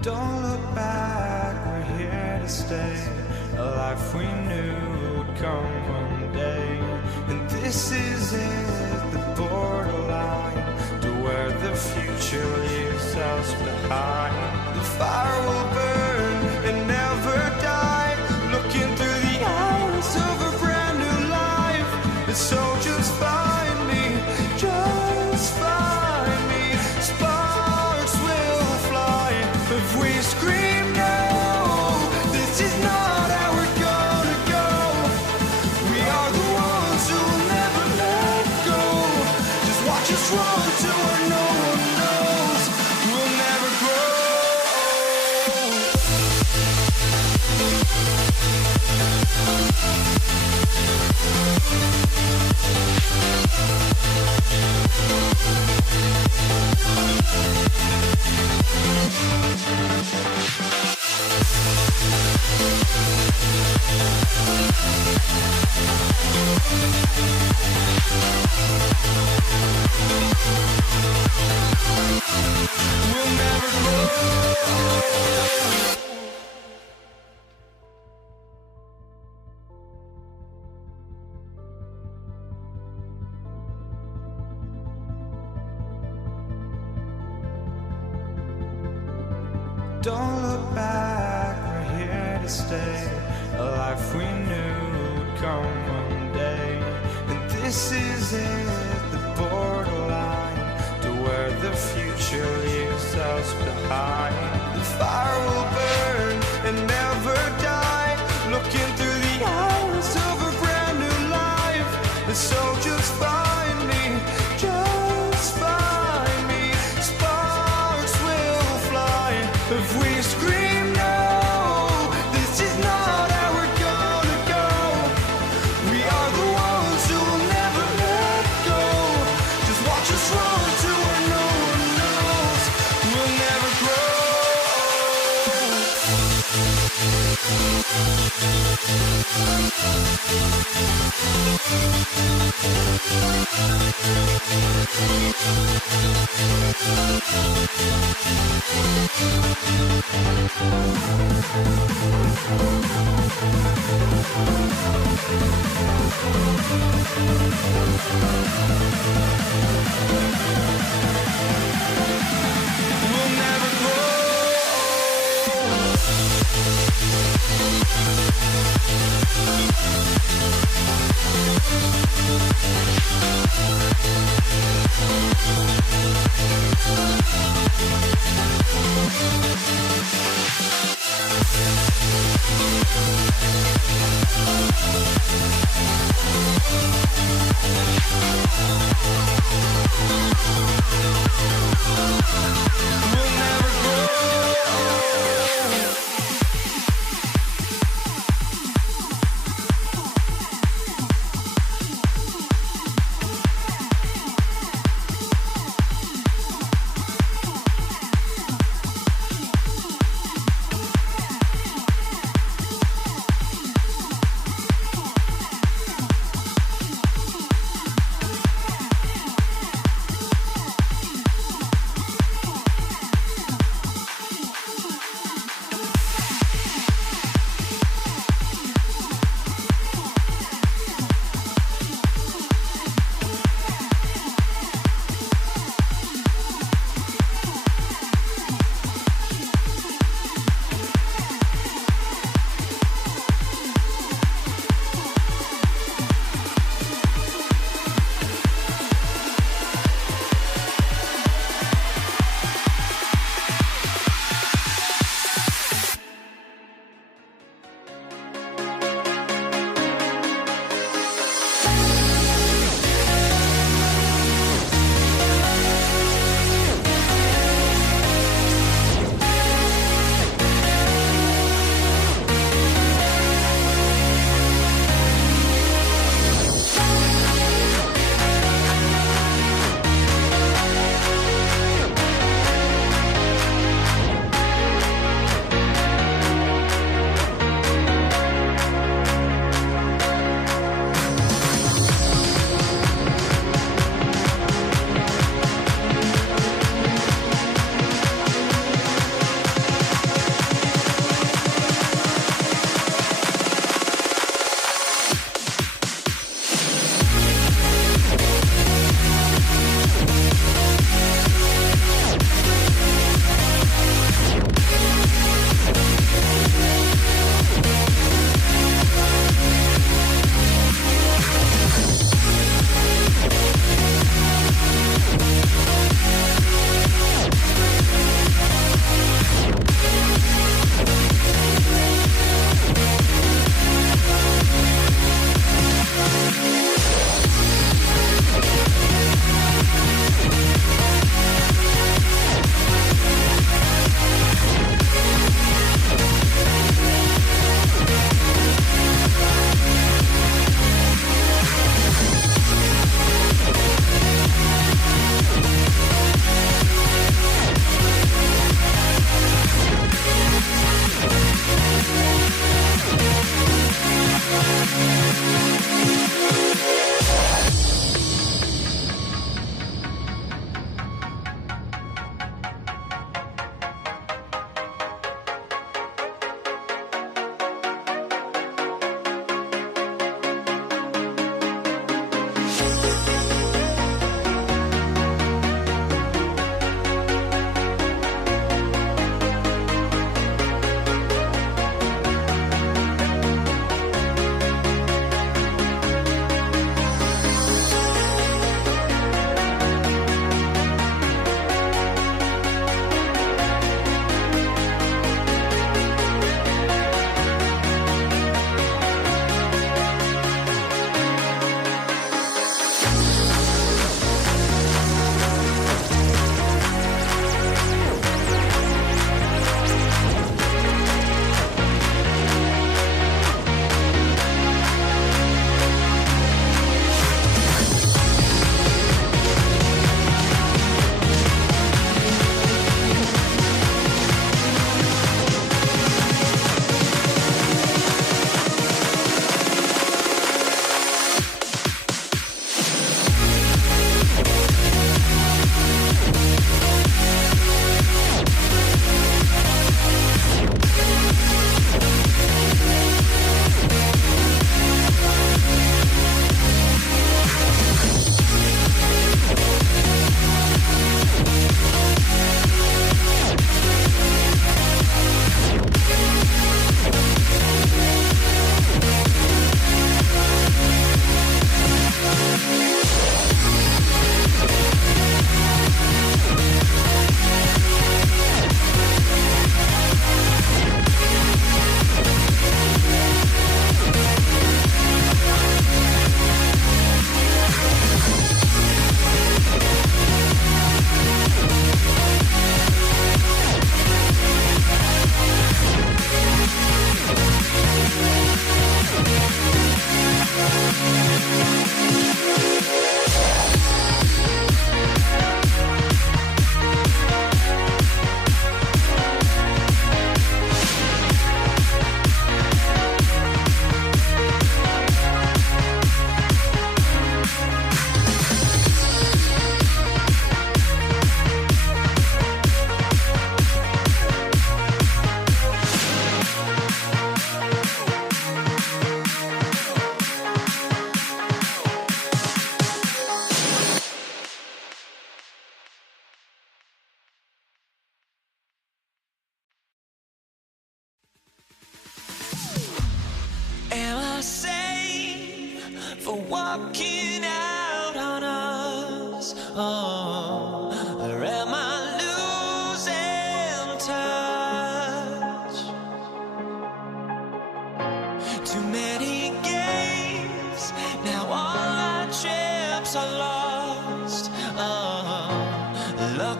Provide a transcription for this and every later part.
Don't look back, we're here to stay. A life we knew would come one day. And this is it, the borderline to where the future leaves us behind. The fire will burn and never die, looking through the eyes of a brand new life. And so just find me, just find me. Sparks will fly if we scream no. This is not how we're gonna go. We are the ones who will never let go. Just watch us run to where no one knows. We'll never grow. We'll never grow. Don't look back, we're here to stay. A life we knew would come one day. And this is it, the borderline to where the future leaves us behind. The fire will burn and never die, looking through the eyes of a brand new life. And so just find me, just find me. Sparks will fly if we scream no. This is not how we're gonna go. We are the ones who will never let go. Just watch us run to where no one knows. We'll never grow. We'll never grow. We'll never grow.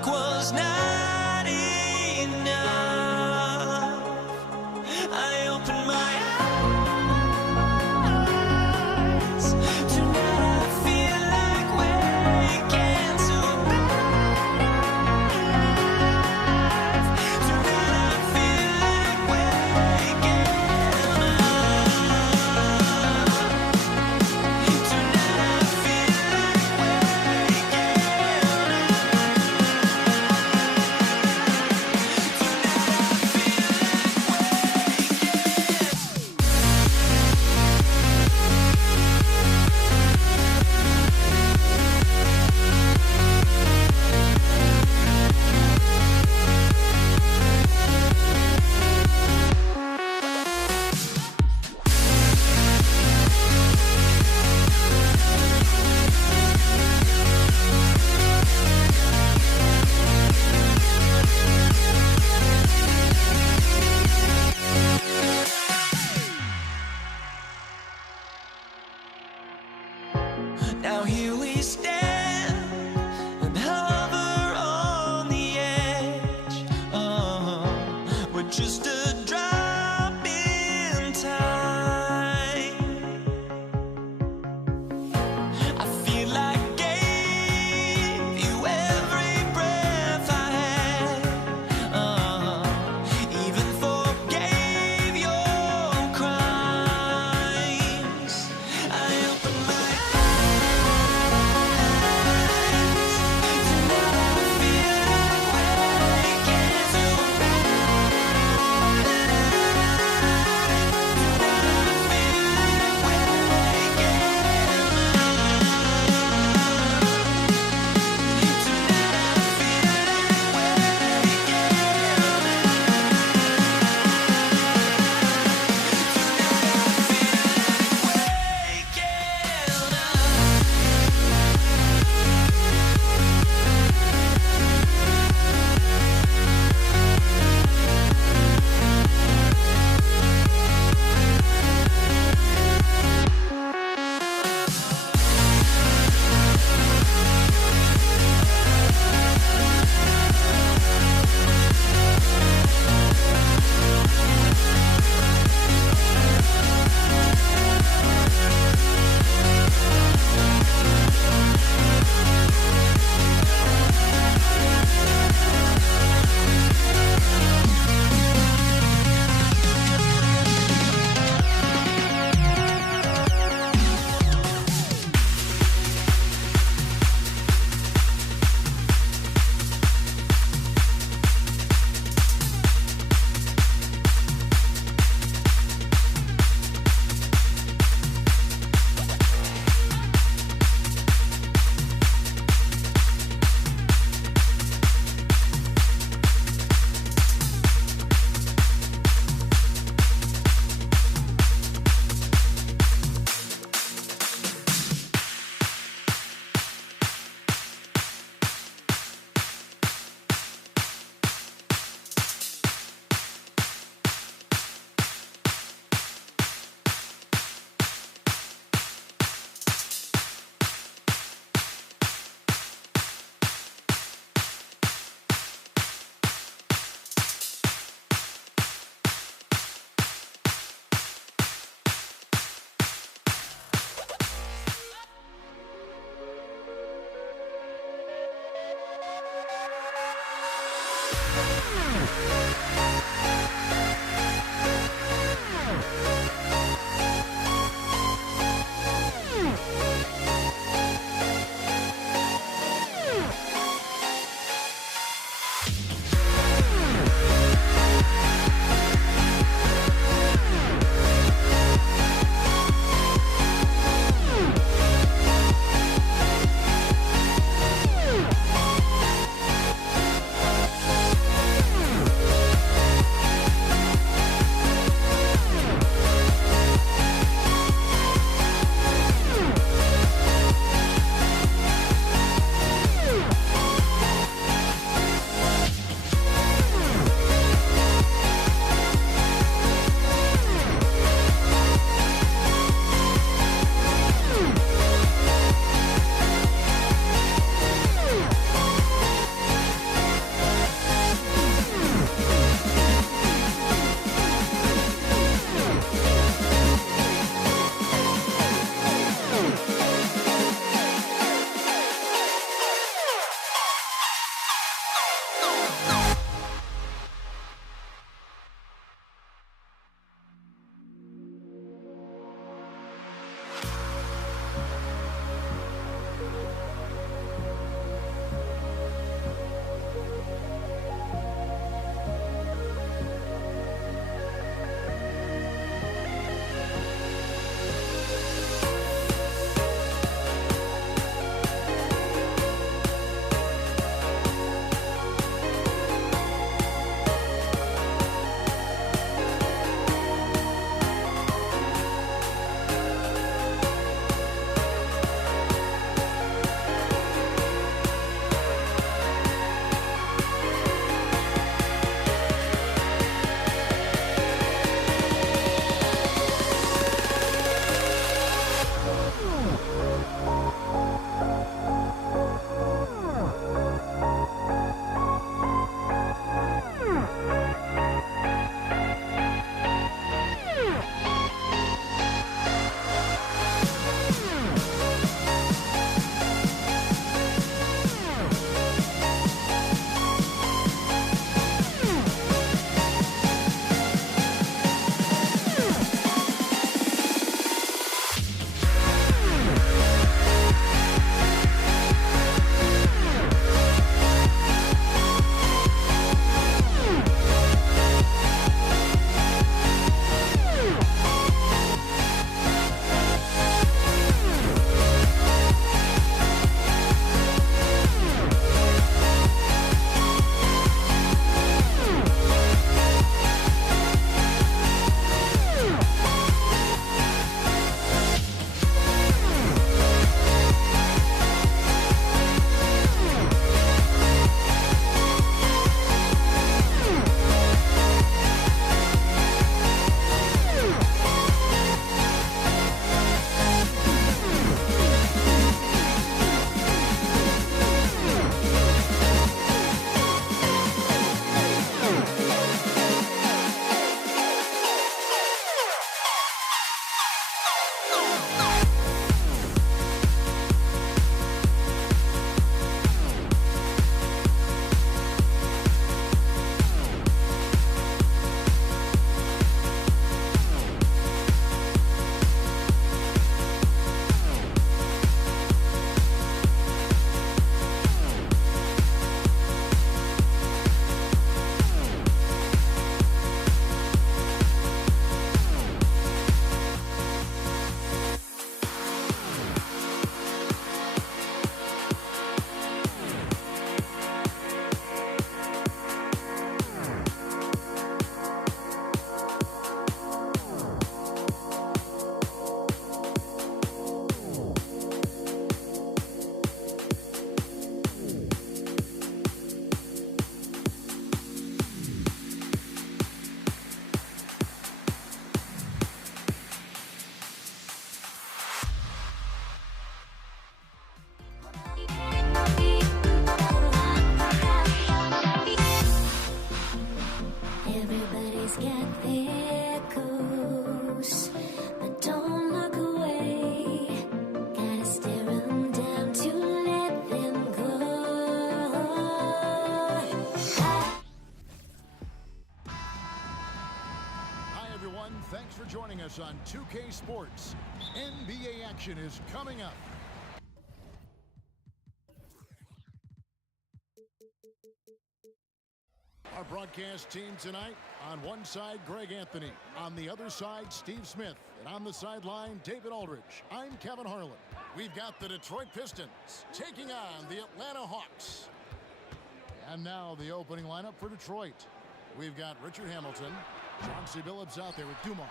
was not enough. I opened my eyes. Tonight I feel like waking to life. Tonight I feel like waking up. Tonight I feel like waking now here we stand and hover on the edge. We're just a drop in time. I feel like I gave you every breath I had. Even forgave your crimes. I opened my Thanks for joining us on 2K Sports. NBA action is coming up. Our broadcast team tonight, on one side, Greg Anthony. On the other side, Steve Smith. And on the sideline, David Aldridge. I'm Kevin Harlan. We've got the Detroit Pistons taking on the Atlanta Hawks. And now the opening lineup for Detroit. We've got Richard Hamilton. Chauncey Billups out there with Dumars.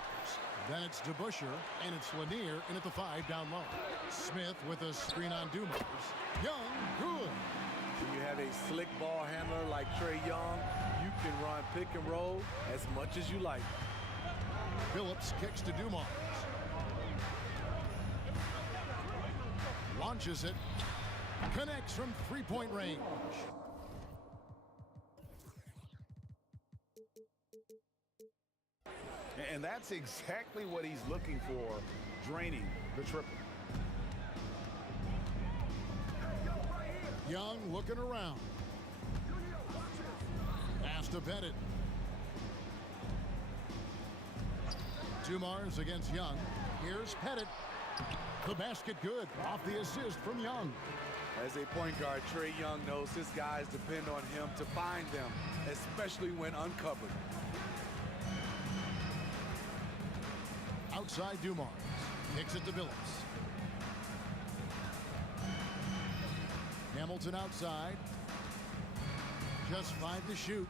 Then it's DeBusschere, and it's Lanier in at the 5 down low. Smith with a screen on Dumars. Young, good. When you have a slick ball handler like Trae Young, you can run pick and roll as much as you like. Billups kicks to Dumars. Launches it. Connects from three-point range. And that's exactly what he's looking for, draining the triple. Young looking around. Pass to Pettit. Dumars against Young. Here's Pettit. The basket good. Off the assist from Young. As a point guard, Trae Young knows his guys depend on him to find them, especially when uncovered. Outside Dumars. Kicks it to Billups. Hamilton outside. Just 5 to shoot.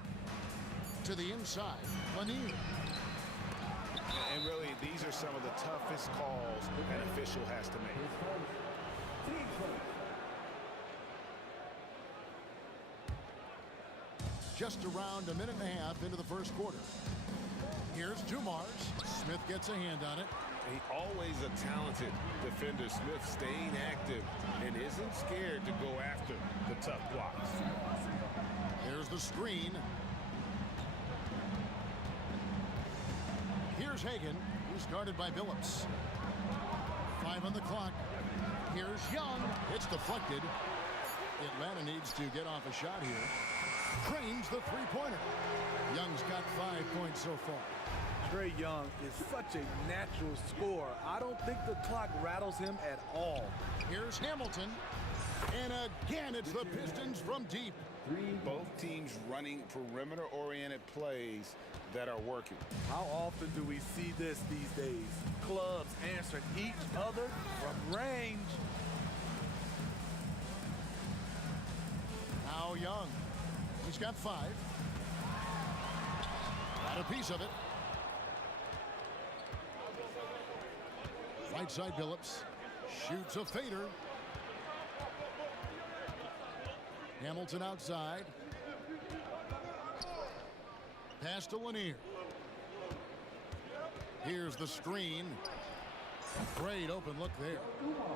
To the inside. Lanier. And really, these are some of the toughest calls an official has to make. Just around a minute and a half into the first quarter. Here's Dumars. Smith gets a hand on it. He's always a talented defender. Smith staying active and isn't scared to go after the tough blocks. Here's the screen. Here's Hagan, who's guarded by Billups. 5 on the clock. Here's Young. It's deflected. Atlanta needs to get off a shot here. Cranes the three-pointer. Young's got 5 points so far. Trae Young is such a natural scorer. I don't think the clock rattles him at all. Here's Hamilton. And again, it's the Pistons from deep. Both teams running perimeter-oriented plays that are working. How often do we see this these days? Clubs answering each other from range. Now Young. He's got 5. Got a piece of it. Right side Billups. Shoots a fader. Hamilton outside. Pass to Lanier. Here's the screen. Great open look there.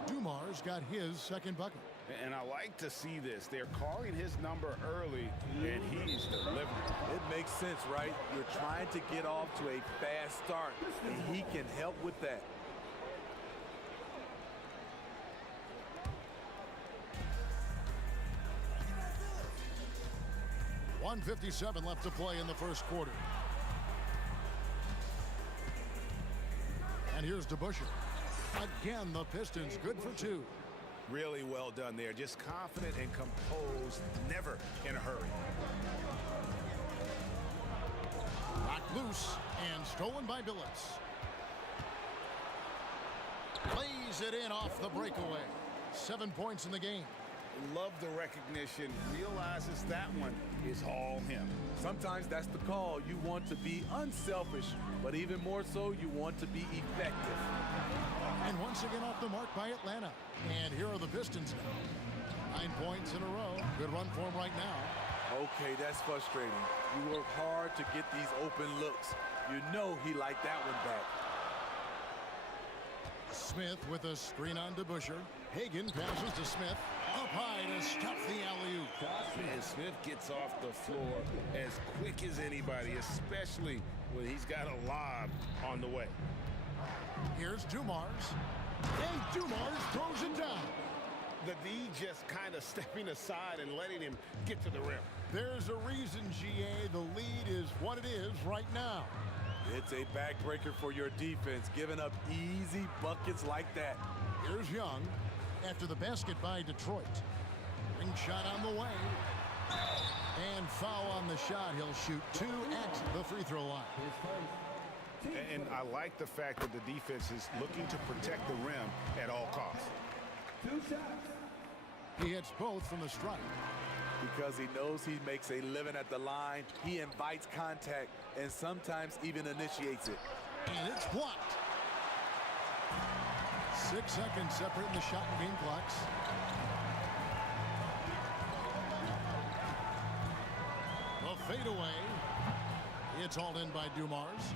Dumars got his second bucket. And I like to see this. They're calling his number early, and he's delivering. It makes sense, right? You're trying to get off to a fast start, and he can help with that. .157 left to play in the first quarter. And here's DeBusschere. Again, the Pistons good for 2. Really well done there. Just confident and composed, never in a hurry. Knocked loose and stolen by Billups. Plays it in off the breakaway. 7 points in the game. Love the recognition. Realizes that one is all him. Sometimes that's the call. You want to be unselfish, but even more so, you want to be effective. And once again off the mark by Atlanta. And here are the Pistons now. 9 points in a row. Good run for them right now. Okay, that's frustrating. You work hard to get these open looks. You know he liked that one back. Smith with a screen on DeBusschere. Hagan passes to Smith. Up high to stop the alley-oop. And Smith gets off the floor as quick as anybody, especially when he's got a lob on the way. Here's Dumars. And Dumars throws it down. The D just kind of stepping aside and letting him get to the rim. There's a reason, GA, the lead is what it is right now. It's a backbreaker for your defense, giving up easy buckets like that. Here's Young after the basket by Detroit. Ring shot on the way. And foul on the shot. He'll shoot 2 at the free throw line. And I like the fact that the defense is looking to protect the rim at all costs. He hits both from the strike. Because he knows he makes a living at the line, he invites contact and sometimes even initiates it. And it's blocked. 6 seconds separating the shot and game clocks. The fadeaway. It's hauled in by Dumars.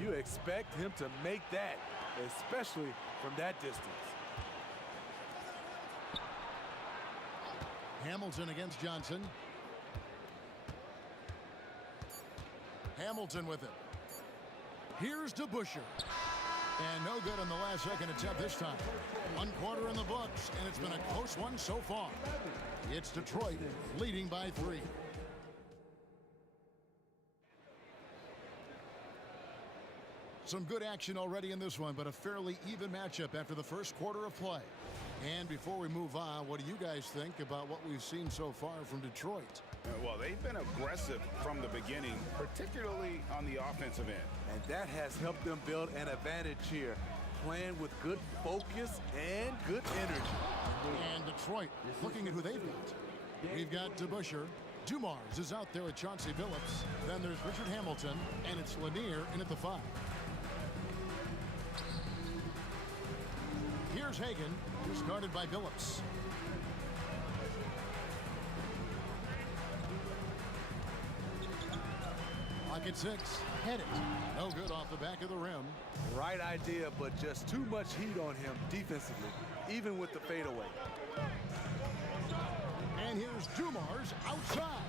You expect him to make that, especially from that distance. Hamilton against Johnson. Hamilton with it. Here's DeBusschere. And no good on the last second attempt this time. 1 quarter in the books, and it's been a close one so far. It's Detroit leading by 3. Some good action already in this one, but a fairly even matchup after the first quarter of play. And before we move on, what do you guys think about what we've seen so far from Detroit? Well, they've been aggressive from the beginning, particularly on the offensive end. And that has helped them build an advantage here, playing with good focus and good energy. And Detroit looking at who they've got. We've got DeBusschere. Dumars is out there with Chauncey Billups. Then there's Richard Hamilton, and it's Lanier in at the 5. Here's Hagan, who's guarded by Billups. Pocket 6, head it. No good off the back of the rim. Right idea, but just too much heat on him defensively, even with the fadeaway. And here's Dumars outside.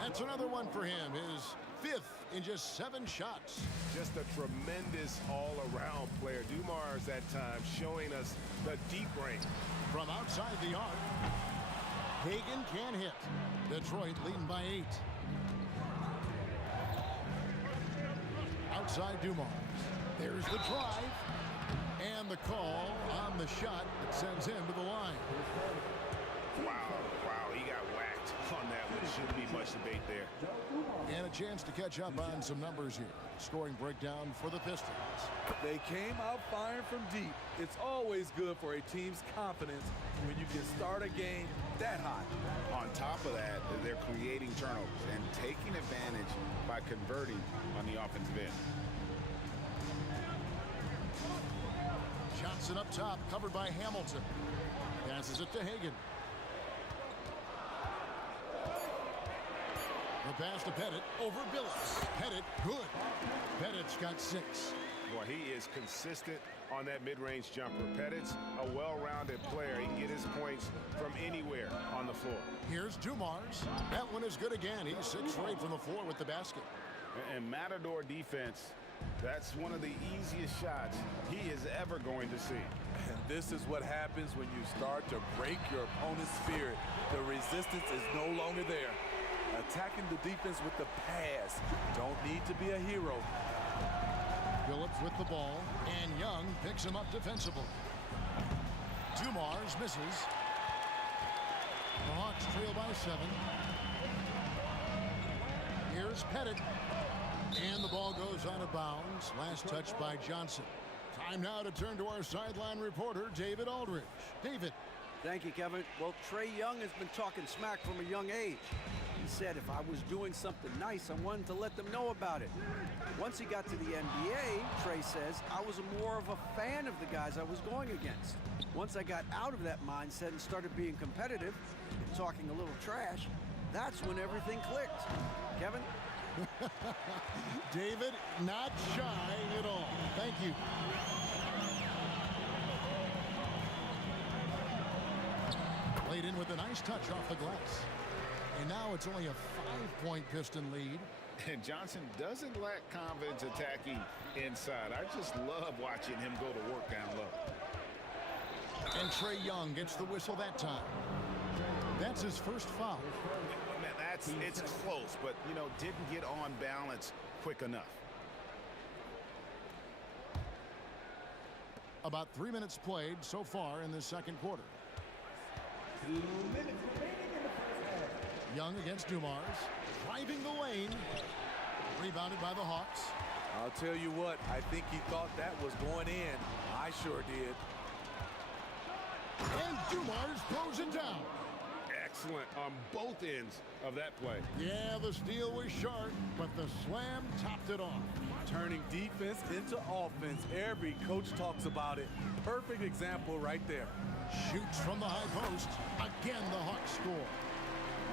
That's another one for him, his 5th in just 7 shots. Just a tremendous all-around player. Dumars at times showing us the deep range. From outside the arc, Hagan can hit. Detroit leading by 8. Outside Dumars. There's the drive. And the call on the shot that sends him to the line. Wow, he got whacked on that, which shouldn't be much debate there. And a chance to catch up on some numbers here. Scoring breakdown for the Pistons. They came out firing from deep. It's always good for a team's confidence when you can start a game that hot. On top of that, they're creating turnovers and taking advantage by converting on the offensive end. Johnson up top, covered by Hamilton. Passes it to Hagan. The pass to Pettit over Billups. Pettit, good. Pettit's got 6. Boy, he is consistent on that mid-range jumper. Pettit's a well-rounded player. He can get his points from anywhere on the floor. Here's Dumars. That one is good again. He's 6 for 8 from the floor with the basket. And Matador defense, that's one of the easiest shots he is ever going to see. And this is what happens when you start to break your opponent's spirit. The resistance is no longer there. Attacking the defense with the pass. Don't need to be a hero. Billups with the ball, and Young picks him up defensively. Dumars misses. The Hawks trail by 7. Here's Pettit. And the ball goes out of bounds. Last touch by Johnson. Time now to turn to our sideline reporter, David Aldridge. David. Thank you, Kevin. Well, Trae Young has been talking smack from a young age. He said if I was doing something nice, I wanted to let them know about it. Once he got to the NBA, Trae says, I was more of a fan of the guys I was going against. Once I got out of that mindset and started being competitive and talking a little trash, that's when everything clicked. Kevin? David, not shy at all. Thank you. Played in with a nice touch off the glass. And now it's only a 5-point Piston lead. And Johnson doesn't lack confidence attacking inside. I just love watching him go to work down low. And Trae Young gets the whistle that time. That's his first foul. It's close, but, didn't get on balance quick enough. About 3 minutes played so far in the second quarter. 2 minutes remaining in the first half. Young against Dumars. Driving the lane. Rebounded by the Hawks. I'll tell you what, I think he thought that was going in. I sure did. And Dumars throws it down. Excellent on both ends of that play. Yeah, the steal was sharp, but the slam topped it off. Turning defense into offense. Every coach talks about it. Perfect example right there. Shoots from the high post. Again, the Hawks score.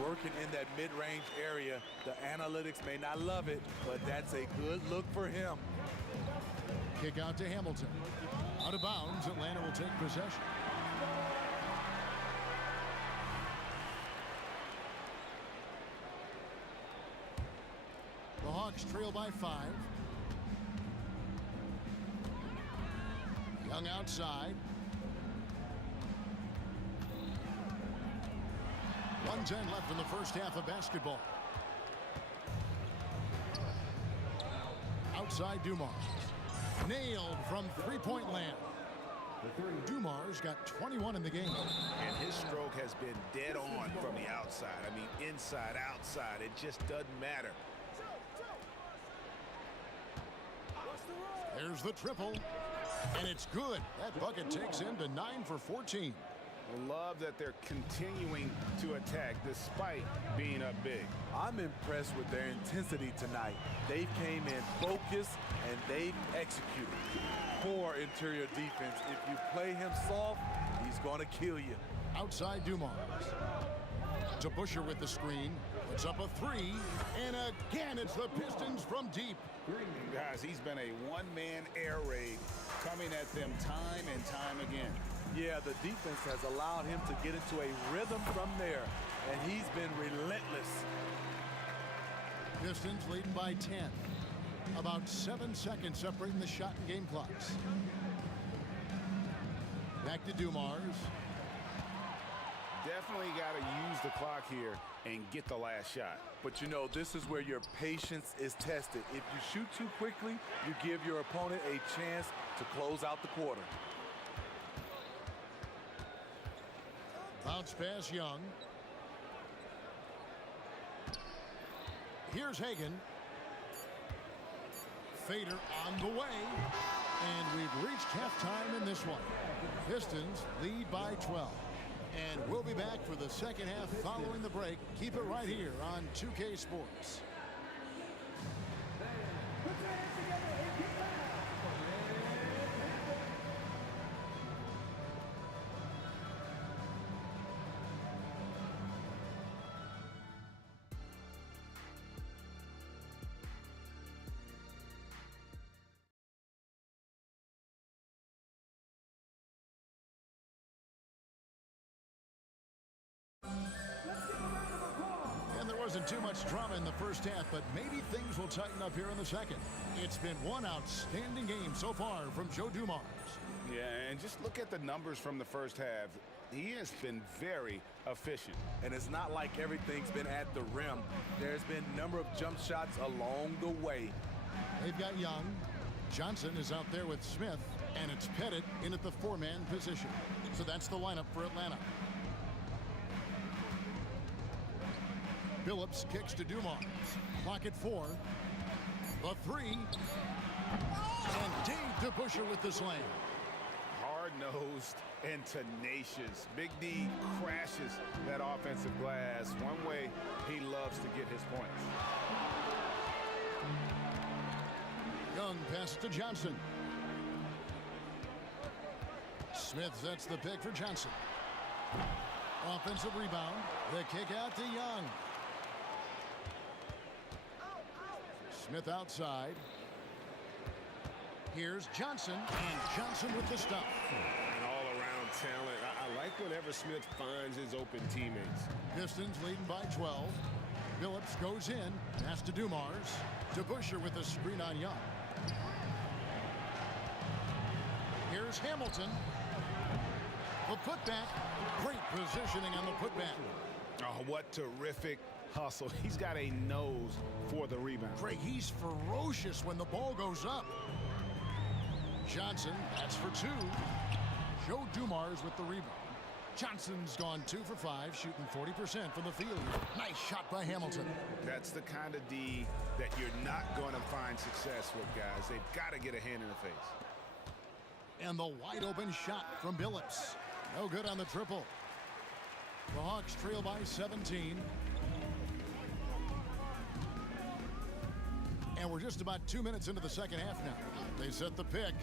Working in that mid-range area. The analytics may not love it, but that's a good look for him. Kick out to Hamilton. Out of bounds, Atlanta will take possession. The Hawks trail by 5. Young outside. 1:10 left in the first half of basketball. Outside Dumars. Nailed from three-point land. Dumars got 21 in the game. And his stroke has been dead on from the outside. I mean, inside, outside, it just doesn't matter. There's the triple. And it's good. That bucket takes him to 9 for 14. I love that they're continuing to attack despite being up big. I'm impressed with their intensity tonight. They came in focused and they've executed. Poor interior defense. If you play him soft, he's going to kill you. Outside Dumars. To Busher with the screen. Puts up a 3. And again, it's the Pistons from deep. Guys, he's been a one-man air raid coming at them time and time again. Yeah, the defense has allowed him to get into a rhythm from there, and he's been relentless. Pistons leading by 10. About 7 seconds separating the shot and game clocks. Back to Dumars. Definitely got to use the clock here and get the last shot. But you know, this is where your patience is tested. If you shoot too quickly, you give your opponent a chance to close out the quarter. Bounce pass Young. Here's Hagan. Fader on the way. And we've reached halftime in this one. Pistons lead by 12. And we'll be back for the second half following the break. Keep it right here on 2K Sports. And there wasn't too much drama in the first half, but maybe things will tighten up here in the second. It's been one outstanding game so far from Joe Dumars. Yeah, and just look at the numbers from the first half. He has been very efficient. And it's not like everything's been at the rim. There's been a number of jump shots along the way. They've got Young. Johnson is out there with Smith, and it's Pettit in at the 4-man position. So that's the lineup for Atlanta. Phillips kicks to Dumars. Clock at 4. The 3. And Dave DeBusschere with the slam. Hard-nosed and tenacious. Big D crashes that offensive glass. One way he loves to get his points. Young passes to Johnson. Smith sets the pick for Johnson. Offensive rebound. The kick out to Young. Smith outside. Here's Johnson, and Johnson with the stop. An all-around talent. I like whenever Smith finds his open teammates. Pistons leading by 12. Phillips goes in, pass to Dumars. DeBusschere with the screen on Young. Here's Hamilton. The putback. Great positioning on the putback. Oh, what terrific hustle. He's got a nose for the rebound. Craig, he's ferocious when the ball goes up. Johnson, that's for 2. Joe Dumars with the rebound. Johnson's gone 2 for 5, shooting 40% from the field. Nice shot by Hamilton. That's the kind of D that you're not going to find success with, guys. They've got to get a hand in the face. And the wide open shot from Billups. No good on the triple. The Hawks trail by 17. And we're just about 2 minutes into the second half now. They set the pick.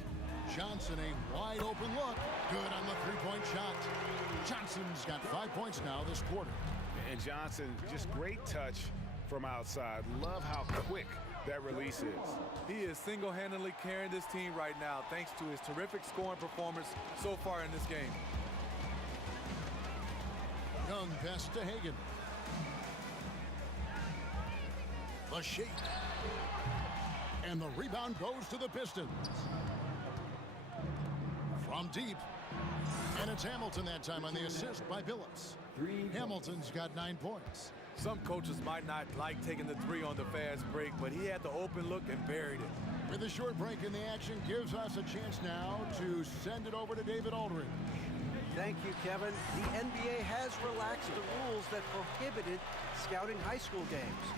Johnson, a wide open look. Good on the three-point shot. Johnson's got 5 points now this quarter. And Johnson, just great touch from outside. Love how quick that release is. He is single-handedly carrying this team right now thanks to his terrific scoring performance so far in this game. Young pass to Hagan. The shake. And the rebound goes to the Pistons. From deep. And it's Hamilton that time on the assist by Billups. Hamilton's got 9 points. Some coaches might not like taking the 3 on the fast break, but he had the open look and buried it. With a short break in the action gives us a chance now to send it over to David Aldridge. Thank you, Kevin. The NBA has relaxed the rules that prohibited scouting high school games.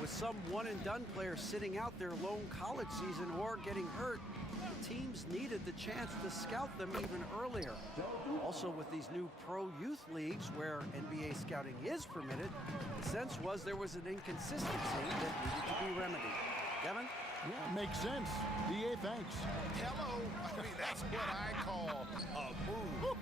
With some one-and-done players sitting out their lone college season or getting hurt, the teams needed the chance to scout them even earlier. Also, with these new pro youth leagues where NBA scouting is permitted, the sense was there was an inconsistency that needed to be remedied. Kevin? Yeah, makes sense. DA, thanks. Hello. I mean, that's what I call a move.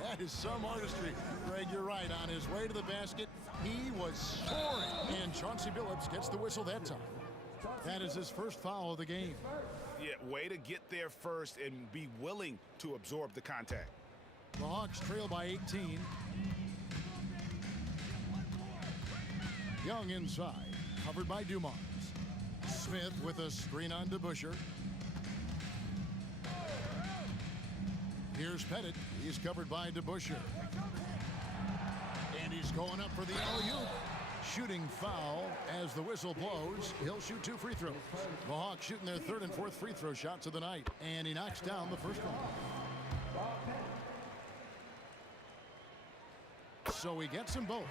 That is some artistry. Greg, you're right. On his way to the basket, he was soaring. And Chauncey Billups gets the whistle that time. That is his first foul of the game. Yeah, way to get there first and be willing to absorb the contact. The Hawks trail by 18. Young inside, covered by Dumars. Smith with a screen on DeBusschere. Here's Pettit. He's covered by DeBusschere. And he's going up for the alley-oop. Shooting foul as the whistle blows. He'll shoot 2 free throws. The Hawks shooting their 3rd and 4th free throw shots of the night. And he knocks down the first one. So he gets them both.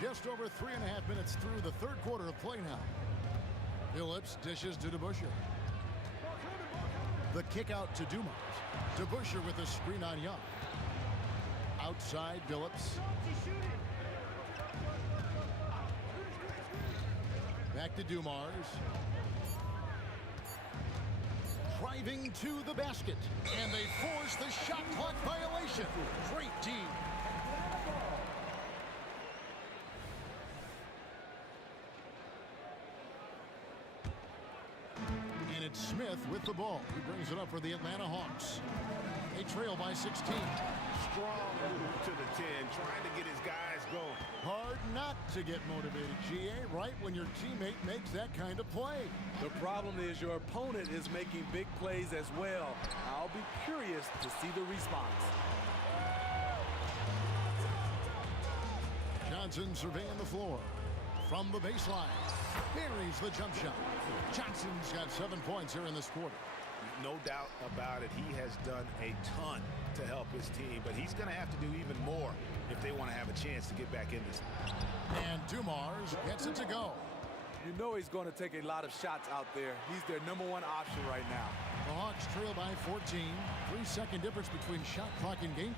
Just over 3.5 minutes through the 3rd quarter of play now. Billups dishes to DeBusschere. The kick out to Dumars. DeBusschere with a screen on Young. Outside, Billups. Back to Dumars. Driving to the basket. And they force the shot clock violation. Great team. And it's Smith with the ball. He brings it up for the Atlanta Hawks. They trail by 16. Strong move to the 10, trying to get his guys going. Hard not to get motivated, GA, right when your teammate makes that kind of play. The problem is your opponent is making big plays as well. I'll be curious to see the response. Johnson surveying the floor. From the baseline. Buries the jump shot. Johnson's got 7 points here in this quarter. No doubt about it. He has done a ton to help his team, but he's going to have to do even more if they want to have a chance to get back in this. And Dumars gets it to go. You know he's going to take a lot of shots out there. He's their #1 option right now. The Hawks trail by 14. 3-second difference between shot clock and game.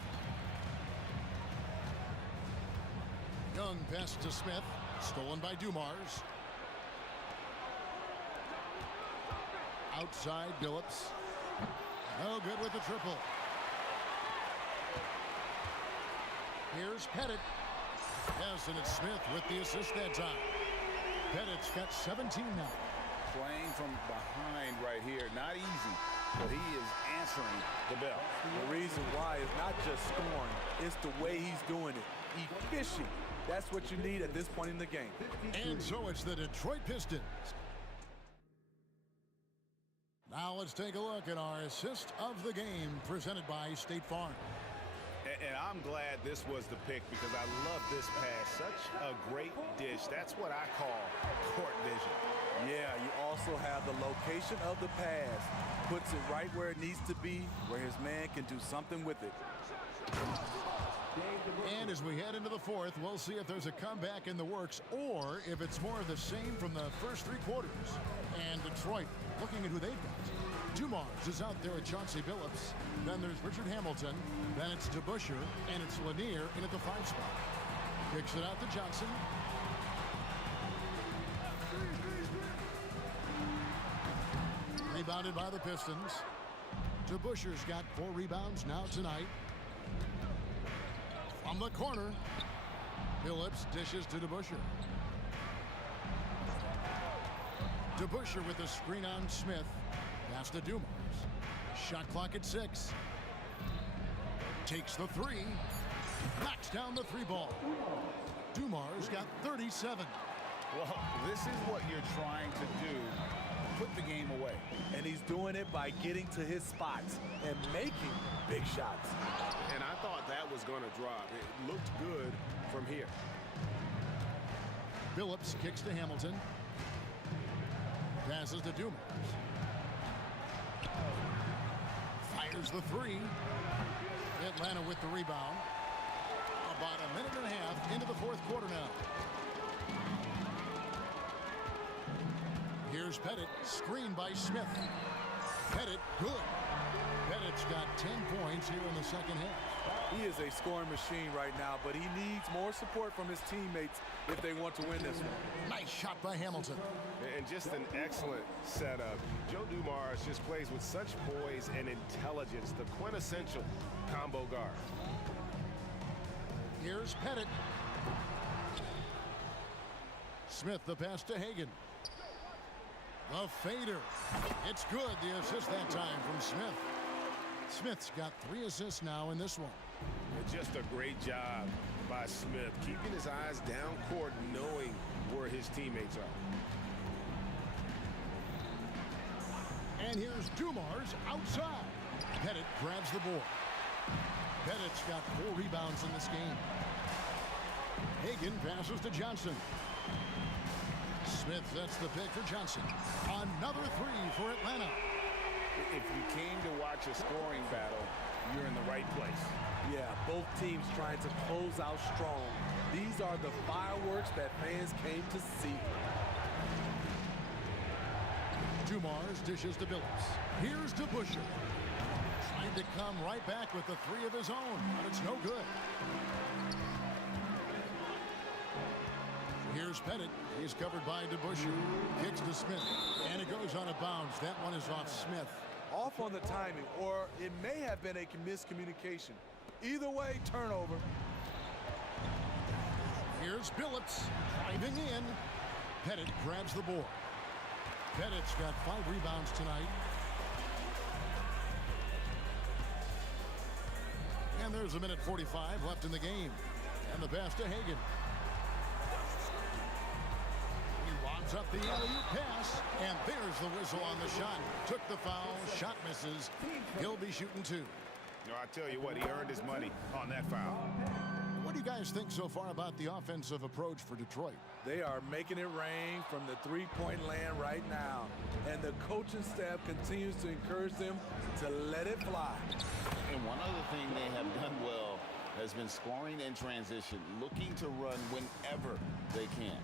Young pass to Smith. Stolen by Dumars. Outside, Billups. No good with the triple. Here's Pettit. Yes, and it's Smith with the assist that time. Pettit's got 17 now. Playing from behind right here, not easy, but he is answering the bell. The reason why is not just scoring, it's the way he's doing it. Efficient. That's what you need at this point in the game. And so it's the Detroit Pistons. Now let's take a look at our assist of the game presented by State Farm. And I'm glad this was the pick because I love this pass. Such a great dish. That's what I call court vision. Yeah, you also have the location of the pass. Puts it right where it needs to be, where his man can do something with it. And as we head into the fourth, we'll see if there's a comeback in the works or if it's more of the same from the first three quarters. And Detroit looking at who they've got. Dumars is out there at Chauncey Billups. Then there's Richard Hamilton. Then it's DeBusschere. And it's Lanier in at the 5 spot. Kicks it out to Johnson. Rebounded by the Pistons. DeBusschere's got 4 rebounds now tonight. From the corner, Billups dishes to DeBusschere. DeBusschere with a screen on Smith. Pass to Dumars. Shot clock at 6. Takes the 3. Knocks down the 3 ball. Dumars got 37. Well, this is what you're trying to do. Put the game away. And he's doing it by getting to his spots and making big shots. And I thought that was going to drop. It looked good from here. Billups kicks to Hamilton. Passes to Dumars. Fires the 3. Atlanta with the rebound. About a minute and a half into the fourth quarter now. Here's Pettit, screened by Smith. Pettit, good. Pettit's got 10 points here in the second half. He is a scoring machine right now, but he needs more support from his teammates if they want to win this one. Nice shot by Hamilton. And just an excellent setup. Joe Dumars just plays with such poise and intelligence, the quintessential combo guard. Here's Pettit. Smith, the pass to Hagan. The fader. It's good. The assist that time from Smith. Smith's got 3 assists now in this one. Just a great job by Smith, keeping his eyes down court, knowing where his teammates are. And here's Dumars outside. Pettit grabs the board. Pettit's got 4 rebounds in this game. Hagan passes to Johnson. Smith sets the pick for Johnson. Another 3 for Atlanta. If you came to watch a scoring battle, you're in the right place. Yeah, both teams trying to close out strong. These are the fireworks that fans came to see. Dumars dishes to Billups. Here's DeBusschere. Trying to come right back with the 3 of his own, but it's no good. Here's Pettit. He's covered by DeBusschere. Kicks to Smith. And it goes out of bounds. That one is off Smith. Off on the timing, or it may have been a miscommunication. Either way, turnover. Here's Billups driving in. Pettit grabs the board. Pettit's got 5 rebounds tonight. And there's a minute 45 left in the game. And the pass to Hagan. Up the alley-oop pass, and there's the whistle on the shot. Took the foul, shot misses. He'll be shooting 2. No, I tell you what, he earned his money on that foul. What do you guys think so far about the offensive approach for Detroit? They are making it rain from the 3-point land right now, and the coaching staff continues to encourage them to let it fly. And one other thing they have done well has been scoring in transition, looking to run whenever they can.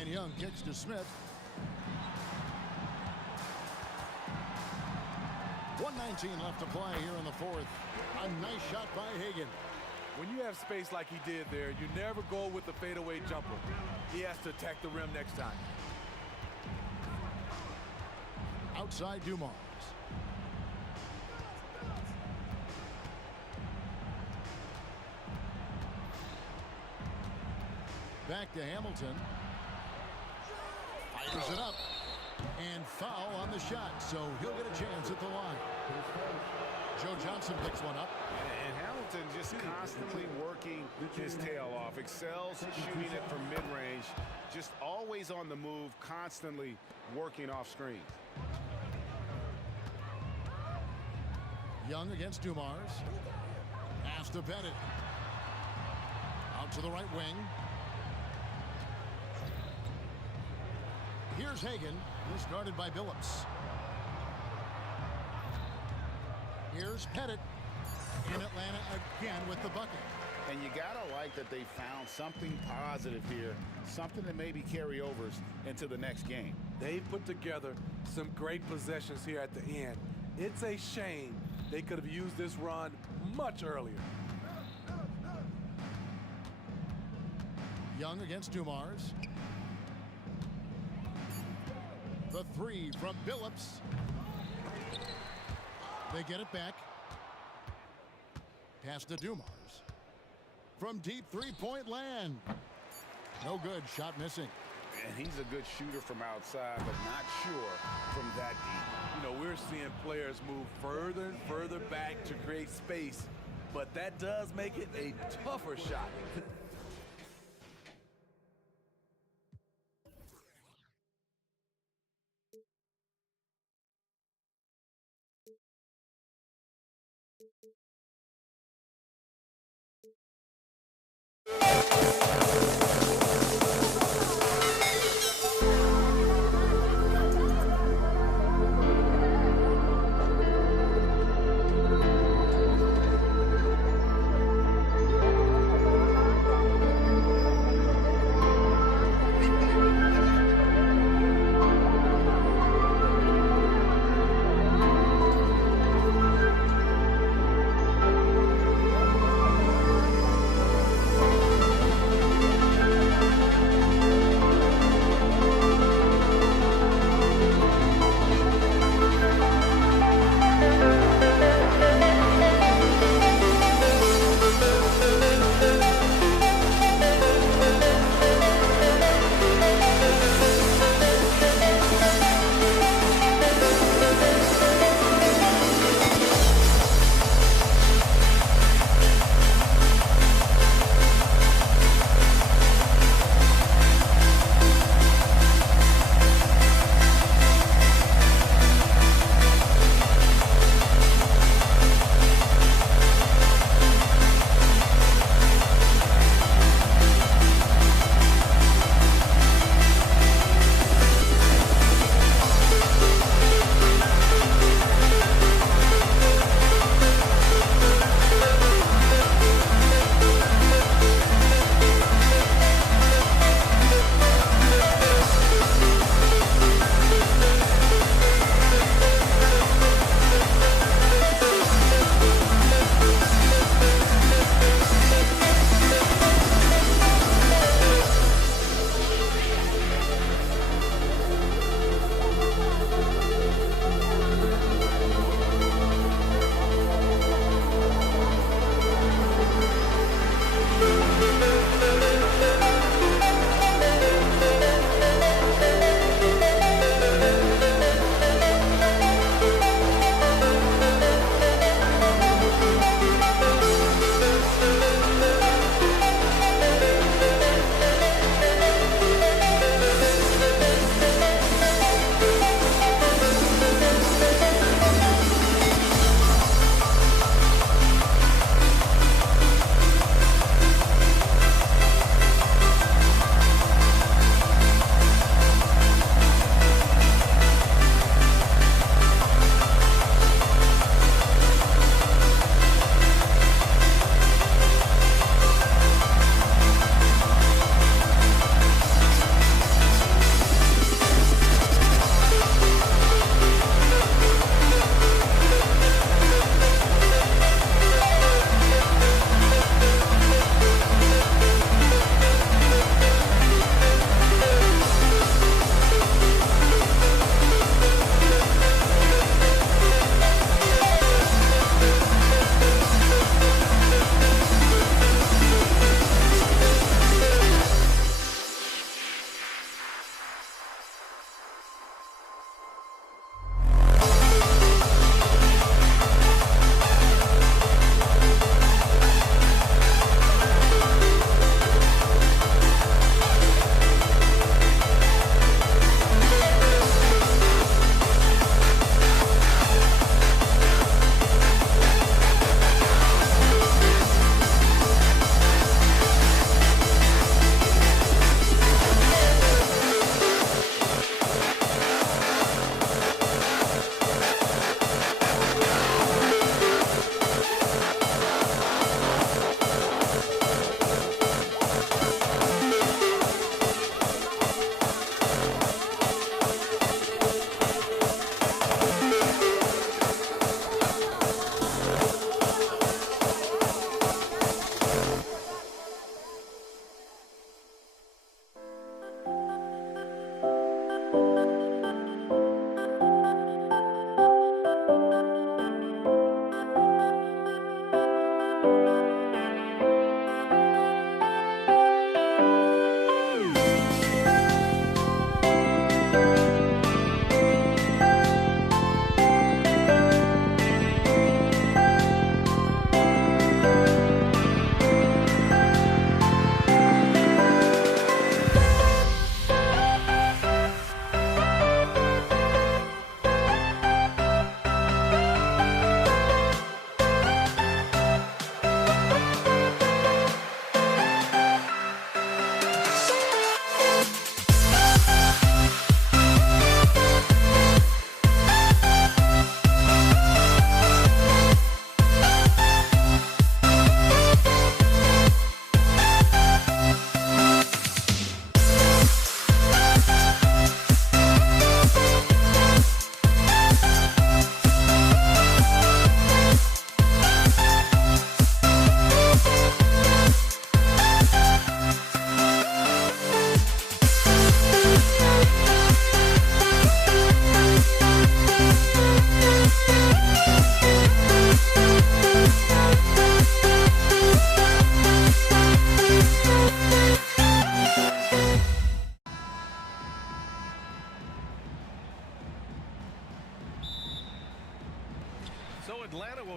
And Young kicks to Smith. 1:19 left to play here in the fourth. A nice shot by Hagan. When you have space like he did there, you never go with the fadeaway jumper. He has to attack the rim next time. Outside Dumars. Back to Hamilton. Fires it up. And foul on the shot, so he'll get a chance at the line. Joe Johnson picks one up. And Hamilton just constantly working his tail off. Excels shooting it from mid-range. Just always on the move, constantly working off screen. Young against Dumars. Pass to Pettit. Out to the right wing. Here's Hagan, who's guarded by Billups. Here's Pettit in Atlanta again with the bucket. And you gotta like that they found something positive here, something that maybe carry overs into the next game. They've put together some great possessions here at the end. It's a shame they could have used this run much earlier. Young against Dumars. The three from Billups. They get it back. Pass to Dumars. From deep three-point land. No good. Shot missing. And he's a good shooter from outside, but not sure from that deep. You know, we're seeing players move further and further back to create space, but that does make it a tougher shot.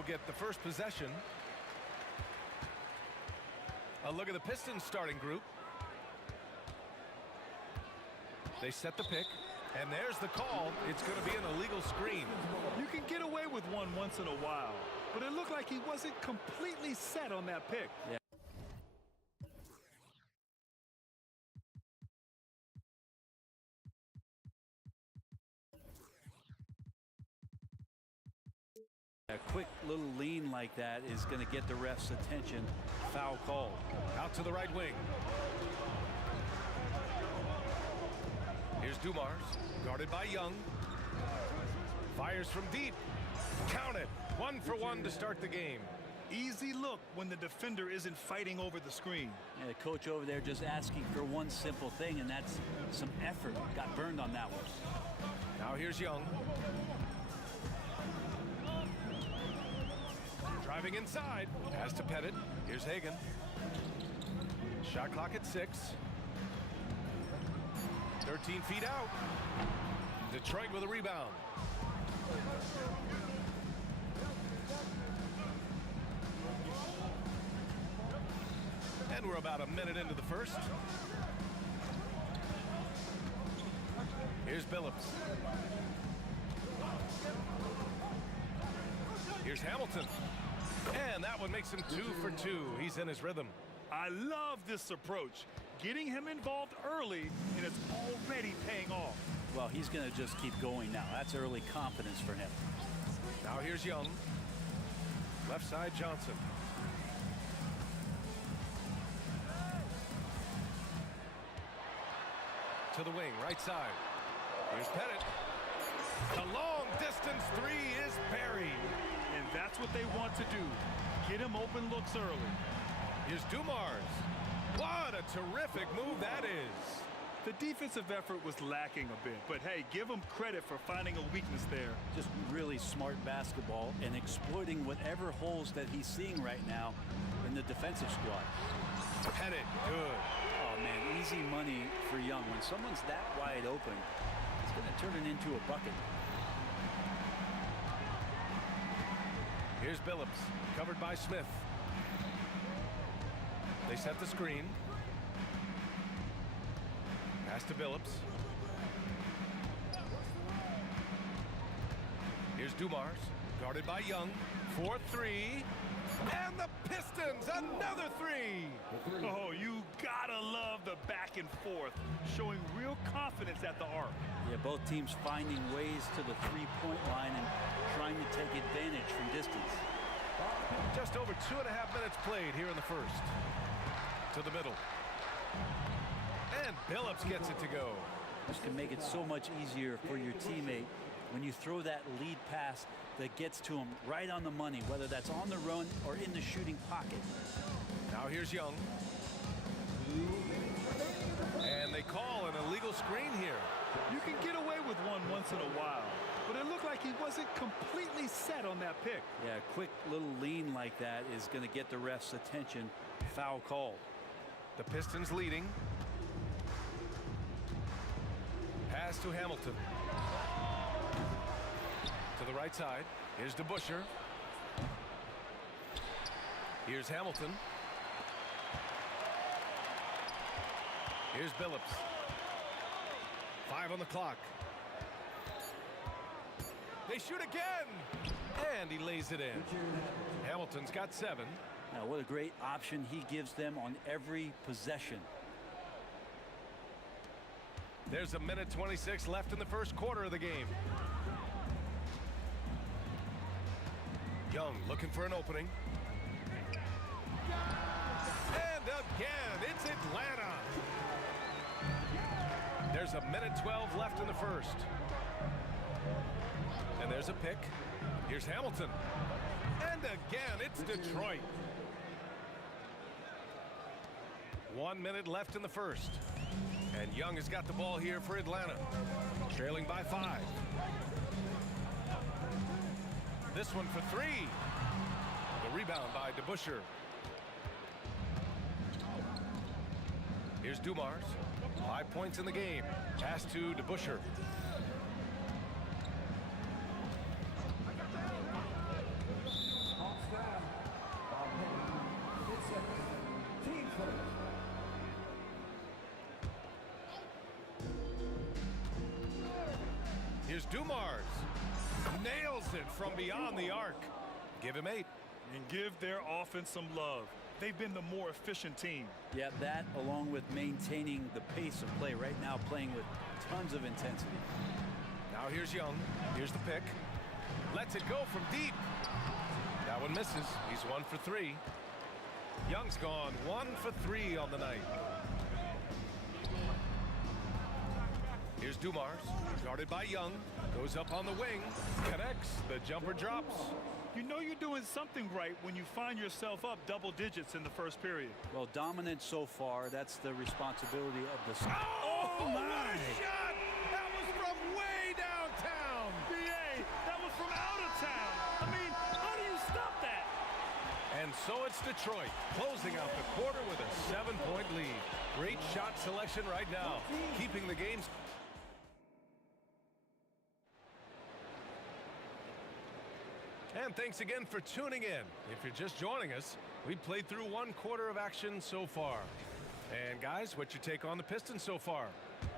get the first possession. A look at the Pistons starting group. They set the pick, and there's the call. It's going to be an illegal screen. You can get away with one once in a while, but it looked like he wasn't completely set on that pick. Yeah. A quick little lean like that is going to get the ref's attention. Foul call. Out to the right wing. Here's Dumars, guarded by Young. Fires from deep. Count it. 1 for 1 to start the game. Easy look when the defender isn't fighting over the screen. And the coach over there just asking for one simple thing, and that's some effort. Got burned on that one. Now here's Young. Driving inside. Pass to Pettit. Here's Hagan. Shot clock at 6. 13 feet out. Detroit with a rebound. And we're about a minute into the first. Here's Billups. Here's Hamilton. And that one makes him 2 for 2. He's in his rhythm. I love this approach. Getting him involved early, and it's already paying off. Well, he's going to just keep going now. That's early confidence for him. Now here's Young. Left side, Johnson. To the wing, right side. Here's Pettit. The long distance three is buried. And that's what they want to do. Get him open looks early. Here's Dumars. What a terrific move that is. The defensive effort was lacking a bit, but hey, give him credit for finding a weakness there. Just really smart basketball and exploiting whatever holes that he's seeing right now in the defensive squad. Pettit, good. Oh man, easy money for Young. When someone's that wide open, it's going to turn it into a bucket. Here's Billups, covered by Smith. They set the screen. Pass to Billups. Here's Dumars, guarded by Young. 4-3. And the Pistons, another three. Oh, you gotta love the back and forth, showing real confidence at the arc. Yeah, both teams finding ways to the three-point line and trying to take advantage from distance. Just over 2.5 minutes played here in the first. To the middle. And Billups gets it to go. This can make it so much easier for your teammate when you throw that lead pass that gets to him right on the money, whether that's on the run or in the shooting pocket. Now here's Young. And they call an illegal screen here. You can get away with one once in a while, but it looked like he wasn't completely set on that pick. Yeah, a quick little lean like that is going to get the ref's attention. Foul call. The Pistons leading. Pass to Hamilton. To the right side. Here's DeBusschere. Here's Hamilton. Here's Billups. 5 on the clock. They shoot again. And he lays it in. Hamilton's got 7. Now, what a great option he gives them on every possession. There's a minute 26 left in the first quarter of the game. Young looking for an opening. And again, it's Atlanta. There's a minute 12 left in the first. And there's a pick. Here's Hamilton. And again, it's Detroit. 1 minute left in the first. And Young has got the ball here for Atlanta. Trailing by 5. This one for 3. The rebound by DeBusschere. Here's Dumars. 5 points in the game. Pass to DeBusschere. Here's Dumars. Nails it from beyond the arc. Give him 8. And give their offense some love. They've been the more efficient team. Yeah, that along with maintaining the pace of play right now, playing with tons of intensity. Now here's Young. Here's the pick. Lets it go from deep. That one misses. He's 1 for 3. Young's gone 1 for 3 on the night. Here's Dumars, guarded by Young. Goes up on the wing. Connects. The jumper drops. You know you're doing something right when you find yourself up double digits in the first period. Well, dominant so far. That's the responsibility of the... Oh, what a shot! That was from way downtown. BA, that was from out of town. I mean, how do you stop that? And so it's Detroit, closing out the quarter with a 7-point lead. Great shot selection right now, keeping the games. And thanks again for tuning in. If you're just joining us, we've played through 1 quarter of action so far. And guys, what's your take on the Pistons so far?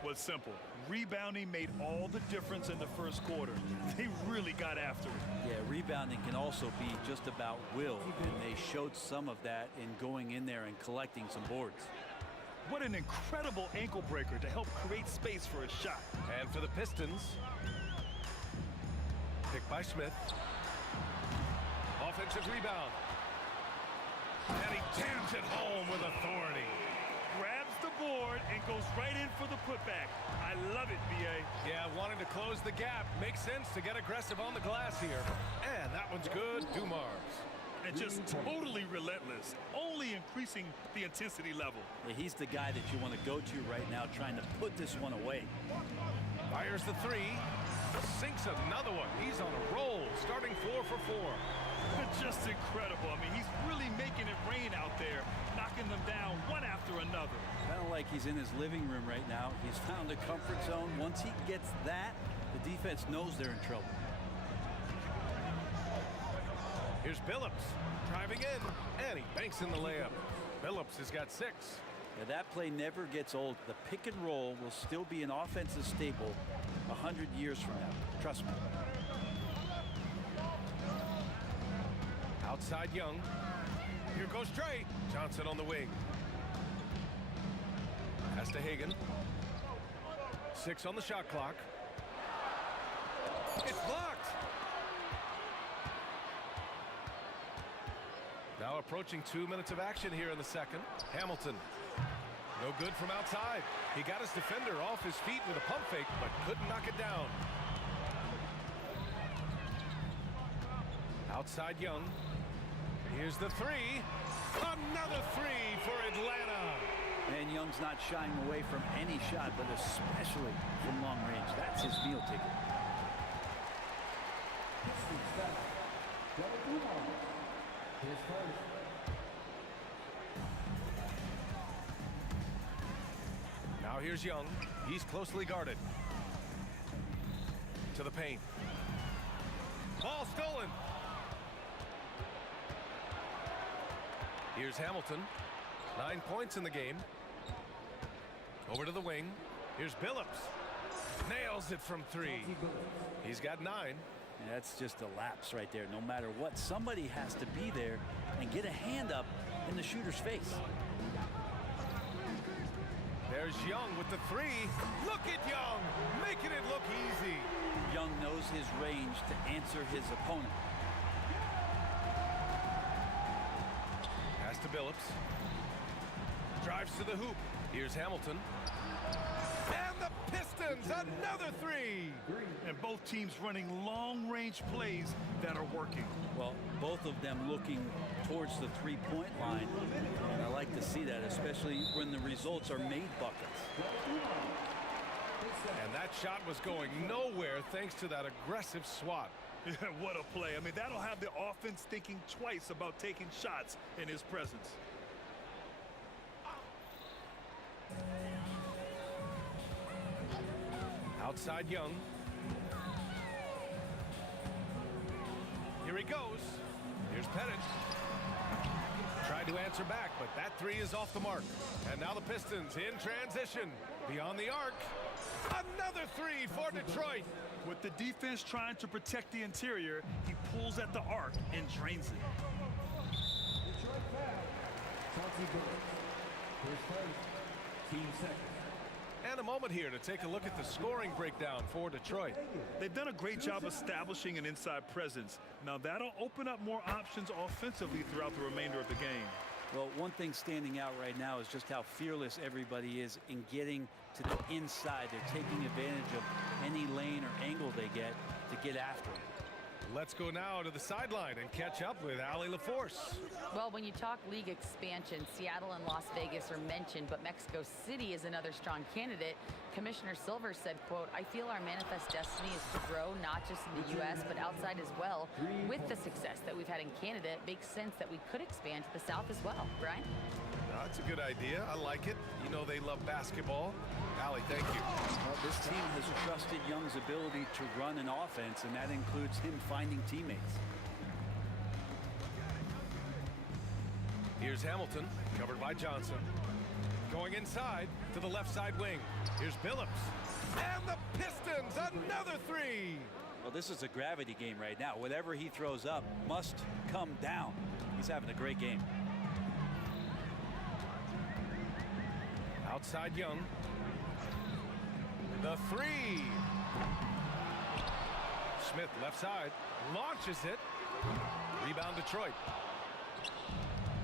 Was simple. Rebounding made all the difference in the first quarter. They really got after it. Yeah, rebounding can also be just about will, and they showed some of that in going in there and collecting some boards. What an incredible ankle breaker to help create space for a shot. And for the Pistons, picked by Smith. Offensive rebound. And he jams it home with authority. Grabs the board and goes right in for the putback. I love it, BA. Yeah, wanting to close the gap. Makes sense to get aggressive on the glass here. And that one's good. Dumars. And just totally relentless, only increasing the intensity level. Yeah, he's the guy that you want to go to right now, trying to put this one away. Fires the 3. Sinks another one. He's on a roll, starting 4 for 4. Just incredible. I mean, he's really making it rain out there, knocking them down one after another. Kind of like he's in his living room right now. He's found a comfort zone. Once he gets that, the defense knows they're in trouble. Here's Billups driving in, and he banks in the layup. Billups has got 6. Yeah, that play never gets old. The pick and roll will still be an offensive staple 100 years from now. Trust me. Outside Young. Here goes Trey. Johnson on the wing. Pass to Hagan. 6 on the shot clock. It's blocked. Now approaching 2 minutes of action here in the second. Hamilton. No good from outside. He got his defender off his feet with a pump fake, but couldn't knock it down. Outside Young. Here's the 3. Another 3 for Atlanta. And Young's not shying away from any shot, but especially from long range. That's his meal ticket. Now here's Young. He's closely guarded. To the paint. Ball stolen. Here's Hamilton. 9 points in the game. Over to the wing. Here's Billups. Nails it from 3. He's got 9. And that's just a lapse right there. No matter what, somebody has to be there and get a hand up in the shooter's face. There's Young with the 3. Look at Young, making it look easy. Young knows his range to answer his opponent. Pass to Billups. Drives to the hoop. Here's Hamilton. And the Pistons, another 3. And both teams running long-range plays that are working. Well, both of them looking towards the three-point line. And I like to see that, especially when the results are made buckets. And that shot was going nowhere thanks to that aggressive swat. What a play. I mean, that'll have the offense thinking twice about taking shots in his presence. Outside Young. Here he goes. Here's Pettit. Tried to answer back, but that three is off the mark. And now the Pistons in transition. Beyond the arc. Another three for Detroit. With the defense trying to protect the interior, he pulls at the arc and drains it. Detroit foul. Chauncey Billups. First place. Team second. And a moment here to take a look at the scoring breakdown for Detroit. They've done a great job establishing an inside presence. Now that'll open up more options offensively throughout the remainder of the game. Well, one thing standing out right now is just how fearless everybody is in getting to the inside. They're taking advantage of any lane or angle they get to get after it. Let's go now to the sideline and catch up with Allie LaForce. Well, when you talk league expansion, Seattle and Las Vegas are mentioned, but Mexico City is another strong candidate. Commissioner Silver said, quote, "I feel our manifest destiny is to grow not just in the U.S., but outside as well. With the success that we've had in Canada, it makes sense that we could expand to the South as well." Brian? That's a good idea. I like it. You know they love basketball. Allie, thank you. Well, this team has trusted Young's ability to run an offense, and that includes him finding teammates. Here's Hamilton, covered by Johnson. Going inside to the left side wing. Here's Billups. And the Pistons, another three. Well, this is a gravity game right now. Whatever he throws up must come down. He's having a great game. Outside Young. The three. Smith left side. Launches it. Rebound Detroit.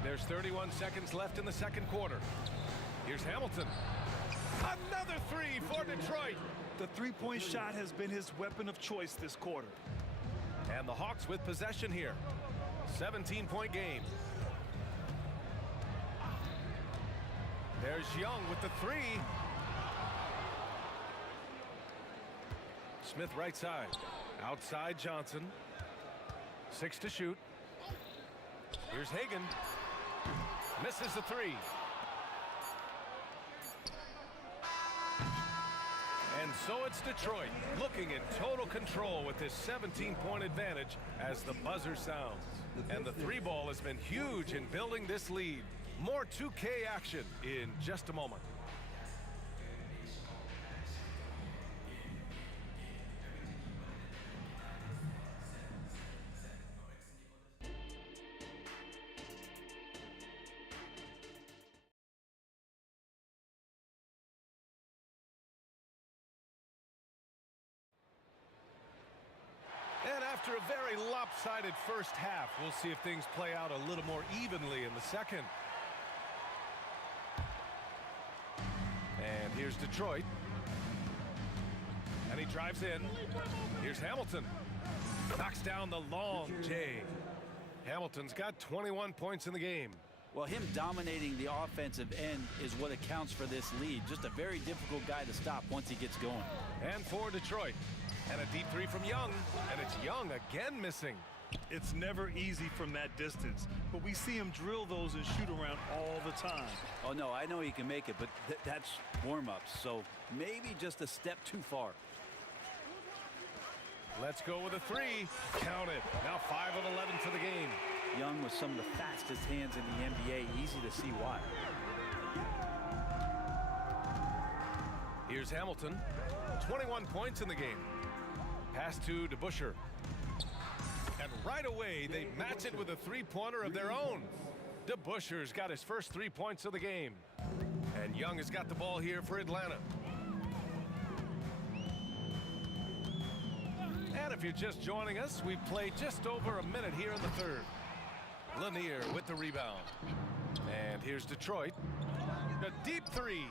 There's 31 seconds left in the second quarter. Here's Hamilton. Another three for Detroit. The three-point shot has been his weapon of choice this quarter. And the Hawks with possession here. 17-point game. There's Young with the three. Smith right side. Outside Johnson. 6 to shoot. Here's Hagan. Misses the three. And so it's Detroit looking in total control with this 17-point advantage as the buzzer sounds. And the three ball has been huge in building this lead. More 2K action in just a moment. And after a very lopsided first half, we'll see if things play out a little more evenly in the second. And here's Detroit. And he drives in. Here's Hamilton. Knocks down the long J. Hamilton's got 21 points in the game. Well, him dominating the offensive end is what accounts for this lead. Just a very difficult guy to stop once he gets going. And for Detroit. And a deep three from Young. And it's Young again missing. It's never easy from that distance, but we see him drill those and shoot around all the time. Oh, no, I know he can make it, but that's warm-ups, so maybe just a step too far. Let's go with a three. Count it. Now 5 of 11 for the game. Young with some of the fastest hands in the NBA. Easy to see why. Here's Hamilton. 21 points in the game. Pass to DeBusschere. And right away, they match it with a three-pointer of their own. DeBusschere's got his first 3 points of the game. And Young has got the ball here for Atlanta. And if you're just joining us, we've played just over a minute here in the third. Lanier with the rebound. And here's Detroit. A deep three.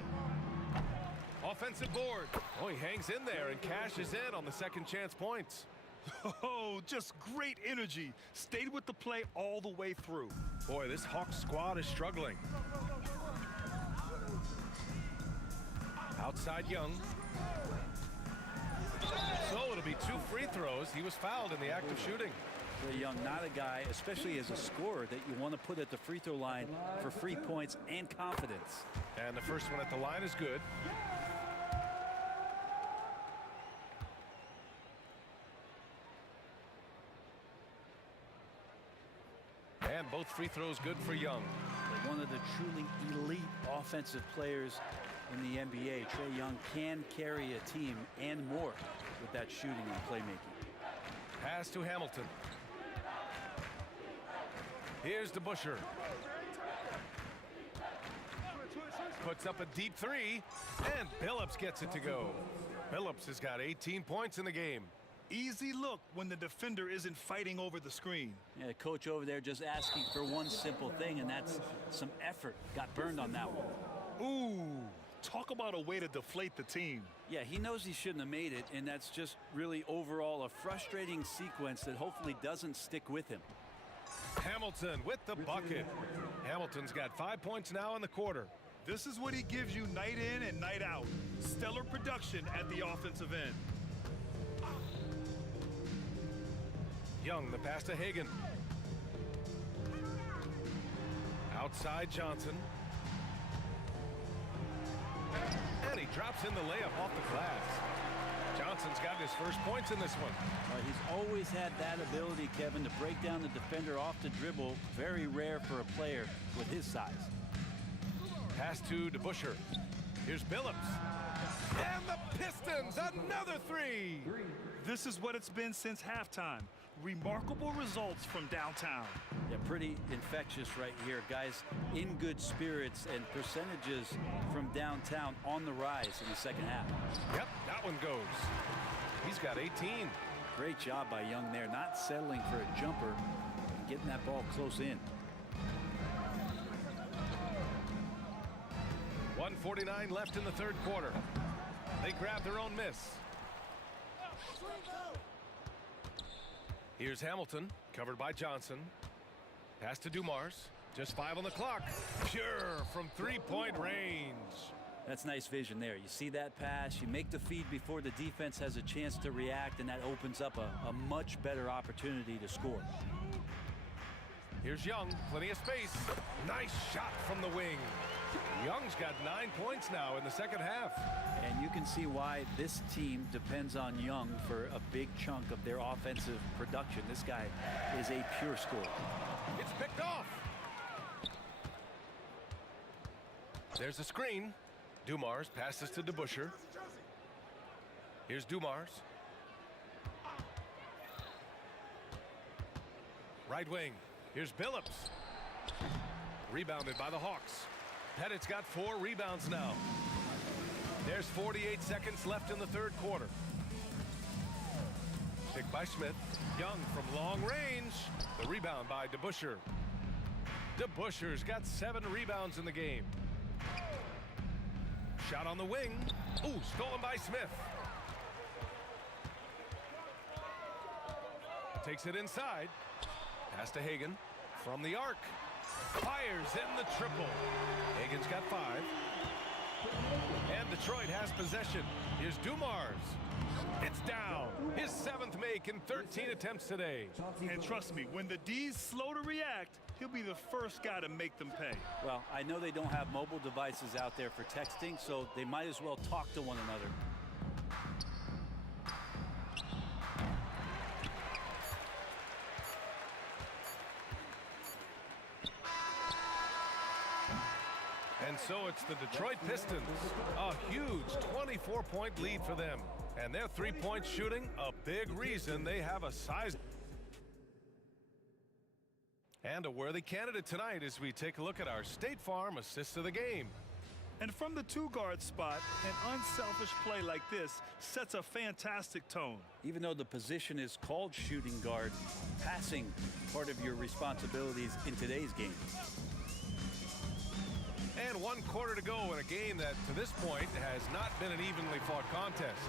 Offensive board. Oh, he hangs in there and cashes in on the second chance points. Oh, just great energy. Stayed with the play all the way through. Boy, this Hawks squad is struggling. Outside Young. So it'll be 2 free throws. He was fouled in the act of shooting. Trae Young, not a guy, especially as a scorer, that you want to put at the free throw line for free points and confidence. And the first one at the line is good. And both free throws good for Young. One of the truly elite offensive players in the NBA. Trae Young can carry a team and more with that shooting and playmaking. Pass to Hamilton. Here's DeBusschere. Puts up a deep three, and Billups gets it to go. Billups has got 18 points in the game. Easy look when the defender isn't fighting over the screen. Yeah, coach over there just asking for one simple thing, and that's some effort. Got burned on that one. Ooh, talk about a way to deflate the team. Yeah, he knows he shouldn't have made it, and that's just really overall a frustrating sequence that hopefully doesn't stick with him. Hamilton with the bucket. Hamilton's got 5 points now in the quarter. This is what he gives you night in and night out. Stellar production at the offensive end. Young, the pass to Hagan. Outside Johnson. And he drops in the layup off the glass. Johnson's got his first points in this one. He's always had that ability, Kevin, to break down the defender off the dribble. Very rare for a player with his size. Pass to DeBusschere. Here's Billups. And the Pistons, another three. This is what it's been since halftime. Remarkable results from downtown. Yeah, pretty infectious right here. Guys in good spirits, and percentages from downtown on the rise in the second half. Yep, that one goes. He's got 18. Great job by Young there, not settling for a jumper and getting that ball close in. 1:49 left in the third quarter. They grab their own miss. Here's Hamilton, covered by Johnson. Pass to Dumars. Just 5 on the clock. Pure from three-point range. That's nice vision there. You see that pass, you make the feed before the defense has a chance to react, and that opens up a much better opportunity to score. Here's Young, plenty of space. Nice shot from the wing. Young's got 9 points now in the second half. And you can see why this team depends on Young for a big chunk of their offensive production. This guy is a pure scorer. It's picked off. There's a screen. Dumars passes to DeBusschere. Here's Dumars. Right wing. Here's Billups. Rebounded by the Hawks. Pettit's got 4 rebounds now. There's 48 seconds left in the third quarter. Picked by Smith. Young from long range. The rebound by DeBusschere. DeBusschere's got 7 rebounds in the game. Shot on the wing. Ooh, stolen by Smith. Takes it inside. Pass to Hagan. From the arc. Fires in the triple. Hagan's got 5. And Detroit has possession. Here's Dumars. It's down. His 7th make in 13 attempts today. And trust me, when the D's slow to react, he'll be the first guy to make them pay. Well, I know they don't have mobile devices out there for texting, so they might as well talk to one another. And so it's the Detroit Pistons. A huge 24-point lead for them. And their three-point shooting, a big reason they have a size. And a worthy candidate tonight as we take a look at our State Farm assist of the game. And from the 2-guard spot, an unselfish play like this sets a fantastic tone. Even though the position is called shooting guard, passing part of your responsibilities in today's game. And 1 quarter to go in a game that, to this point, has not been an evenly fought contest.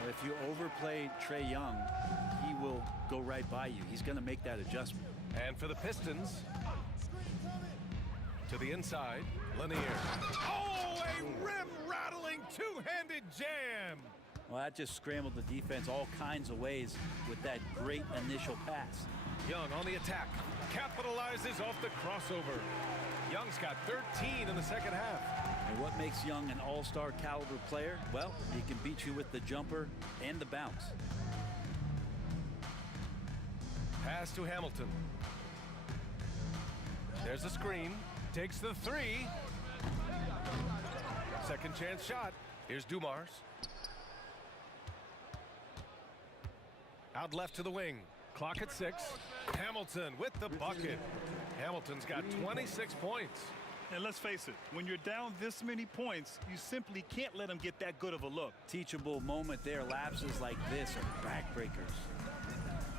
Well, if you overplay Trae Young, he will go right by you. He's going to make that adjustment. And for the Pistons, to the inside, Lanier. Oh, a rim-rattling two-handed jam! Well, that just scrambled the defense all kinds of ways with that great initial pass. Young on the attack, capitalizes off the crossover. Young's got 13 in the second half. And what makes Young an all-star caliber player? Well, he can beat you with the jumper and the bounce. Pass to Hamilton. There's a screen. Takes the three. Second chance shot. Here's Dumars. Out left to the wing. Clock at 6. Hamilton with the bucket. Hamilton's got 26 points. And let's face it, when you're down this many points, you simply can't let them get that good of a look. Teachable moment there. Lapses like this are backbreakers.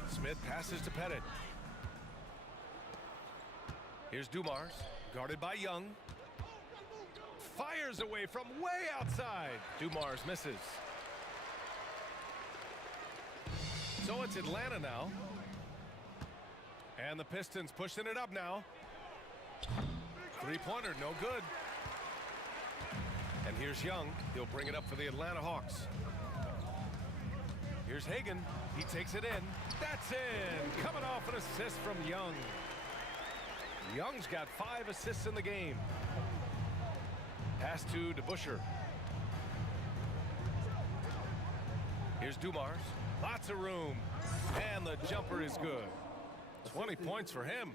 Smith passes to Pettit. Here's Dumars, guarded by Young. Fires away from way outside. Dumars misses. So it's Atlanta now. And the Pistons pushing it up now. Three-pointer, no good. And here's Young. He'll bring it up for the Atlanta Hawks. Here's Hagan. He takes it in. That's in. Coming off an assist from Young. Young's got 5 assists in the game. Pass to DeBusschere. Here's Dumars. Lots of room. And the jumper is good. 20 points for him.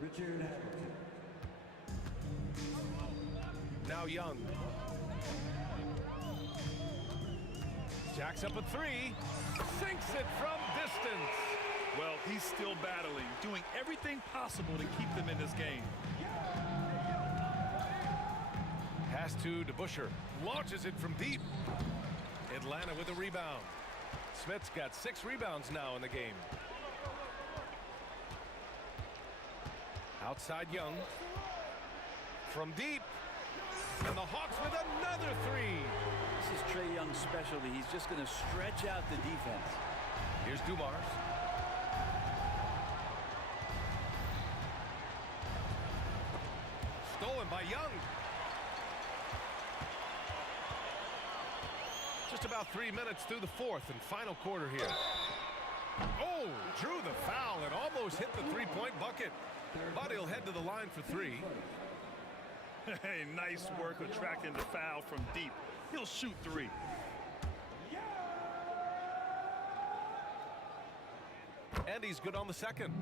Now Young. Jacks up a 3. Sinks it from distance. Well, he's still battling, doing everything possible to keep them in this game. Pass to DeBusschere. Launches it from deep. Atlanta with a rebound. Smith's got 6 rebounds now in the game. Outside Young. From deep. And the Hawks with another 3. This is Trae Young's specialty. He's just going to stretch out the defense. Here's Dumars. Stolen by Young. Just about 3 minutes through the fourth and final quarter here. Oh, drew the foul and almost hit the three-point bucket. But he'll head to the line for 3. Hey, nice work attracting the foul from deep. He'll shoot 3. And he's good on the second.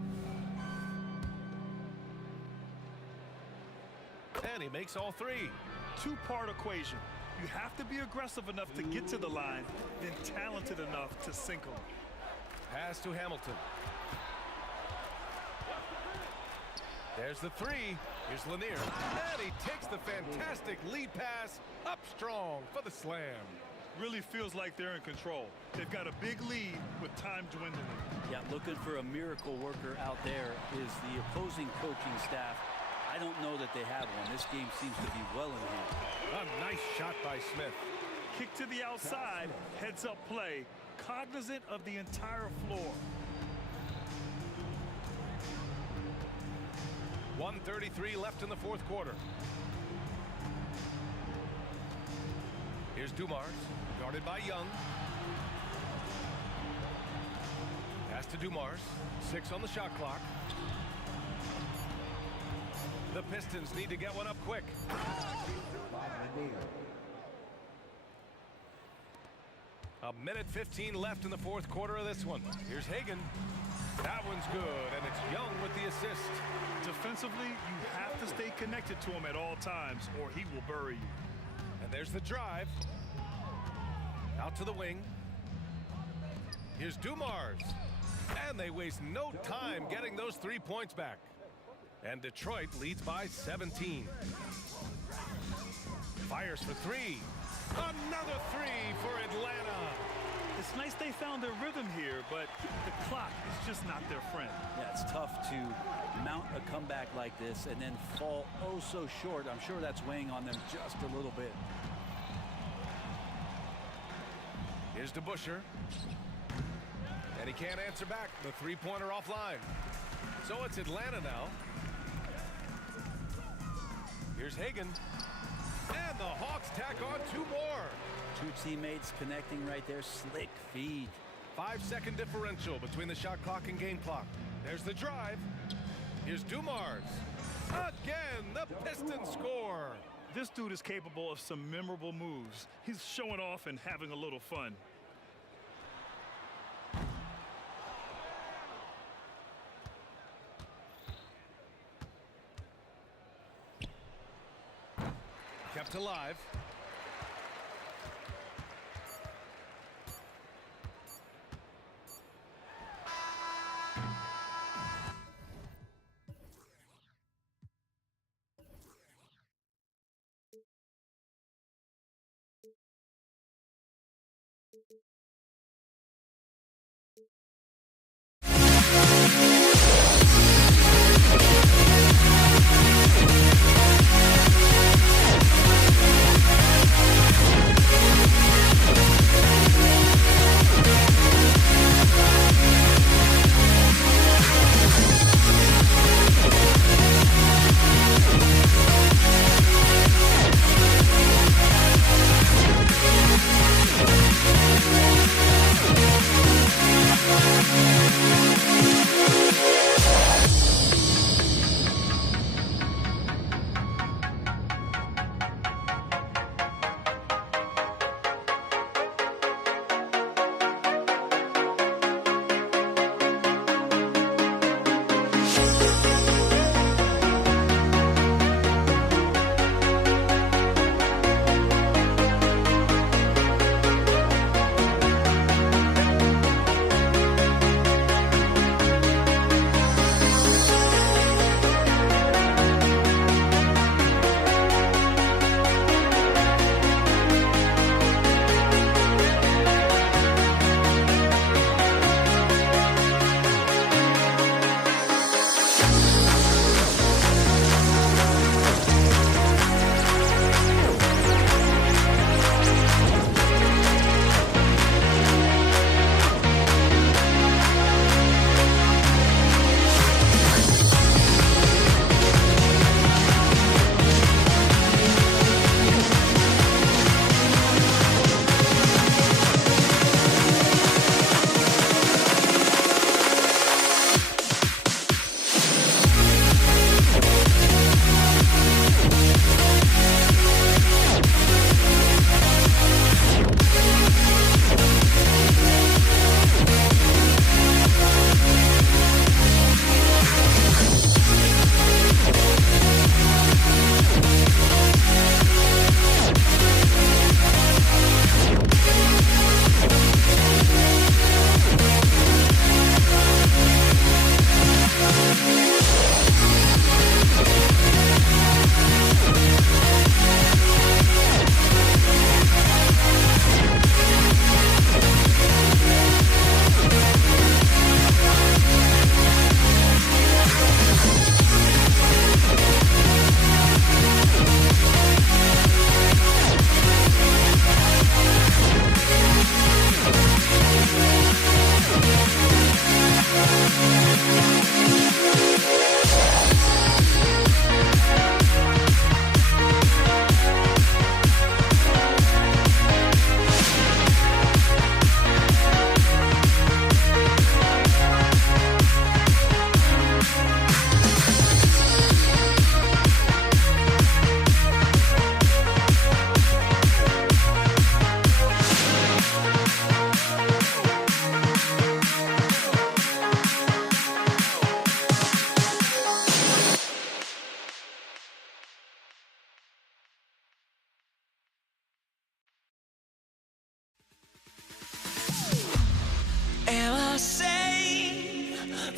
And he makes all 3. Two-part equation. You have to be aggressive enough to get to the line, then talented enough to sink them. Pass to Hamilton. There's the 3. Here's Lanier. And he takes the fantastic lead pass up strong for the slam. Really feels like they're in control. They've got a big lead with time dwindling. Yeah, looking for a miracle worker out there is the opposing coaching staff. I don't know that they have one. This game seems to be well in hand. A nice shot by Smith. Kick to the outside, heads-up play, cognizant of the entire floor. 1:33 left in the fourth quarter. Here's Dumars, guarded by Young. Pass to Dumars. 6 on the shot clock. The Pistons need to get one up quick. A minute 15 left in the fourth quarter of this one. Here's Hagan. That one's good, and it's Young with the assist. Defensively, you have to stay connected to him at all times, or he will bury you. And there's the drive. Out to the wing. Here's Dumars. And they waste no time getting those 3 points back. And Detroit leads by 17. Fires for 3. Another 3 for Atlanta. It's nice they found their rhythm here, but the clock is just not their friend. Yeah, it's tough to mount a comeback like this and then fall oh so short. I'm sure that's weighing on them just a little bit. Here's DeBusschere. And he can't answer back. The three-pointer offline. So it's Atlanta now. Here's Hagan. And the Hawks tack on 2 more. 2 teammates connecting right there. Slick feed. 5-second differential between the shot clock and game clock. There's the drive. Here's Dumars. Again, the Pistons score. This dude is capable of some memorable moves. He's showing off and having a little fun. to live.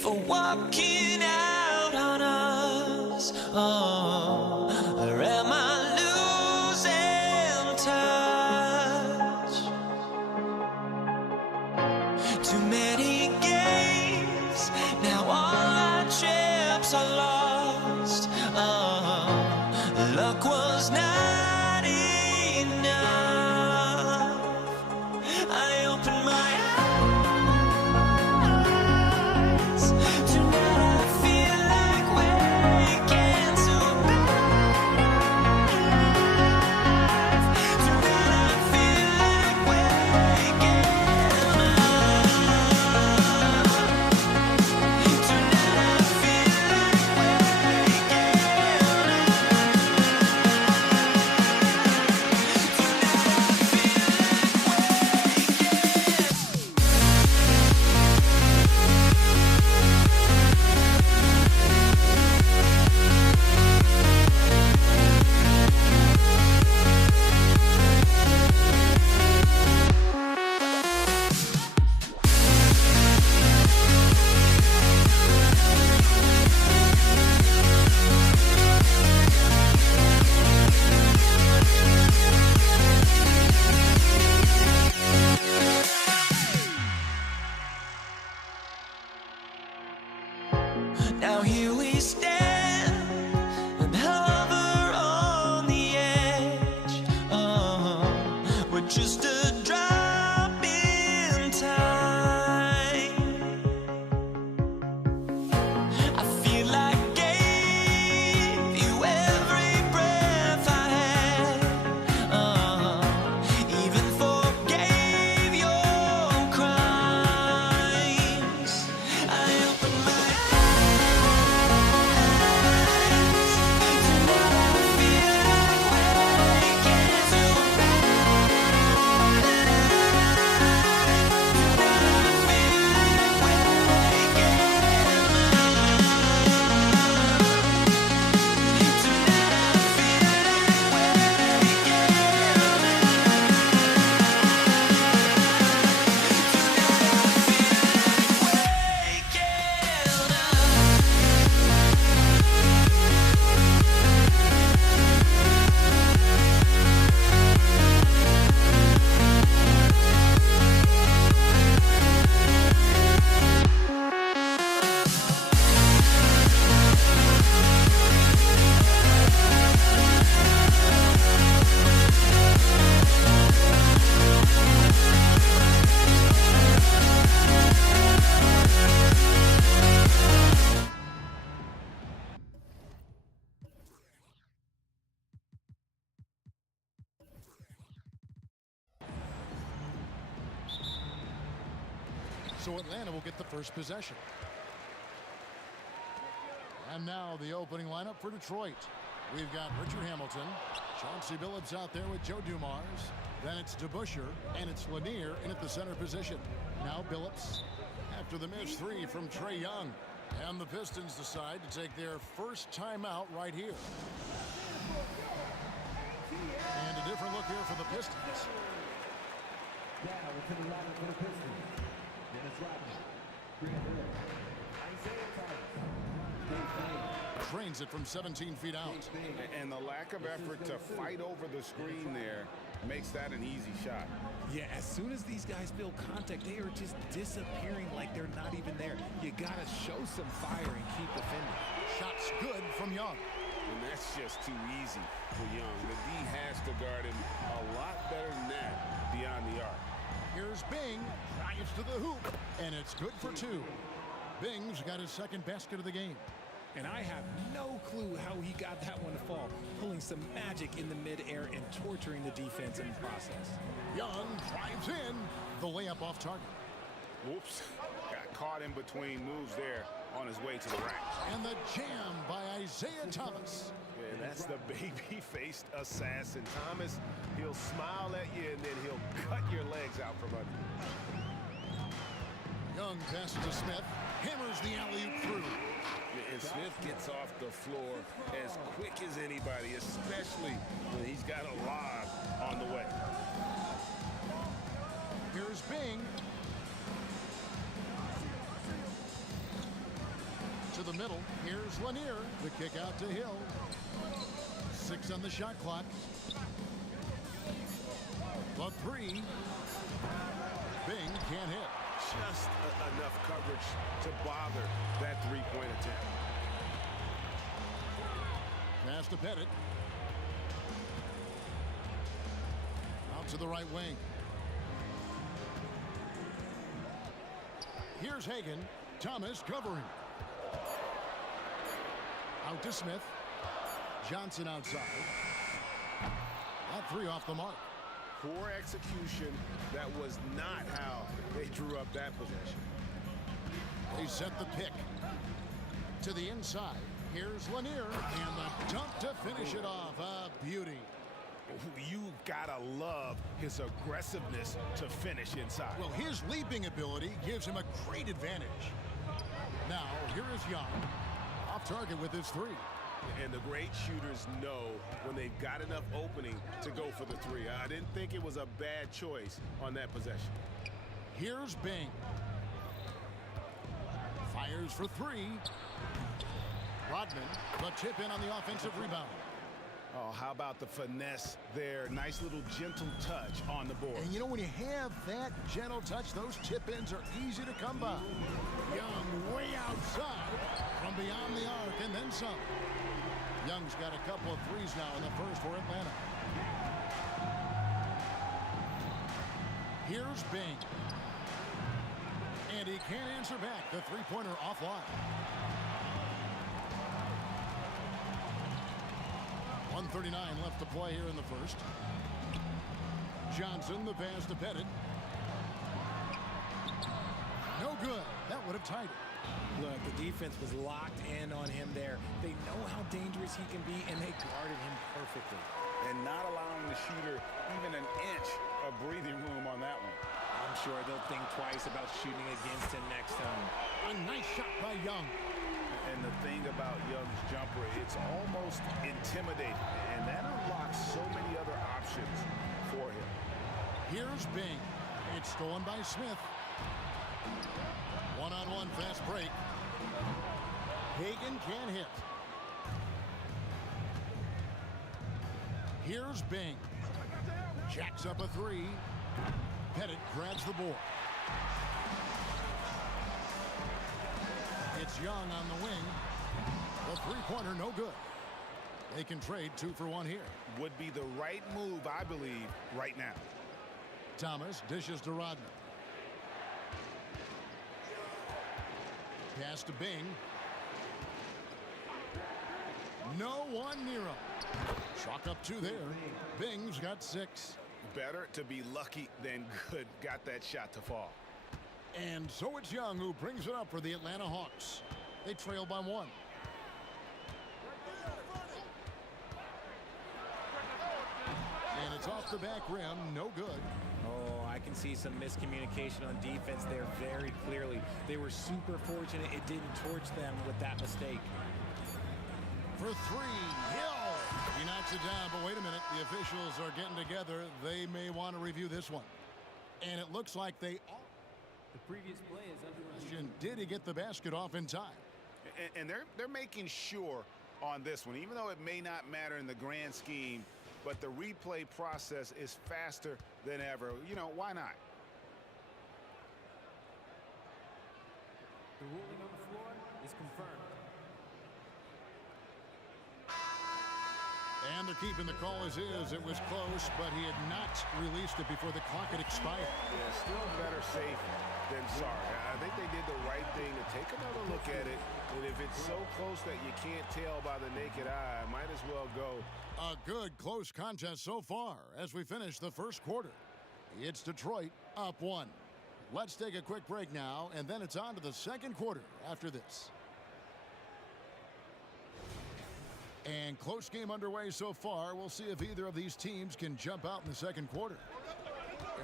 for walking out on us? Oh, or am I losing touch? Too many games, now all our chips are lost. Oh, luck was not enough. I opened my So Atlanta will get the first possession. And now the opening lineup for Detroit. We've got Richard Hamilton, Chauncey Billups out there with Joe Dumars. Then it's DeBusschere, and it's Lanier in at the center position. Now Billups after the missed three from Trae Young. And the Pistons decide to take their first timeout right here. And a different look here for the Pistons. Down to the line for the Pistons. Dennis Rodman. Green Hill. Isaiah Thomas. Trains it from 17 feet out. And the lack of effort to fight over the screen there makes that an easy shot. Yeah, as soon as these guys feel contact, they are just disappearing like they're not even there. You got to show some fire and keep defending. Shots good from Young. And that's just too easy for Young. The D has to guard him a lot better than that beyond the arc. Here's Bing, drives to the hoop, and it's good for two. Bing's got his second basket of the game. And I have no clue how he got that one to fall, pulling some magic in the midair and torturing the defense in the process. Young drives in, the layup off target. Whoops, got caught in between moves there on his way to the rack. And the jam by Isaiah Thomas. Yeah, that's the baby-faced assassin. Thomas, he'll smile at you and then he'll cut your legs out from under you. Young passes to Smith, hammers the alley-oop through. And Smith gets off the floor as quick as anybody, especially when he's got a lob on the way. Here's Bing. To the middle. Here's Lanier. The kick out to Hill. 6 on the shot clock. The three. Bing can't hit. Just enough coverage to bother that three-point attempt. Pass to Pettit. Out to the right wing. Here's Hagan. Thomas covering. Out to Smith. Johnson outside. That three off the mark. Poor execution. That was not how they drew up that possession. They set the pick. To the inside. Here's Lanier. And the dunk to finish it off. A beauty. You gotta love his aggressiveness to finish inside. Well, his leaping ability gives him a great advantage. Now, here is Young. Off target with his three. And the great shooters know when they've got enough opening to go for the three. I didn't think it was a bad choice on that possession. Here's Bing. Fires for three. Rodman, the tip in on the offensive rebound. Oh, how about the finesse there? Nice little gentle touch on the board. And you know, when you have that gentle touch, those tip-ins are easy to come by. Young way outside from beyond the arc and then some. Young's got a couple of threes now in the first for Atlanta. Here's Bing. And he can't answer back. The three-pointer offline. 1:39 left to play here in the first. Johnson, the pass to Pettit. No good. That would have tied it. Look, the defense was locked in on him there. They know how dangerous he can be, and they guarded him perfectly. And not allowing the shooter even an inch of breathing room on that one. I'm sure they'll think twice about shooting against him next time. A nice shot by Young. And the thing about Young's jumper, it's almost intimidating. And that unlocks so many other options for him. Here's Bing. It's stolen by Smith. One-on-one fast break. Hagan can't hit. Here's Bing. Jacks up a three. Pettit grabs the board. It's Young on the wing. The three-pointer no good. They can trade 2 for 1 here. Would be the right move, I believe, right now. Thomas dishes to Rodman. Pass to Bing. No one near him. Chalk up 2 there. Bing's got 6. Better to be lucky than good. Got that shot to fall. And so it's Young who brings it up for the Atlanta Hawks. They trail by 1. And it's off the back rim, no good. Oh, I can see some miscommunication on defense there very clearly. They were super fortunate it didn't torch them with that mistake. For 3, Hill. He knocks it down, but wait a minute. The officials are getting together. They may want to review this one. And it looks like they are. The previous play is under review. Did he get the basket off in time? And they're making sure on this one, even though it may not matter in the grand scheme, but the replay process is faster than ever. You know, why not? The ruling on the floor is confirmed. And they're keeping the call as is. It was close, but he had not released it before the clock had expired. Yeah, still better safe than sorry. I think they did the right thing to take another look at it. And if it's so close that you can't tell by the naked eye, might as well go. A good close contest so far as we finish the first quarter. It's Detroit up 1. Let's take a quick break now, and then it's on to the second quarter after this. And close game underway so far. We'll see if either of these teams can jump out in the second quarter.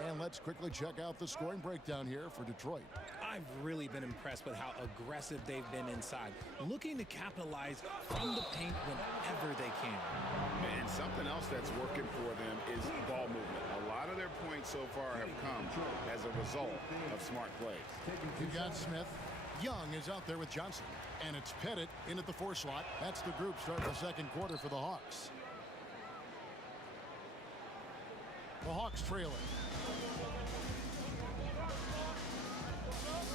And let's quickly check out the scoring breakdown here for Detroit. I've really been impressed with how aggressive they've been inside, looking to capitalize from the paint whenever they can. And something else that's working for them is ball movement. A lot of their points so far have come as a result of smart plays. You got Smith. Young is out there with Johnson. And it's Pettit in at the 4 slot. That's the group starting the second quarter for the Hawks. The Hawks trailing.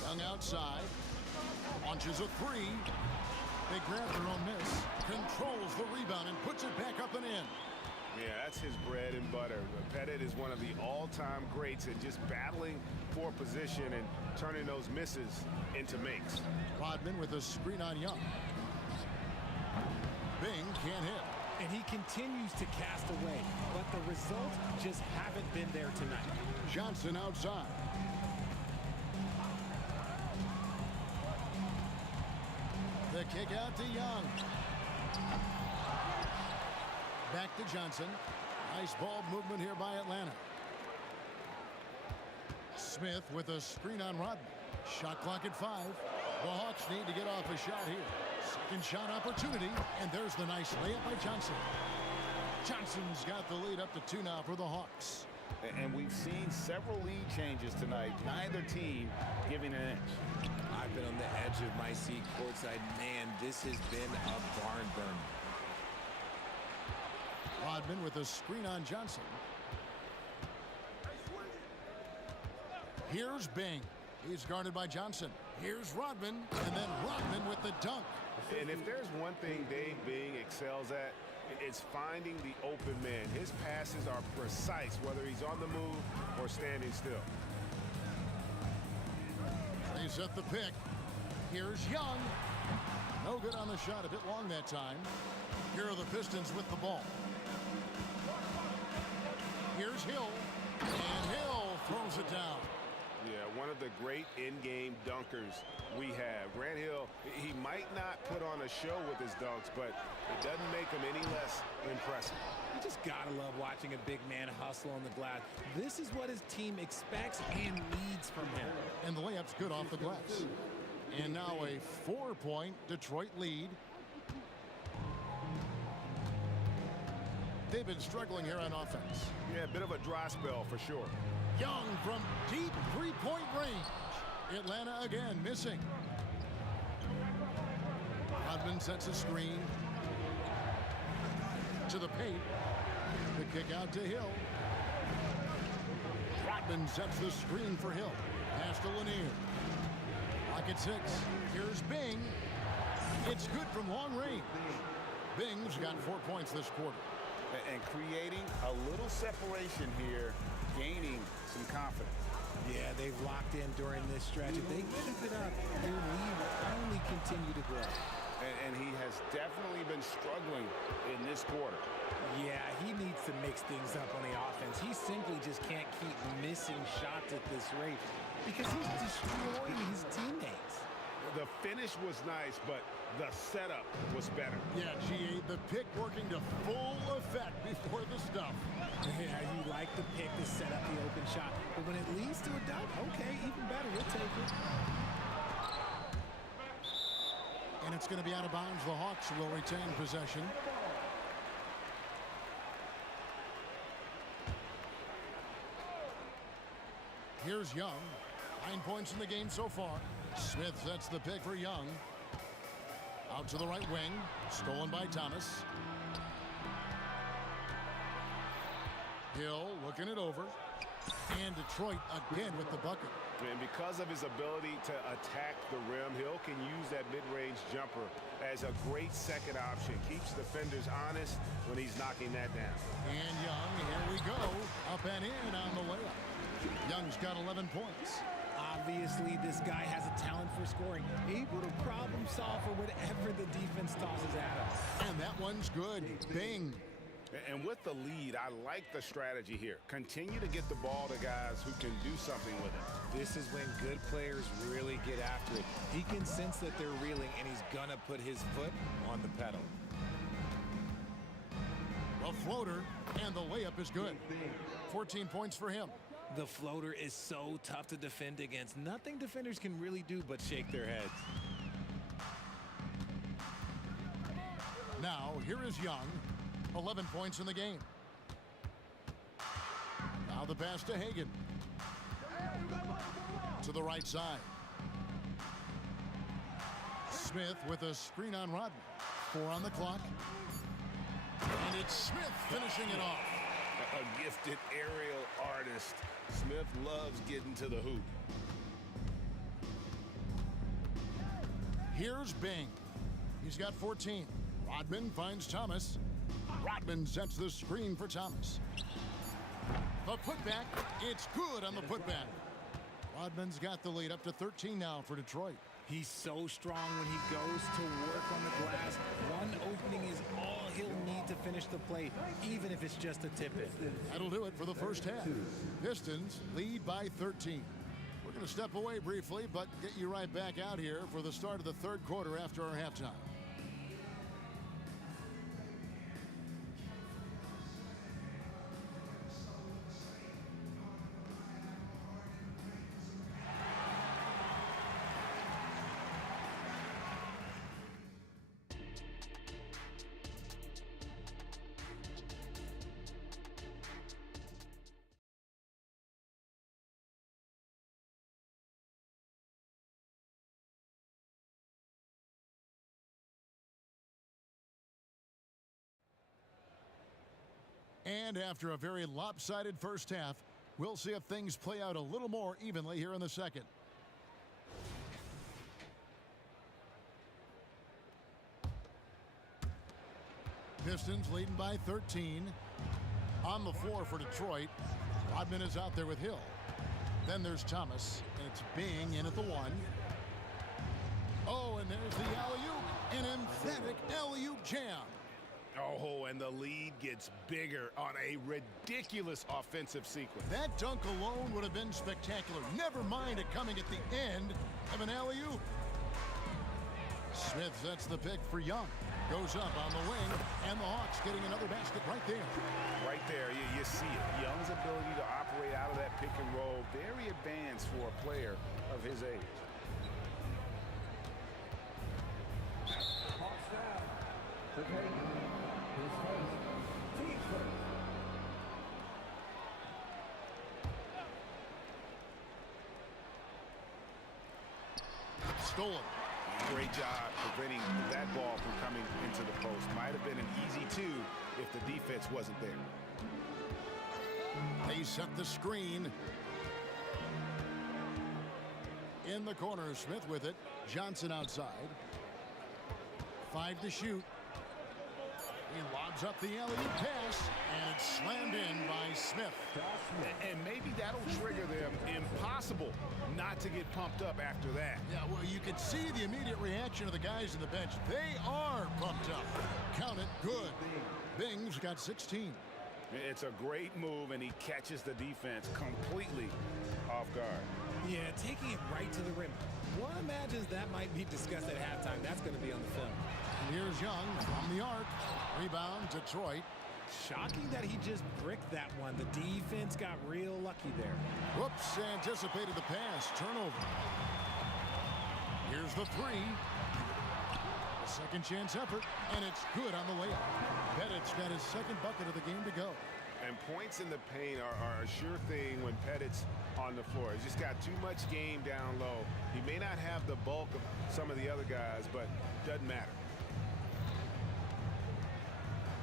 Young outside. Launches a 3. They grab their own miss. Controls the rebound and puts it back up and in. Yeah, that's his bread and butter. Pettit is one of the all-time greats at just battling for position and turning those misses into makes. Rodman with a screen on Young. Bing can't hit. And he continues to cast away, but the results just haven't been there tonight. Johnson outside. The kick out to Young. Back to Johnson. Nice ball movement here by Atlanta. Smith with a screen on Rodman. Shot clock at 5. The Hawks need to get off a shot here. Second shot opportunity, and there's the nice layup by Johnson. Johnson's got the lead up to 2 now for the Hawks. And we've seen several lead changes tonight. Neither team giving an inch. I've been on the edge of my seat courtside. Man, this has been a barn burner. Rodman with a screen on Johnson. Here's Bing. He's guarded by Johnson. Here's Rodman, and then Rodman with the dunk. And if there's one thing Dave Bing excels at, it's finding the open man. His passes are precise, whether he's on the move or standing still. They set the pick. Here's Young. No good on the shot, a bit long that time. Here are the Pistons with the ball. Here's Hill, and Hill throws it down. Yeah, one of the great in-game dunkers we have. Grant Hill, he might not put on a show with his dunks, but it doesn't make him any less impressive. You just gotta love watching a big man hustle on the glass. This is what his team expects and needs from him. And the layup's good off the glass. And now a 4-point Detroit lead. They've been struggling here on offense. Yeah, a bit of a dry spell for sure. Young from deep 3-point range. Atlanta again missing. Rodman sets a screen. To the paint. The kick out to Hill. Rodman sets the screen for Hill. Pass to Lanier. Lock at 6. Here's Bing. It's good from long range. Bing's got 4 points this quarter. And creating a little separation here, gaining some confidence. Yeah, they've locked in during this stretch. If they keep it up, their lead will only continue to grow. and he has definitely been struggling in this quarter. Yeah, he needs to mix things up on the offense. He simply just can't keep missing shots at this rate because he's destroying his teammates. The finish was nice, but the setup was better. Yeah, GA, the pick working to full effect before the stuff. Yeah, you like the pick to set up the open shot, but when it leads to a dunk, okay, even better, we'll take it. And it's going to be out of bounds. The Hawks will retain possession. Here's Young. 9 points in the game so far. Smith sets the pick for Young. Out to the right wing. Stolen by Thomas. Hill looking it over. And Detroit again with the bucket. And because of his ability to attack the rim, Hill can use that mid-range jumper as a great second option. Keeps defenders honest when he's knocking that down. And Young, here we go. Up and in on the layup. Young's got 11 points. Obviously, this guy has a talent for scoring. Able to problem solve for whatever the defense tosses at him. And that one's good. Bing. And with the lead, I like the strategy here. Continue to get the ball to guys who can do something with it. This is when good players really get after it. He can sense that they're reeling, and he's going to put his foot on the pedal. A floater, and the layup is good. 14 points for him. The floater is so tough to defend against. Nothing defenders can really do but shake their heads. Now, here is Young. 11 points in the game. Now the pass to Hagan. To the right side. Smith with a screen on Rodman. 4 on the clock. And it's Smith finishing it off. A gifted aerial artist. Smith loves getting to the hoop. Here's Bing. He's got 14. Rodman finds Thomas. Rodman sets the screen for Thomas. The putback, it's good on the putback. Rodman's got the lead up to 13 now for Detroit. He's so strong when he goes to work on the glass. One opening is all he'll need to finish the play, even if it's just a tip-in. That'll do it for the first half. Pistons lead by 13. We're going to step away briefly, but get you right back out here for the start of the third quarter after our halftime. And after a very lopsided first half, we'll see if things play out a little more evenly here in the second. Pistons leading by 13. On the floor for Detroit. Rodman is out there with Hill. Then there's Thomas, and it's Bing in at the 1. Oh, and there's the alley-oop. An emphatic alley-oop jam. Oh, and the lead gets bigger on a ridiculous offensive sequence. That dunk alone would have been spectacular. Never mind it coming at the end of an alley-oop. Smith sets the pick for Young. Goes up on the wing, and the Hawks getting another basket right there. Right there, you see it. Young's ability to operate out of that pick and roll, very advanced for a player of his age. Hawks down. Okay. His first. Team first. Stolen. Great job preventing that ball from coming into the post. Might have been an easy 2 if the defense wasn't there. They set the screen. In the corner, Smith with it. Johnson outside. 5 to shoot. He lobs up the alley-oop pass, and it's slammed in by Smith. And maybe that'll trigger them. Impossible simple not to get pumped up after that. Yeah, well, you can see the immediate reaction of the guys in the bench. They are pumped up. Count it, good. Bing's got 16. It's a great move, and he catches the defense completely off guard. Yeah, taking it right to the rim. One imagines that might be discussed at halftime. That's going to be on the film. And here's Young from the arc. Rebound, Detroit. Shocking that he just bricked that one. The defense got real lucky there. Whoops, anticipated the pass. Turnover. Here's the three. A second chance effort, and it's good on the layup. Pettit's got his second bucket of the game to go. And points in the paint are a sure thing when Pettit's on the floor. He's just got too much game down low. He may not have the bulk of some of the other guys, but doesn't matter.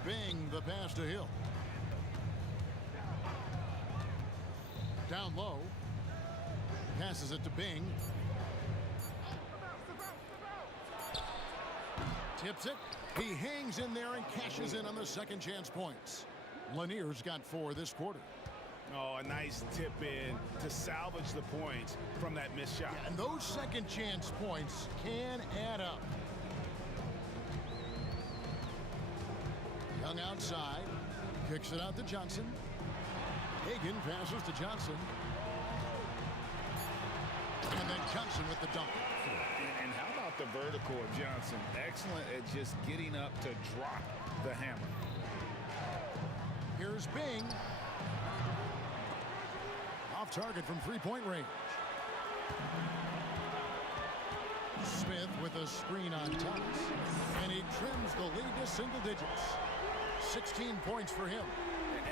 Bing, the pass to Hill. Down low. Passes it to Bing. Tips it. He hangs in there and cashes in on the second chance points. Lanier's got 4 this quarter. Oh, a nice tip in to salvage the points from that missed shot. Yeah, and those second chance points can add up. Young outside. Kicks it out to Johnson. Hagan passes to Johnson. And then Johnson with the dunk. And how about the vertical of Johnson? Excellent at just getting up to drop the hammer. Here's Bing. Off target from three-point range. Smith with a screen on Thomas. And he trims the lead to single digits. 16 points for him.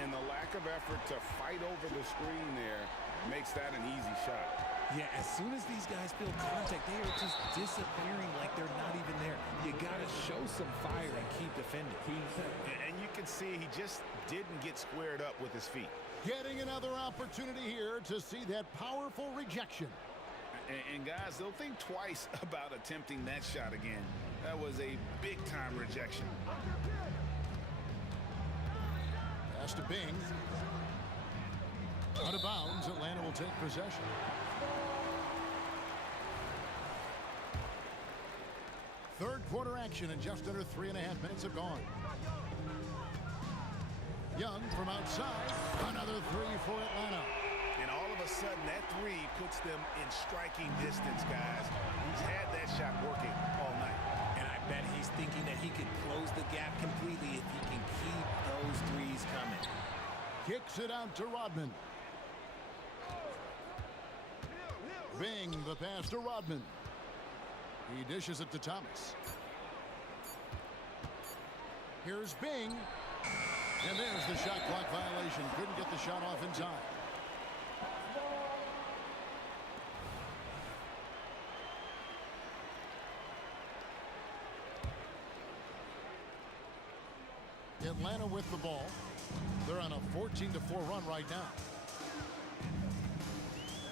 And the lack of effort to fight over the screen there makes that an easy shot. Yeah, as soon as these guys feel contact, they are just disappearing like they're not even there. You got to show some fire and keep defending. And you can see he just didn't get squared up with his feet. Getting another opportunity here to see that powerful rejection. And guys, they'll think twice about attempting that shot again. That was a big-time rejection. Pass to Bing. Out of bounds, Atlanta will take possession. Third quarter action and just under 3.5 minutes have gone. Young from outside. Another three for Atlanta. And all of a sudden, that three puts them in striking distance, guys. He's had that shot working all night. And I bet he's thinking that he could close the gap completely if he can keep those threes coming. Kicks it out to Rodman. Bing, the pass to Rodman. He dishes it to Thomas. Here's Bing. And there's the shot clock violation. Couldn't get the shot off in time. Atlanta with the ball. They're on a 14-4 run right now.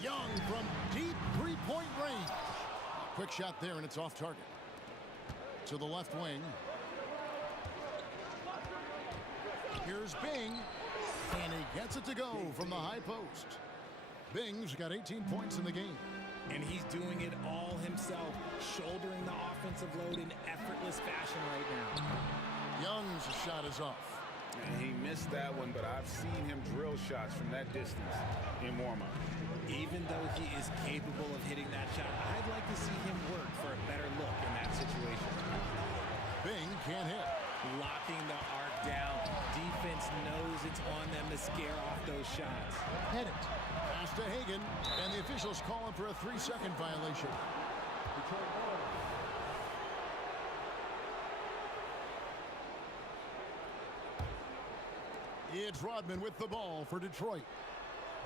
Young from deep three-point range. Quick shot there, and it's off target. To the left wing. Here's Bing. And he gets it to go from the high post. Bing's got 18 points in the game. And he's doing it all himself, shouldering the offensive load in effortless fashion right now. Young's shot is off. And he missed that one, but I've seen him drill shots from that distance in warm-up. Even though he is capable of hitting that shot, I'd like to see him work for a better look in that situation. Bing can't hit. Locking the arc down. Defense knows it's on them to scare off those shots. Hit it. Pass to Hagan, and the officials call him for a 3-second violation. It's Rodman with the ball for Detroit.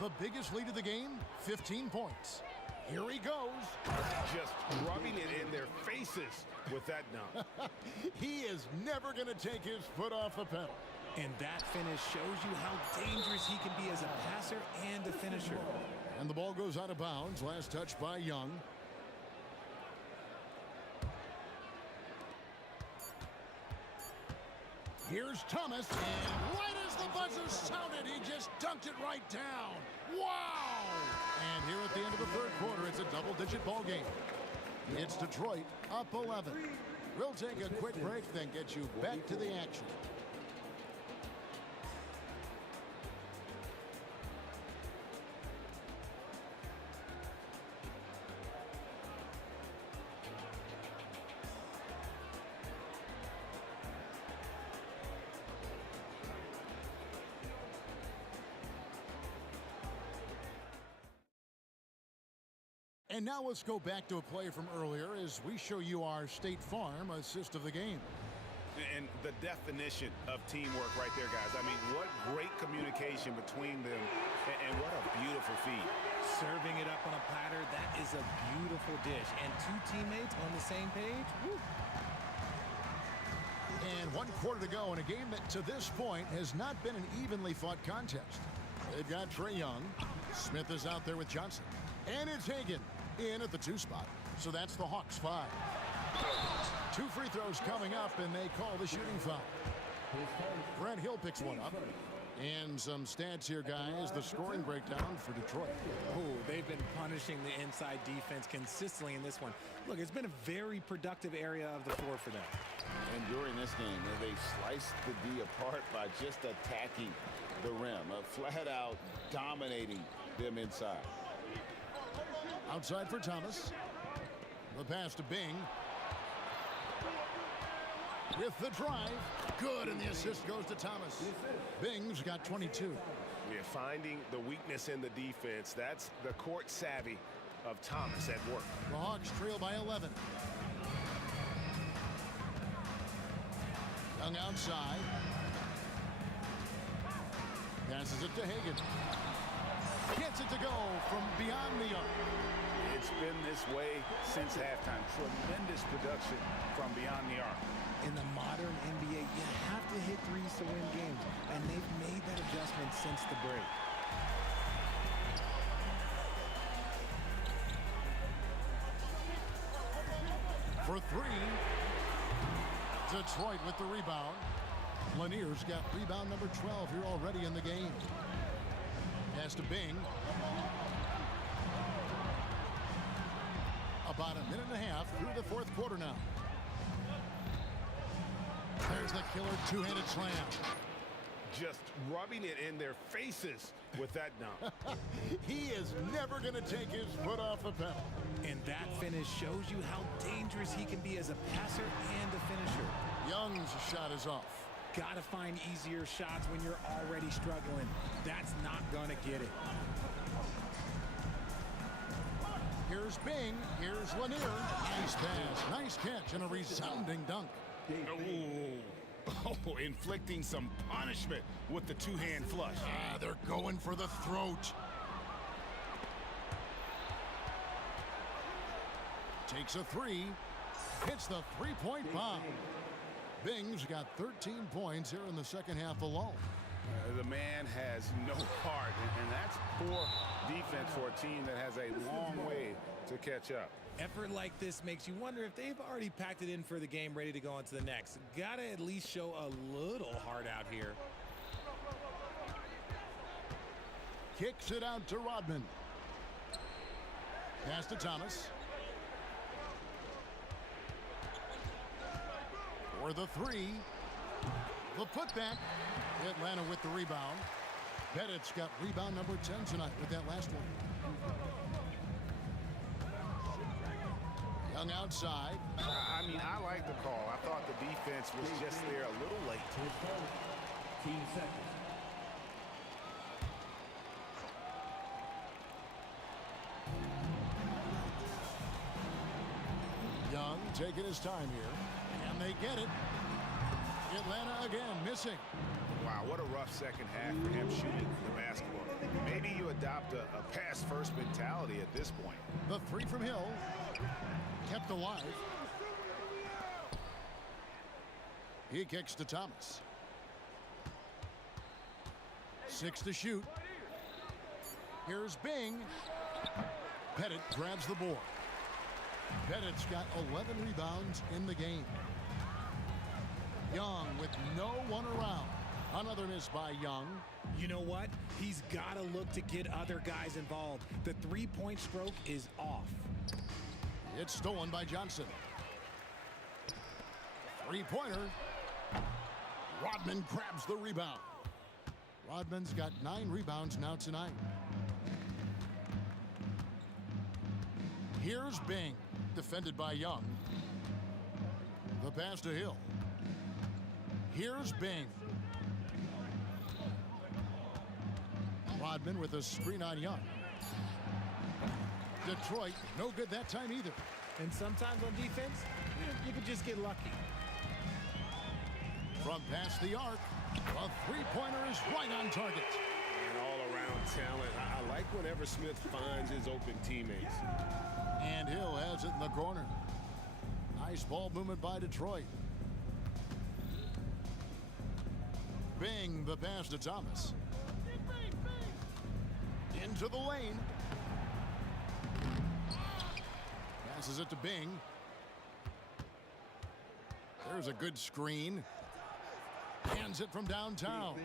The biggest lead of the game, 15 points. Here he goes. Just rubbing it in their faces with that dunk. He is never going to take his foot off the pedal. And that finish shows you how dangerous he can be as a passer and a finisher. And the ball goes out of bounds. Last touch by Young. Here's Thomas, and right as the buzzer sounded, he just dunked it right down. Wow! And here at the end of the third a double-digit ball game. It's Detroit up 11. We'll take a quick break, then get you back to the action. And now let's go back to a play from earlier as we show you our State Farm assist of the game. And the definition of teamwork right there, guys. I mean, what great communication between them, and what a beautiful feed. Serving it up on a platter, that is a beautiful dish. And two teammates on the same page. Woo. And 1 quarter to go in a game that to this point has not been an evenly fought contest. They've got Trae Young. Smith is out there with Johnson. And it's Hagan in at the 2 spot. So that's the Hawks 5. 2 free throws coming up, and they call the shooting foul. Brent Hill picks one up. And some stats here, guys. The scoring breakdown for Detroit. Oh, they've been punishing the inside defense consistently in this one. Look, it's been a very productive area of the floor for them. And during this game, they sliced the D apart by just attacking the rim, flat out dominating them inside. Outside for Thomas. The pass to Bing. With the drive. Good, and the assist goes to Thomas. Bing's got 22. We're finding the weakness in the defense. That's the court savvy of Thomas at work. The Hawks trail by 11. Young outside. Passes it to Hagan. Gets it to go from beyond the arc. It's been this way since halftime. Tremendous production from beyond the arc. In the modern NBA, you have to hit threes to win games, and they've made that adjustment since the break. For 3. Detroit with the rebound. Lanier's got rebound number 12 here already in the game. Pass to Bing. About a minute and a half through the 4th quarter now. There's the killer two-handed slam. Just rubbing it in their faces with that dunk. He is never going to take his foot off the pedal. And that finish shows you how dangerous he can be as a passer and a finisher. Young's shot is off. Got to find easier shots when you're already struggling. That's not going to get it. Here's Bing. Here's Lanier. Nice pass. Nice catch and a resounding dunk. Oh, inflicting some punishment with the two-hand flush. They're going for the throat. Takes a 3. Hits the three-point bomb. Bing's got 13 points here in the second half alone. The man has no heart, and that's poor defense for a team that has a long way to catch up. Effort like this makes you wonder if they've already packed it in for the game, ready to go on to the next. Gotta at least show a little heart out here. Kicks it out to Rodman. Pass to Thomas. For the 3. The putback. Atlanta with the rebound. Pettit's got rebound number 10 tonight with that last one. Young outside. I mean, I like the call. I thought the defense was just there a little late. Team seconds. Young taking his time here, and they get it. Atlanta again missing. Wow, what a rough second half for him shooting the basketball. Maybe you adopt a pass-first mentality at this point. The 3 from Hill. Kept alive. He kicks to Thomas. 6 to shoot. Here's Bing. Pettit grabs the board. Pettit's got 11 rebounds in the game. Young with no one around. Another miss by Young. You know what? He's got to look to get other guys involved. The three-point stroke is off. It's stolen by Johnson. Three-pointer. Rodman grabs the rebound. Rodman's got 9 rebounds now tonight. Here's Bing, defended by Young. The pass to Hill. Here's Bing. Rodman with a screen on Young. Detroit, no good that time either. And sometimes on defense, you can just get lucky. From past the arc, a three-pointer is right on target. And all-around talent. I like whenever Smith finds his open teammates. And Hill has it in the corner. Nice ball movement by Detroit. Bing, the pass to Thomas. Into the lane. Passes it to Bing. There's a good screen. Hands it from downtown.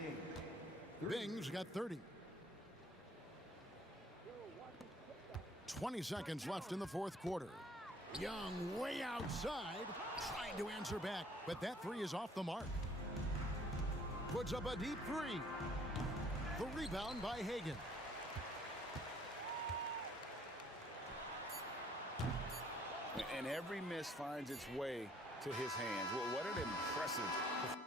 Bing's got 30. 20 seconds left in the fourth quarter. Young way outside, trying to answer back, but that three is off the mark. Puts up a deep three. The rebound by Hagan. And every miss finds its way to his hands. Well, what an impressive performance.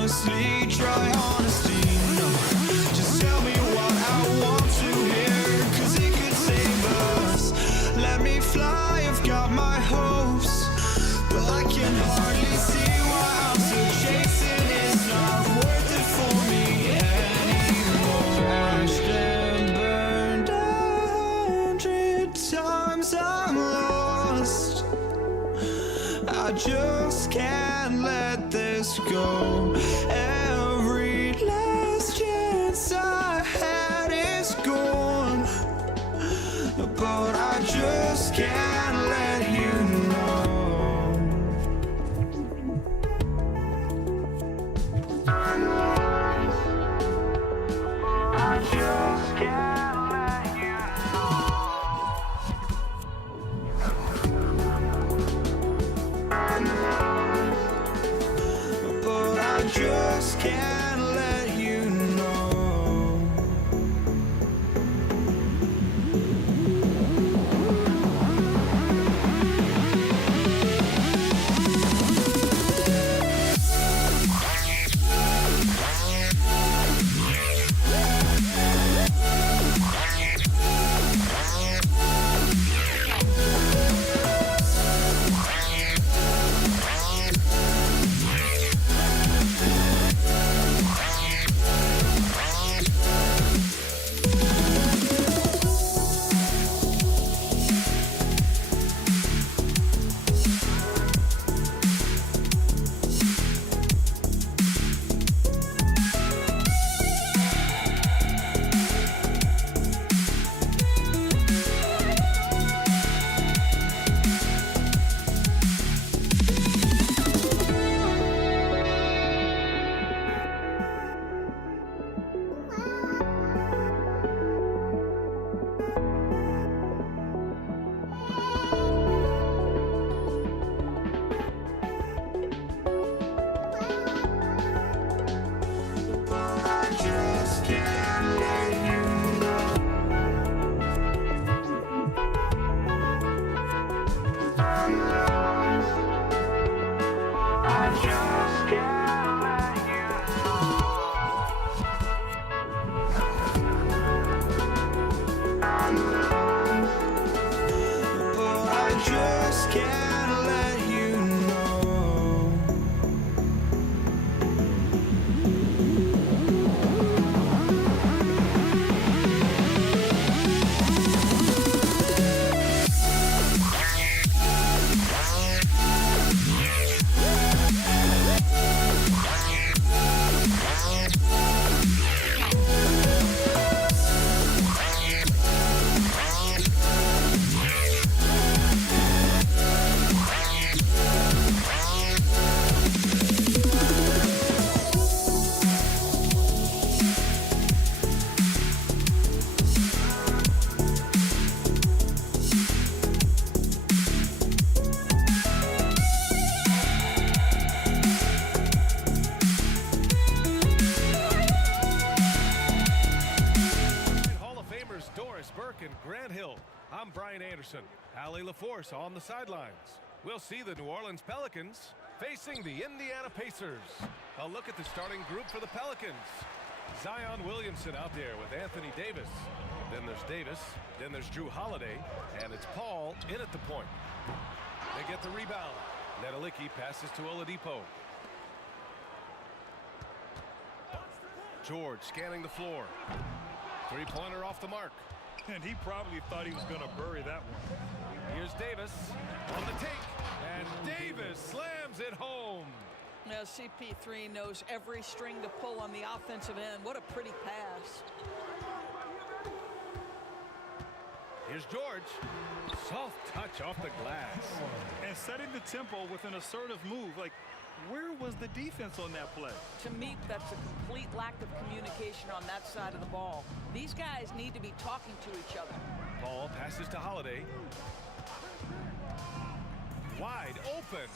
honestly, try honesty, no. Just tell me what I want to hear, 'cause it could save us. Let me fly, I've got my hopes, but I can hardly see why I'm still chasing. It's not worth it for me anymore. Crashed and burned 100 times, I'm lost. I just can't let this go. Every last chance I had is gone, but I just can't let you know. I just can't let you know. But I can't let you know. LaForce on the sidelines. We'll see the New Orleans Pelicans facing the Indiana Pacers. A look at the starting group for the Pelicans. Zion Williamson out there with Anthony Davis. Then there's Davis. Then there's Drew Holiday. And it's Paul in at the point. They get the rebound. Nedelicki passes to Oladipo. George scanning the floor. Three-pointer off the mark. And he probably thought he was going to bury that one. Here's Davis on the take. And Davis slams it home. Now CP3 knows every string to pull on the offensive end. What a pretty pass. Here's George. Soft touch off the glass. And setting the tempo with an assertive move. Like, where was the defense on that play? To me, that's a complete lack of communication on that side of the ball. These guys need to be talking to each other. Paul passes to Holiday. Wide open.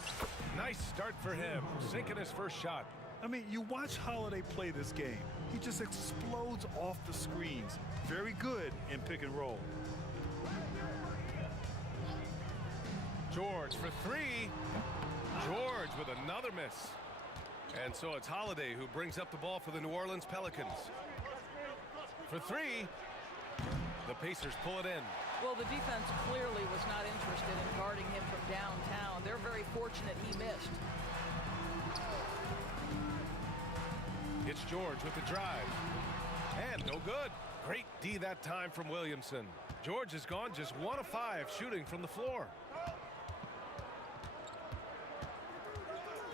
Nice start for him. Sinking his first shot. I mean, you watch Holiday play this game. He just explodes off the screens. Very good in pick and roll. George for three. George with another miss. And so it's Holiday who brings up the ball for the New Orleans Pelicans. For three. The Pacers pull it in. Well, the defense clearly was not interested in guarding him from downtown. They're very fortunate he missed. It's George with the drive. And no good. Great D that time from Williamson. George has gone just 1 of 5 shooting from the floor.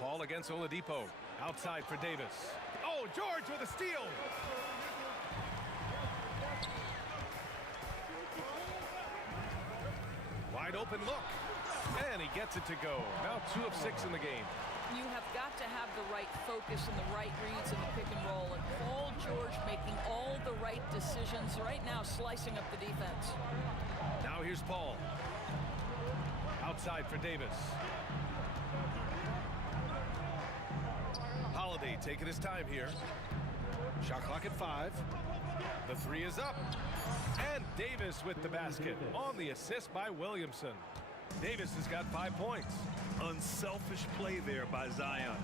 Paul against Oladipo. Outside for Davis. Oh, George with a steal. Wide open look. And he gets it to go. Now 2 of 6 in the game. You have got to have the right focus and the right reads in the pick and roll. And Paul George making all the right decisions right now, slicing up the defense. Now here's Paul. Outside for Davis. Holiday taking his time here. Shot clock at 5. The 3 is up. And Davis with the basket on the assist by Williamson. Davis has got 5 points. Unselfish play there by Zion.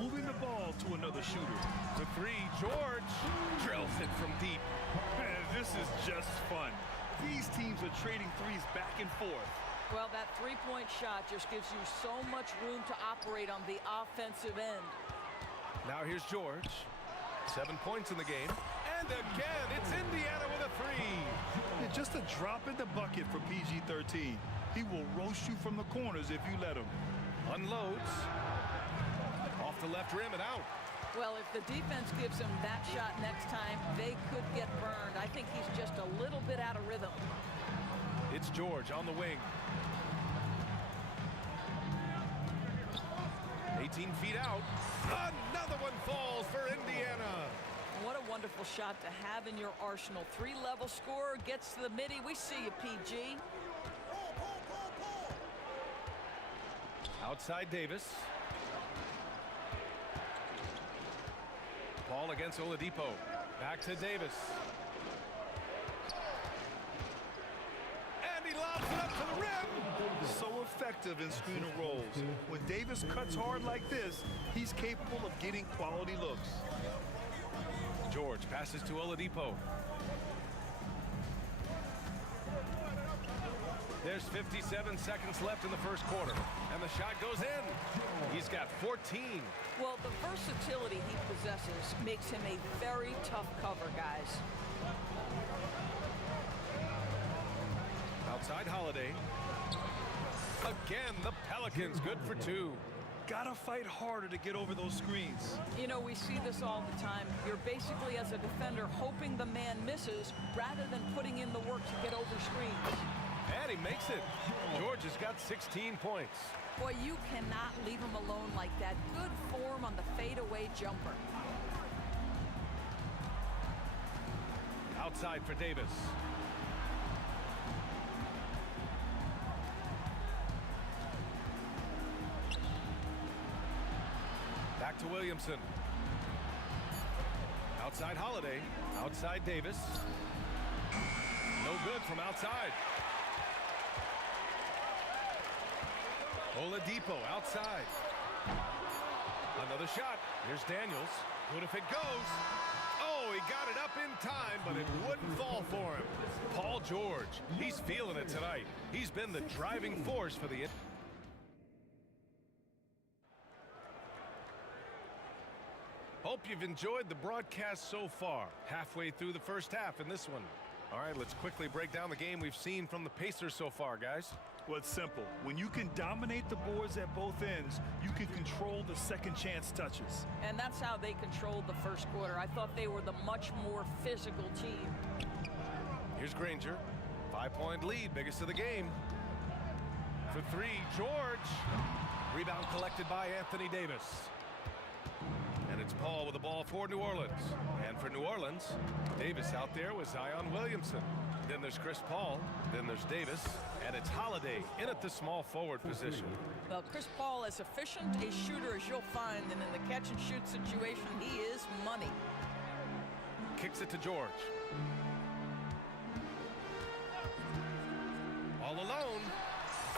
Moving the ball to another shooter. The 3, George drills it from deep. Man, this is just fun. These teams are trading threes back and forth. Well, that three-point shot just gives you so much room to operate on the offensive end. Now here's George. 7 points in the game. And again, it's Indiana with a 3. Yeah, just a drop in the bucket for PG-13. He will roast you from the corners if you let him. Unloads. Off the left rim and out. Well, if the defense gives him that shot next time, they could get burned. I think he's just a little bit out of rhythm. It's George on the wing. 18 feet out. Another one falls for Indiana. What a wonderful shot to have in your arsenal. 3-level scorer, gets to the midi. We see you, PG. Outside Davis. Paul against Oladipo. Back to Davis. And he lobs it up to the rim. So effective in screen and rolls. When Davis cuts hard like this, he's capable of getting quality looks. George passes to Oladipo. There's 57 seconds left in the first quarter, and the shot goes in. He's got 14. Well, the versatility he possesses makes him a very tough cover, guys. Outside Holiday. Again, the Pelicans good for 2. Gotta fight harder to get over those screens. You know, we see this all the time. You're basically, as a defender, hoping the man misses rather than putting in the work to get over screens. And he makes it. George has got 16 points. Boy, you cannot leave him alone like that. Good form on the fadeaway jumper. Outside for Davis. Back to Williamson. Outside Holiday. Outside Davis. No good from outside. Oladipo outside. Another shot. Here's Daniels. What if it goes? Oh, he got it up in time, but it wouldn't fall for him. Paul George, he's feeling it tonight. He's been the driving force for the... Hope you've enjoyed the broadcast so far. Halfway through the first half in this one. All right, let's quickly break down the game we've seen from the Pacers so far, guys. Well, it's simple. When you can dominate the boards at both ends, you can control the second chance touches. And that's how they controlled the first quarter. I thought they were the much more physical team. Here's Granger. 5-point lead, biggest of the game. For 3, George. Rebound collected by Anthony Davis. And it's Paul with the ball for New Orleans. And for New Orleans, Davis out there with Zion Williamson. Then there's Chris Paul. Then there's Davis. And it's Holiday in at the small forward position. Well, Chris Paul, as efficient a shooter as you'll find, and in the catch-and-shoot situation, he is money. Kicks it to George. All alone.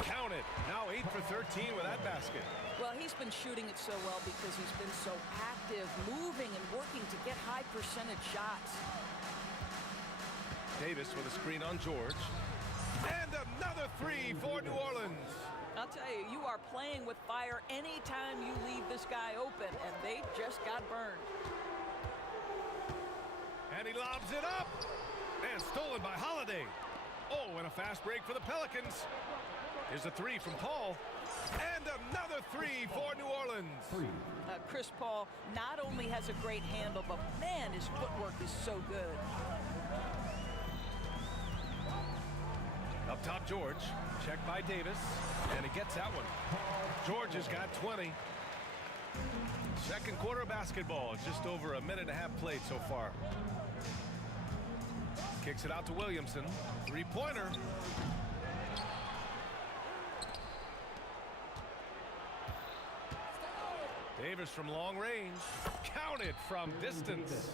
Count it. Now 8 for 13 with that basket. Well, he's been shooting it so well because he's been so active, moving and working to get high percentage shots. Davis with a screen on George. And another 3 for New Orleans. I'll tell you, you are playing with fire anytime you leave this guy open, and they just got burned. And he lobs it up. And stolen by Holiday. Oh, and a fast break for the Pelicans. Here's a 3 from Paul. And another 3 for New Orleans. Chris Paul not only has a great handle, but man, his footwork is so good. Up top, George. Checked by Davis. And he gets that one. George has got 20. Second quarter of basketball. Just over a minute and a half played so far. Kicks it out to Williamson. 3-pointer. Davis from long range. Counted from distance.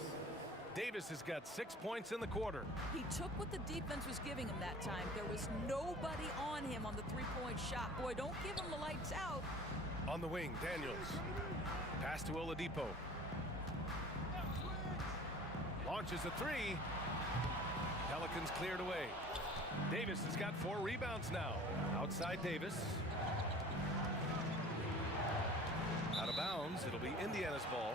Davis has got 6 points in the quarter. He took what the defense was giving him that time. There was nobody on him on the three-point shot. Boy, don't give him the lights out. On the wing, Daniels. Pass to Oladipo. Launches a 3. Pelicans cleared away. Davis has got 4 rebounds now. Outside Davis. Out of bounds. It'll be Indiana's ball.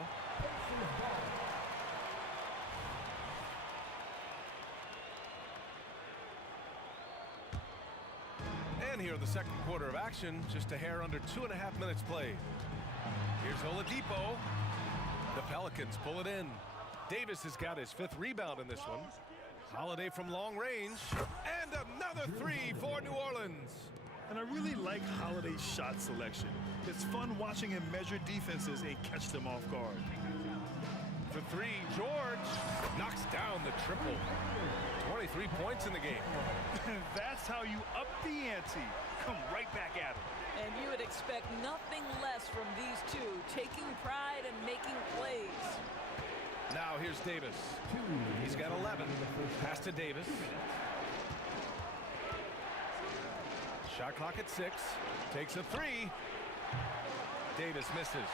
And here in the second quarter of action, just a hair under 2.5 minutes played. Here's Oladipo. The Pelicans pull it in. Davis has got his 5th rebound in this one. Holiday from long range. And another 3 for New Orleans. And I really like Holiday's shot selection. It's fun watching him measure defenses and catch them off guard. For 3, George knocks down the triple. 23 points in the game. That's how you up the ante. Come right back at him. And you would expect nothing less from these two, taking pride and making plays. Now here's Davis. He's got 11. Pass to Davis. Shot clock at 6. Takes a 3. Davis misses.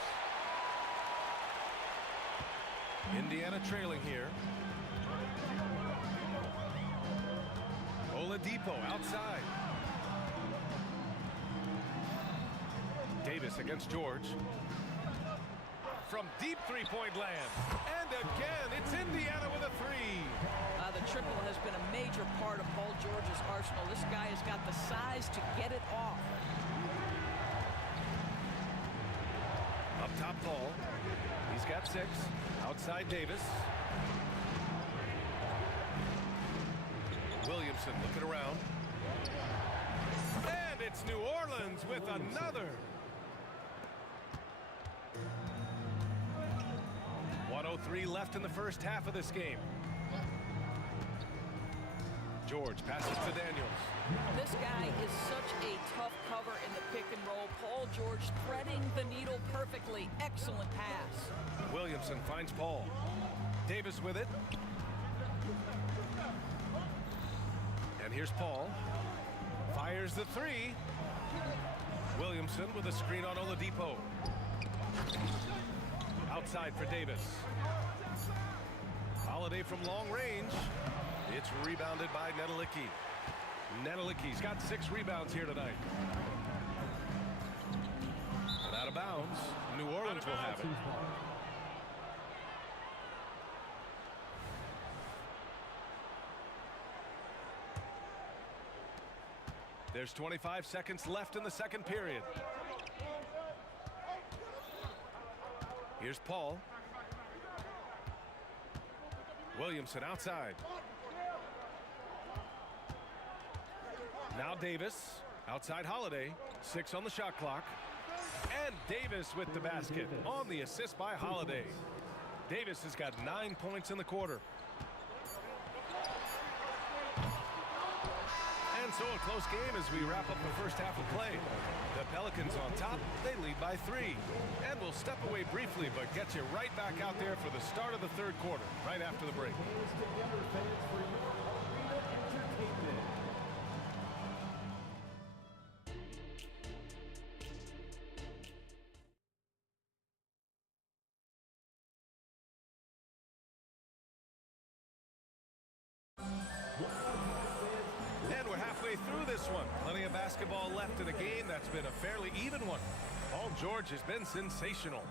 Indiana trailing here. Oladipo outside. Davis against George. From deep three-point land. And again, it's Indiana with a three. The triple has been a major part of Paul George's arsenal. This guy has got the size to get it off. Up top, Paul. He's got 6. Outside, Davis. Williamson looking around. And it's New Orleans with another. 1:03 left in the first half of this game. George passes to Daniels. This guy is such a tough cover in the pick and roll. Paul George threading the needle perfectly. Excellent pass. Williamson finds Paul. Davis with it. And here's Paul. Fires the 3. Williamson with a screen on Oladipo. Outside for Davis. Holiday from long range. It's rebounded by Nedelicki. Nedelicki's got 6 rebounds here tonight. And out of bounds. New Orleans will have it. There's 25 seconds left in the second period. Here's Paul. Williamson outside. Now Davis. Outside Holiday. 6 on the shot clock. And Davis with the basket on the assist by Holiday. Davis has got 9 points in the quarter. And so a close game as we wrap up the first half of play. The Pelicans on top, they lead by 3. And we'll step away briefly, but get you right back out there for the start of the third quarter, right after the break. Through this one. Plenty of basketball left in a game that's been a fairly even one. Paul George has been sensational.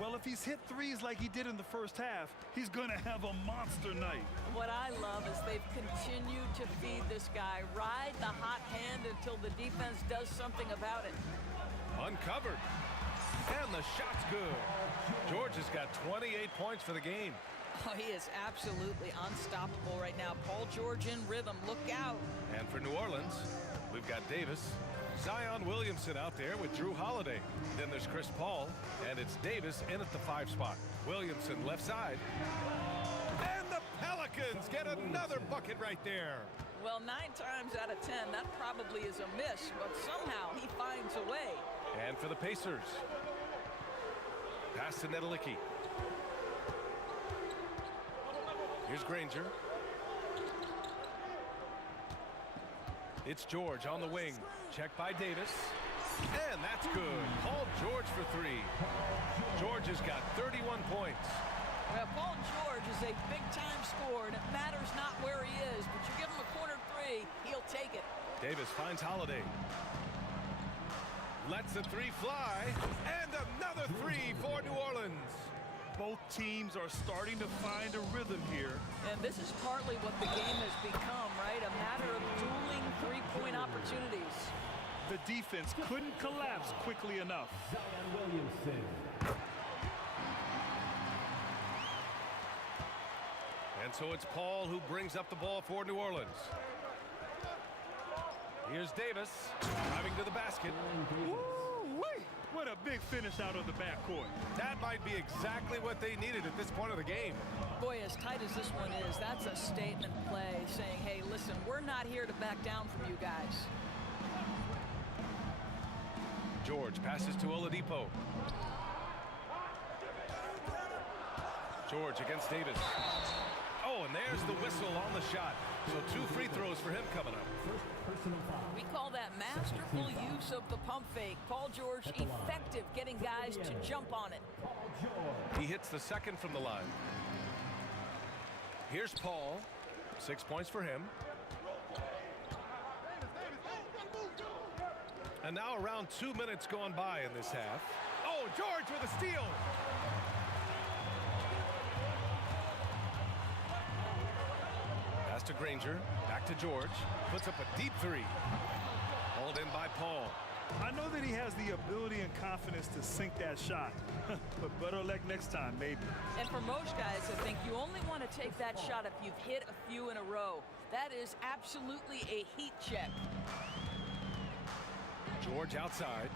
Well, if he's hit threes like he did in the first half, he's going to have a monster night. What I love is they've continued to feed this guy. Ride the hot hand until the defense does something about it. Uncovered. And the shot's good. George has got 28 points for the game. Oh, he is absolutely unstoppable right now. Paul George in rhythm. Look out. And for New Orleans, we've got Davis. Zion Williamson out there with Drew Holiday. Then there's Chris Paul, and it's Davis in at the 5 spot. Williamson left side. And the Pelicans get another bucket right there. Well, 9 times out of 10, that probably is a miss, but somehow he finds a way. And for the Pacers, pass to Nedelicki. Here's Granger. It's George on the wing. Checked by Davis. And that's good. Paul George for 3. George has got 31 points. Well, Paul George is a big-time scorer, and it matters not where he is, but you give him a corner 3, he'll take it. Davis finds Holiday. Lets the 3 fly. And another 3 for New Orleans. Both teams are starting to find a rhythm here. And this is partly what the game has become, right? A matter of dueling three-point opportunities. The defense couldn't collapse quickly enough. Zion Williamson. And so it's Paul who brings up the ball for New Orleans. Here's Davis driving to the basket. Woo-wee! What a big finish out of the backcourt. That might be exactly what they needed at this point of the game. Boy, as tight as this one is, that's a statement play saying, hey, listen, we're not here to back down from you guys. George passes to Oladipo. George against Davis. Oh, and there's the whistle on the shot. So 2 free throws for him coming up. We call that masterful use of the pump fake. Paul George effective getting guys to jump on it. He hits the second from the line. Here's Paul. 6 points for him. And now around 2 minutes gone by in this half. Oh, George with a steal. Pass to Granger. Back to George. Puts up a deep three. Hauled in by Paul. I know that he has the ability and confidence to sink that shot. But better luck next time, maybe. And for most guys, I think you only want to take that shot if you've hit a few in a row. That is absolutely a heat check. George outside.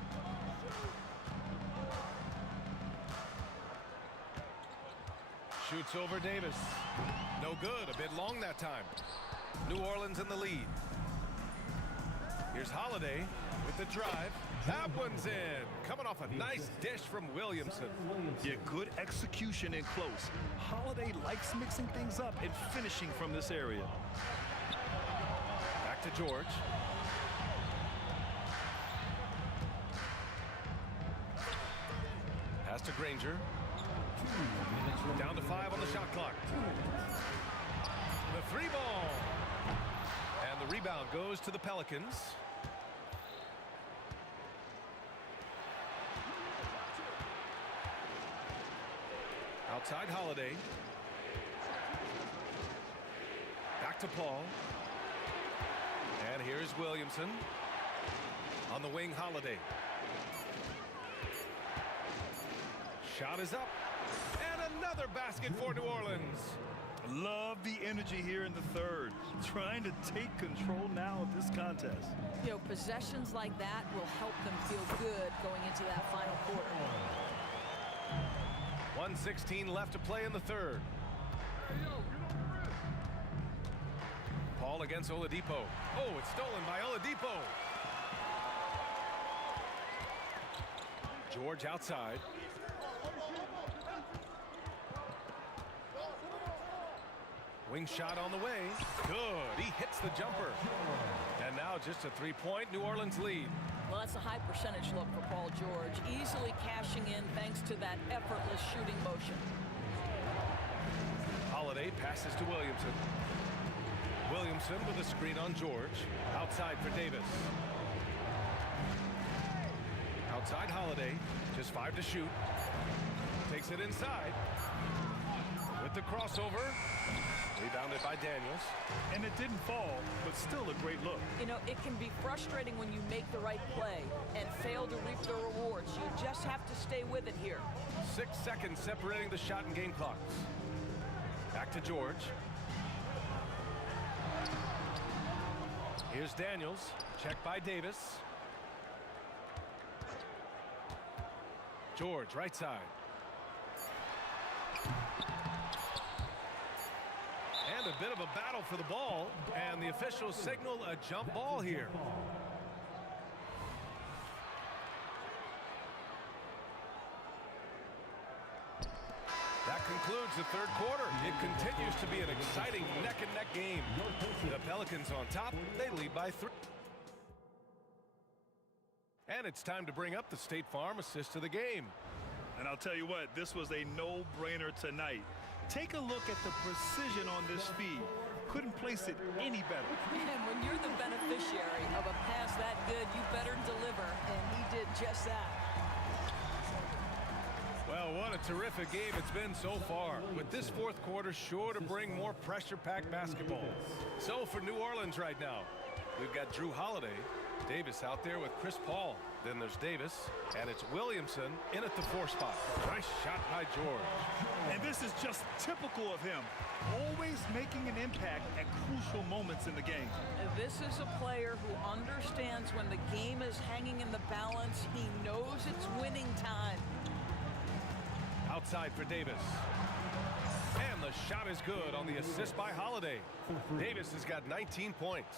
Shoots over Davis. No good. A bit long that time. New Orleans in the lead. Here's Holiday with the drive. That one's in. Coming off a nice dish from Williamson. Yeah, good execution in close. Holiday likes mixing things up and finishing from this area. Back to George. Pass to Granger. Down to 5 on the shot clock. The three ball. And the rebound goes to the Pelicans. Outside Holiday. Back to Paul. And here's Williamson. On the wing, Holiday. Shot is up. And another basket for New Orleans. Love the energy here in the third. Trying to take control now of this contest. You know, possessions like that will help them feel good going into that final quarter. 1:16 left to play in the third. Paul against Oladipo. Oh, it's stolen by Oladipo. George outside. Wing shot on the way. Good. He hits the jumper. And now just a three-point New Orleans lead. Well, that's a high percentage look for Paul George. Easily cashing in thanks to that effortless shooting motion. Holiday passes to Williamson. Williamson with a screen on George. Outside for Davis. Outside Holiday. Just 5 to shoot. Takes it inside. With the crossover. Rebounded by Daniels. And it didn't fall, but still a great look. You know, it can be frustrating when you make the right play and fail to reap the rewards. You just have to stay with it here. 6 seconds separating the shot and game clocks. Back to George. Here's Daniels. Checked by Davis. George, right side. And a bit of a battle for the ball, and the officials signal a jump ball here. That concludes the third quarter. It continues to be an exciting neck-and-neck game. The Pelicans on top. They lead by 3. And it's time to bring up the State Farm assist of the game. And I'll tell you what, this was a no-brainer tonight. Take a look at the precision on this feed. Couldn't place it any better. And when you're the beneficiary of a pass that good, you better deliver. And he did just that. Well, what a terrific game it's been so far. With this fourth quarter sure to bring more pressure-packed basketball. So for New Orleans right now, we've got Drew Holiday. Davis out there with Chris Paul. Then there's Davis, and it's Williamson in at the 4 spot. Nice shot by George. And this is just typical of him. Always making an impact at crucial moments in the game. This is a player who understands when the game is hanging in the balance. He knows it's winning time. Outside for Davis. And the shot is good on the assist by Holiday. Davis has got 19 points.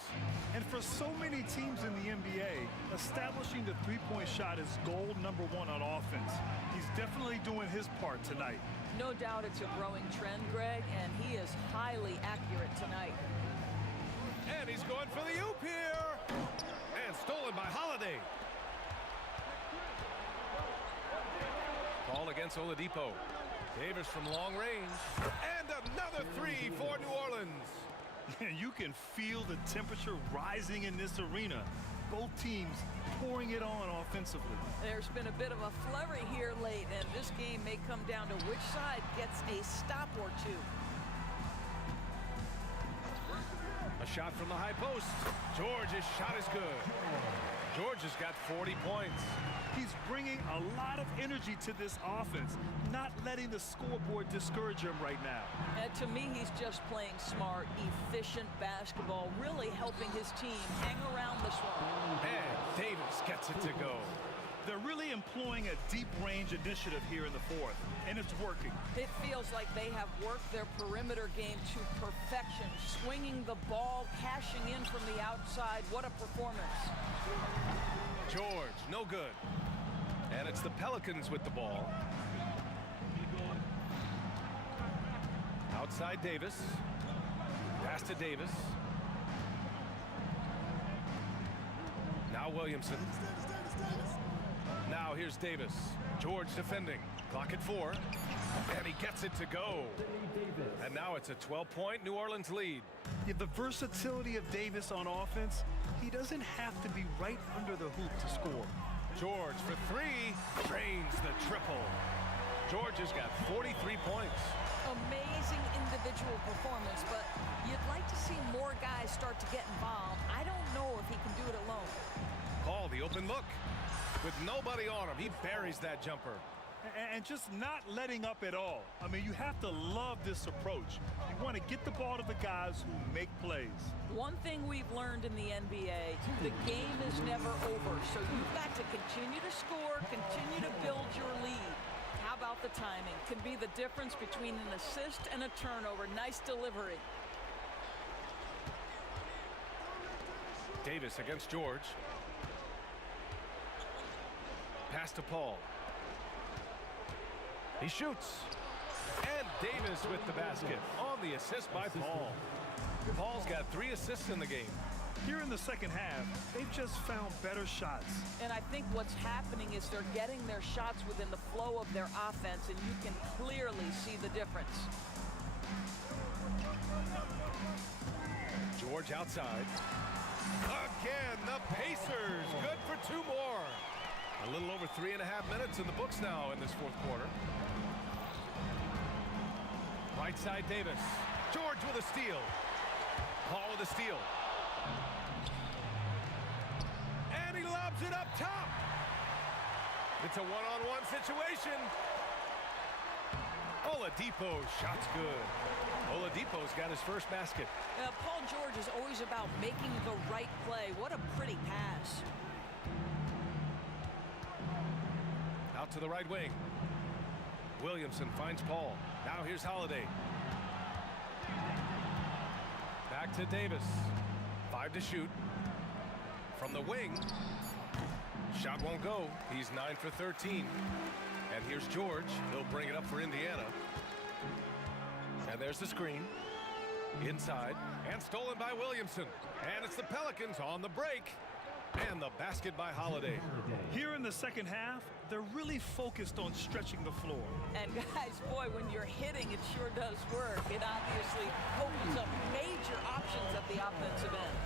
And for so many teams in the NBA, establishing the three-point shot is goal number 1 on offense. He's definitely doing his part tonight. No doubt it's a growing trend, Greg, and he is highly accurate tonight. And he's going for the oop here. And stolen by Holiday. Ball against Oladipo. Davis from long range. And another 3 for New Orleans. You can feel the temperature rising in this arena. both teams pouring it on offensively. There's been a bit of a flurry here late, and this game may come down to which side gets a stop or two. A shot from the high post. George's shot is good. George has got 40 points. He's bringing a lot of energy to this offense, not letting the scoreboard discourage him right now. And to me, he's just playing smart, efficient basketball, really helping his team hang around this one. And Davis gets it to go. They're really employing a deep range initiative here in the fourth, and it's working. It feels like they have worked their perimeter game to perfection, swinging the ball, cashing in from the outside. What a performance. George, no good. And it's the Pelicans with the ball. Outside Davis. Pass to Davis. Now Williamson. Now here's Davis. George defending. Clock at 4. And he gets it to go. And now it's a 12-point New Orleans lead. Yeah, the versatility of Davis on offense, he doesn't have to be right under the hoop to score. George for 3. Drains the triple. George has got 43 points. Amazing individual performance, but you'd like to see more guys start to get involved. I don't know if he can do it alone. Paul, the open look. With nobody on him, he buries that jumper. And just not letting up at all. I mean, you have to love this approach. You want to get the ball to the guys who make plays. One thing we've learned in the NBA, the game is never over, so you've got to continue to score, continue to build your lead. How about the timing? Can be the difference between an assist and a turnover. Nice delivery. Davis against George. Pass to Paul. He shoots. And Davis with the basket on the assist by Paul. Paul's got 3 assists in the game. Here in the second half, they've just found better shots. And I think what's happening is they're getting their shots within the flow of their offense, and you can clearly see the difference. George outside. Again, the Pacers. Good for 2 more. A little over 3.5 minutes in the books now in this fourth quarter. Right side Davis. George with a steal. Paul with a steal. And he lobs it up top. It's a one-on-one situation. Oladipo, shot's good. Oladipo's got his first basket. Paul George is always about making the right play. What a pretty pass. Out to the right wing. Williamson finds Paul. Now here's Holiday. Back to Davis. 5 to shoot. From the wing. Shot won't go. He's 9 for 13. And here's George. He'll bring it up for Indiana. And there's the screen. Inside. And stolen by Williamson. And it's the Pelicans on the break. And the basket by Holiday. Here in the second half, they're really focused on stretching the floor. And guys, boy, when you're hitting, it sure does work. It obviously opens up major options at the offensive end.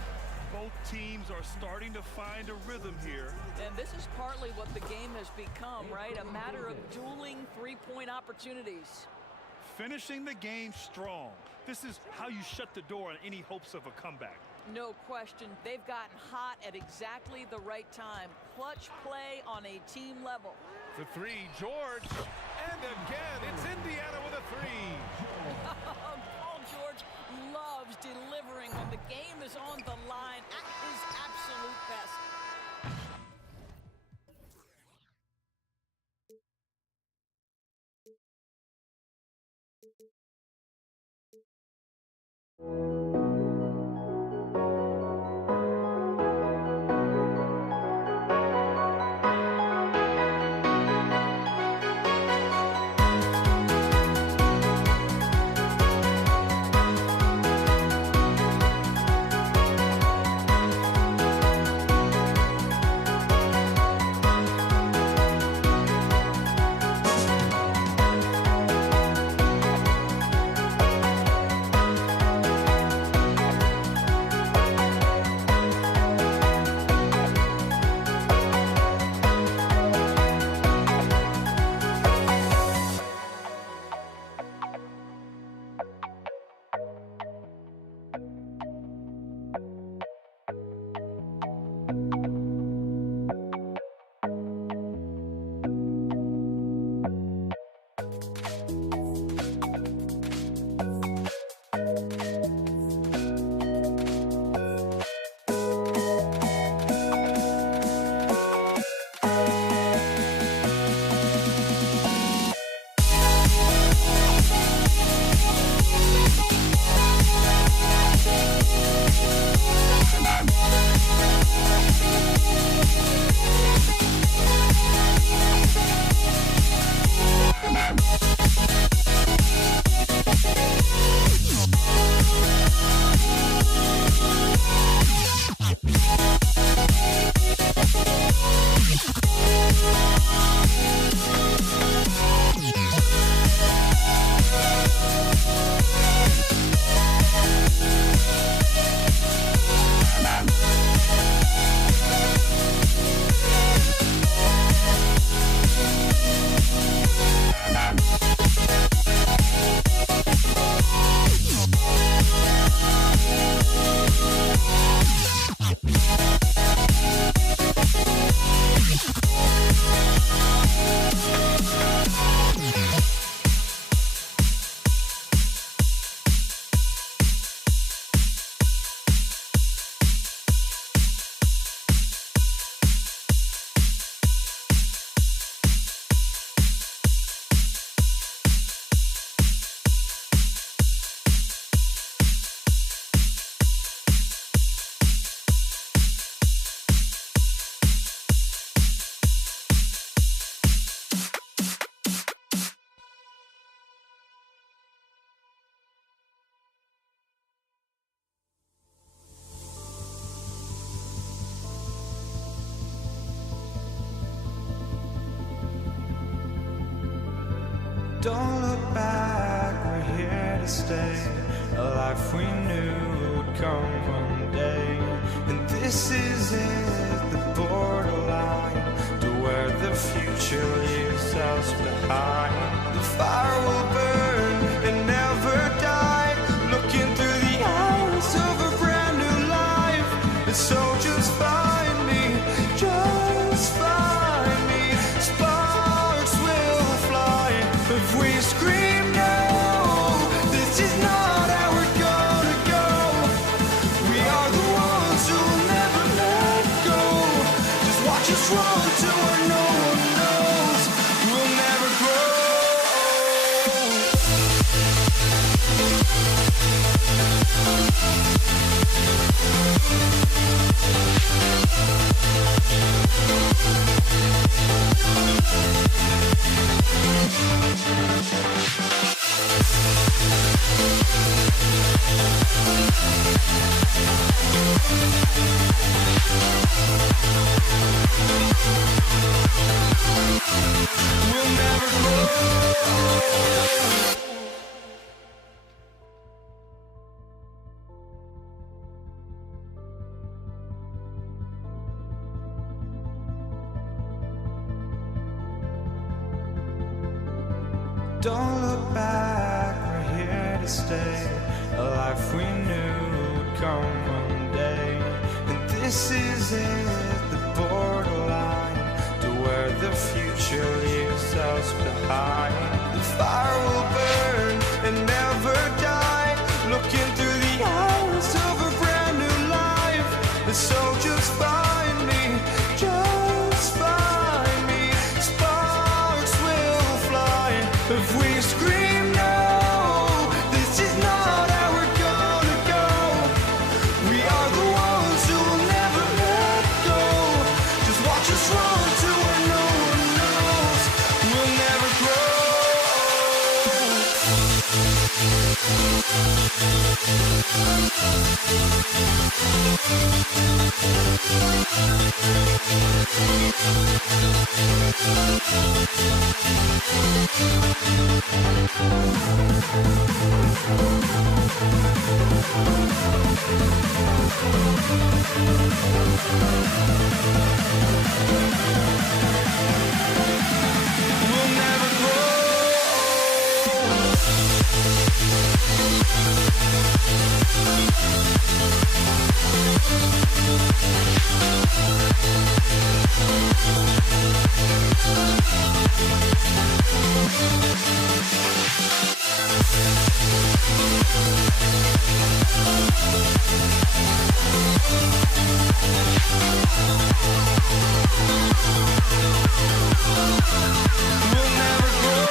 Both teams are starting to find a rhythm here. And this is partly what the game has become, right? A matter of dueling three-point opportunities. Finishing the game strong. This is how you shut the door on any hopes of a comeback. No question. They've gotten hot at exactly the right time. Clutch play on a team level. For 3, George. And again, it's Indiana with a 3. Paul George loves delivering when the game is on the line at his absolute best. Don't look back, we're here to stay. A life we knew would come one day. And this is it, the borderline to where the future leaves us behind. The fire will burn and never die, looking through the eyes of a brand new life. And so just find me, just find me. Sparks will fly if we scream no. This is not how we're gonna go. We are the ones who will never let go. Just watch us run to where no one knows. We'll never grow. We'll never grow. Don't look back, we're here to stay. A life we knew would come one day. And this is it, the borderline to where the future leaves us behind. The fire will burn and never die, looking through the eyes of a brand new life. And so just find me, just find me. Sparks will fly if we scream no. This is not how we're gonna go. We are the ones who will never let go. Just watch us run to where no one knows. We'll never grow. We'll never grow. We'll never grow.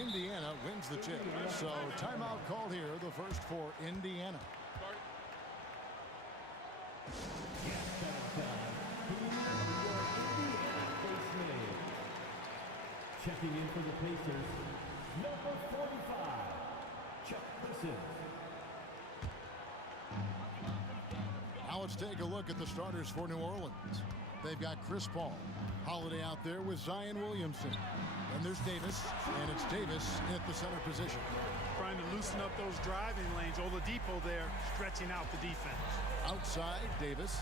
Indiana wins the tip. So timeout called here, the first for Indiana. Checking in for the Pacers, number 45, Chuck Person. Now let's take a look at the starters for New Orleans. They've got Chris Paul. Holiday out there with Zion Williamson. And there's Davis, and it's Davis at the center position. Trying to loosen up those driving lanes. Oladipo there stretching out the defense. Outside, Davis.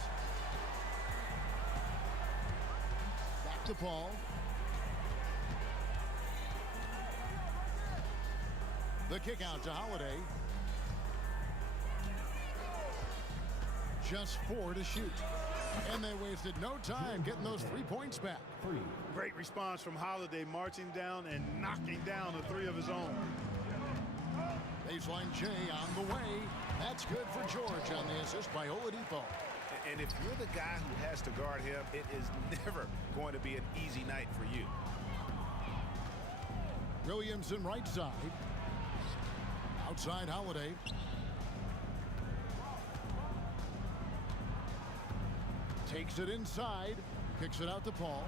Back to Paul. The kick out to Holiday. Just 4 to shoot. And they wasted no time getting those 3 points back. Great response from Holiday, marching down and knocking down a 3 of his own. Baseline J on the way. That's good for George on the assist by Oladipo. And if you're the guy who has to guard him, it is never going to be an easy night for you. Williamson right side. Outside Holiday. Takes it inside. Kicks it out to Paul.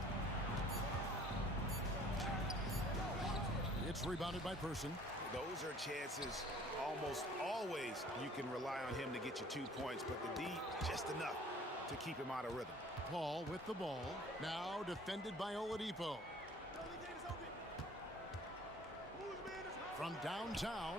It's rebounded by Person. Those are chances almost always you can rely on him to get you 2 points, but the D just enough to keep him out of rhythm. Paul with the ball. Now defended by Oladipo. From downtown.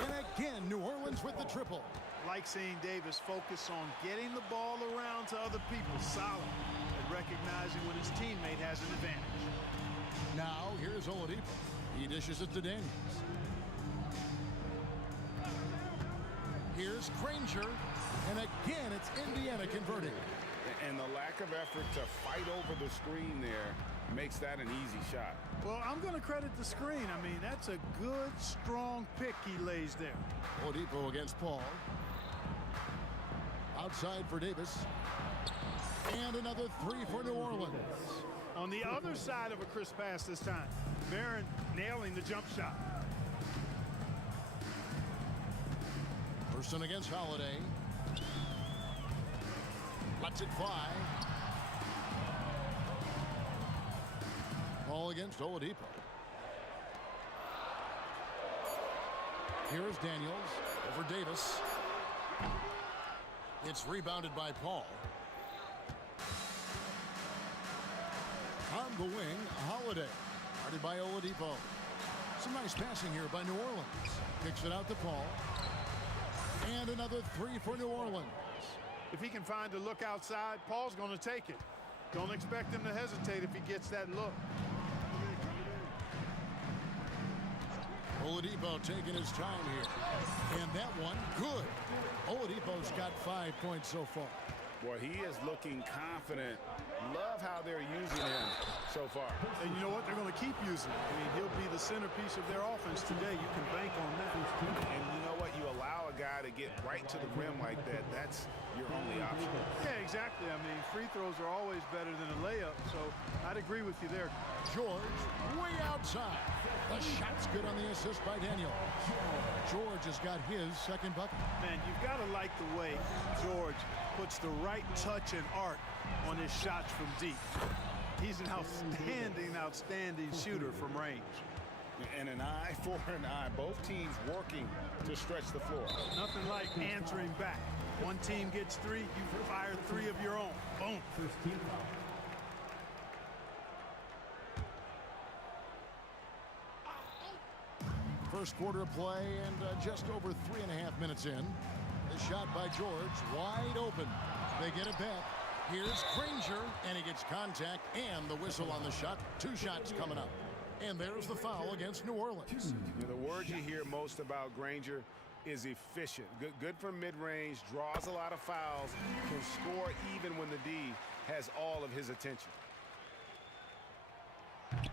And again, New Orleans with the triple. Like seeing Davis focus on getting the ball around to other people. Solid at recognizing when his teammate has an advantage. Now here's Oladipo. He dishes it to Daniels. Here's Granger. And again, it's Indiana converting. And the lack of effort to fight over the screen there makes that an easy shot. Well, I'm going to credit the screen. I mean, that's a good, strong pick he lays there. Oladipo against Paul. Outside for Davis. And another 3 for New Orleans. On the other side of a crisp pass this time. Barron nailing the jump shot. Person against Holiday. Lets it fly. Ball against Oladipo. Here is Daniels over Davis. It's rebounded by Paul. On the wing, Holiday. Guarded by Oladipo. Some nice passing here by New Orleans. Kicks it out to Paul. And another 3 for New Orleans. If he can find a look outside, Paul's going to take it. Don't expect him to hesitate if he gets that look. Oladipo taking his time here. And that one, good. Oladipo's got 5 points so far. Boy, he is looking confident. Love how they're using him so far. And you know what? They're going to keep using him. I mean, he'll be the centerpiece of their offense today. You can bank on that. And you know what? You allow a guy to get right to the rim like that. That's your only option. Yeah, exactly. I mean, free throws are always better than a layup, so I'd agree with you there. George way outside. The shot's good on the assist by Daniel. George has got his second bucket. Man, you've got to like the way George puts the right touch and art on his shots from deep. He's an outstanding shooter from range. And an eye for an eye. Both teams working to stretch the floor. Nothing like answering back. One team gets 3, you fire 3 of your own. Boom. First quarter of play and just over 3.5 minutes in. The shot by George, wide open. They get it back. Here's Granger, and he gets contact and the whistle on the shot. 2 shots coming up. And there's the foul against New Orleans. The word you hear most about Granger is efficient. Good from mid-range, draws a lot of fouls, can score even when the D has all of his attention.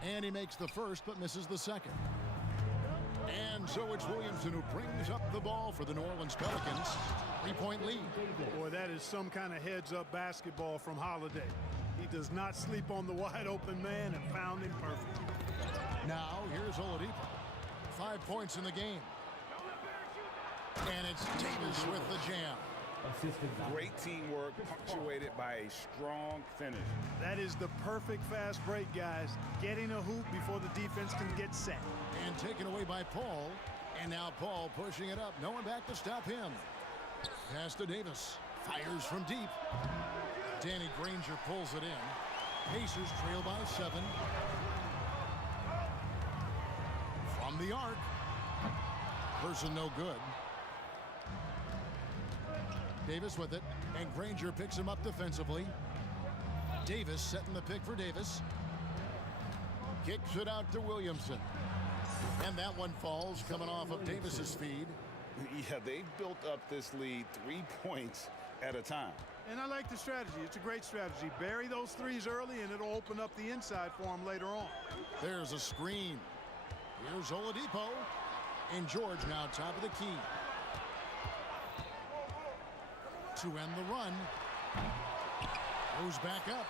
And he makes the first but misses the second. And so it's Williamson who brings up the ball for the New Orleans Pelicans. 3-point lead. Boy, that is some kind of heads-up basketball from Holiday. He does not sleep on the wide-open man and found him perfect. Now, here's Oladipo. 5 points in the game. And it's Davis with the jam. Great teamwork punctuated by a strong finish. That is the perfect fast break, guys. Getting a hoop before the defense can get set. And taken away by Paul. And now Paul pushing it up. No one back to stop him. Pass to Davis. Fires from deep. Danny Granger pulls it in. Pacers trail by 7. From the arc. Person no good. Davis with it, and Granger picks him up defensively. Davis setting the pick for Davis. Kicks it out to Williamson. And that one falls coming off of Davis's feed. Yeah, they've built up this lead 3 points at a time. And I like the strategy. It's a great strategy. Bury those threes early, and it'll open up the inside for him later on. There's a screen. Here's Oladipo. And George now top of the key. To end the run. Goes back up.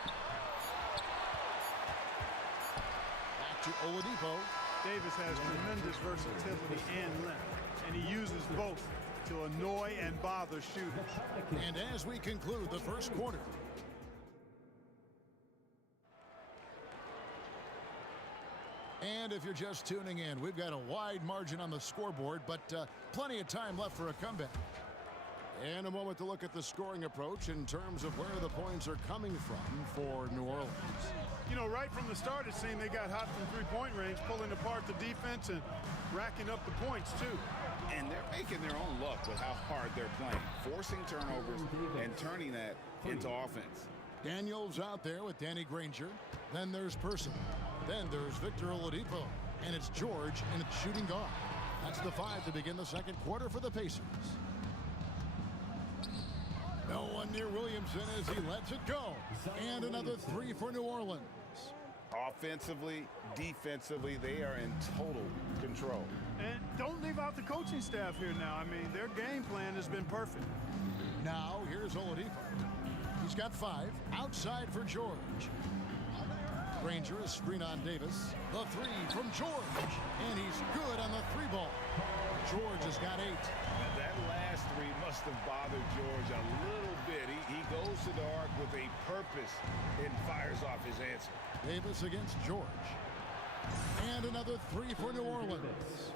Back to Oladipo. Davis has tremendous versatility and length, and he uses both to annoy and bother shooters. And as we conclude the first quarter. And if you're just tuning in, we've got a wide margin on the scoreboard, but plenty of time left for a comeback. And a moment to look at the scoring approach in terms of where the points are coming from for New Orleans. You know, right from the start, it seemed they got hot from three-point range, pulling apart the defense and racking up the points, too. And they're making their own luck with how hard they're playing, forcing turnovers and turning that into offense. Daniels out there with Danny Granger. Then there's Person. Then there's Victor Oladipo. And it's George, and it's shooting guard. That's the 5 to begin the second quarter for the Pacers. No one near Williamson as he lets it go. And another 3 for New Orleans. Offensively, defensively, they are in total control. And don't leave out the coaching staff here now. I mean, their game plan has been perfect. Now, here's Oladipo. He's got 5. Outside for George. Granger, a screen on Davis. The 3 from George. And he's good on the 3-ball. George has got 8. That last 3 must have bothered George a little bit. He goes to the arc with a purpose and fires off his answer. Davis against George. And another 3 for New Orleans.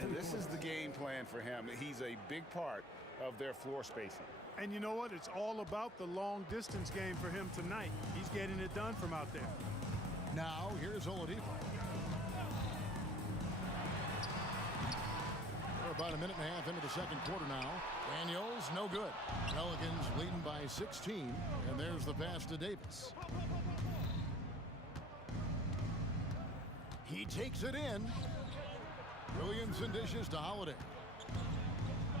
And this is the game plan for him. He's a big part of their floor spacing. And you know what? It's all about the long distance game for him tonight. He's getting it done from out there. Now, here's Oladipo. We're about a minute and a half into the second quarter now. Daniels, no good. Pelicans leading by 16. And there's the pass to Davis. He takes it in. Williamson dishes to Holiday.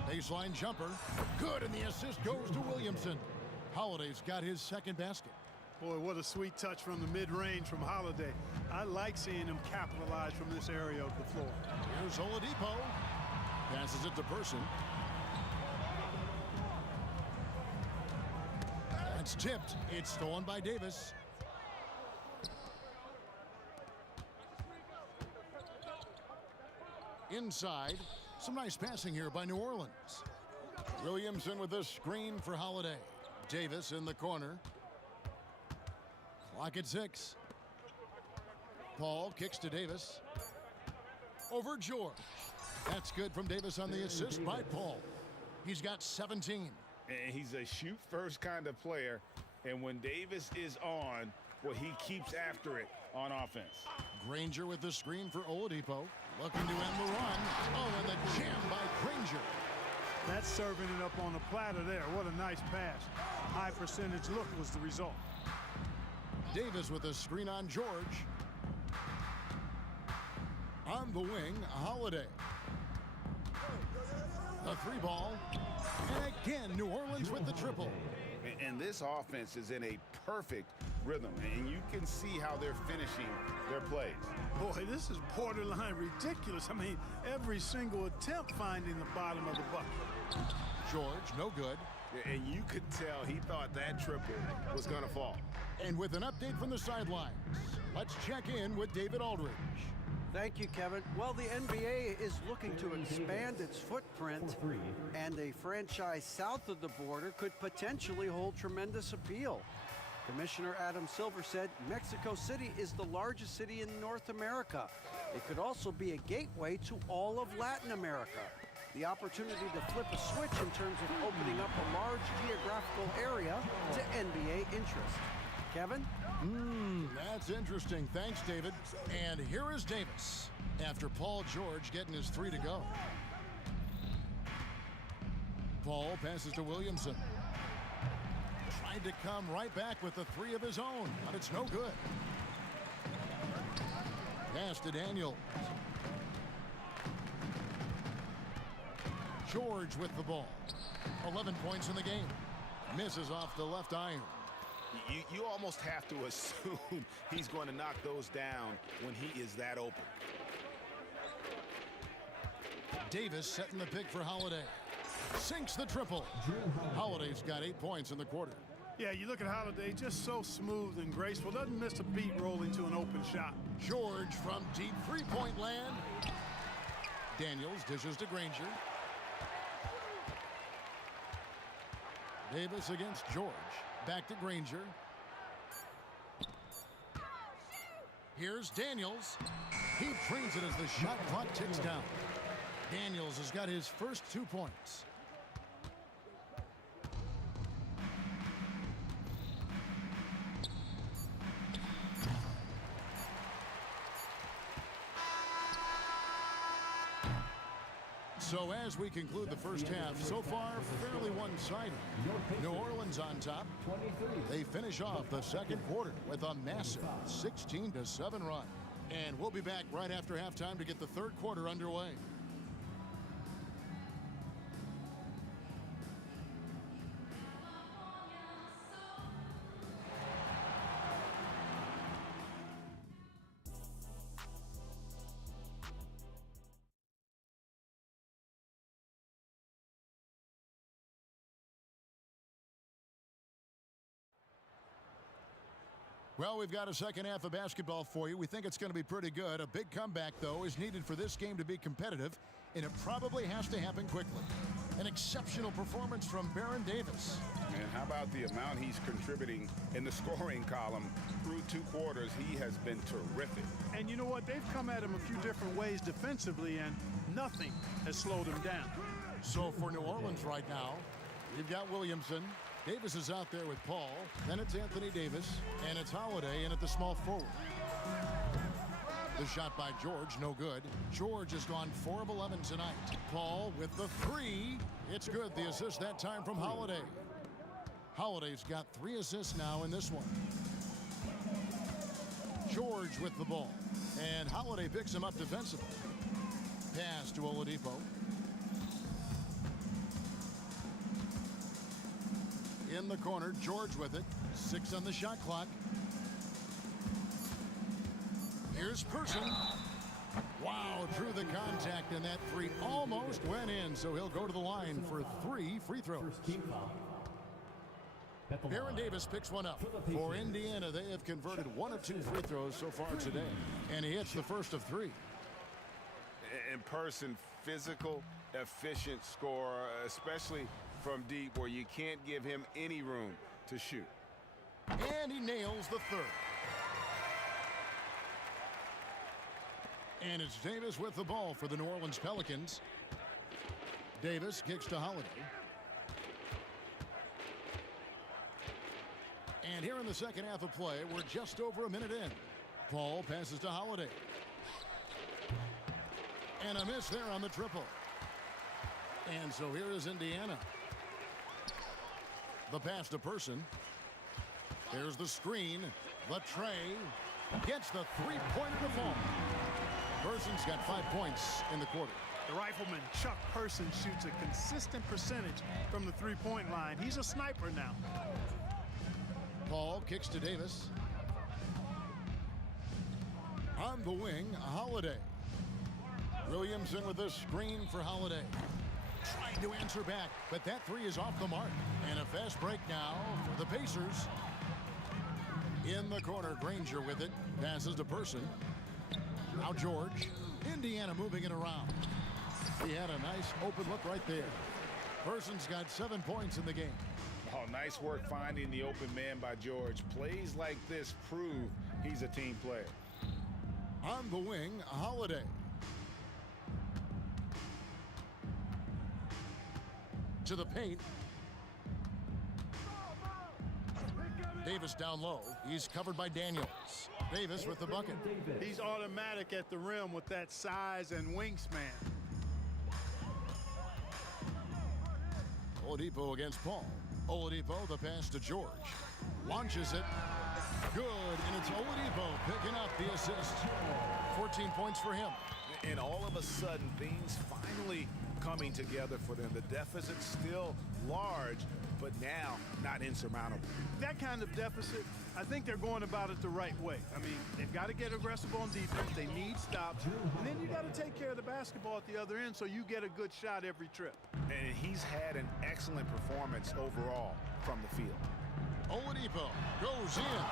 Baseline jumper. Good, and the assist goes to Williamson. Holiday's got his second basket. Boy, what a sweet touch from the mid-range from Holiday. I like seeing him capitalize from this area of the floor. Here's Oladipo. Passes it to Person. That's tipped. It's stolen by Davis. Inside. Some nice passing here by New Orleans. Williamson with a screen for Holiday. Davis in the corner. Clock at 6. Paul kicks to Davis. Over George. That's good from Davis on the assist by Paul. He's got 17. And he's a shoot-first kind of player. And when Davis is on, well, he keeps after it on offense. Granger with the screen for Oladipo. Looking to end the run. Oh, and the jam by Granger. That's serving it up on a platter there. What a nice pass. High percentage look was the result. Davis with a screen on George. On the wing, Holiday. The 3-ball. And again, New Orleans with the triple. And this offense is in a perfect rhythm, and you can see how they're finishing their plays. Boy, this is borderline ridiculous. I mean, every single attempt finding the bottom of the bucket. George, no good. And you could tell he thought that triple was going to fall. And with an update from the sidelines, let's check in with David Aldridge. Thank you, Kevin. Well, the NBA is looking to expand its footprint, and a franchise south of the border could potentially hold tremendous appeal. Commissioner Adam Silver said Mexico City is the largest city in North America. It could also be a gateway to all of Latin America. The opportunity to flip a switch in terms of opening up a large geographical area to NBA interest. Kevin? That's interesting. Thanks, David. And here is Davis after Paul George getting his 3 to go. Paul passes to Williamson. Tried to come right back with the 3 of his own, but it's no good. Pass to Daniels. George with the ball. 11 points in the game. Misses off the left iron. You almost have to assume he's going to knock those down when he is that open. Davis setting the pick for Holiday. Sinks the triple. Holiday's got 8 points in the quarter. Yeah, you look at Holiday, just so smooth and graceful. Doesn't miss a beat rolling to an open shot. George from deep three-point land. Daniels dishes to Granger. Davis against George. Back to Granger. Here's Daniels. He brings it as the shot clock ticks down. Daniels has got his first 2 points. So as we conclude the first half, so far fairly one-sided. New Orleans on top. They finish off the second quarter with a massive 16-7 run. And we'll be back right after halftime to get the third quarter underway. Well, we've got a second half of basketball for you. We think it's going to be pretty good. A big comeback, though, is needed for this game to be competitive, and it probably has to happen quickly. An exceptional performance from Baron Davis. And how about the amount he's contributing in the scoring column? Through 2 quarters, he has been terrific. And you know what? They've come at him a few different ways defensively, and nothing has slowed him down. So for New Orleans right now, you've got Williamson. Davis is out there with Paul. Then it's Anthony Davis, and it's Holiday in at the small forward. The shot by George, no good. George has gone 4 of 11 tonight. Paul with the 3. It's good. The assist that time from Holiday. Holiday's got 3 assists now in this one. George with the ball. And Holiday picks him up defensively. Pass to Oladipo. In the corner, George with it. 6 on the shot clock. Here's Person. Wow, through the contact, and that 3 almost went in, so he'll go to the line for 3 free throws. Baron Davis picks one up. For Indiana, they have converted 1 of 2 free throws so far today, and he hits the first of 3. In Person, physical, efficient scorer, especially from deep where you can't give him any room to shoot. And he nails the 3rd. And it's Davis with the ball for the New Orleans Pelicans. Davis kicks to Holiday. And here in the second half of play, we're just over a minute in. Paul passes to Holiday. And a miss there on the triple. And so here is Indiana. The pass to Person. There's the screen. The tray. Gets the 3-pointer to fall. Person's got 5 points in the quarter. The rifleman, Chuck Person, shoots a consistent percentage from the 3-point line. He's a sniper now. Paul kicks to Davis. On the wing, Holiday. Williamson with a screen for Holiday. Trying to answer back, but that 3 is off the mark. And a fast break now for the Pacers. In the corner, Granger with it. Passes to Person. Now George. Indiana moving it around. He had a nice open look right there. Person's got 7 points in the game. Oh, nice work finding the open man by George. Plays like this prove he's a team player. On the wing, Holiday. To the paint. Davis down low. He's covered by Daniels. Davis with the bucket. He's automatic at the rim with that size and wingspan. Oladipo against Paul. Oladipo, the pass to George. Launches it. Good, and it's Oladipo picking up the assist. 14 points for him. And all of a sudden, things finally coming together for them. The deficit's still large, but now not insurmountable. That kind of deficit, I think they're going about it the right way. I mean, they've got to get aggressive on defense. They need stops. And then you got to take care of the basketball at the other end so you get a good shot every trip. And he's had an excellent performance overall from the field. Oladipo goes in,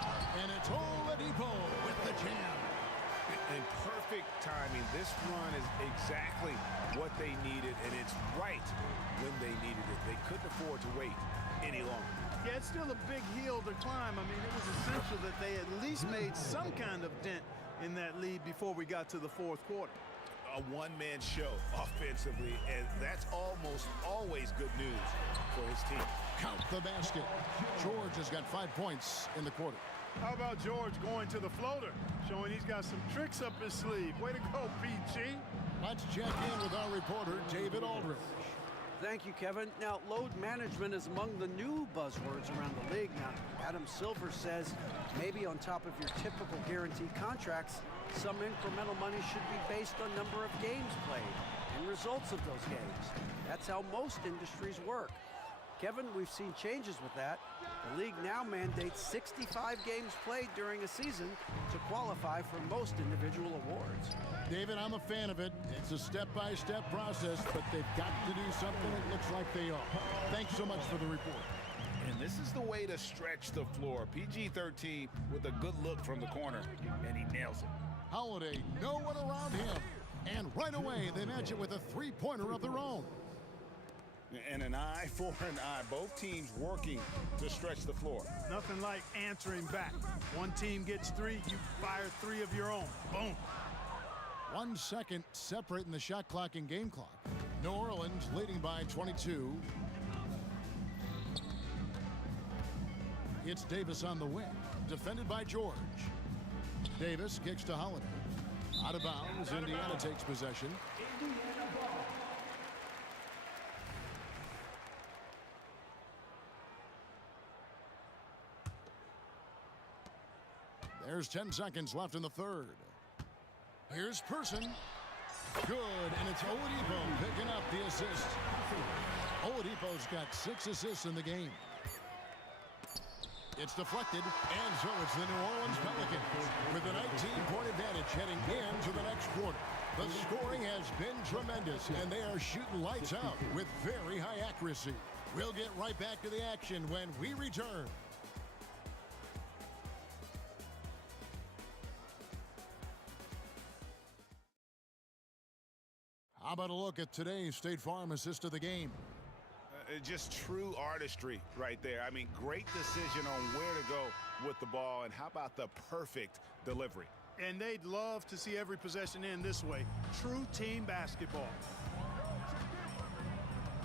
and it's Oladipo with the jam. In perfect timing. This run is exactly what they needed, and it's right when they needed it. They couldn't afford to wait any longer. Yeah, it's still a big hill to climb. I mean, it was essential that they at least made some kind of dent in that lead before we got to the fourth quarter. A one-man show offensively, and that's almost always good news for his team. Count the basket. George has got 5 points in the quarter. How about George going to the floater, showing he's got some tricks up his sleeve. Way to go, PG. Let's check in with our reporter, David Aldridge. Thank you, Kevin. Now, load management is among the new buzzwords around the league. Now, Adam Silver says maybe on top of your typical guaranteed contracts, some incremental money should be based on number of games played and results of those games. That's how most industries work. Kevin, we've seen changes with that. The league now mandates 65 games played during a season to qualify for most individual awards. David, I'm a fan of it. It's a step-by-step process, but they've got to do something. It looks like they are. Thanks so much for the report. And this is the way to stretch the floor. PG-13 with a good look from the corner, and he nails it. Holiday, no one around him. And right away, they match it with a three-pointer of their own. And an eye for an eye. Both teams working to stretch the floor. Nothing like answering back. One team gets 3, you fire 3 of your own. Boom. 1 second separating the shot clock and game clock. New Orleans leading by 22. It's Davis on the wing. Defended by George. Davis kicks to Holiday. Out of bounds, Indiana takes possession. There's 10 seconds left in the third. Here's Person. Good, and it's Oladipo picking up the assist. Oladipo's got 6 assists in the game. It's deflected, and so it's the New Orleans Pelicans with a 19-point advantage heading into the next quarter. The scoring has been tremendous, and they are shooting lights out with very high accuracy. We'll get right back to the action when we return. How about a look at today's State Farm assist of the game? Just true artistry right there. I mean, great decision on where to go with the ball, and how about the perfect delivery? And they'd love to see every possession end this way. True team basketball.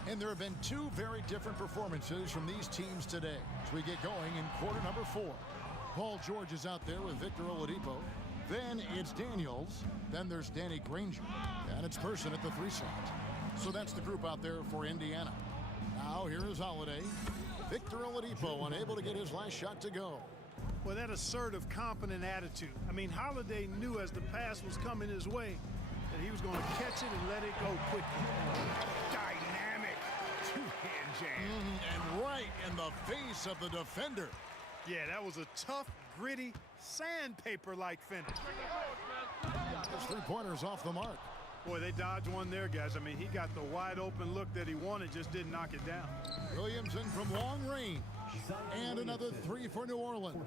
And there have been 2 very different performances from these teams today as we get going in quarter number 4. Paul George is out there with Victor Oladipo. Then it's Daniels. Then there's Danny Granger. And it's Person at the 3 slot. So that's the group out there for Indiana. Now here is Holiday. Victor Oladipo unable to get his last shot to go. Well, that assertive, confident attitude. I mean, Holiday knew as the pass was coming his way that he was going to catch it and let it go quickly. Dynamic two-hand jam. And right in the face of the defender. Yeah, that was a tough, gritty, sandpaper-like finish. His three-pointer's off the mark. Boy, they dodged one there, guys. I mean, he got the wide-open look that he wanted, just didn't knock it down. Williamson from long range. And another three for New Orleans.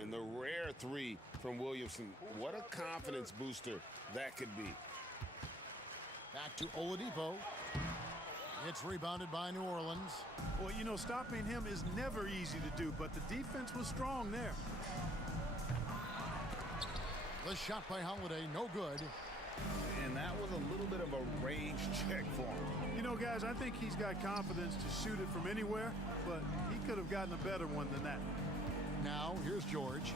And the rare three from Williamson. What a confidence booster that could be. Back to Oladipo. It's rebounded by New Orleans. Well, you know, stopping him is never easy to do, but the defense was strong there. The shot by Holiday, no good. And that was a little bit of a range check for him. You know, guys, I think he's got confidence to shoot it from anywhere, but he could have gotten a better one than that. Now, here's George.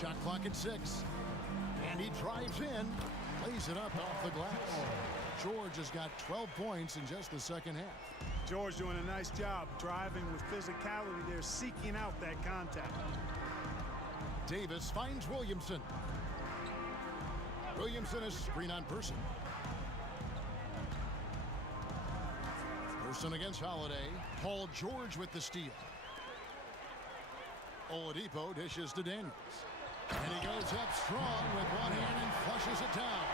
Shot clock at 6. And he drives in, lays it up off the glass. George has got 12 points in just the second half. George doing a nice job driving with physicality there, seeking out that contact. Davis finds Williamson. Williamson is screen on Person. Person against Holiday. Paul George with the steal. Oladipo dishes to Daniels. And he goes up strong with one hand and flushes it down.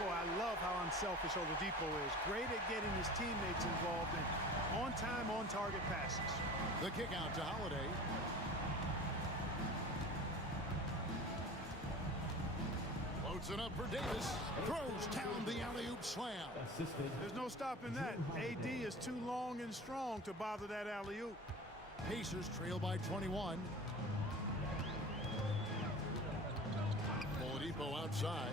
Boy, I love how unselfish Oladipo is. Great at getting his teammates involved in on-time, on-target passes. The kick out to Holiday. Floats it up for Davis. Throws down the alley-oop slam. There's no stopping that. AD is too long and strong to bother that alley-oop. Pacers trail by 21. Oladipo outside.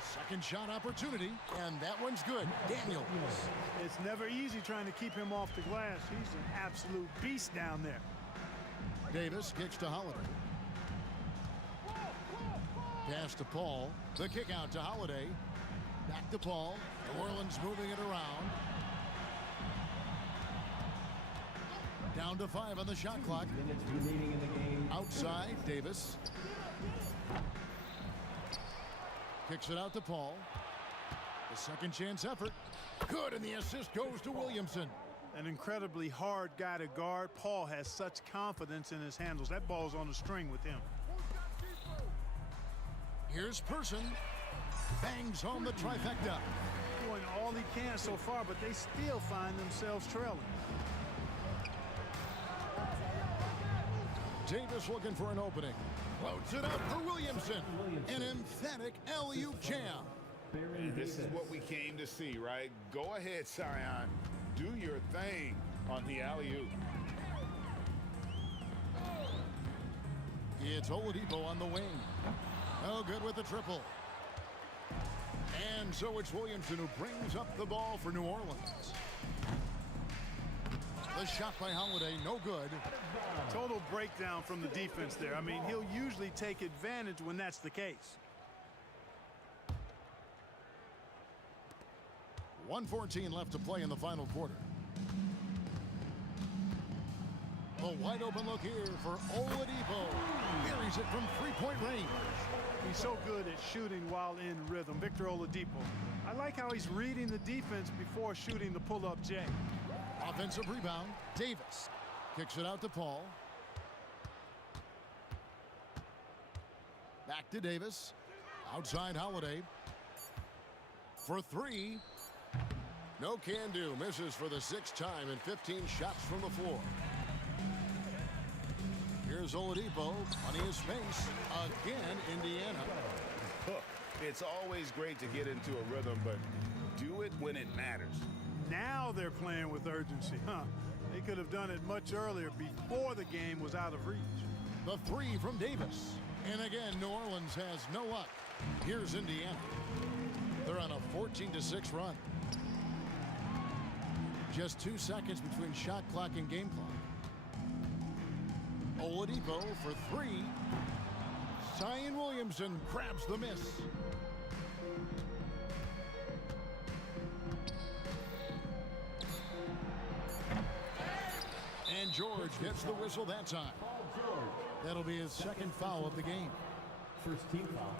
Second shot opportunity, and that one's good. Daniels. It's never easy trying to keep him off the glass. He's an absolute beast down there. Davis kicks to Holiday. Pass to Paul. The kick out to Holiday. Back to Paul. New Orleans moving it around. Down to 5 on the shot clock. Outside, Davis. Kicks it out to Paul. The second chance effort. Good, and the assist goes to Williamson. An incredibly hard guy to guard. Paul has such confidence in his handles. That ball's on a string with him. Here's Person. Bangs home the trifecta. Doing all he can so far, but they still find themselves trailing. Davis looking for an opening. Floats it up for Williamson. An emphatic alley-oop jam. And this is what we came to see, right? Go ahead, Zion. Do your thing on the alley-oop. It's Oladipo on the wing. No good with the triple. And so it's Williamson who brings up the ball for New Orleans. The shot by Holiday, no good. Total breakdown from the defense there. I mean, he'll usually take advantage when that's the case. 1:14 left to play in the final quarter. A wide open look here for Oladipo. Buries it from three-point range. He's so good at shooting while in rhythm. Victor Oladipo. I like how he's reading the defense before shooting the pull-up J. Offensive rebound. Davis kicks it out to Paul. Back to Davis. Outside Holiday. For 3. No can do. Misses for the 6th time and 15 shots from the floor. Here's Oladipo. Money his face. Again, Indiana. Look, it's always great to get into a rhythm, but do it when it matters. Now they're playing with urgency, huh? They could have done it much earlier before the game was out of reach. The 3 from Davis. And again, New Orleans has no luck. Here's Indiana. They're on a 14-6 run. Just 2 seconds between shot clock and game clock. Oladipo for 3. Zion Williamson grabs the miss. And George gets the whistle that time. That'll be his second foul of the game. First team foul.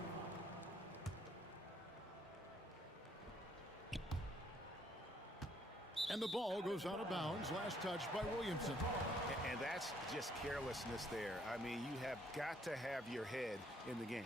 And the ball goes out of bounds. Last touch by Williamson. And that's just carelessness there. I mean, you have got to have your head in the game.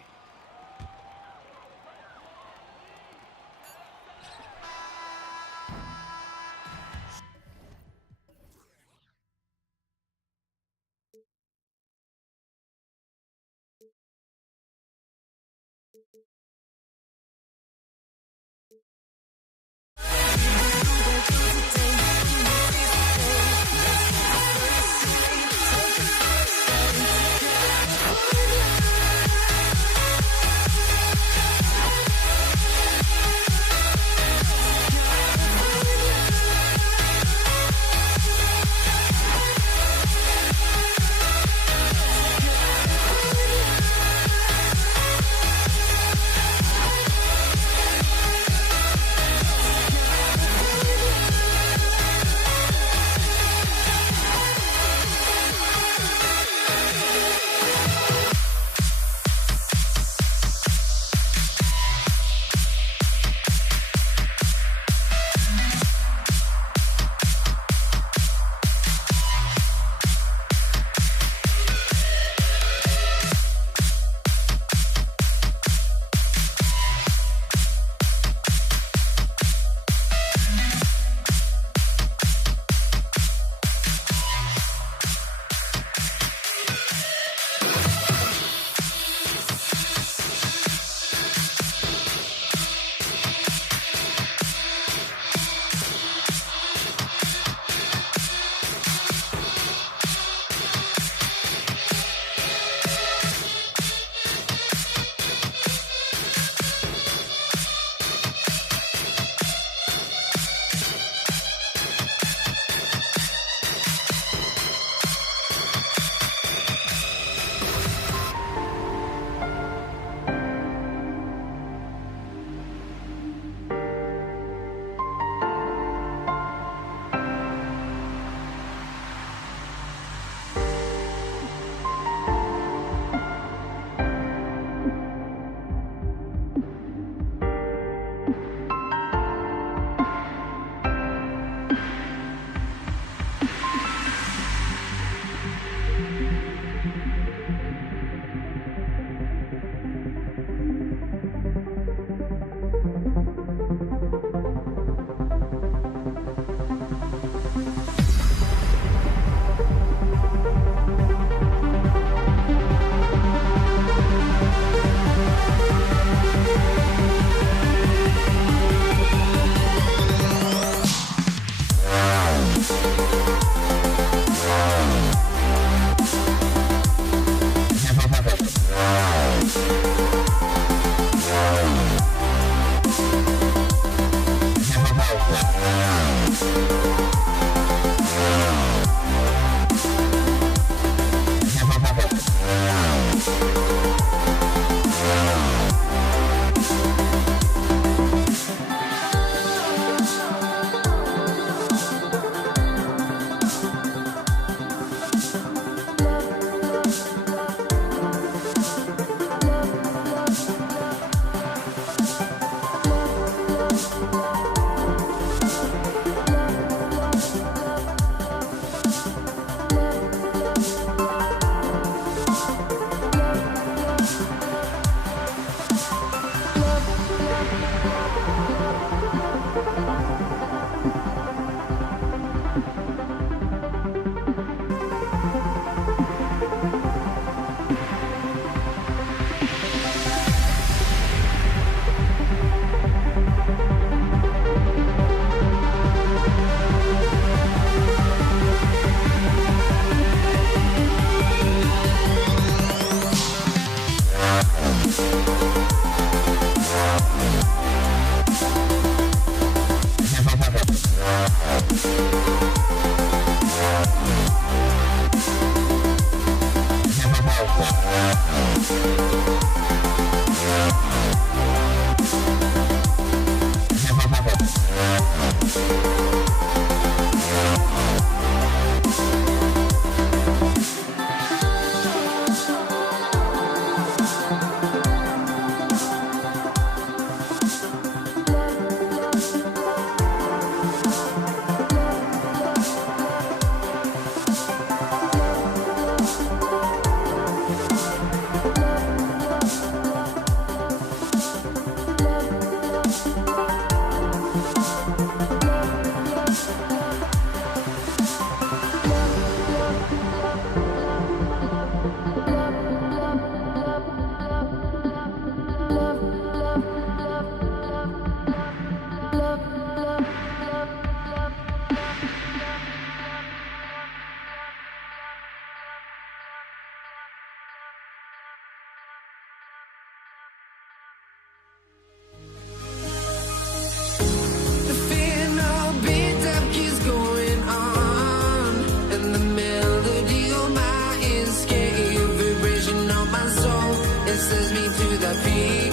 sends me to the peak.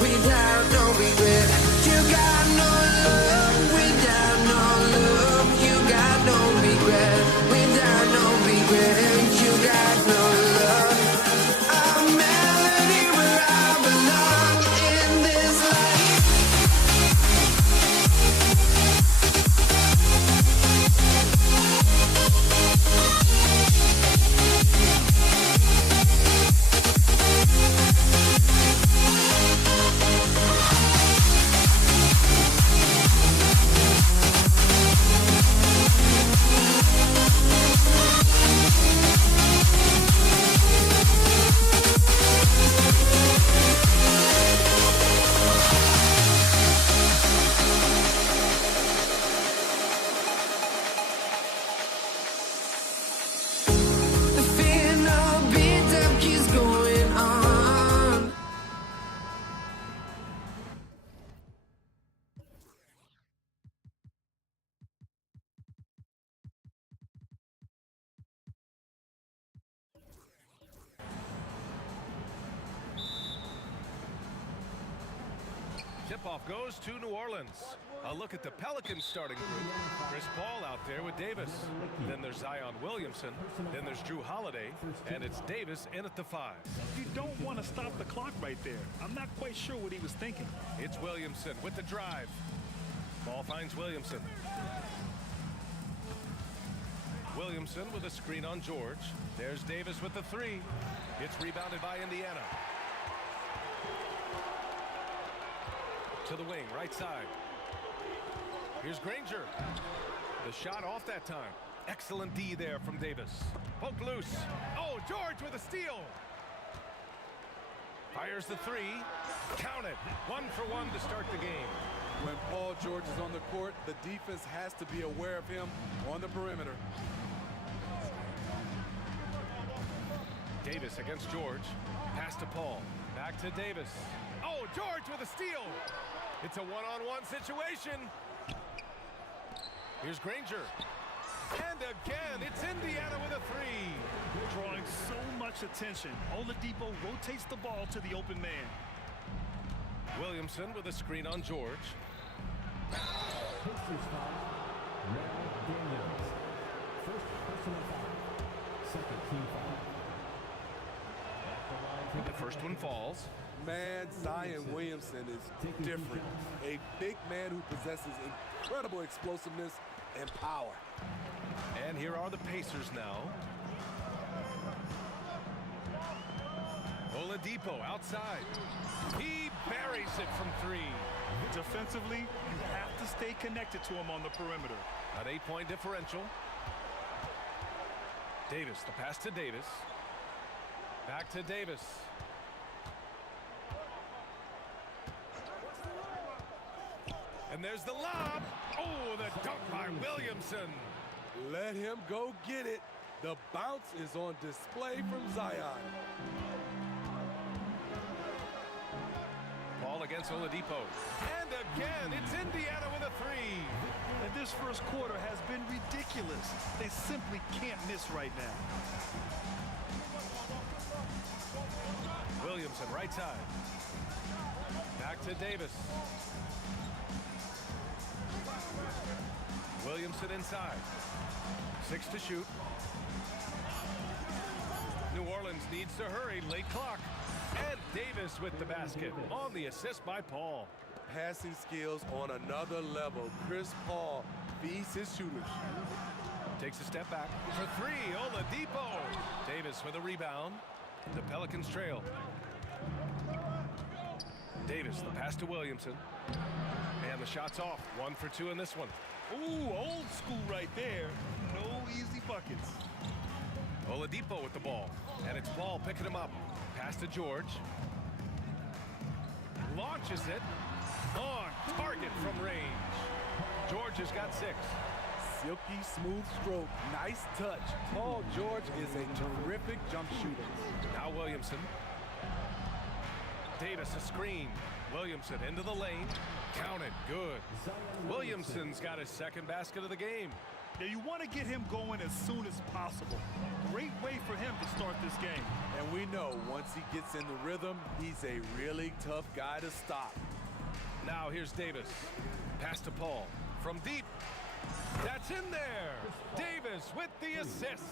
Without no regret, you got no love. Without no love, you got no regret. Without no regret, you got no love. A melody where I belong in this life. The final beat-up keeps going on. Tip-off goes to New Orleans. A look at the Pelicans starting group. Chris Paul out there with Davis. Then there's Zion Williamson. Then there's Drew Holiday. And it's Davis in at the 5. You don't want to stop the clock right there. I'm not quite sure what he was thinking. It's Williamson with the drive. Ball finds Williamson. Williamson with a screen on George. There's Davis with the 3. It's rebounded by Indiana. To the wing, right side. Here's Granger. The shot off that time. Excellent D there from Davis. Poked loose. Oh, George with a steal. Fires the 3. Count it. 1 for 1 to start the game. When Paul George is on the court, the defense has to be aware of him on the perimeter. Davis against George. Pass to Paul. Back to Davis. Oh, George with a steal. It's a one-on-one situation. Here's Granger. And again, it's Indiana with a 3. Drawing so much attention. Oladipo rotates the ball to the open man. Williamson with a screen on George. Pacers foul. Red Daniels. First personal foul. Second team foul. The first one falls. Man, Zion Williamson is different. A big man who possesses incredible explosiveness and power. And here are the Pacers now. Oladipo outside. He buries it from 3. Defensively, you have to stay connected to him on the perimeter. An 8-point differential. Davis, the pass to Davis. Back to Davis. And there's the lob. Oh, the dunk by Williamson. Let him go get it. The bounce is on display from Zion. Ball against Oladipo. And again, it's Indiana with a 3. And this first quarter has been ridiculous. They simply can't miss right now. Williamson, right side. Back to Davis. Williamson inside. 6 to shoot. New Orleans needs to hurry. Late clock. And Davis with the basket on the assist by Paul. Passing skills on another level. Chris Paul feeds his shooters. Takes a step back for 3. Oladipo. Davis with a rebound. The Pelicans trail. Davis, the pass to Williamson. And the shot's off. 1 for 2 in this one. Ooh, old school right there. No easy buckets. Oladipo with the ball. And it's Paul picking him up. Pass to George. Launches it. On target from range. George has got 6. Silky smooth stroke. Nice touch. Paul George is a terrific jump shooter. Now Williamson. Davis a screen. Williamson into the lane. Count it. Good. Williamson's got his second basket of the game. Now, you want to get him going as soon as possible. Great way for him to start this game. And we know once he gets in the rhythm, he's a really tough guy to stop. Now here's Davis. Pass to Paul. From deep. That's in there. Davis with the assist.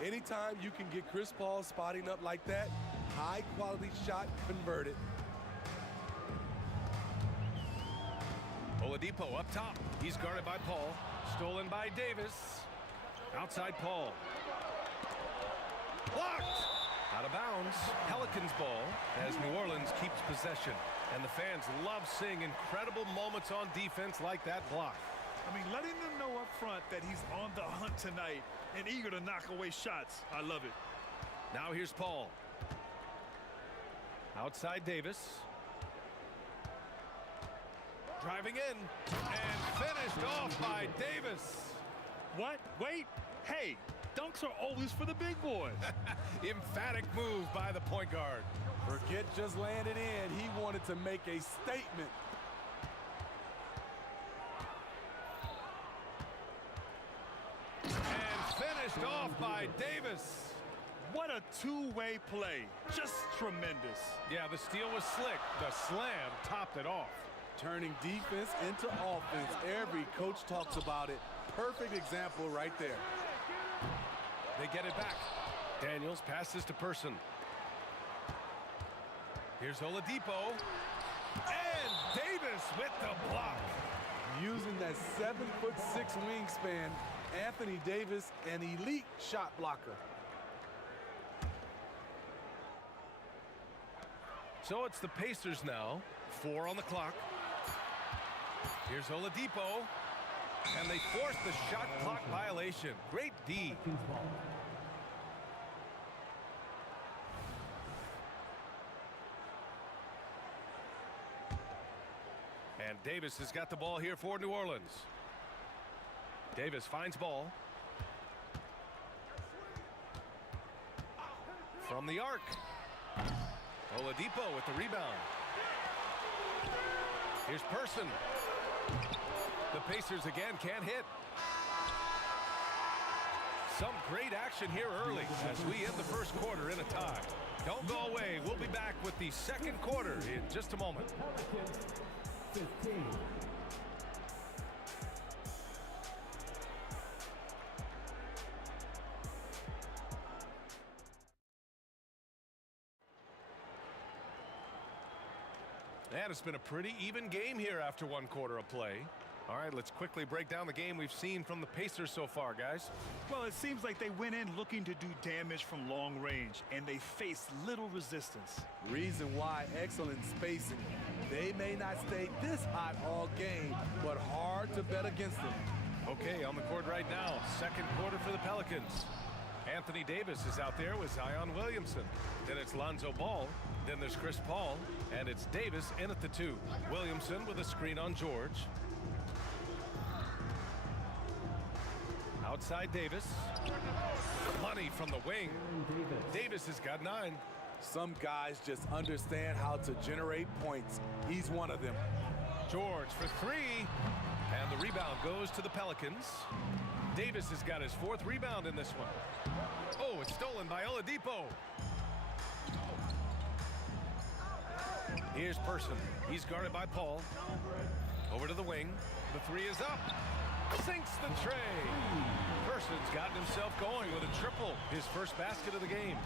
Anytime you can get Chris Paul spotting up like that, high-quality shot converted. Oladipo up top. He's guarded by Paul. Stolen by Davis. Outside Paul. Blocked. Out of bounds. Pelicans ball as New Orleans keeps possession. And the fans love seeing incredible moments on defense like that block. I mean, letting them know up front that he's on the hunt tonight and eager to knock away shots. I love it. Now here's Paul. Outside Davis. Driving in and finished off by Davis. What? Wait. Hey, dunks are always for the big boys. Emphatic move by the point guard. Forget just landed in. He wanted to make a statement. And finished off by Davis. What a two-way play. Just tremendous. Yeah, the steal was slick. The slam topped it off. Turning defense into offense. Every coach talks about it. Perfect example right there. They get it back. Daniels passes to Person. Here's Oladipo. And Davis with the block. Using that 7'6" wingspan, Anthony Davis, an elite shot blocker. So it's the Pacers now. 4 on the clock. Here's Oladipo. And they force the shot clock violation. Great D. And Davis has got the ball here for New Orleans. Davis finds ball. From the arc. Oladipo with the rebound. Here's Person. The Pacers again can't hit. Some great action here early as we end the first quarter in a tie. Don't go away. We'll be back with the second quarter in just a moment. 15. And it's been a pretty even game here after one quarter of play. All right, let's quickly break down the game we've seen from the Pacers so far, guys. Well, it seems like they went in looking to do damage from long range, and they faced little resistance. Reason why, excellent spacing. They may not stay this hot all game, but hard to bet against them. Okay, on the court right now, second quarter for the Pelicans. Anthony Davis is out there with Zion Williamson. Then it's Lonzo Ball. Then there's Chris Paul. And it's Davis in at the 2. Williamson with a screen on George. Outside Davis. Money from the wing. Davis has got 9. Some guys just understand how to generate points. He's one of them. George for 3. And the rebound goes to the Pelicans. Davis has got his 4th rebound in this one. Oh, it's stolen by Oladipo. Here's Person. He's guarded by Paul. Over to the wing. The 3 is up. Sinks the tray. Person's gotten himself going with a triple. His first basket of the game.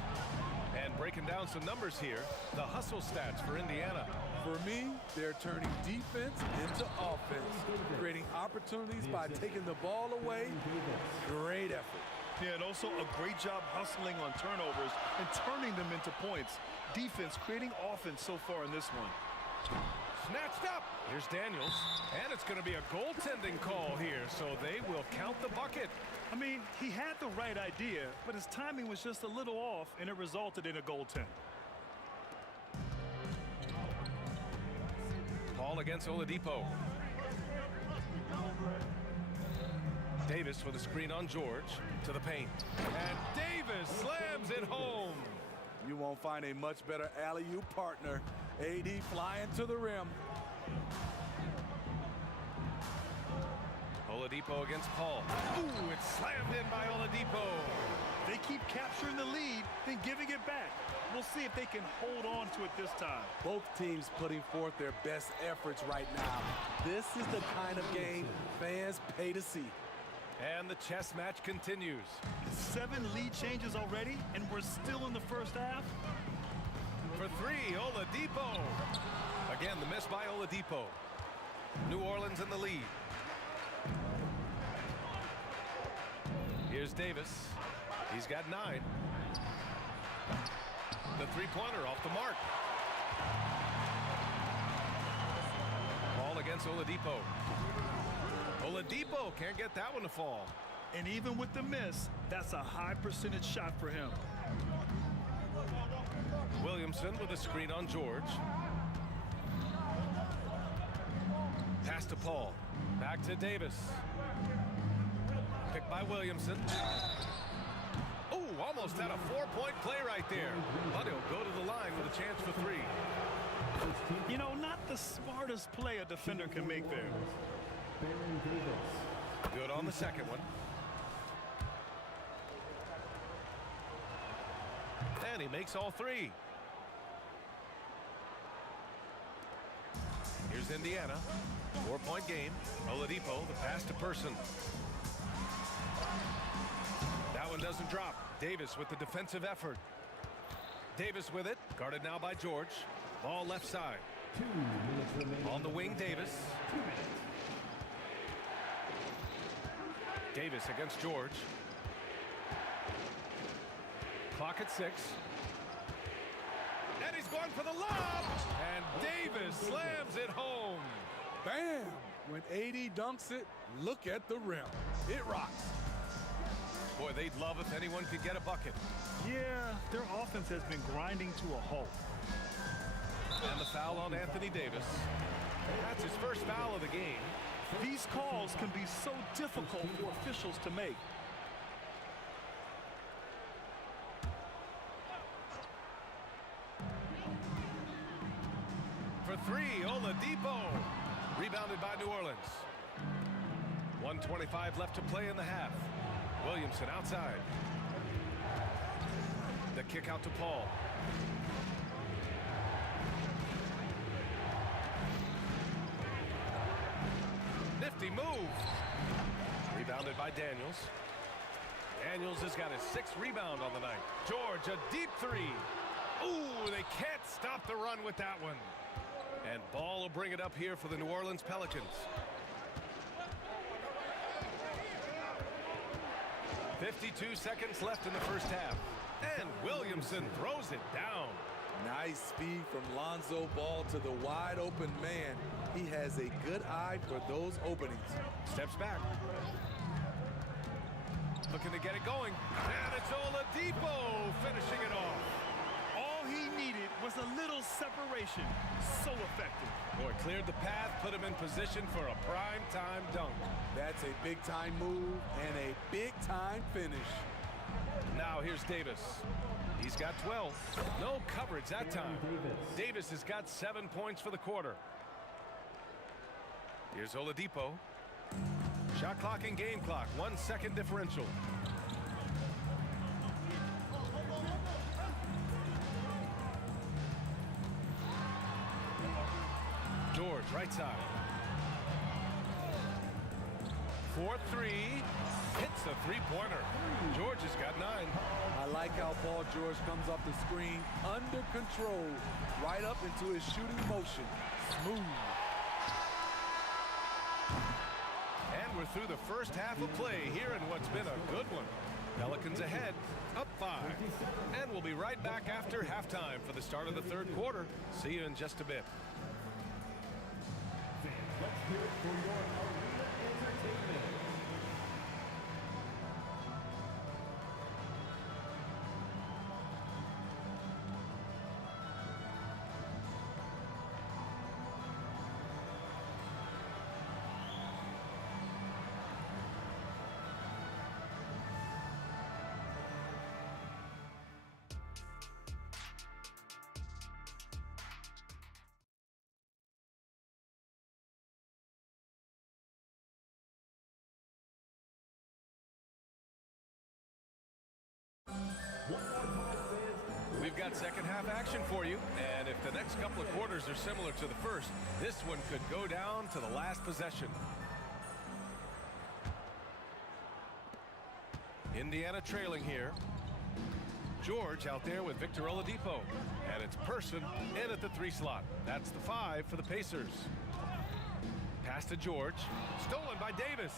And breaking down some numbers here, the hustle stats for Indiana. For me, they're turning defense into offense, creating opportunities by taking the ball away. Great effort. Yeah, and also a great job hustling on turnovers and turning them into points. Defense creating offense so far in this one. Snatched up. Here's Daniels. And it's going to be a goaltending call here, so they will count the bucket. I mean, he had the right idea, but his timing was just a little off, and it resulted in a goaltend. Paul against Oladipo. Davis with a screen on George to the paint. And Davis slams it home. You won't find a much better alley-oop partner. AD flying to the rim. Oladipo against Paul. Ooh, it's slammed in by Oladipo. They keep capturing the lead, then giving it back. We'll see if they can hold on to it this time. Both teams putting forth their best efforts right now. This is the kind of game fans pay to see. And the chess match continues. 7 lead changes already, and we're still in the first half. For 3, Oladipo. Again, the miss by Oladipo. New Orleans in the lead. Here's Davis. He's got 9. The three-pointer off the mark. Ball against Oladipo. Oladipo can't get that one to fall. And even with the miss, that's a high percentage shot for him. Williamson with a screen on George. Pass to Paul. Back to Davis. Picked by Williamson. Oh, almost had a 4-point play right there. But he'll go to the line with a chance for 3. You know, not the smartest play a defender can make there. Good on the second one. And he makes all 3. Here's Indiana. 4-point game. Oladipo, the pass to Person. That one doesn't drop. Davis with the defensive effort. Davis with it. Guarded now by George. Ball left side. On the wing, Davis. Davis against George. Clock at 6. And he's going for the lob. And Davis slams it home. Bam! When AD dunks it, look at the rim. It rocks. Boy, they'd love if anyone could get a bucket. Yeah, their offense has been grinding to a halt. And the foul on Anthony Davis. That's his first foul of the game. These calls can be so difficult for officials to make. For 3, Oladipo. Rebounded by New Orleans. 1:25 left to play in the half. Williamson outside. The kick out to Paul. Nifty move. Rebounded by Daniels. Daniels has got his 6th rebound on the night. George, a deep 3. Ooh, they can't stop the run with that one. And Ball will bring it up here for the New Orleans Pelicans. 52 seconds left in the first half. And Williamson throws it down. Nice speed from Lonzo Ball to the wide open man. He has a good eye for those openings. Steps back. Looking to get it going. And it's Oladipo finishing it off. All he needed was a little separation. So effective. Boy, cleared the path, put him in position for a prime-time dunk. That's a big-time move and a big-time finish. Now here's Davis. He's got 12. No coverage that time. Davis has got 7 points for the quarter. Here's Oladipo. Shot clock and game clock. 1 second differential. George, right side. 4-3. Hits a three-pointer. George has got 9. I like how Paul George comes off the screen under control, right up into his shooting motion. Smooth. And we're through the first half of play here in what's been a good one. Pelicans ahead, up 5. And we'll be right back after halftime for the start of the third quarter. See you in just a bit. Let's hear it for your arena entertainment. got second half action for you. And if the next couple of quarters are similar to the first, this one could go down to the last possession. Indiana trailing here. George out there with Victor Oladipo. And it's Person in at the 3 slot. That's the 5 for the Pacers. Pass to George. Stolen by Davis.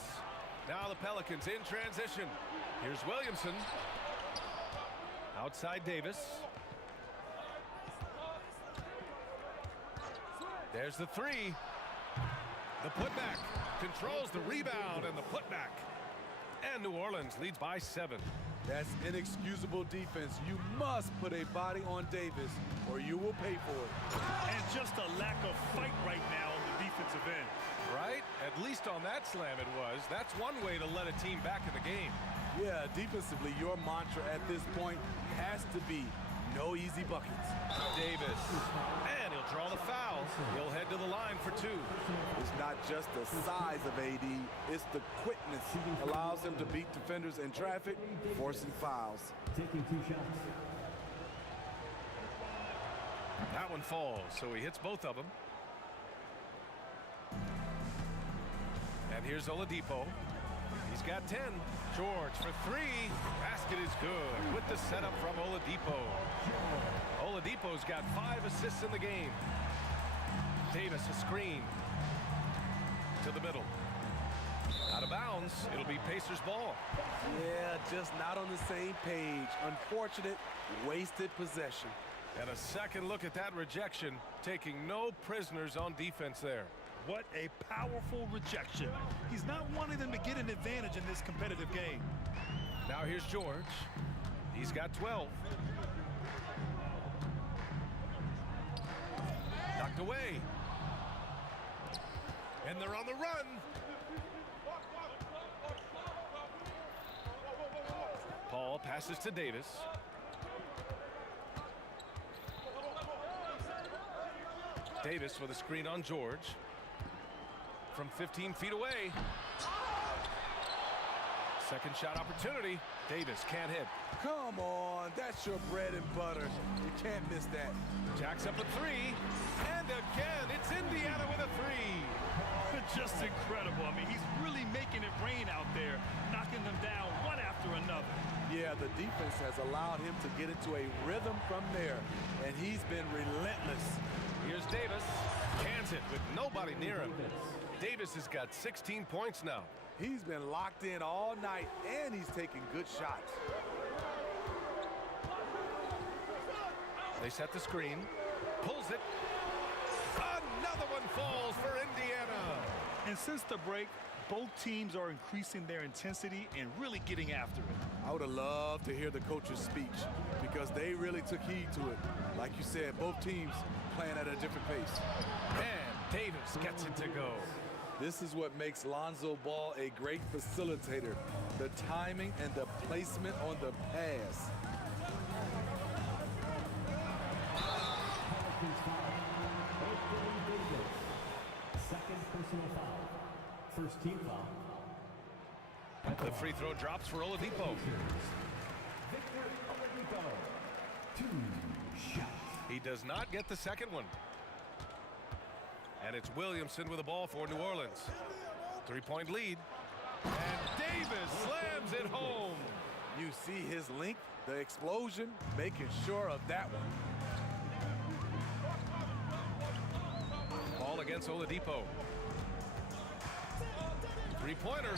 Now the Pelicans in transition. Here's Williamson. Outside Davis. There's the 3. The putback. Controls the rebound and the putback. And New Orleans leads by 7. That's inexcusable defense. You must put a body on Davis or you will pay for it. And just a lack of fight right now on the defensive end. Right? At least on that slam it was. That's one way to let a team back in the game. Yeah, defensively, your mantra at this point has to be no easy buckets. Davis. And he'll draw the foul. He'll head to the line for 2. It's not just the size of AD, it's the quickness. Allows him to beat defenders in traffic, forcing fouls. Taking 2 shots. That one falls, so he hits both of them. And here's Oladipo. He's got 10. George for 3. Basket is good with the setup from Oladipo. Oladipo's got 5 assists in the game. Davis a screen. To the middle. Out of bounds. It'll be Pacers ball. Yeah, just not on the same page. Unfortunate, wasted possession. And a second look at that rejection. Taking no prisoners on defense there. What a powerful rejection. He's not wanting them to get an advantage in this competitive game. Now here's George. He's got 12. Knocked away. And they're on the run. Paul passes to Davis. Davis with a screen on George. From 15 feet away. Second shot opportunity. Davis can't hit. Come on, that's your bread and butter. You can't miss that. Jacks up a 3. And again, it's Indiana with a 3. Just incredible. I mean, he's really making it rain out there, knocking them down one after another. Yeah, the defense has allowed him to get into a rhythm from there, and he's been relentless. Here's Davis. Cans it with nobody near him. Davis has got 16 points now. He's been locked in all night, and he's taking good shots. They set the screen. Pulls it. Another one falls for Indiana. And since the break, both teams are increasing their intensity and really getting after it. I would have loved to hear the coach's speech because they really took heed to it. Like you said, both teams playing at a different pace. And Davis gets it to go. This is what makes Lonzo Ball a great facilitator. The timing and the placement on the pass. Second personal foul. First team foul. The free throw drops for Oladipo. Victor Oladipo. 2 shots. He does not get the second one. And it's Williamson with the ball for New Orleans. 3-point lead. And Davis slams it home. You see his length, the explosion, making sure of that one. Ball against Oladipo. 3-pointer.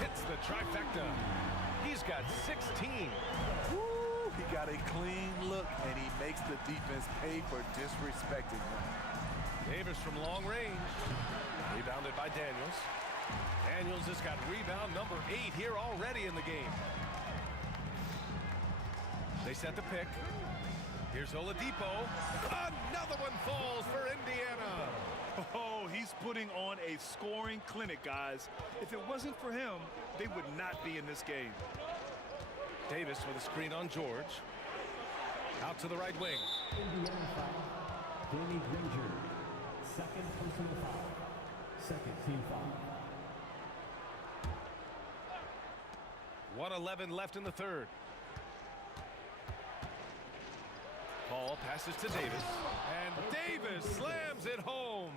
Hits the trifecta. He's got 16. Woo! He got a clean look, and he makes the defense pay for disrespecting him. Davis from long range. Rebounded by Daniels. Daniels has got rebound number 8 here already in the game. They set the pick. Here's Oladipo. Another one falls for Indiana. Oh, he's putting on a scoring clinic, guys. If it wasn't for him, they would not be in this game. Davis with a screen on George. Out to the right wing. Indiana foul. Danny Granger. Second personal foul. Second team foul. 1:11 left in the third. Ball passes to Davis. And Davis slams it home.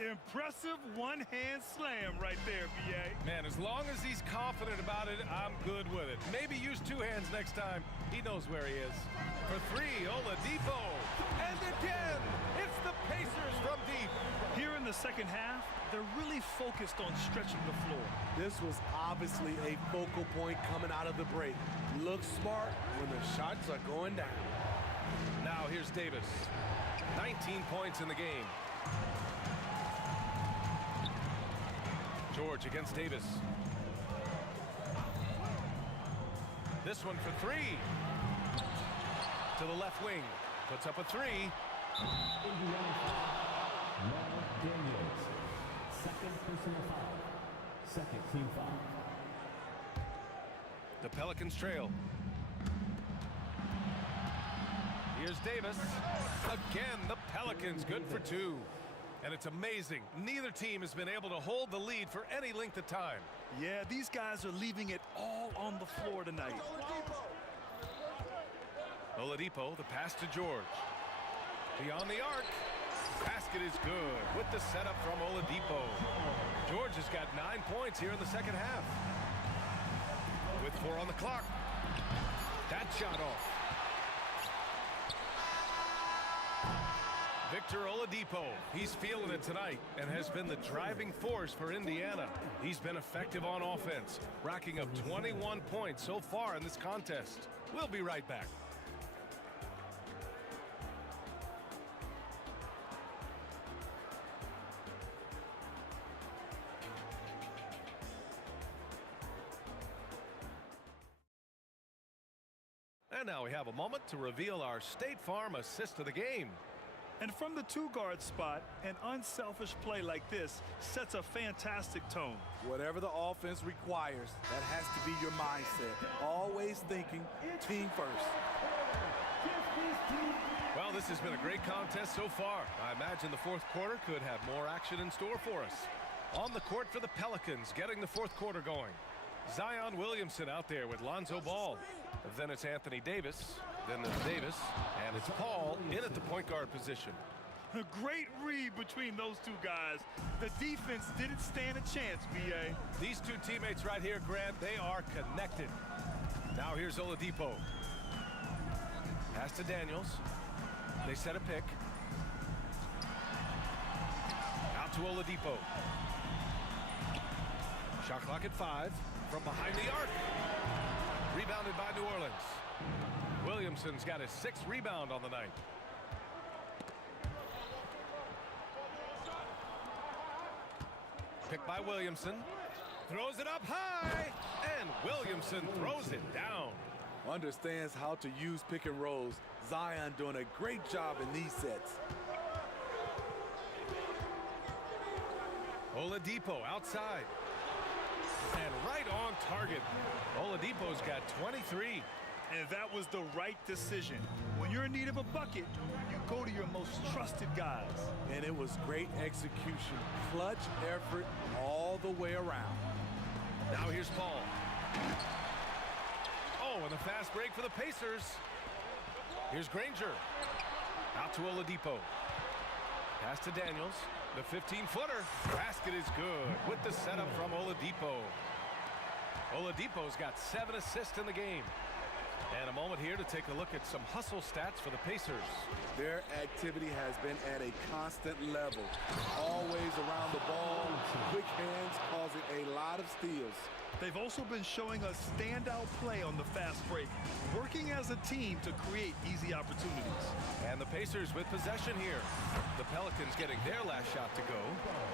Impressive one-hand slam right there, B.A. Man, as long as he's confident about it, I'm good with it. Maybe use two hands next time. He knows where he is. For three, Oladipo. And again, it's the Pacers from deep. Here in the second half, they're really focused on stretching the floor. This was obviously a focal point coming out of the break. Look smart when the shots are going down. Now here's Davis. 19 points in the game. George against Davis. This one for three. To the left wing. Puts up a three. Indiana foul. Daniels. Second personal foul. Second team foul. The Pelicans trail. Here's Davis. Again, the Pelicans good for two. And it's amazing. Neither team has been able to hold the lead for any length of time. Yeah, these guys are leaving it all on the floor tonight. Oladipo, the pass to George. Beyond the arc. Basket is good with the setup from Oladipo. George has got 9 points here in the second half. With 4 on the clock. That shot off. Victor Oladipo, he's feeling it tonight and has been the driving force for Indiana. He's been effective on offense, racking up 21 points so far in this contest. We'll be right back. And now we have a moment to reveal our State Farm assist of the game. And from the two-guard spot, an unselfish play like this sets a fantastic tone. Whatever the offense requires, that has to be your mindset. Always thinking team first. Well, this has been a great contest so far. I imagine the fourth quarter could have more action in store for us. On the court for the Pelicans, getting the fourth quarter going. Zion Williamson out there with Lonzo Ball. Then it's Anthony Davis. Then there's Davis. And it's Paul in at the point guard position. A great read between those two guys. The defense didn't stand a chance, B.A. These two teammates right here, Grant, they are connected. Now here's Oladipo. Pass to Daniels. They set a pick. Out to Oladipo. Shot clock at 5. From behind the arc. Rebounded by New Orleans. Williamson's got his 6th rebound on the night. Picked by Williamson. Throws it up high. And Williamson throws it down. Understands how to use pick and rolls. Zion doing a great job in these sets. Oladipo outside. And right on target. Oladipo's got 23. And that was the right decision. When you're in need of a bucket, you go to your most trusted guys. And it was great execution. Clutch effort all the way around. Now here's Paul. Oh, and a fast break for the Pacers. Here's Granger. Out to Oladipo. Pass to Daniels. The 15-footer. Basket is good with the setup from Oladipo. Oladipo's got 7 assists in the game. And a moment here to take a look at some hustle stats for the Pacers. Their activity has been at a constant level. Always around the ball, quick hands causing a lot of steals. They've also been showing a standout play on the fast break, working as a team to create easy opportunities. And the Pacers with possession here. The Pelicans getting their last shot to go.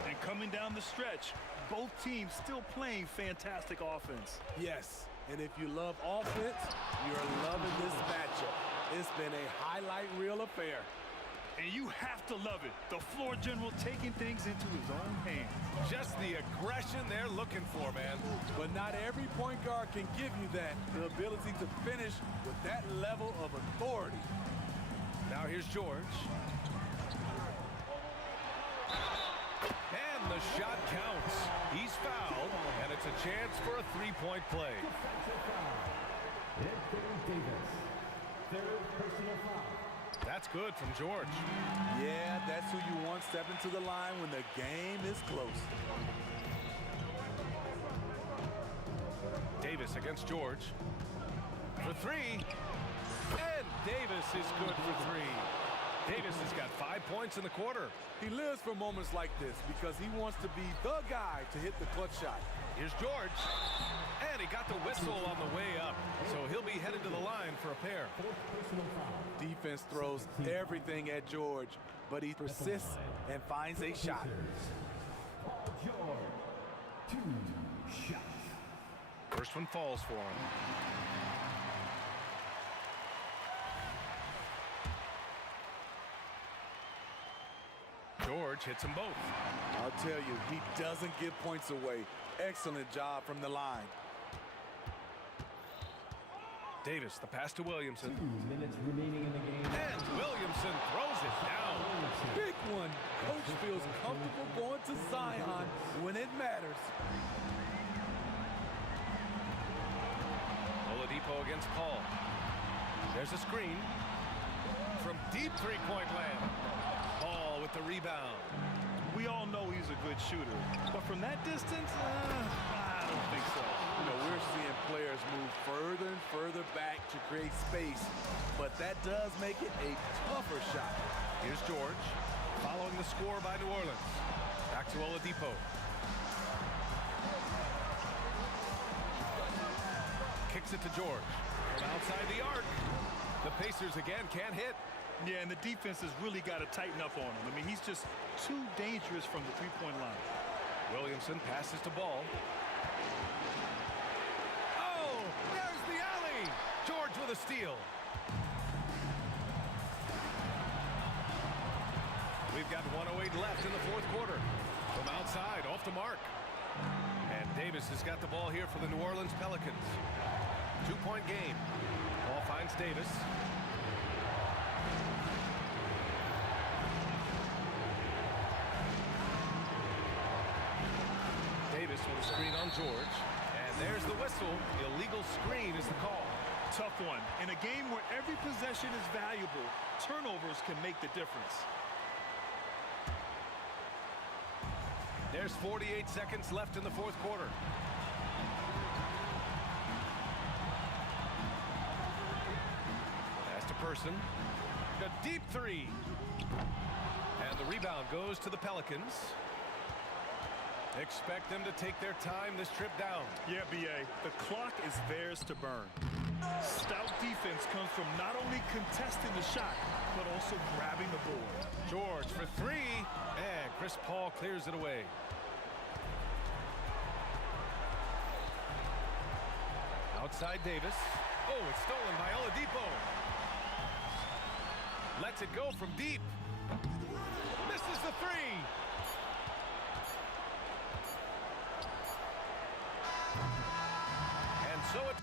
And coming down the stretch, both teams still playing fantastic offense. Yes, and if you love offense, you're loving this matchup. It's been a highlight reel affair. And you have to love it. The floor general taking things into his own hands. Just the aggression they're looking for, man. But not every point guard can give you that. The ability to finish with that level of authority. Now here's George. And the shot counts. He's fouled, and it's a chance for a three-point play. Anthony Davis, 3rd personal foul. That's good from George. Yeah, that's who you want stepping to the line when the game is close. Davis against George. For three. And Davis is good for three. Davis has got 5 points in the quarter. He lives for moments like this because he wants to be the guy to hit the clutch shot. Here's George. And he got the whistle on the way up. So he'll be headed to the line for a pair. Defense throws everything at George, but he persists and finds a shot. George, 2 shots. First one falls for him. George hits them both. I'll tell you, he doesn't give points away. Excellent job from the line. Davis, the pass to Williamson. 2 minutes remaining in the game. And Williamson throws it down. Big one. Coach feels comfortable going to Zion when it matters. Oladipo against Paul. There's a screen from deep three-point land. Paul with the rebound. We all know he's a good shooter, but from that distance, I don't think so. You know, we're seeing players move further and further back to create space, but that does make it a tougher shot. Here's George, following the score by New Orleans. Back to Oladipo. Kicks it to George. From outside the arc. The Pacers again can't hit. Yeah, and the defense has really got to tighten up on him. I mean, he's just too dangerous from the three-point line. Williamson passes to Ball. Oh, there's the alley. George with a steal. We've got 1:08 left in the fourth quarter. From outside, off the mark. And Davis has got the ball here for the New Orleans Pelicans. 2-point game. Ball finds Davis. Davis with a screen on George. And there's the whistle. Illegal screen is the call. Tough one. In a game where every possession is valuable, turnovers can make the difference. There's 48 seconds left in the fourth quarter. Pass to Person. A deep three. And the rebound goes to the Pelicans. Expect them to take their time this trip down. Yeah, B.A. The clock is theirs to burn. Stout defense comes from not only contesting the shot, but also grabbing the board. George for three. And Chris Paul clears it away. Outside Davis. Oh, it's stolen by Oladipo. Lets it go from deep. Misses the three. And so it...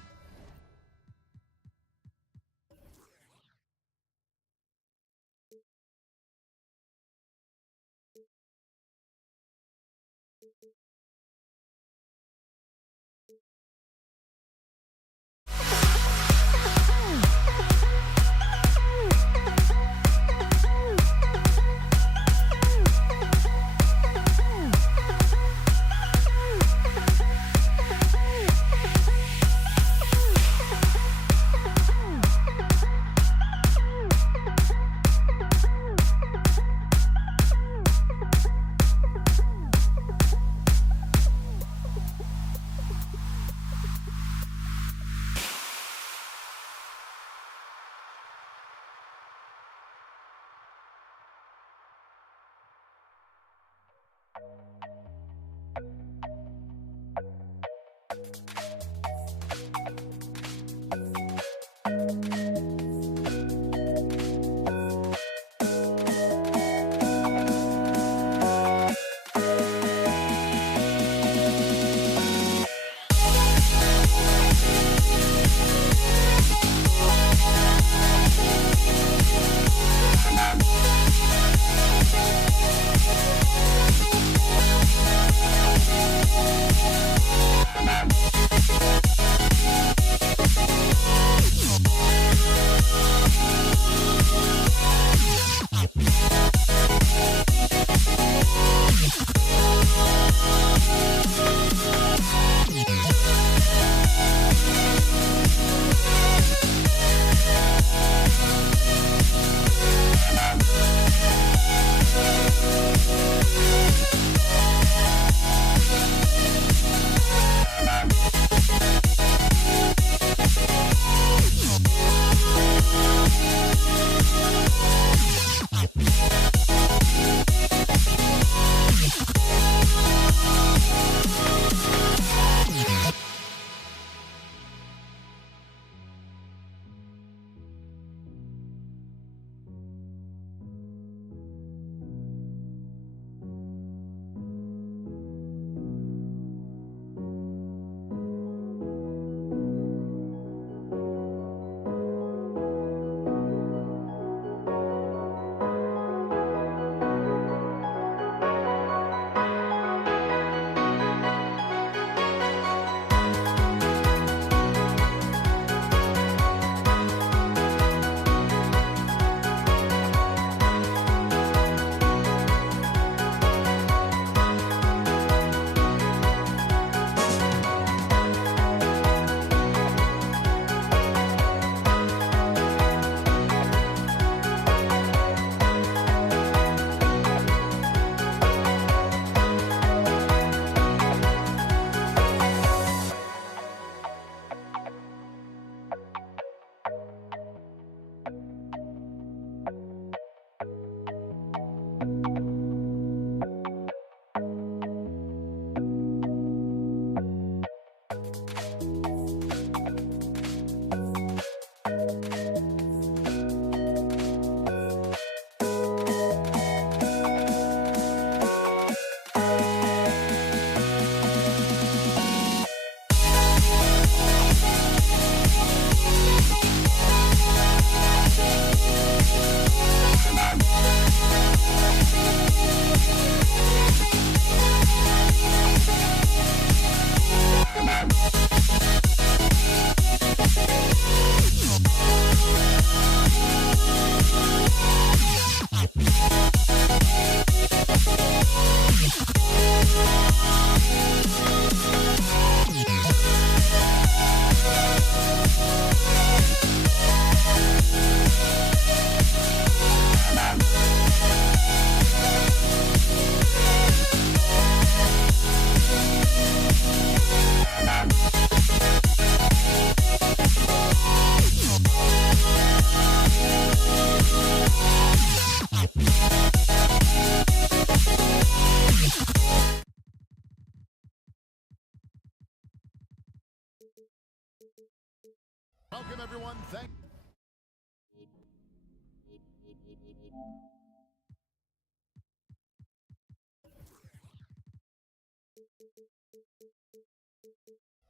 Welcome, everyone. Thanks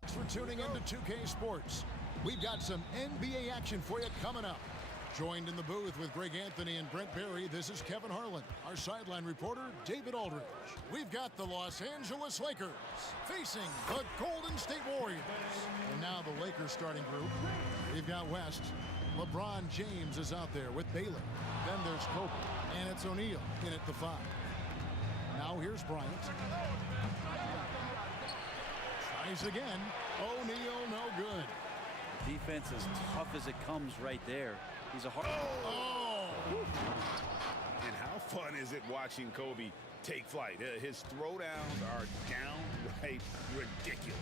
for tuning into 2K Sports. We've got some NBA action for you coming up. Joined in the booth with Greg Anthony and Brent Barry, this is Kevin Harlan. Our sideline reporter, David Aldridge. We've got the Los Angeles Lakers facing the Golden State Warriors. And now the Lakers starting group. We've got West. LeBron James is out there with Baylor. Then there's Kobe. And it's O'Neal in at the 5. Now here's Bryant. Tries again. O'Neal no good. Defense as tough as it comes right there. He's a hard... Oh! And how fun is it watching Kobe take flight? His throwdowns are downright ridiculous.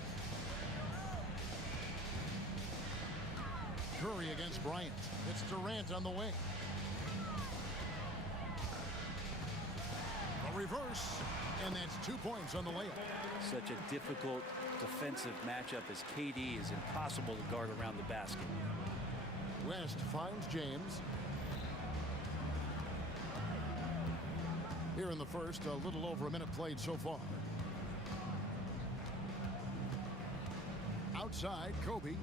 Curry against Bryant. It's Durant on the wing. A reverse, and that's 2 points on the layup. Such a difficult defensive matchup as KD is impossible to guard around the basket. West finds James. Here in the first, a little over a minute played so far. Outside, Kobe.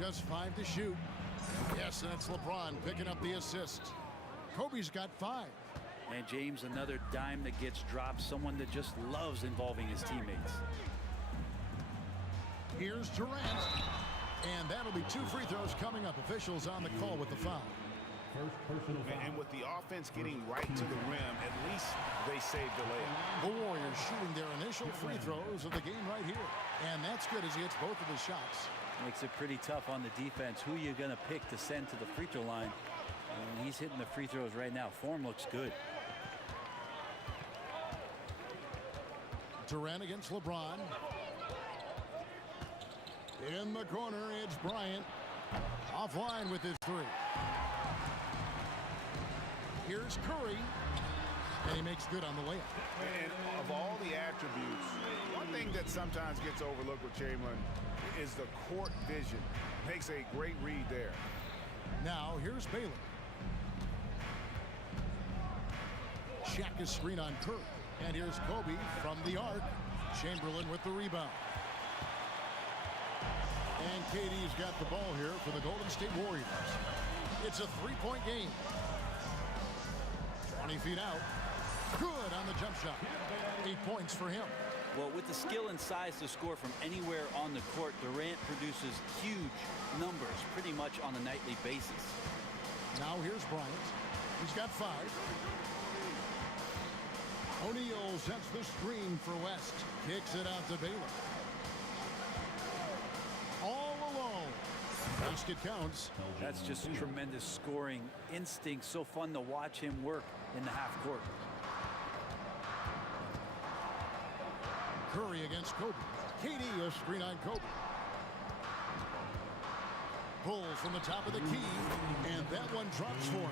Just 5 to shoot. Yes, and it's LeBron picking up the assist. Kobe's got 5. And James, another dime that gets dropped. Someone that just loves involving his teammates. Here's Durant. And that'll be 2 free throws coming up. Officials on the call with the foul. And with the offense getting right to the rim, at least they saved the layup. The Warriors shooting their initial free throws of the game right here. And that's good as he hits both of his shots. Makes it pretty tough on the defense. Who you're going to pick to send to the free throw line. And he's hitting the free throws right now. Form looks good. Durant against LeBron. In the corner, it's Bryant. Offline with his 3. Here's Curry. And he makes good on the layup. And of all the attributes, one thing that sometimes gets overlooked with Chamberlain is the court vision. Makes a great read there. Now here's Baylor. Check his screen on Curry. And here's Kobe from the arc. Chamberlain with the rebound. And KD's got the ball here for the Golden State Warriors. It's a 3-point game. 20 feet out. Good on the jump shot. 8 points for him. Well, with the skill and size to score from anywhere on the court, Durant produces huge numbers pretty much on a nightly basis. Now here's Bryant. He's got 5. O'Neal sets the screen for West. Kicks it out to Baylor. All alone. Basket counts. That's just tremendous scoring instinct. So fun to watch him work in the half court. Curry against Kobe. KD a screen on Kobe. Pulls from the top of the key, and that one drops for him.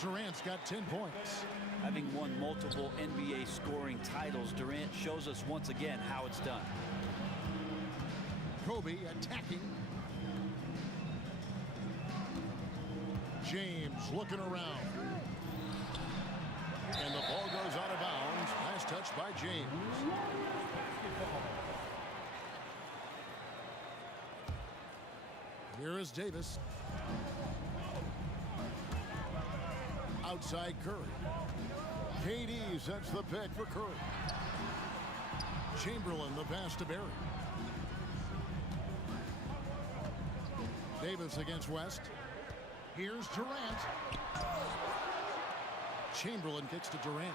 Durant's got 10 points. Having won multiple NBA scoring titles, Durant shows us once again how it's done. Kobe attacking. James looking around. And the ball goes out of bounds. Last touch by James. Here is Davis. Outside Curry. KD sets the pick for Curry. Chamberlain the pass to Barry. Davis against West. Here's Durant. Chamberlain kicks to Durant.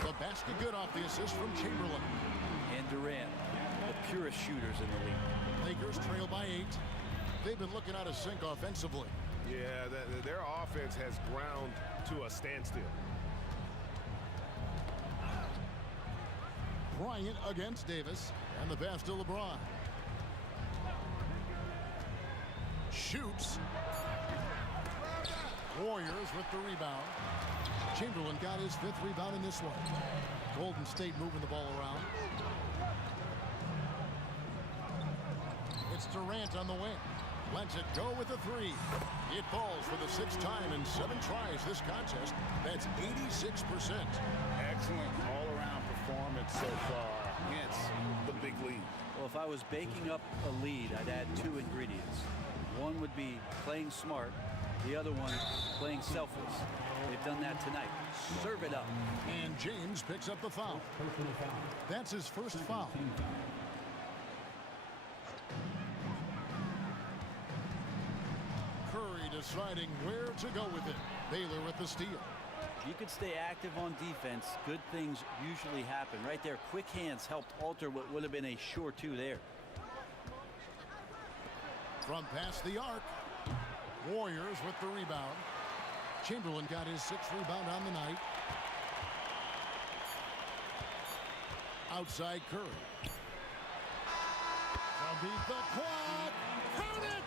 The basket good off the assist from Chamberlain. And Durant, the purest shooters in the league. Lakers trail by 8. They've been looking out of sync offensively. Yeah, their offense has ground to a standstill. Bryant against Davis. And the pass to LeBron. Shoots. Warriors with the rebound. Chamberlain got his 5th rebound in this one. Golden State moving the ball around. It's Durant on the wing. Lets it go with a three. It falls for the 6th time in 7 tries this contest. That's 86%. Excellent all-around performance so far against the big lead. Well, if I was baking up a lead, I'd add 2 ingredients. One would be playing smart. The other one, playing selfless. They've done that tonight. Serve it up. And James picks up the foul. That's his first foul. Curry deciding where to go with it. Baylor with the steal. If you could stay active on defense, good things usually happen. Right there, quick hands helped alter what would have been a sure 2 there. From past the arc. Warriors with the rebound. Chamberlain got his 6th rebound on the night. Outside Curry. To beat the clock. Count it!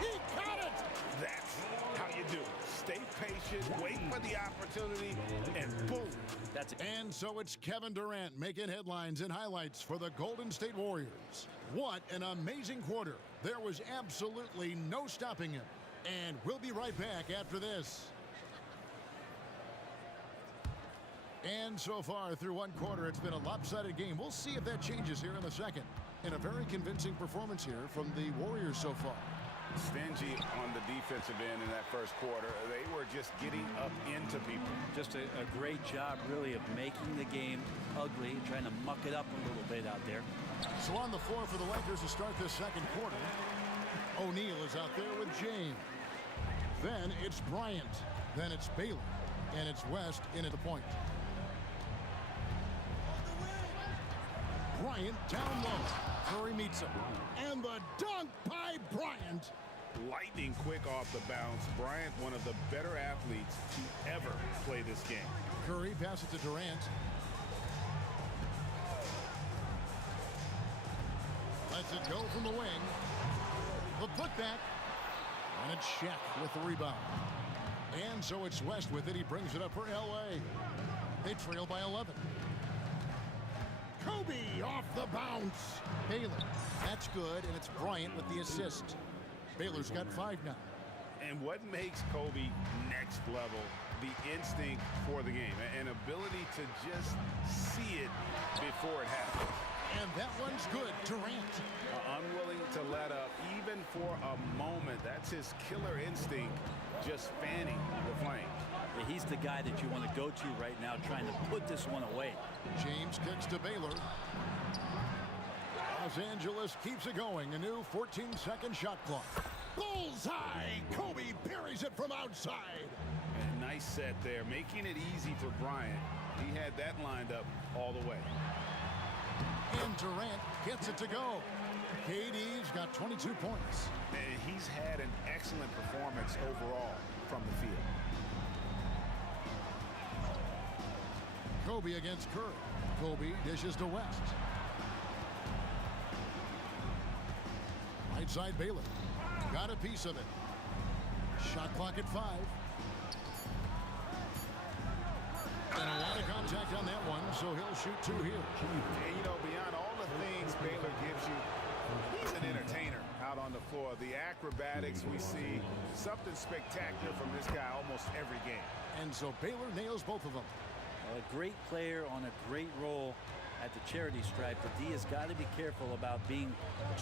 He caught it! That's how you do it. Stay patient, wait for the opportunity, and boom. That's it. And so it's Kevin Durant making headlines and highlights for the Golden State Warriors. What an amazing quarter. There was absolutely no stopping him. And we'll be right back after this. And so far through one quarter, it's been a lopsided game. We'll see if that changes here in the second. And a very convincing performance here from the Warriors so far. Stingy on the defensive end in that first quarter. They were just getting up into people. Just a great job, really, of making the game ugly, trying to muck it up a little bit out there. So on the floor for the Lakers to start this second quarter, O'Neal is out there with James. Then it's Bryant. Then it's Baylor. And it's West in at the point. Bryant down low. Curry meets him. And the dunk by Bryant. Lightning quick off the bounce. Bryant, one of the better athletes to ever play this game. Curry passes to Durant. Lets it go from the wing. The putback. And it's Shaq with the rebound. And so it's West with it. He brings it up for L.A. They trail by 11. Kobe off the bounce. Baylor. That's good, and it's Bryant with the assist. Baylor's got 5 now. And what makes Kobe next level? The instinct for the game. An ability to just see it before it happens. And that one's good. Durant. Unwilling to let up even for a moment. That's his killer instinct, just fanning the flame. Yeah, he's the guy that you want to go to right now, trying to put this one away. James kicks to Baylor. Los Angeles keeps it going. A new 14-second shot clock. Bullseye! Kobe buries it from outside. And nice set there, making it easy for Bryant. He had that lined up all the way. And Durant gets it to go. KD's got 22 points. And he's had an excellent performance overall from the field. Kobe against Curry. Kobe dishes to West. Right side Baylor. Got a piece of it. Shot clock at 5. And a lot of contact on that one, so he'll shoot 2 here. And you know, beyond all the things Baylor gives you, he's an entertainer out on the floor. The acrobatics we see, something spectacular from this guy almost every game. And so Baylor nails both of them. A great player on a great role at the charity stripe. The D has got to be careful about being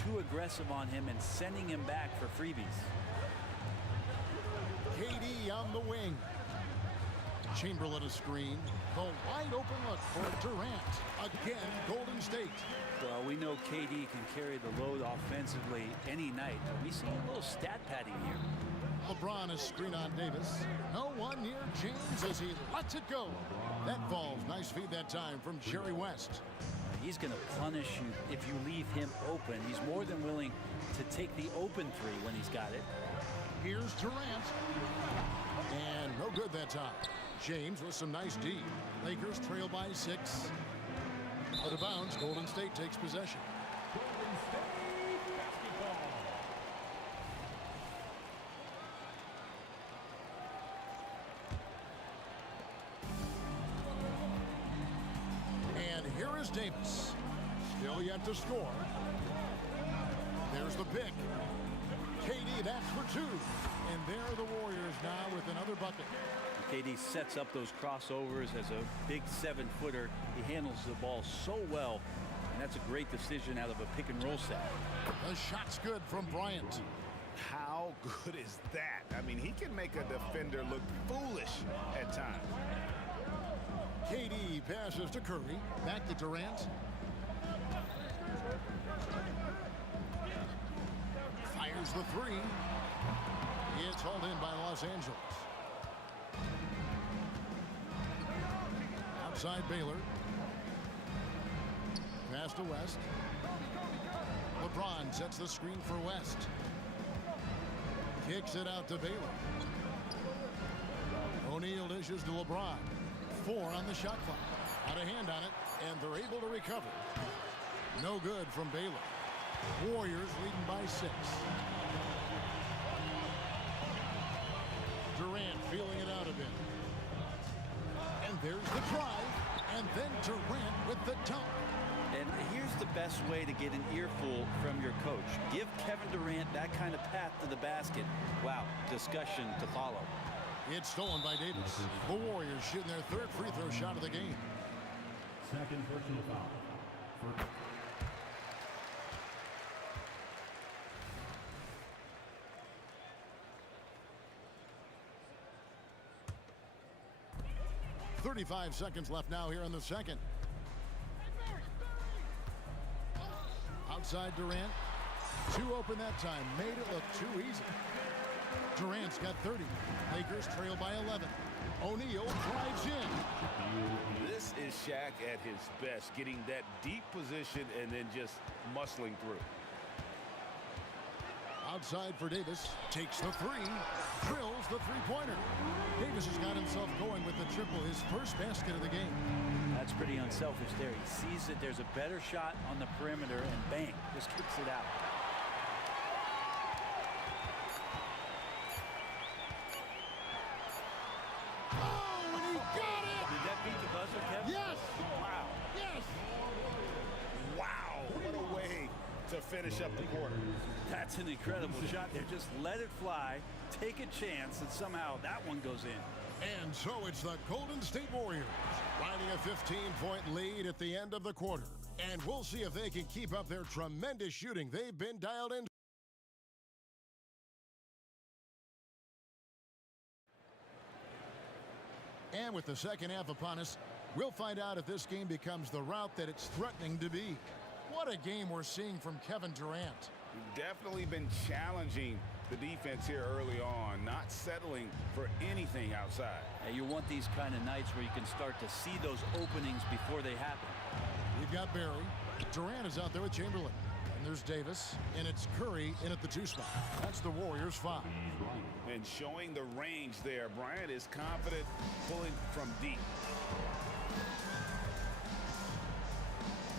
too aggressive on him and sending him back for freebies. KD on the wing. Chamberlain a screen. The wide open look for Durant. Again, Golden State. Well, we know KD can carry the load offensively any night, but we see a little stat padding here. LeBron is screen on Davis. No one near James as he lets it go. That falls. Nice feed that time from Jerry West. He's going to punish you if you leave him open. He's more than willing to take the open 3 when he's got it. Here's Durant. And no good that time. James with some nice D. Lakers trail by 6. Out of bounds, Golden State takes possession. Golden State basketball. And here is Davis. Still yet to score. There's the pick. KD, that's for two. And there are the Warriors now with another bucket. KD sets up those crossovers as a big 7-footer. He handles the ball so well, and that's a great decision out of a pick-and-roll set. The shot's good from Bryant. How good is that? I mean, he can make a defender look foolish at times. KD passes to Curry. Back to Durant. Fires the three. It's hauled in by Los Angeles. Outside Baylor. Pass to West. LeBron sets the screen for West. Kicks it out to Baylor. O'Neal dishes to LeBron. 4 on the shot clock. Out of hand on it, and they're able to recover. No good from Baylor. Warriors leading by 6. Durant feeling it out a bit. And there's the drive, and then Durant with the dunk. And here's the best way to get an earful from your coach. Give Kevin Durant that kind of path to the basket. Wow, discussion to follow. It's stolen by Davis. The Warriors shooting their 3rd free throw shot of the game. Second personal foul. For 35 seconds left now here in the second. Outside Durant. 2 open that time. Made it look too easy. Durant's got 30. Lakers trail by 11. O'Neal drives in. This is Shaq at his best, getting that deep position and then just muscling through. Outside for Davis. Takes the 3. Drills the 3-pointer. Davis has got himself going with the triple, his first basket of the game. That's pretty unselfish there. He sees that there's a better shot on the perimeter and bang, just kicks it out. Oh, and he got it! Did that beat the buzzer, Kevin? Yes! Wow. Yes! Wow, what a way to finish up the quarter. That's an incredible shot there. Just let it fly, take a chance, and somehow that one goes in. And so it's the Golden State Warriors riding a 15-point lead at the end of the quarter. And we'll see if they can keep up their tremendous shooting they've been dialed in. And with the second half upon us, we'll find out if this game becomes the route that it's threatening to be. What a game we're seeing from Kevin Durant. Definitely been challenging the defense here early on, not settling for anything outside. And you want these kind of nights where you can start to see those openings before they happen. We've got Barry. Durant is out there with Chamberlain. And there's Davis. And it's Curry in at the 2 spot. That's the Warriors' 5. And showing the range there, Bryant is confident pulling from deep.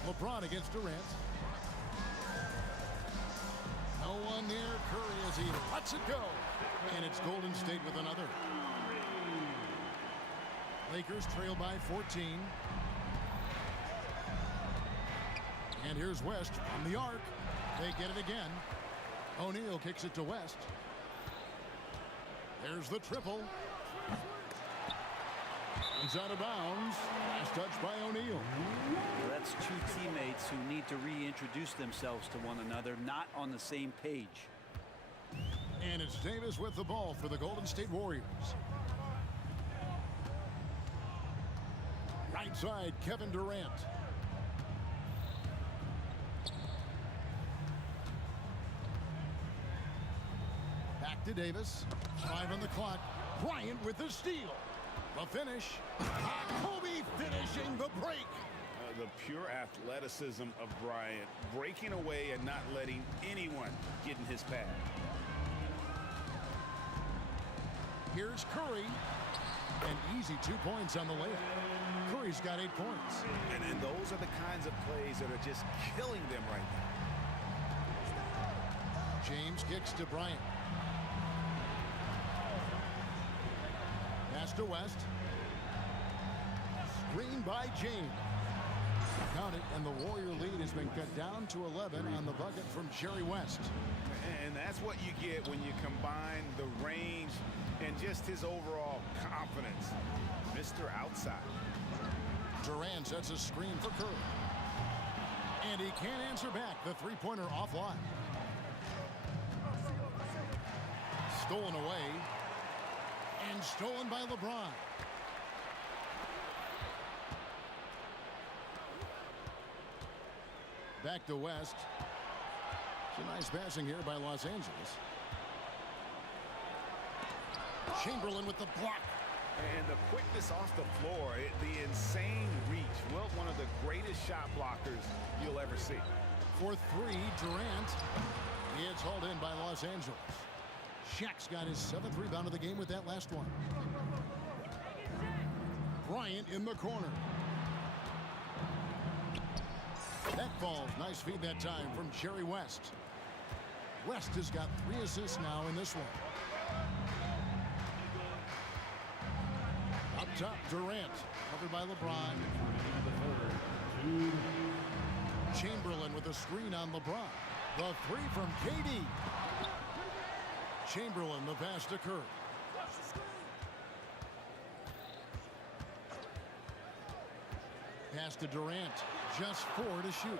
LeBron against Durant. No one near Curry as he lets it go. And it's Golden State with another. Lakers trail by 14. And here's West from the arc. They get it again. O'Neal kicks it to West. There's the triple. It's out of bounds. Last touch by O'Neal. Well, that's 2 teammates who need to reintroduce themselves to one another, not on the same page. And it's Davis with the ball for the Golden State Warriors. Right side, Kevin Durant. Back to Davis. 5 on the clock. Bryant with the steal. The finish. Kobe finishing the break. The pure athleticism of Bryant, breaking away and not letting anyone get in his path. Here's Curry. An easy 2 points on the layup. Curry's got 8 points. And those are the kinds of plays that are just killing them right now. James kicks to Bryant. Pass to West. Screen by James. Count it, and the Warrior lead has been cut down to 11 on the bucket from Jerry West. And that's what you get when you combine the range and just his overall confidence. Mr. Outside. Durant sets a screen for Curry. And he can't answer back. The three-pointer offline. Stolen away. And stolen by LeBron. Back to West. It's a nice passing here by Los Angeles. Chamberlain with the block. And the quickness off the floor, the insane reach. Wilt, one of the greatest shot blockers you'll ever see. For three, Durant. It's hauled in by Los Angeles. Shaq's got his 7th rebound of the game with that last one. Bryant in the corner. That falls. Nice feed that time from Jerry West. West has got 3 assists now in this one. Up top, Durant. Covered by LeBron. Chamberlain with a screen on LeBron. The three from KD. Chamberlain, the pass to Curry. Pass to Durant. Just 4 to shoot.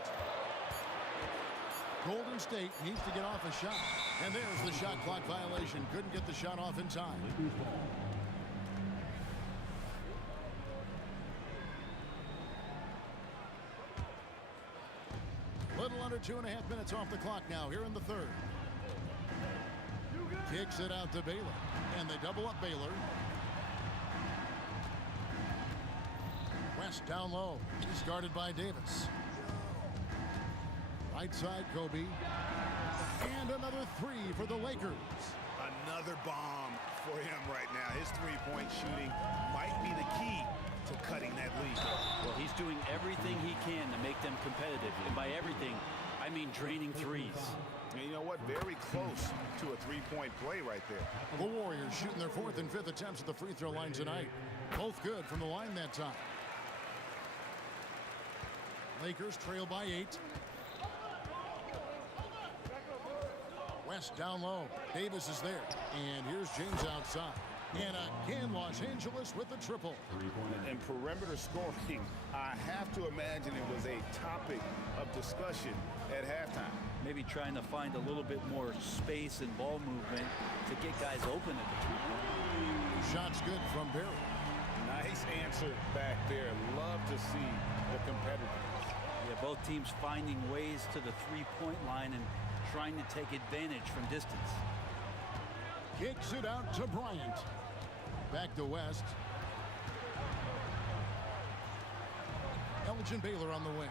Golden State needs to get off a shot. And there's the shot clock violation. Couldn't get the shot off in time. Little under 2.5 minutes off the clock now here in the third. Kicks it out to Baylor. And they double up Baylor. West down low. He's guarded by Davis. Right side, Kobe. And another 3 for the Lakers. Another bomb for him right now. His three-point shooting might be the key to cutting that lead. Well, he's doing everything he can to make them competitive. And by everything, I mean draining threes. And you know what? Very close to a three-point play right there. The Warriors shooting their 4th and 5th attempts at the free throw line tonight. Both good from the line that time. Lakers trail by 8. West down low. Davis is there. And here's James outside. And again, Los Angeles with the triple. And perimeter scoring, I have to imagine it was a topic of discussion at halftime. Maybe trying to find a little bit more space and ball movement to get guys open at the three-point. Shot's good from Barry. Nice answer back there. Love to see the competitiveness. Yeah, both teams finding ways to the three-point line and trying to take advantage from distance. Kicks it out to Bryant. Back to West. Elgin Baylor on the wing.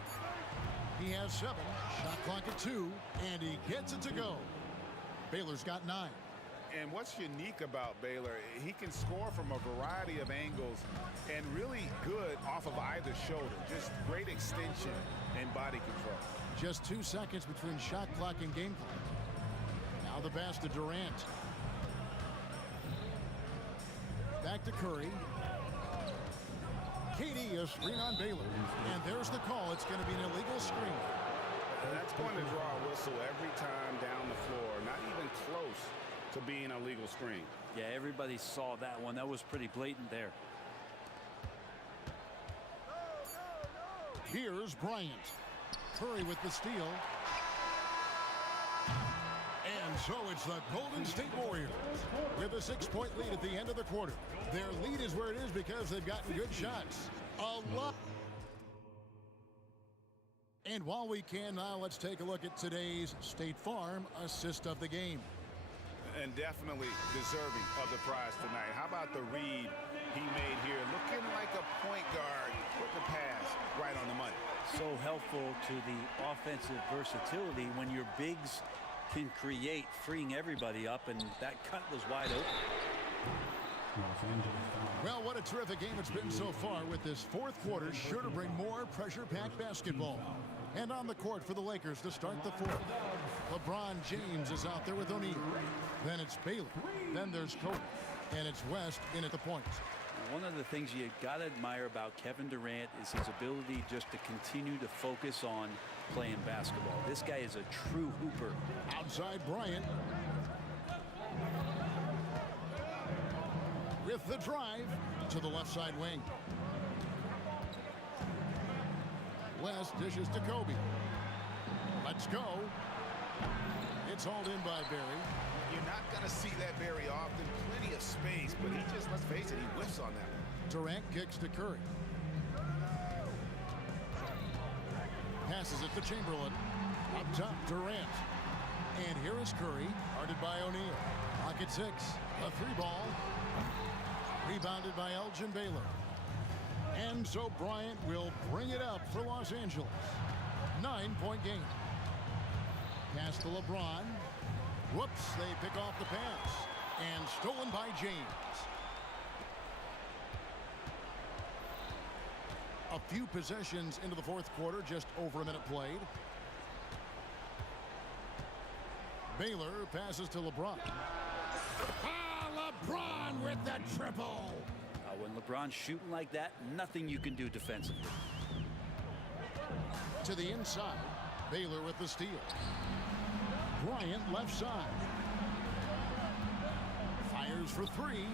He has 7. Shot clock at 2. And he gets it to go. Baylor's got 9. And what's unique about Baylor, he can score from a variety of angles and really good off of either shoulder. Just great extension and body control. Just 2 seconds between shot clock and game clock. Now the pass to Durant. Back to Curry. KD, a screen on Baylor. And there's the call. It's going to be an illegal screen. And that's going to draw a whistle every time down the floor. Not even close to being a legal screen. Yeah, everybody saw that one. That was pretty blatant there. Here's Bryant. Curry with the steal. And so it's the Golden State Warriors with a 6-point lead at the end of the quarter. Their lead is where it is because they've gotten good shots. A lot. And while we can now, let's take a look at today's State Farm assist of the game. And definitely deserving of the prize tonight. How about the read he made here? Looking like a point guard with the pass right on the money. So helpful to the offensive versatility when your bigs can create, freeing everybody up, and that cut was wide open. Well, what a terrific game it's been so far, with this 4th quarter sure to bring more pressure-packed basketball. And on the court for the Lakers to start the 4th. LeBron James is out there with O'Neal. Then it's Baylor. Then there's Kobe. And it's West in at the point. One of the things you got to admire about Kevin Durant is his ability just to continue to focus on playing basketball. This guy is a true hooper. Outside Bryant. With the drive to the left side wing. West dishes to Kobe. Let's go. It's hauled in by Barry. You're not going to see that very often. Plenty of space, but he just, let's face it, he whiffs on that one. Durant kicks to Curry. Passes it to Chamberlain. Up top, Durant. And here is Curry, guarded by O'Neal. Pocket 6. A 3-ball. Rebounded by Elgin Baylor. And so Bryant will bring it up for Los Angeles. 9-point game. Pass to LeBron. Whoops, they pick off the pass. And stolen by James. A few possessions into the fourth quarter, just over a minute played. Baylor passes to LeBron. LeBron with the triple. When LeBron's shooting like that, nothing you can do defensively. To the inside, Baylor with the steal. Bryant left side. Fires for 3.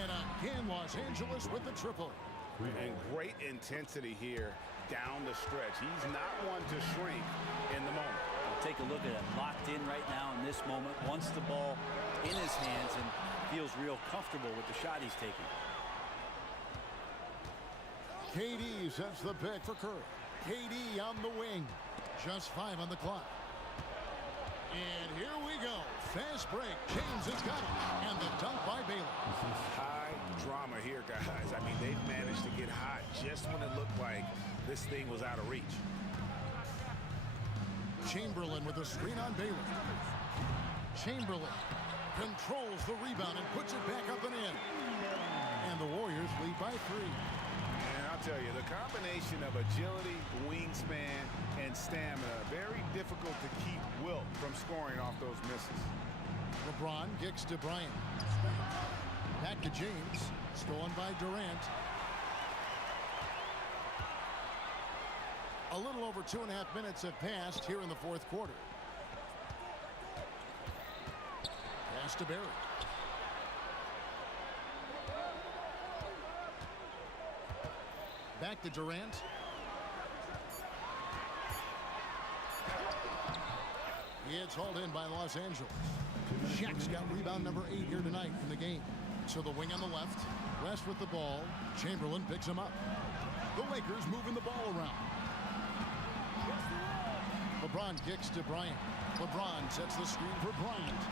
And again, Los Angeles with the triple. And great intensity here down the stretch. He's not one to shrink in the moment. Take a look at him, locked in right now in this moment. Wants the ball in his hands and feels real comfortable with the shot he's taking. KD sets the pick for Curry. KD on the wing. Just 5 on the clock. And here we go. Fast break. James has got it. And the dunk by Baylor. High drama here, guys. I mean, they've managed to get hot just when it looked like this thing was out of reach. Chamberlain with a screen on Baylor. Chamberlain controls the rebound and puts it back up and in. And the Warriors lead by 3. And I'll tell you, the combination of agility, wingspan, and stamina, very difficult to keep Wilt from scoring off those misses. LeBron kicks to Bryant. Back to James. Stolen by Durant. A little over 2.5 minutes have passed here in the fourth quarter. Pass to Barry. Back to Durant. It's hauled in by Los Angeles. Shaq's got rebound number 8 here tonight in the game. So the wing on the left. West with the ball. Chamberlain picks him up. The Lakers moving the ball around. LeBron kicks to Bryant. LeBron sets the screen for Bryant.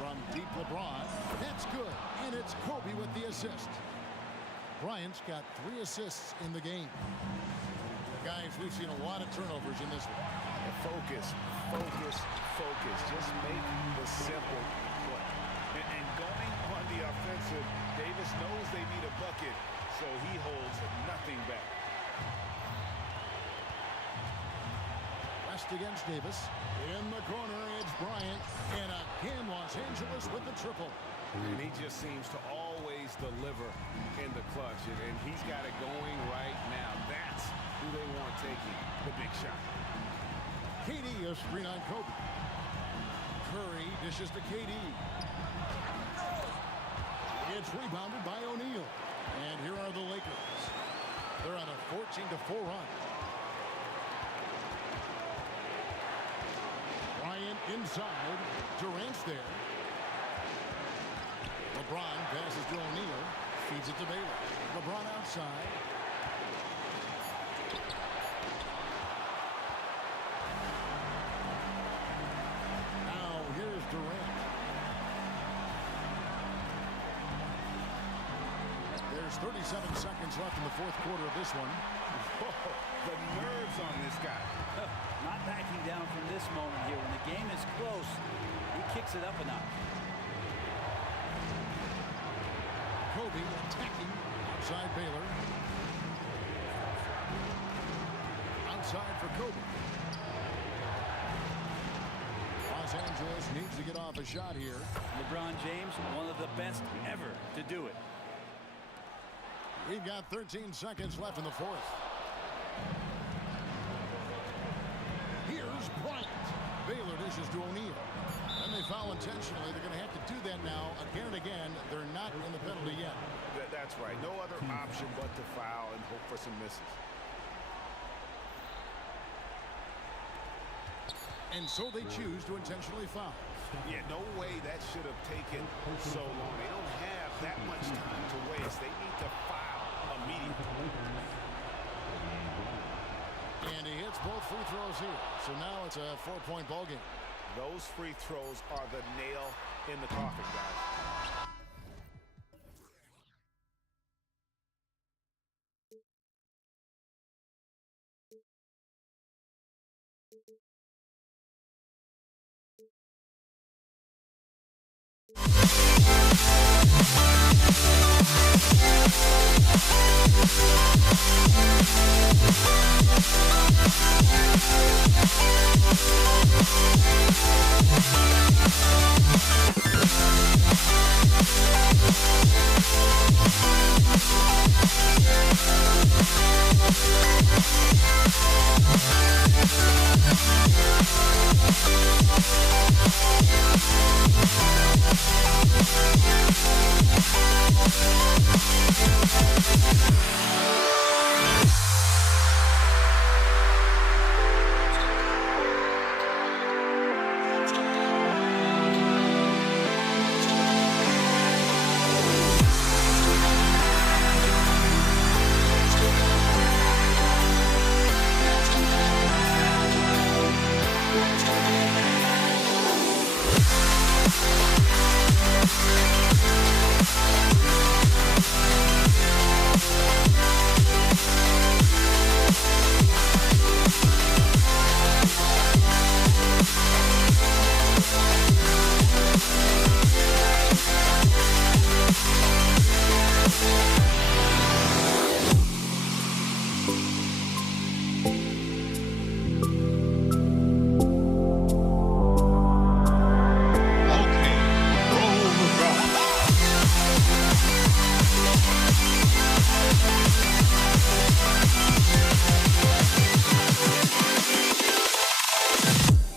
From deep LeBron. That's good. And it's Kobe with the assist. Bryant's got 3 assists in the game. Guys, we've seen a lot of turnovers in this one. Focus, focus, focus. Just make the simple play. And going on the offensive, Davis knows they need a bucket, so he holds nothing back. West against Davis. In the corner, it's Bryant. And again, Los Angeles with the triple. And he just seems to always deliver in the clutch. And he's got it going right now. That's who they want taking the big shot. KD a screen on Kobe. Curry dishes to KD. It's rebounded by O'Neal. And here are the Lakers. They're on a 14-4 run. Bryant inside. Durant's there. LeBron passes to O'Neal. Feeds it to Baylor. LeBron outside. Now here's Durant. There's 37 seconds left in the fourth quarter of this one. Whoa, the nerves on this guy. Not backing down from this moment here. When the game is close, he kicks it up a notch. Kobe attacking outside Baylor. Outside for Kobe. Los Angeles needs to get off a shot here. LeBron James, one of the best ever to do it. We've got 13 seconds left in the fourth. Here's Bryant. Baylor dishes to O'Neal. And they foul intentionally. They're going to have to do that now again and again. They're not in the penalty yet. That's right. No other option but to foul and hope for some misses. And so they choose to intentionally foul. Yeah, no way that should have taken so long. They don't have that much time to waste. They need to foul immediately. And he hits both free throws here. So now it's a 4-point ball game. Those free throws are the nail in the coffin, guys.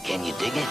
Can you dig it?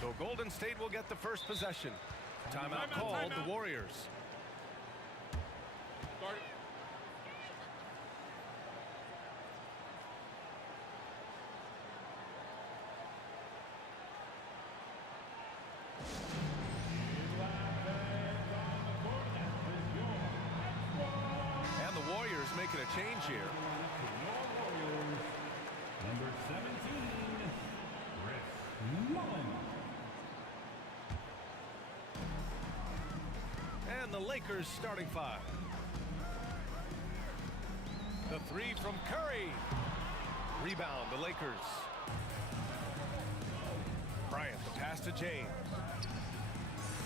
So Golden State will get the first possession. Timeout called, the Warriors. And the Warriors making a change here. Number 17, Chris Mullin. And the Lakers starting five. The three from Curry. Rebound, the Lakers. Bryant, the pass to James.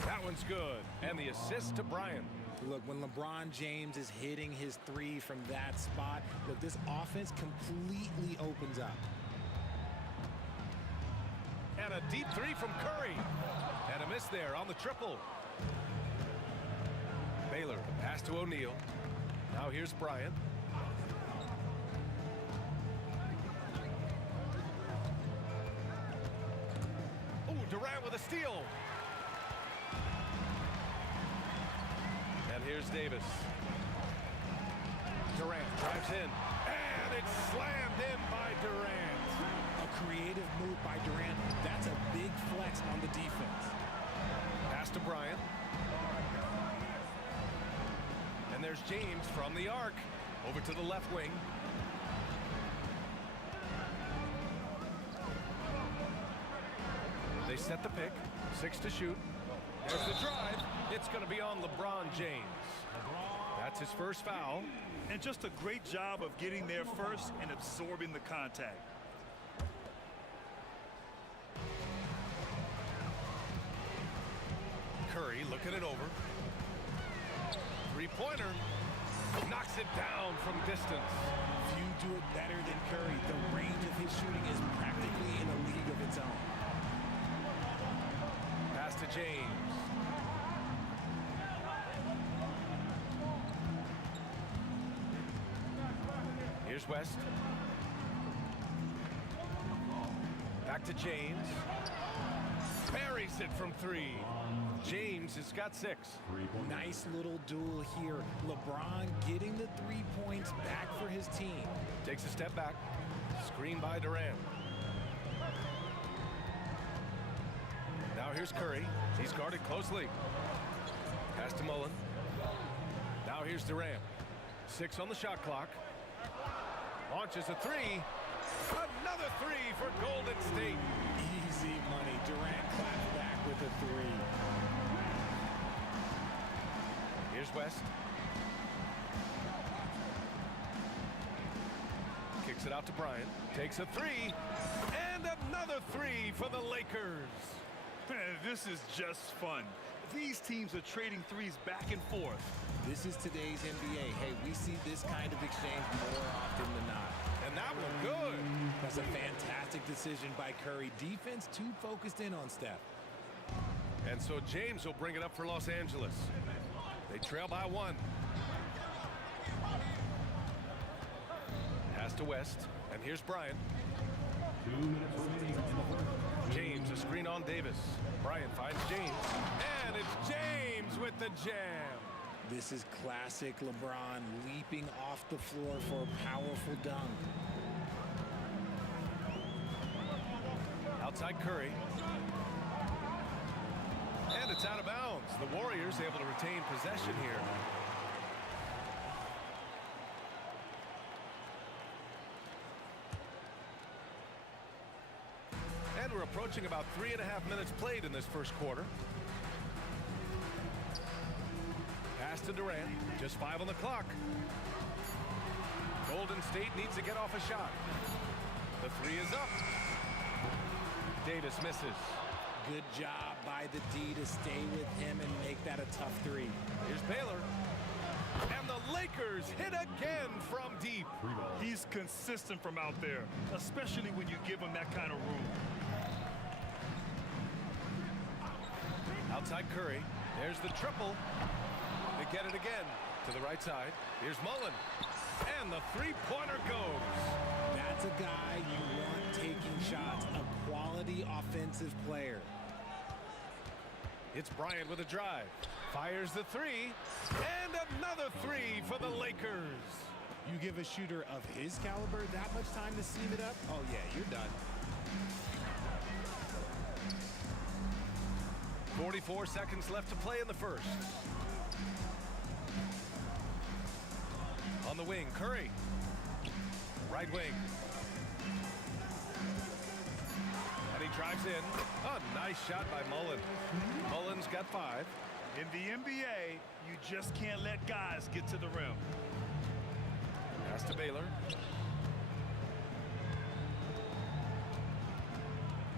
That one's good. And the assist to Bryant. Look, when LeBron James is hitting his three from that spot, look, this offense completely opens up. And a deep three from Curry. And a miss there on the triple. Baylor, pass to O'Neal. Now here's Bryant. Oh, Durant with a steal. And here's Davis. Durant drives in. And it's slammed in by Durant. A creative move by Durant. That's a big flex on the defense. Pass to Bryant. And there's James from the arc. Over to the left wing. They set the pick. 6 to shoot. There's the drive. It's going to be on LeBron James. That's his first foul. And just a great job of getting there first and absorbing the contact. Curry looking it over. Three-pointer. Knocks it down from distance. Few do it better than Curry. The range of his shooting is practically in a league of its own. Pass to James. Here's West. Back to James. Buries it from three. James has got 6. Nice little duel here. LeBron getting the 3 points back for his team. Takes a step back. Screen by Durant. Now here's Curry. He's guarded closely. Pass to Mullen. Now here's Durant. 6 on the shot clock. Launches a 3. Another 3 for Golden State. Easy money. Durant claps back with a 3. Here's West. Kicks it out to Bryant. Takes a 3. And another 3 for the Lakers. This is just fun. These teams are trading threes back and forth. This is today's NBA. Hey, we see this kind of exchange more often than not. And that one good. That's a fantastic decision by Curry. Defense too focused in on Steph. And so James will bring it up for Los Angeles. They trail by 1. Pass to West, and here's Bryant. 2 minutes remaining in the first. James, a screen on Davis. Bryant finds James, and it's James with the jam. This is classic LeBron leaping off the floor for a powerful dunk. Outside Curry. And it's out of bounds. The Warriors able to retain possession here. And we're approaching about 3.5 minutes played in this first quarter. Pass to Durant. Just 5 on the clock. Golden State needs to get off a shot. The 3 is up. Davis misses. Good job by the D to stay with him and make that a tough 3. Here's Baylor. And the Lakers hit again from deep. He's consistent from out there, especially when you give him that kind of room. Outside Curry. There's the triple. They get it again. To the right side. Here's Mullen. And the 3-pointer goes. That's a guy you want taking shots. A quality offensive player. It's Bryant with a drive. Fires the 3. And another 3 for the Lakers. You give a shooter of his caliber that much time to seam it up? Oh, yeah, you're done. 44 seconds left to play in the first. On the wing, Curry. Right wing. And he drives in. A nice shot by Mullen. Mullen's got 5. In the NBA, you just can't let guys get to the rim. Pass to Baylor.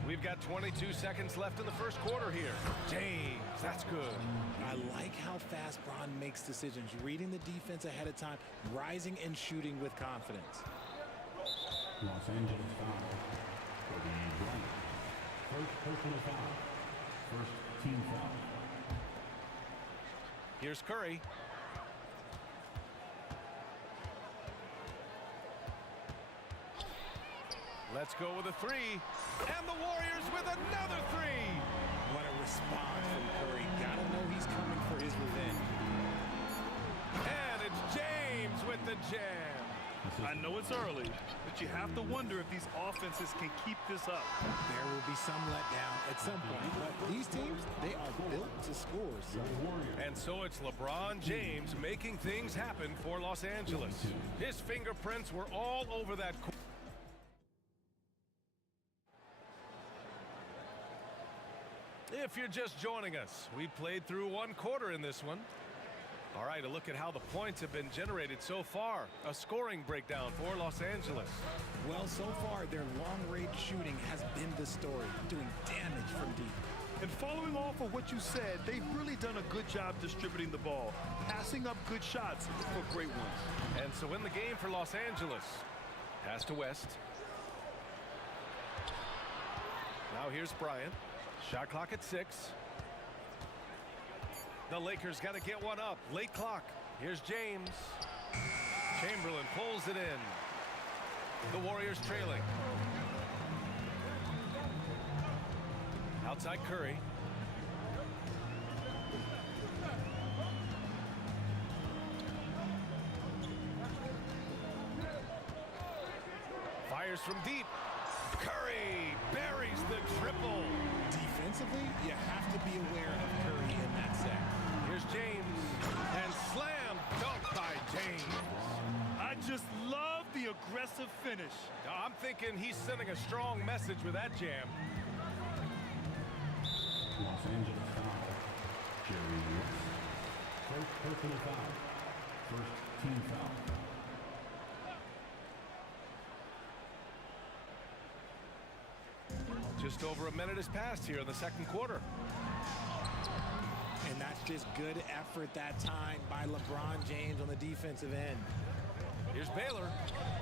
We've got 22 seconds left in the first quarter here. James, that's good. I like how fast Bron makes decisions, reading the defense ahead of time, rising and shooting with confidence. Los Angeles foul. For the Bryant. First personal foul. First team foul. Here's Curry. Let's go with a 3. And the Warriors with another 3. What a response from Curry. Gotta know he's coming for his revenge. And it's James with the jam. I know it's early, but you have to wonder if these offenses can keep this up. There will be some letdown at some point, but these teams, they are built to score. And so it's LeBron James making things happen for Los Angeles. His fingerprints were all over that court. If you're just joining us, we played through 1 quarter in this one. All right, a look at how the points have been generated so far. A scoring breakdown for Los Angeles. Well, so far, their long-range shooting has been the story, doing damage from deep. And following off of what you said, they've really done a good job distributing the ball, passing up good shots for great ones. And so in the game for Los Angeles. Pass to West. Now here's Bryant. Shot clock at 6. The Lakers got to get one up. Late clock. Here's James. Chamberlain pulls it in. The Warriors trailing. Outside Curry. Fires from deep. Curry buries the triple. Defensively, you have to be aware of Curry in that set. Here's James. And slam dunk by James. I just love the aggressive finish. I'm thinking he's sending a strong message with that jam. Los Angeles foul. Jerry West. First personal foul. First team foul. Just over a minute has passed here in the second quarter. And that's just good effort that time by LeBron James on the defensive end. Here's Baylor,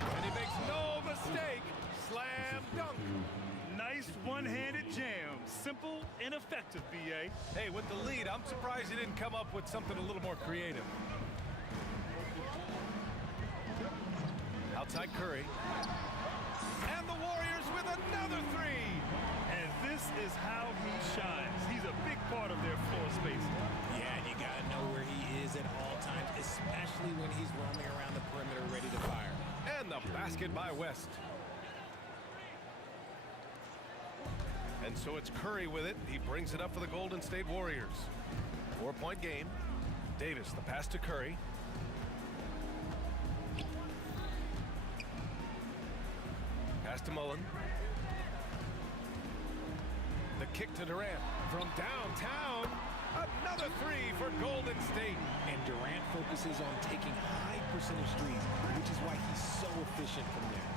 and he makes no mistake. Slam dunk. Nice one-handed jam. Simple and effective, B.A. Hey, with the lead, I'm surprised he didn't come up with something a little more creative. Outside Curry. And the Warriors with another three. And this is how he shines. He's a big part of their floor space. Yeah, and you got to know where he is at all times, especially when he's roaming around the perimeter ready to fire. And the basket by West. And so it's Curry with it. He brings it up for the Golden State Warriors. 4-point game. Davis, the pass to Curry. Pass to Mullen. The kick to Durant from downtown. Another three for Golden State. And Durant focuses on taking high percentage threes, which is why he's so efficient from there.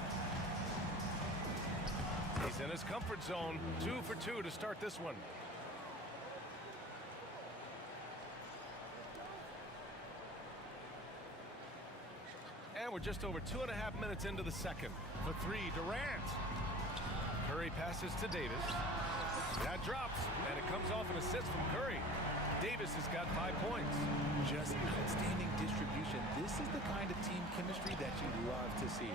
He's in his comfort zone. 2 for 2 to start this one. And we're just over 2.5 minutes into the second. For three, Durant. Curry passes to Davis. That drops, and it comes off an assist from Curry. Davis has got 5 points. Just outstanding distribution. This is the kind of team chemistry that you love to see.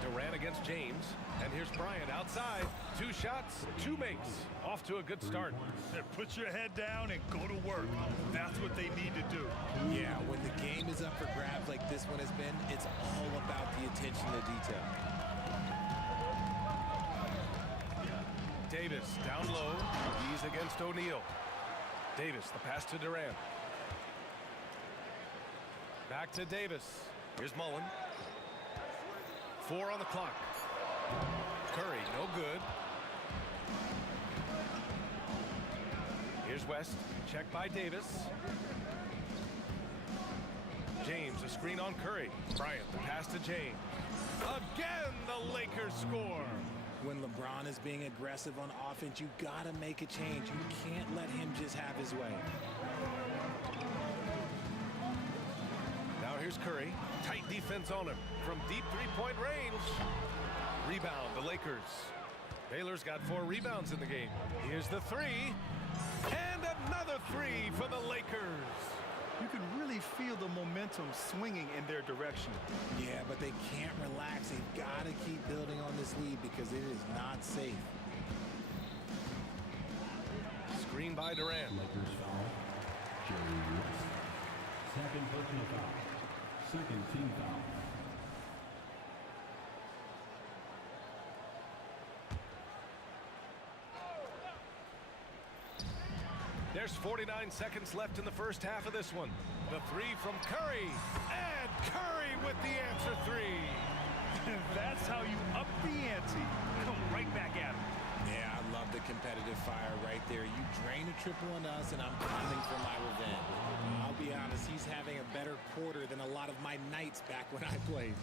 Durant against James, and here's Bryant outside. 2 shots, 2 makes. Off to a good start. Put your head down and go to work. That's what they need to do. Yeah, when the game is up for grabs like this one has been, it's all about the attention to detail. Davis down low. He's against O'Neal. Davis, the pass to Durant. Back to Davis. Here's Mullen. 4 on the clock. Curry, no good. Here's West. Check by Davis. James, a screen on Curry. Bryant, the pass to James. Again, the Lakers score. When LeBron is being aggressive on offense, you gotta make a change. You can't let him just have his way. Now here's Curry. Tight defense on him from deep three-point range. Rebound, the Lakers. Baylor's got 4 rebounds in the game. Here's the three. And another three for the Lakers. You can really feel the momentum swinging in their direction. Yeah, but they can't relax. They've got to keep building on this lead because it is not safe. Screen by Durant. Lakers foul. Jerry West. Second personal foul. Second team foul. There's 49 seconds left in the first half of this one. The three from Curry. And Curry with the answer three. That's how you up the ante. Come right back at him. Yeah, I love the competitive fire right there. You drain a triple on us, and I'm coming for my revenge. I'll be honest, he's having a better quarter than a lot of my nights back when I played.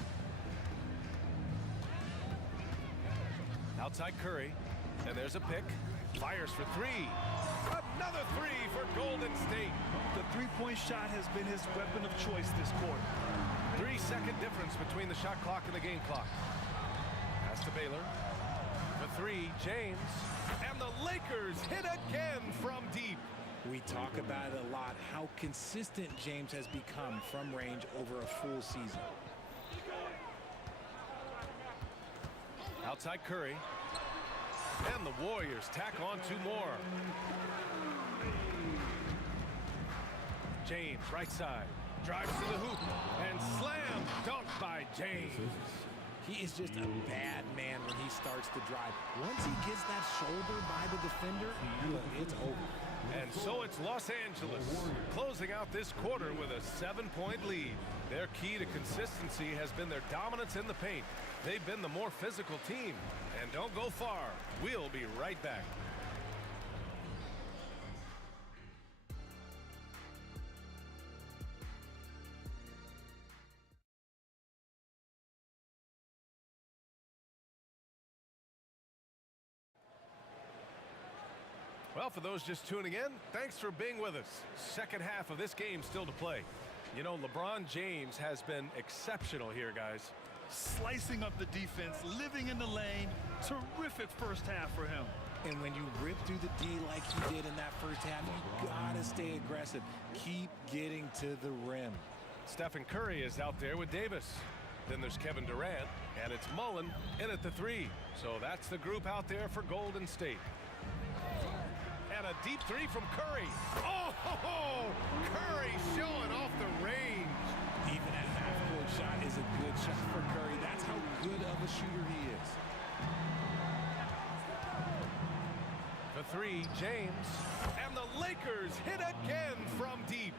Outside Curry. And there's a pick. Fires for three. Another three for Golden State. The three-point shot has been his weapon of choice this quarter. 3-second difference between the shot clock and the game clock. Pass to Baylor. For three, James. And the Lakers hit again from deep. We talk about it a lot, how consistent James has become from range over a full season. Outside Curry. And the Warriors tack on 2 more. James, right side. Drives to the hoop. And slam dunk by James. He is just a bad man when he starts to drive. Once he gets that shoulder by the defender, look, it's over. And so it's Los Angeles closing out this quarter with a 7-point lead. Their key to consistency has been their dominance in the paint. They've been the more physical team. And don't go far. We'll be right back. Well, for those just tuning in, thanks for being with us. Second half of this game still to play. You know, LeBron James has been exceptional here, guys. Slicing up the defense, living in the lane. Terrific first half for him. And when you rip through the D like you did in that first half, you gotta stay aggressive. Keep getting to the rim. Stephen Curry is out there with Davis. Then there's Kevin Durant, and it's Mullen in at the 3. So that's the group out there for Golden State. And a deep 3 from Curry. Oh, Curry showing off the range. Even a half-court shot is a good shot for Curry. That's how good of a shooter he is. The 3, James. And the Lakers hit again from deep.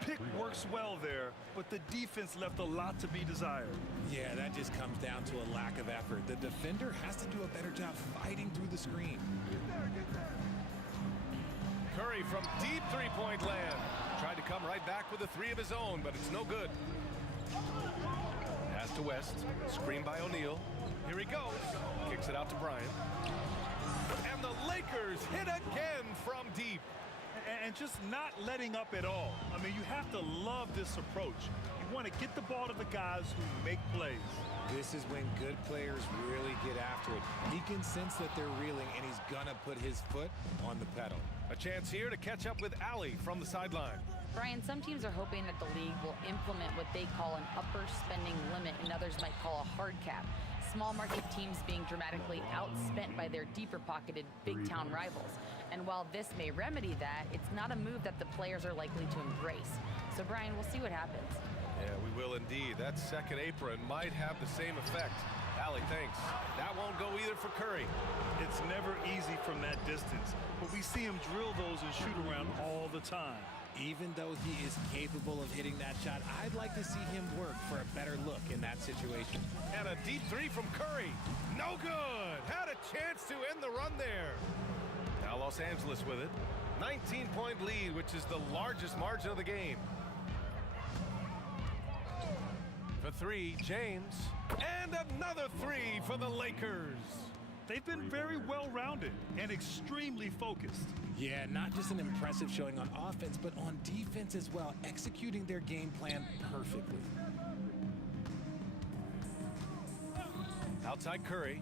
Pick works well there, but the defense left a lot to be desired. Yeah, that just comes down to a lack of effort. The defender has to do a better job fighting through the screen. Curry from deep three-point land. Tried to come right back with a 3 of his own, but it's no good. Pass to West. Screen by O'Neal. Here he goes. Kicks it out to Bryant. And the Lakers hit again from deep. And just not letting up at all. I mean, you have to love this approach. You want to get the ball to the guys who make plays. This is when good players really get after it. He can sense that they're reeling, and he's gonna put his foot on the pedal. A chance here to catch up with Allie from the sideline. Brian, some teams are hoping that the league will implement what they call an upper spending limit and others might call a hard cap. Small market teams being dramatically outspent by their deeper pocketed big town rivals. And while this may remedy that, it's not a move that the players are likely to embrace. So Brian, we'll see what happens. Yeah, we will indeed. That second apron might have the same effect. Allie, thanks. That won't go either for Curry. It's never easy from that distance, but we see him drill those and shoot around all the time. Even though he is capable of hitting that shot, I'd like to see him work for a better look in that situation. And a deep 3 from Curry. No good. Had a chance to end the run there. Now Los Angeles with it. 19-point lead, which is the largest margin of the game. For 3, James. And another 3 for the Lakers. They've been very well-rounded and extremely focused. Yeah, not just an impressive showing on offense, but on defense as well, executing their game plan perfectly. Outside Curry.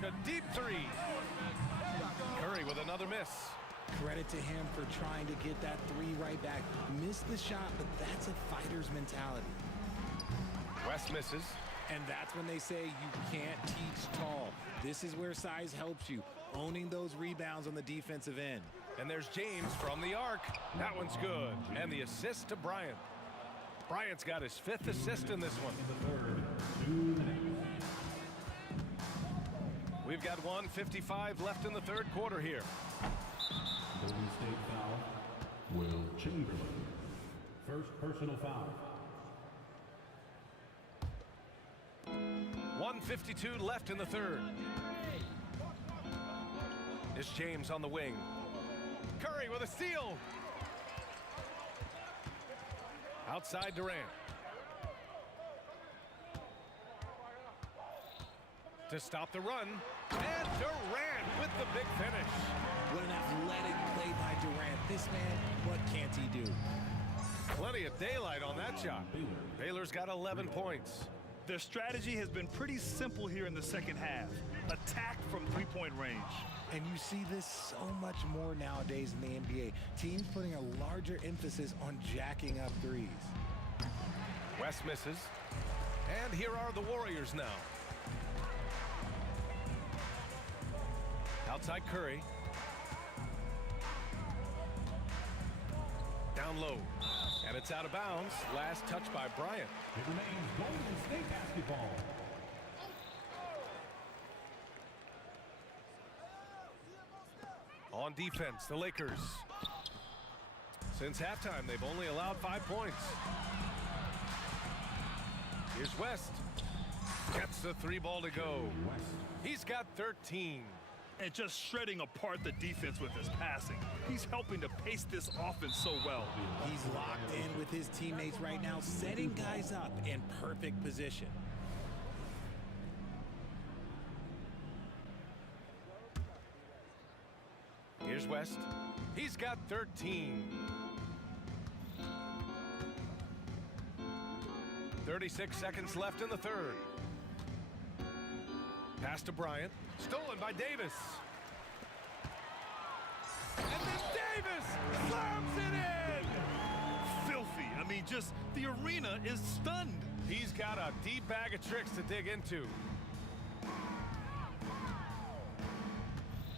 A deep 3. Curry with another miss. Credit to him for trying to get that 3 right back. Missed the shot, but that's a fighter's mentality. West misses. And that's when they say you can't teach tall. This is where size helps you, owning those rebounds on the defensive end. And there's James from the arc. That one's good. And the assist to Bryant. Bryant's got his 5th assist in this one. We've got 1:55 left in the third quarter here. Golden State foul, Will Chamberlain. First personal foul. 1:52 left in the third. It's James on the wing. Curry with a steal. Outside Durant. To stop the run. And Durant with the big finish. What an athletic play by Durant. This man, what can't he do? Plenty of daylight on that shot. Baylor's got 11 points. Their strategy has been pretty simple here in the second half. Attack from three-point range. And you see this so much more nowadays in the NBA. Teams putting a larger emphasis on jacking up threes. West misses. And here are the Warriors now. Outside Curry. Down low. And it's out of bounds. Last touch by Bryant. It remains Golden State basketball. On defense, the Lakers. Since halftime, they've only allowed 5 points. Here's West. Gets the 3 ball to go. He's got 13. And just shredding apart the defense with his passing. He's helping to pace this offense so well. He's locked in with his teammates right now, setting guys up in perfect position. Here's West. He's got 13. 36 seconds left in the third. Pass to Bryant. Stolen by Davis. And then Davis slams it in! Filthy. I mean, just the arena is stunned. He's got a deep bag of tricks to dig into.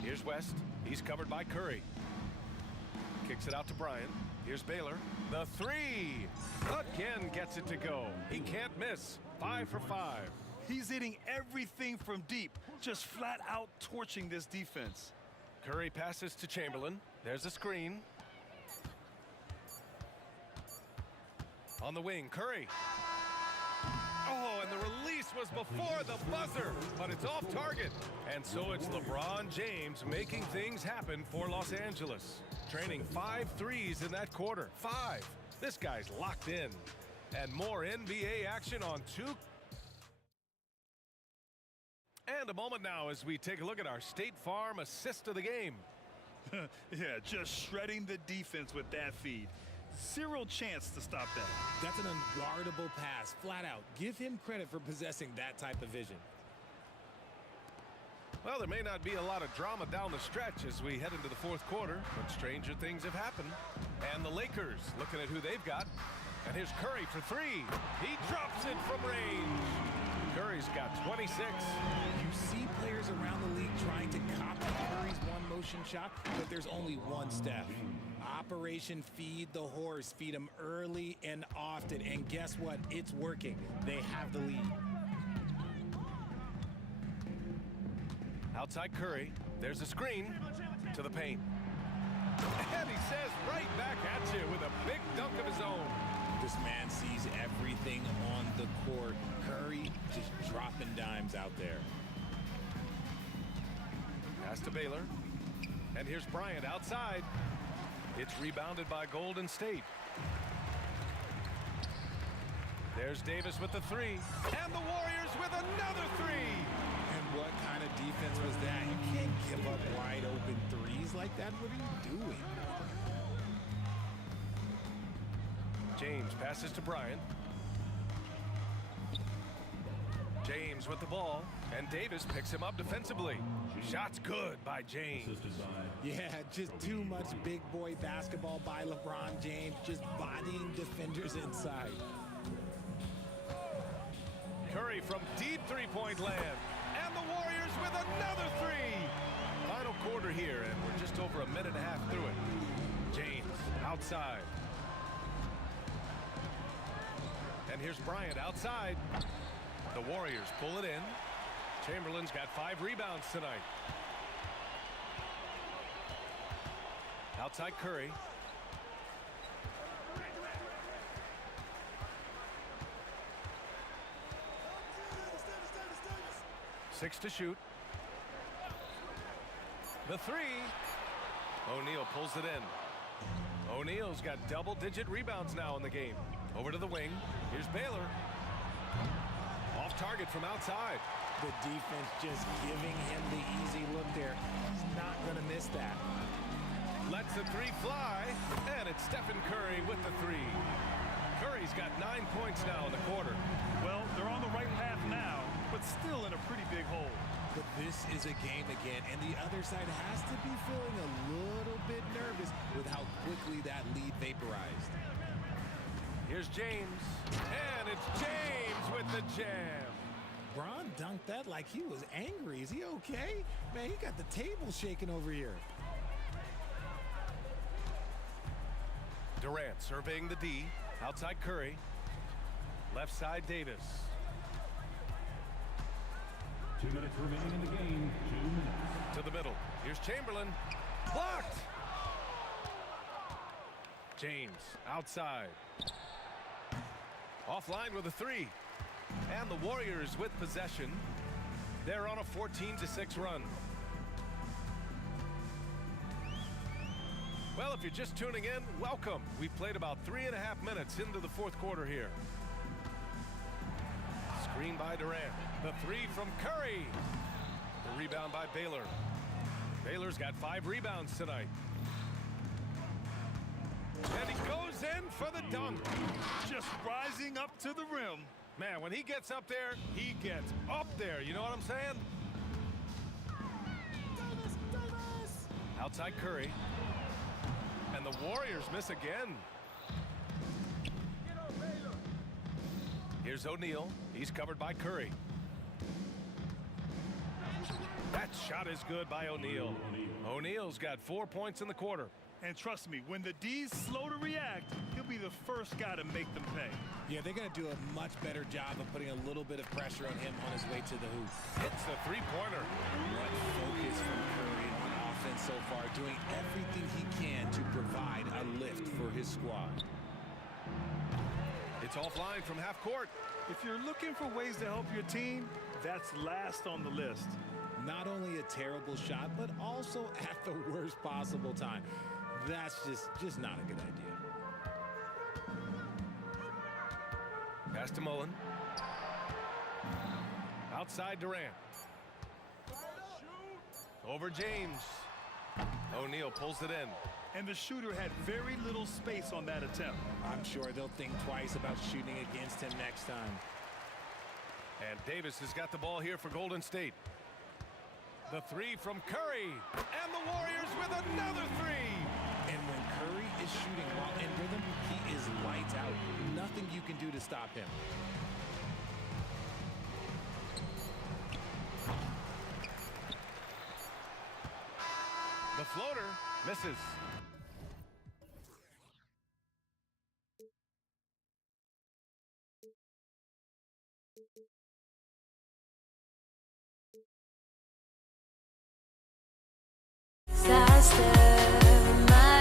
Here's West. He's covered by Curry. Kicks it out to Bryant. Here's Baylor. The three. Again gets it to go. He can't miss. 5 for 5. He's hitting everything from deep, just flat out torching this defense. Curry passes to Chamberlain. There's a screen. On the wing, Curry. Oh, and the release was before the buzzer, but it's off target. And so it's LeBron James making things happen for Los Angeles. Training 5 threes in that quarter. 5. This guy's locked in. And more NBA action on 2. And a moment now as we take a look at our State Farm assist of the game. Yeah, just shredding the defense with that feed. Zero chance to stop that. That's an unguardable pass, flat out. Give him credit for possessing that type of vision. Well, there may not be a lot of drama down the stretch as we head into the fourth quarter, but stranger things have happened. And the Lakers looking at who they've got. And here's Curry for 3. He drops it from range. Curry's got 26. You see players around the league trying to copy Curry's one-motion shot, but there's only one step. Operation Feed the Horse. Feed him early and often. And guess what? It's working. They have the lead. Outside Curry. There's a screen to the paint. And he says right back at you with a big dunk of his own. This man sees everything on the court. Curry just dropping dimes out there. Pass to Baylor. And here's Bryant outside. It's rebounded by Golden State. There's Davis with the 3. And the Warriors with another 3. And what kind of defense was that? You can't give up wide open threes like that. What are you doing? James passes to Bryant. James with the ball, and Davis picks him up defensively. Shot's good by James. Yeah, just too much big boy basketball by LeBron James, just bodying defenders inside. Curry from deep three-point land, and the Warriors with another 3. Final quarter here, and we're just over a minute and a half through it. James outside. And here's Bryant outside. The Warriors pull it in. Chamberlain's got 5 rebounds tonight. Outside Curry. Six to shoot. The 3. O'Neal pulls it in. O'Neal's got double-digit rebounds now in the game. Over to the wing. Here's Baylor. Off target from outside. The defense just giving him the easy look there. He's not going to miss that. Lets the 3 fly, and it's Stephen Curry with the 3. Curry's got 9 points now in the quarter. Well, they're on the right path now, but still in a pretty big hole. But this is a game again, and the other side has to be feeling a little bit nervous with how quickly that lead vaporized. Here's James, and it's James with the jam. Bron dunked that like he was angry. Is he okay? Man, he got the table shaking over here. Durant surveying the D. Outside Curry. Left side Davis. 2 minutes remaining in the game. 2 minutes. To the middle. Here's Chamberlain. Blocked! James outside. Offline with a 3. And the Warriors with possession. They're on a 14-6 run. Well, if you're just tuning in, welcome. We've played about 3.5 minutes into the fourth quarter here. Screen by Durant. The 3 from Curry. The rebound by Baylor. Baylor's got 5 rebounds tonight. And he goes in for the dunk. Just rising up to the rim. Man, when he gets up there, he gets up there. You know what I'm saying? Outside Curry. And the Warriors miss again. Here's O'Neal. He's covered by Curry. That shot is good by O'Neal. O'Neal's got 4 points in the quarter. And trust me, when the D's slow to react, he'll be the first guy to make them pay. Yeah, they're going to do a much better job of putting a little bit of pressure on him on his way to the hoop. Hits the three-pointer. What focus from Curry on offense so far, doing everything he can to provide a lift for his squad. It's offline from half court. If you're looking for ways to help your team, that's last on the list. Not only a terrible shot, but also at the worst possible time. That's just not a good idea. Pass to Mullen. Outside Durant. Over James. O'Neal pulls it in. And the shooter had very little space on that attempt. I'm sure they'll think twice about shooting against him next time. And Davis has got the ball here for Golden State. The three from Curry. And the Warriors with another three. And when Curry is shooting while in rhythm, he is lights out. Nothing you can do to stop him. The floater misses. My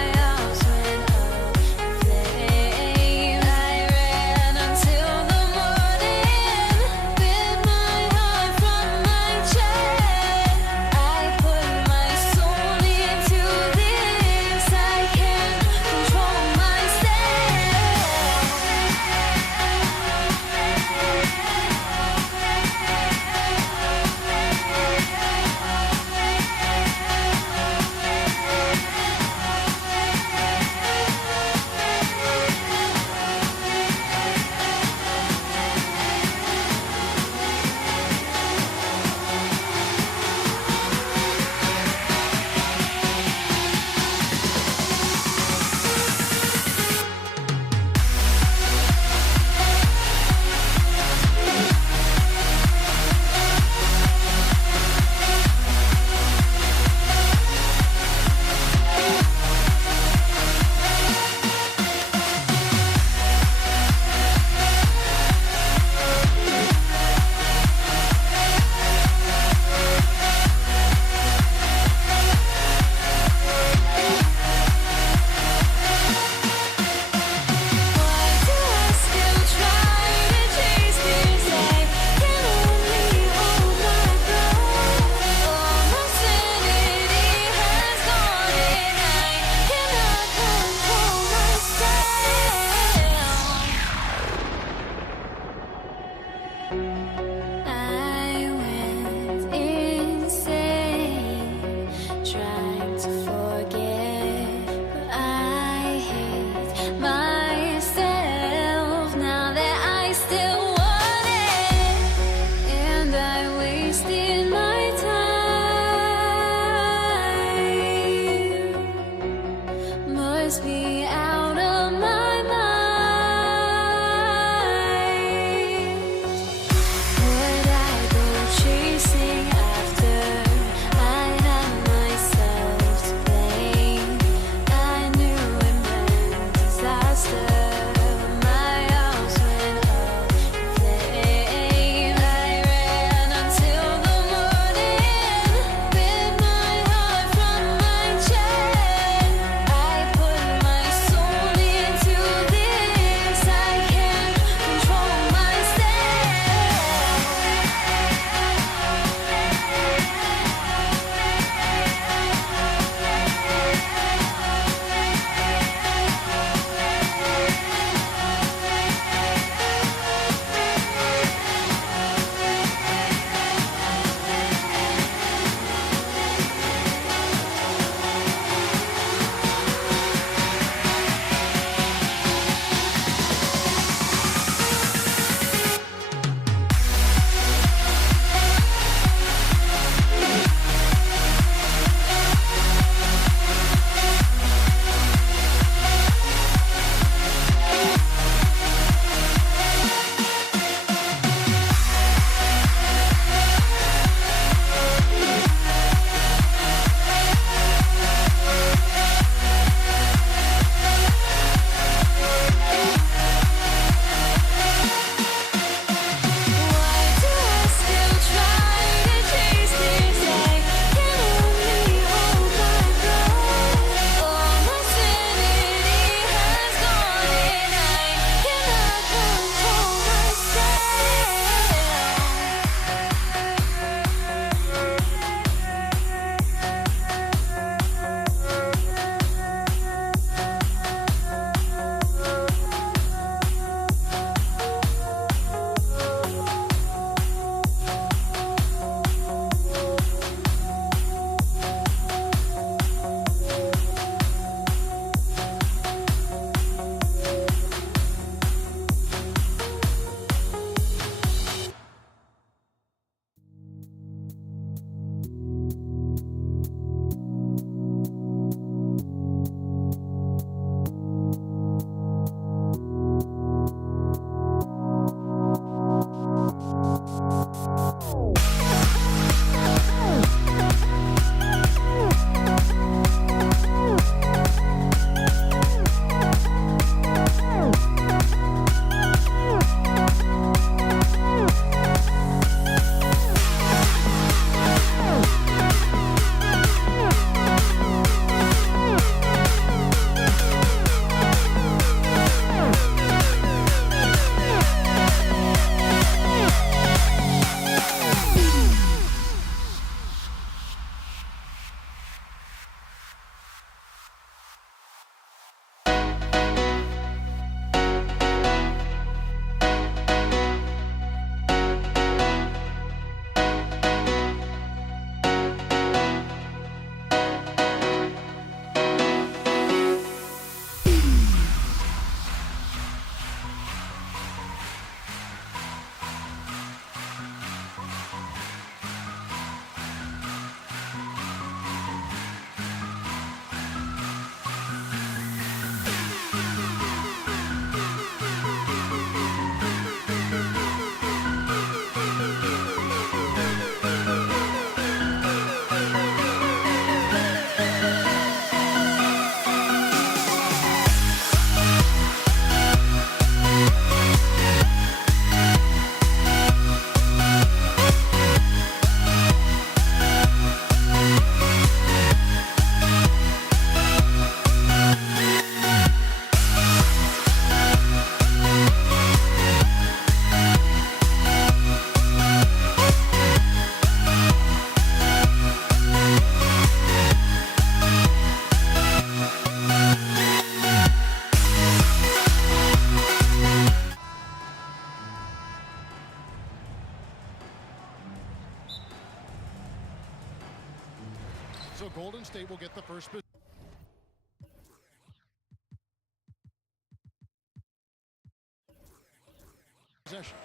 possession.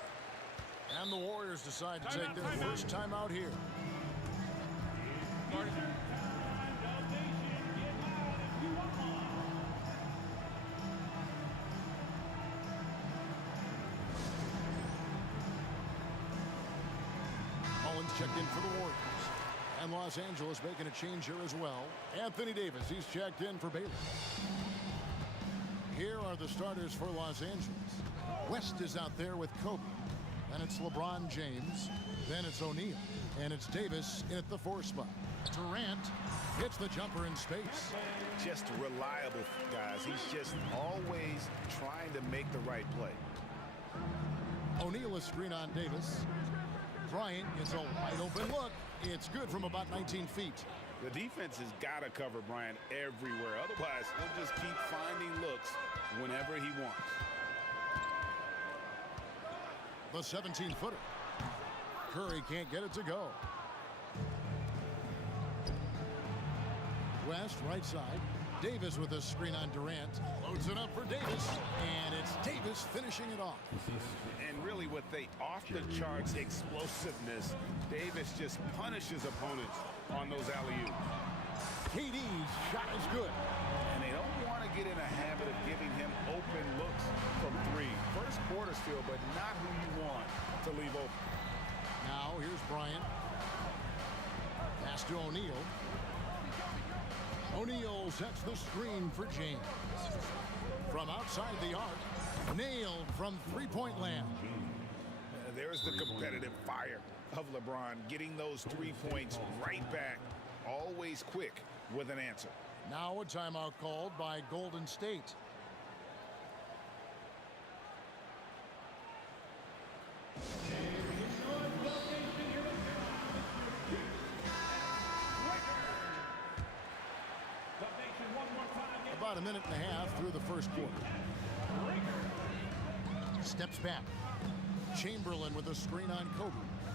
And the Warriors decide to take their first time out here. Mullins checked in for the Warriors. And Los Angeles making a change here as well. Anthony Davis, he's checked in for Baylor. Here are the starters for Los Angeles. West is out there with Kobe. Then it's LeBron James. Then it's O'Neal. And it's Davis in at the 4 spot. Durant hits the jumper in space. Just reliable, guys. He's just always trying to make the right play. O'Neal is screen on Davis. Bryant gets a wide open look. It's good from about 19 feet. The defense has got to cover Bryant everywhere. Otherwise, he'll just keep finding looks whenever he wants. The 17-footer. Curry can't get it to go. West, right side. Davis with a screen on Durant. Loads it up for Davis. And it's Davis finishing it off. And really with the off-the-charts explosiveness, Davis just punishes opponents on those alley-oops. KD's shot is good. And they don't want to get in a habit of giving him open looks from 3. First quarter still, but not who you want to leave open. Now here's Bryant. Pass to O'Neal. O'Neal sets the screen for James. From outside the arc, nailed from three-point land. There's the competitive fire of LeBron, getting those 3 points right back. Always quick with an answer. Now a timeout called by Golden State. About a minute and a half through the first quarter. Steps back. Chamberlain with a screen on Kobe.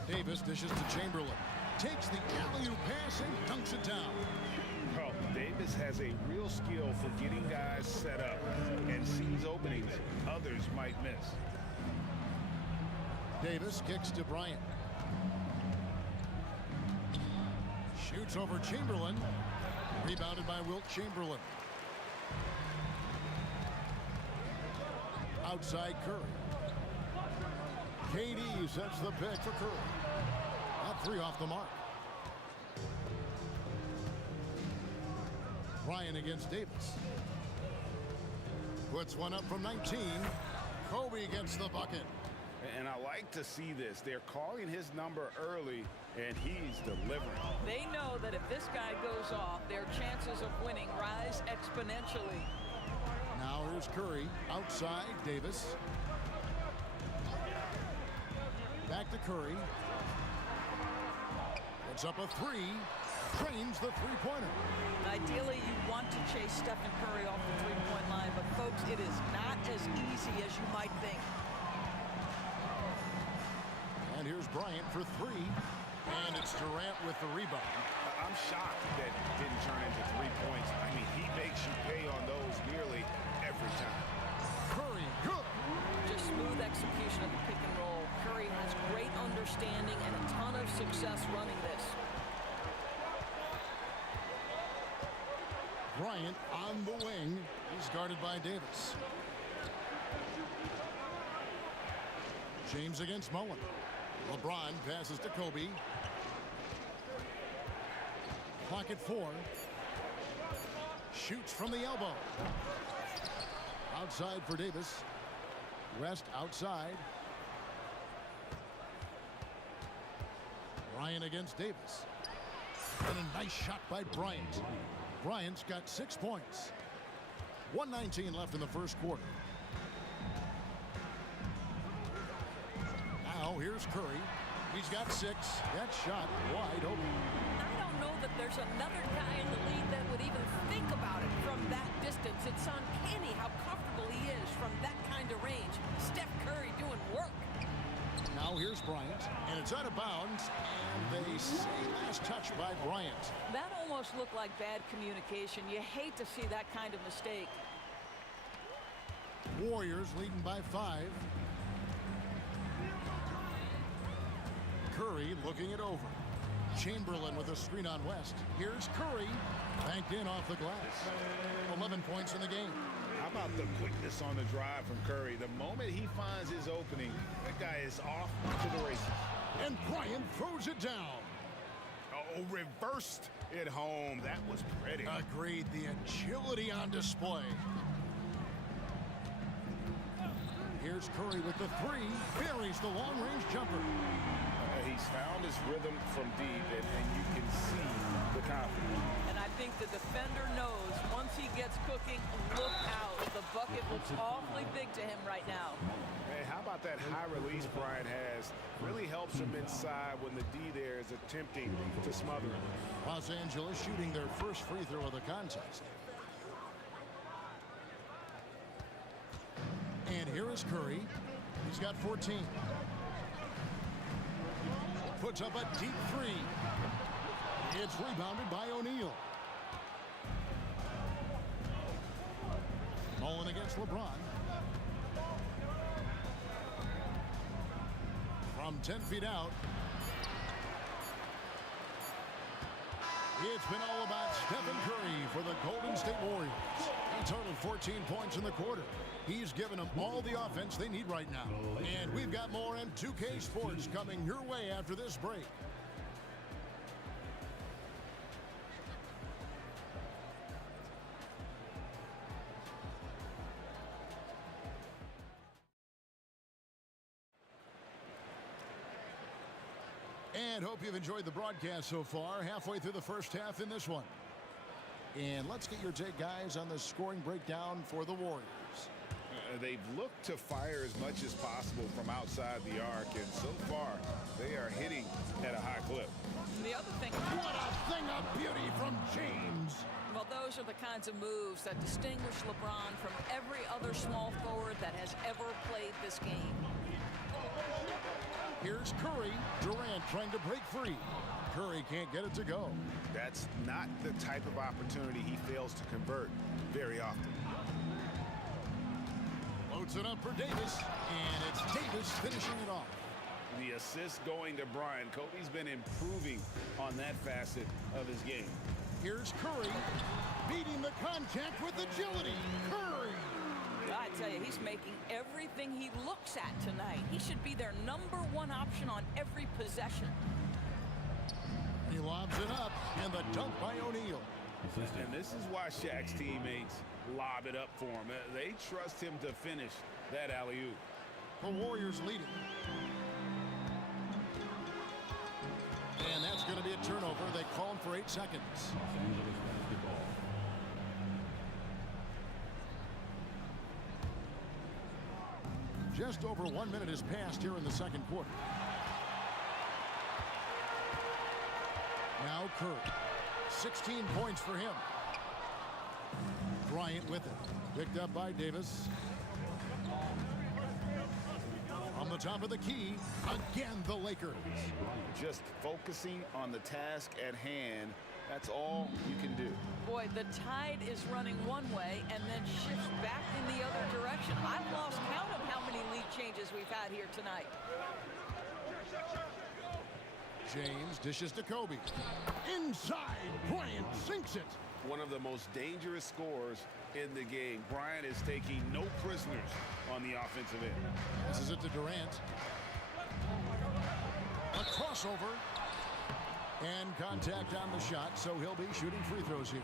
Davis dishes to Chamberlain. Takes the alley-oop pass and dunks it down. Well, Davis has a real skill for getting guys set up and sees openings others might miss. Davis kicks to Bryant. Shoots over Chamberlain. Rebounded by Wilt Chamberlain. Outside Curry. KD sets the pick for Curry. That 3 off the mark. Bryant against Davis. Puts one up from 19. Kobe gets the bucket. And I like to see this. They're calling his number early, and he's delivering. They know that if this guy goes off, their chances of winning rise exponentially. Now here's Curry. Outside Davis. Back to Curry. Puts up a 3. Drains the three-pointer. Ideally, you want to chase Stephen Curry off the three-point line, but folks, it is not as easy as you might think. And here's Bryant for 3. And it's Durant with the rebound. I'm shocked that it didn't turn into 3 points. I mean, he makes you pay on those nearly every time. Curry, good. Just smooth execution of the pick and roll. Curry has great understanding and a ton of success running this. Bryant on the wing. He's guarded by Davis. James against Mullen. LeBron passes to Kobe. Pocket 4. Shoots from the elbow. Outside for Davis. West outside. Bryant against Davis. And a nice shot by Bryant. Bryant's got 6 points. 1:19 left in the first quarter. Now here's Curry. He's got 6. That shot wide open. I don't know that there's another guy in the league that would even think about it from that distance. It's uncanny how comfortable he is from that kind of range. Steph Curry doing work. Now here's Bryant, and it's out of bounds, and they say last touch by Bryant. That almost looked like bad communication. You hate to see that kind of mistake. Warriors leading by 5. Curry looking it over. Chamberlain with a screen on West. Here's Curry. Banked in off the glass. 11 points in the game. How about the quickness on the drive from Curry? The moment he finds his opening, that guy is off to the races. And Bryant throws it down. Oh, reversed it home. That was pretty. Agreed. The agility on display. Here's Curry with the three. Buries the long-range jumper. He's found his rhythm from deep, and you can see the confidence. And I think the defender knows once he gets cooking, look out. The bucket looks awfully big to him right now. Hey, how about that high release Bryant has? Really helps him inside when the D there is attempting to smother him. Los Angeles shooting their first free throw of the contest. And here is Curry. He's got 14. Puts up a deep three. It's rebounded by O'Neal. Mullen against LeBron. From 10 feet out. It's been all about Stephen Curry for the Golden State Warriors. He totaled 14 points in the quarter. He's given them all the offense they need right now. And we've got more in 2K Sports coming your way after this break. And hope you've enjoyed the broadcast so far. Halfway through the first half in this one. And let's get your take, guys, on the scoring breakdown for the Warriors. They've looked to fire as much as possible from outside the arc, and so far, they are hitting at a high clip. And the other thing... What a thing of beauty from James! Well, those are the kinds of moves that distinguish LeBron from every other small forward that has ever played this game. Here's Curry. Durant trying to break free. Curry can't get it to go. That's not the type of opportunity he fails to convert very often. Loads it up for Davis, and it's Davis finishing it off. The assist going to Bryant. Kobe's been improving on that facet of his game. Here's Curry, beating the contact with agility. Curry! I tell you, he's making everything he looks at tonight. He should be their #1 option on every possession. He lobs it up, and the dunk by O'Neal. And this is why Shaq's teammates lob it up for him. They trust him to finish that alley-oop. The Warriors leading. And that's going to be a turnover. They called for 8 seconds. Los Angeles basketball. Just over 1 minute has passed here in the second quarter. Now Curry. 16 points for him. Bryant with it. Picked up by Davis. On the top of the key, again the Lakers. Just focusing on the task at hand. That's all you can do. Boy, the tide is running one way and then shifts back in the other direction. I've lost count of how many lead changes we've had here tonight. James dishes to Kobe. Inside, Bryant sinks it. One of the most dangerous scorers in the game. Bryant is taking no prisoners on the offensive end. This is it to Durant. A crossover. And contact on the shot, so he'll be shooting free throws here.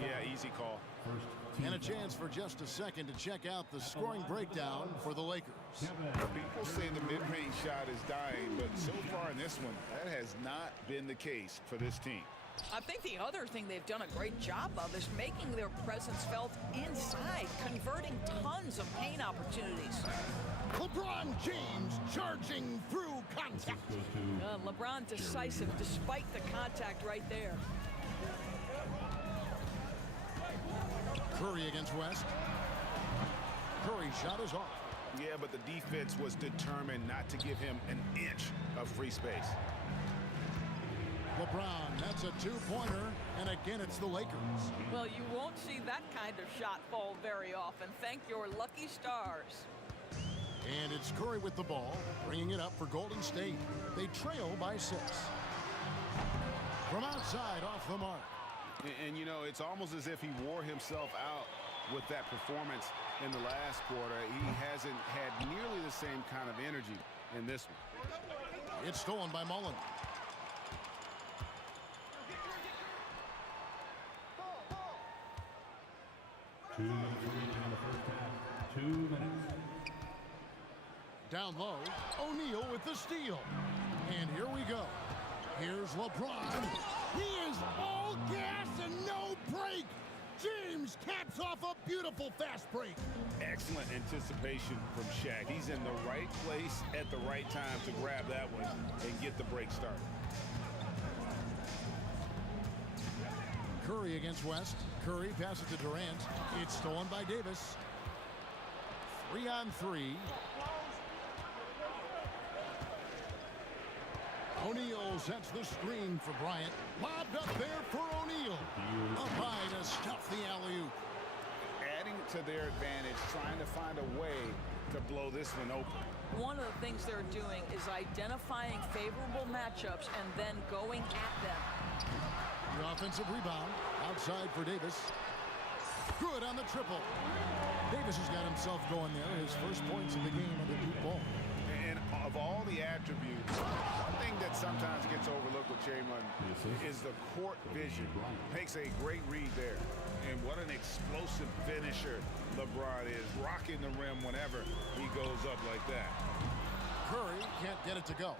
Yeah, easy call. And a chance for just a second to check out the scoring breakdown for the Lakers. People say the mid-range shot is dying, but so far in this one, that has not been the case for this team. I think the other thing they've done a great job of is making their presence felt inside, converting tons of paint opportunities. LeBron James charging through contact. LeBron decisive despite the contact right there. Curry against West. Curry shot is off. Yeah, but the defense was determined not to give him an inch of free space. LeBron, that's a two-pointer, and again it's the Lakers. Well, you won't see that kind of shot fall very often. Thank your lucky stars. And it's Curry with the ball, bringing it up for Golden State. They trail by 6. From outside, off the mark. And you know, it's almost as if he wore himself out with that performance in the last quarter. He hasn't had nearly the same kind of energy in this one. It's stolen by Mullen. Two minutes remaining in the first half. 2 minutes. Down low, O'Neal with the steal. And here we go. Here's LeBron. He is all gas and no break. James caps off a beautiful fast break. Excellent anticipation from Shaq. He's in the right place at the right time to grab that one and get the break started. Curry against West. Curry passes to Durant. It's stolen by Davis. 3 on 3. O'Neal sets the screen for Bryant. Lobbed up there for O'Neal. Up high to stuff the alley-oop. Adding to their advantage, trying to find a way to blow this one open. One of the things they're doing is identifying favorable matchups and then going at them. The offensive rebound outside for Davis. Good on the triple. Davis has got himself going there. His first points of the game on the deep ball. And of all the attributes, one thing that sometimes gets overlooked with Chamberlain is the court vision. Makes a great read there. And what an explosive finisher LeBron is, rocking the rim whenever he goes up like that. Curry can't get it to go.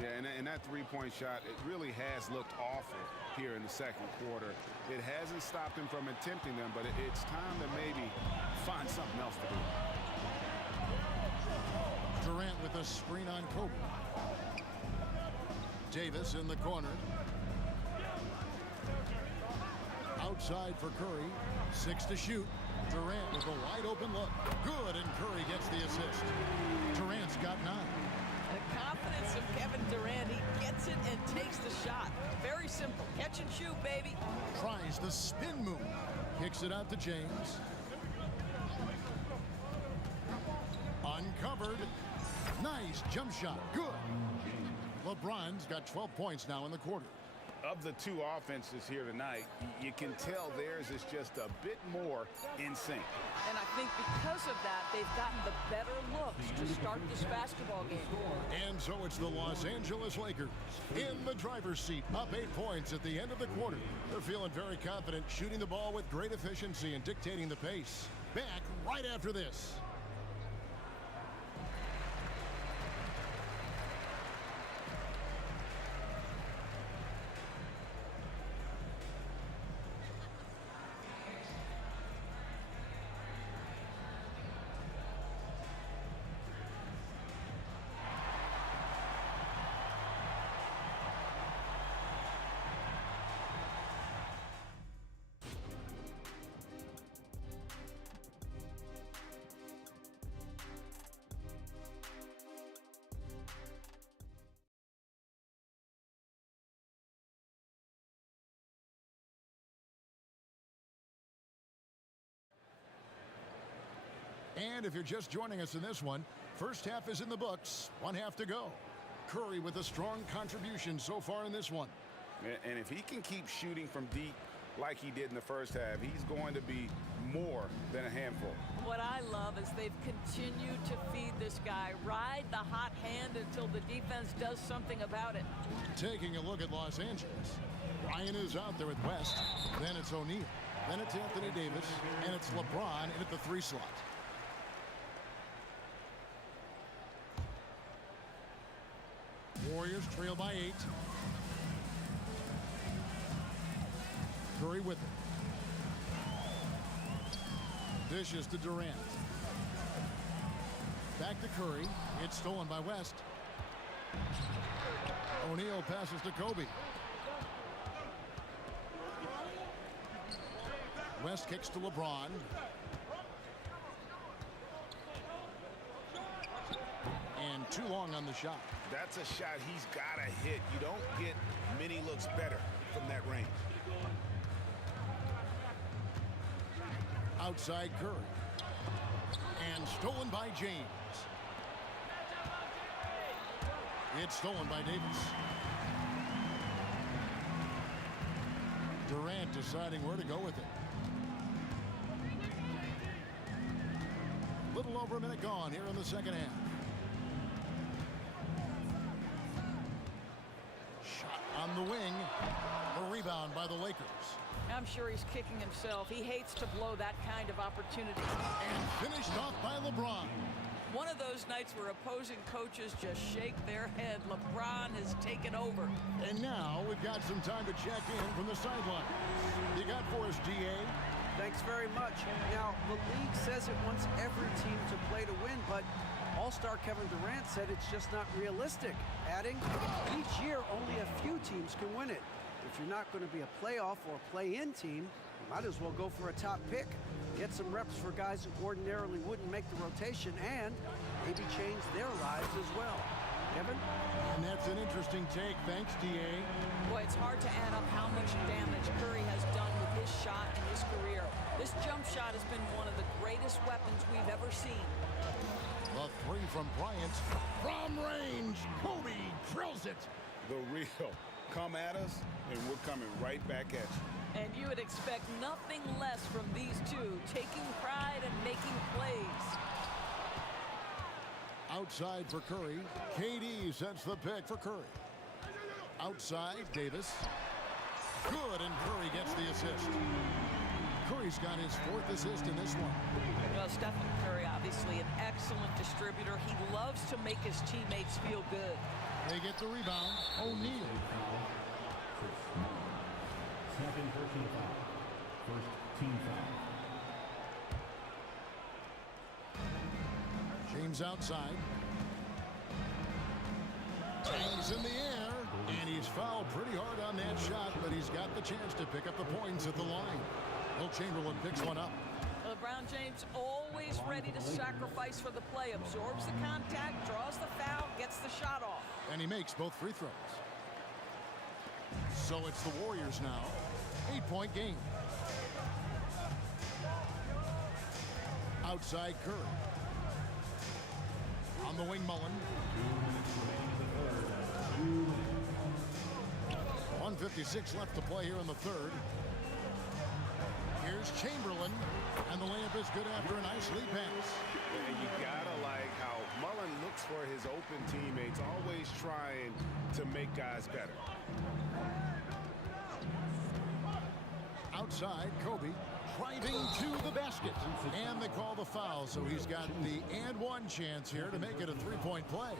Yeah, and that three-point shot, it really has looked awful here in the second quarter. It hasn't stopped him from attempting them, but it's time to maybe find something else to do. Durant with a screen on Kobe. Davis in the corner. Outside for Curry. 6 to shoot. Durant with a wide open look. Good, and Curry gets the assist. Durant's got 9. The confidence of Kevin Durant. He gets it and takes the shot. Very simple. Catch and shoot, baby. Tries the spin move. Kicks it out to James. Uncovered. Nice jump shot. Good. LeBron's got 12 points now in the quarter. Of the two offenses here tonight, you can tell theirs is just a bit more in sync. And I think because of that, they've gotten the better looks to start this basketball game. And so it's the Los Angeles Lakers in the driver's seat, up 8 points at the end of the quarter. They're feeling very confident, shooting the ball with great efficiency and dictating the pace. Back right after this. And if you're just joining us in this one, first half is in the books, 1 half to go. Curry with a strong contribution so far in this one. And if he can keep shooting from deep like he did in the first half, he's going to be more than a handful. What I love is they've continued to feed this guy, ride the hot hand until the defense does something about it. Taking a look at Los Angeles. Ryan is out there with West. Then it's O'Neal. Then it's Anthony Davis. And it's LeBron in at the 3 slot. Warriors trail by 8. Curry with it. Dishes to Durant. Back to Curry. It's stolen by West. O'Neal passes to Kobe. West kicks to LeBron. And too long on the shot. That's a shot he's got to hit. You don't get many looks better from that range. Outside Curry. And stolen by James. It's stolen by Davis. Durant deciding where to go with it. Little over a minute gone here in the second half. Shot on the wing. A rebound by the Lakers. I'm sure he's kicking himself. He hates to blow that kind of opportunity. And finished off by LeBron. One of those nights where opposing coaches just shake their head. LeBron has taken over. And now we've got some time to check in from the sideline. You got for us, DA? Thanks very much. Now, the league says it wants every team to play to win, but All-Star Kevin Durant said it's just not realistic, adding, each year only a few teams can win it. If you're not going to be a playoff or play-in team, you might as well go for a top pick. Get some reps for guys who ordinarily wouldn't make the rotation and maybe change their lives as well. Kevin? And that's an interesting take. Thanks, DA. Boy, it's hard to add up how much damage Curry has done with his shot in his career. This jump shot has been one of the greatest weapons we've ever seen. The three from Bryant. From range, Kobe drills it. The real. Come at us, and we're coming right back at you. And you would expect nothing less from these two, taking pride and making plays. Outside for Curry. KD sets the pick for Curry. Outside, Davis. Good, and Curry gets the assist. Curry's got his fourth assist in this one. Well, Stephen Curry, obviously an excellent distributor. He loves to make his teammates feel good. They get the rebound. O'Neal. Second personal foul. First team foul. James outside. He's in the air, and he's fouled pretty hard on that shot, but he's got the chance to pick up the points at the line. Will Chamberlain picks one up. LeBron James always ready to sacrifice for the play, absorbs the contact, draws the foul, gets the shot off. And he makes both free throws. So it's the Warriors now. 8-point game. Outside Curry. On the wing, Mullen. 1:56 left to play here in the third. Here's Chamberlain, and the layup is good after a nice lead pass. And you gotta like how Mullen looks for his open teammates, always trying to make guys better. Outside, Kobe driving to the basket. And they call the foul, so he's got the and one chance here to make it a three-point play.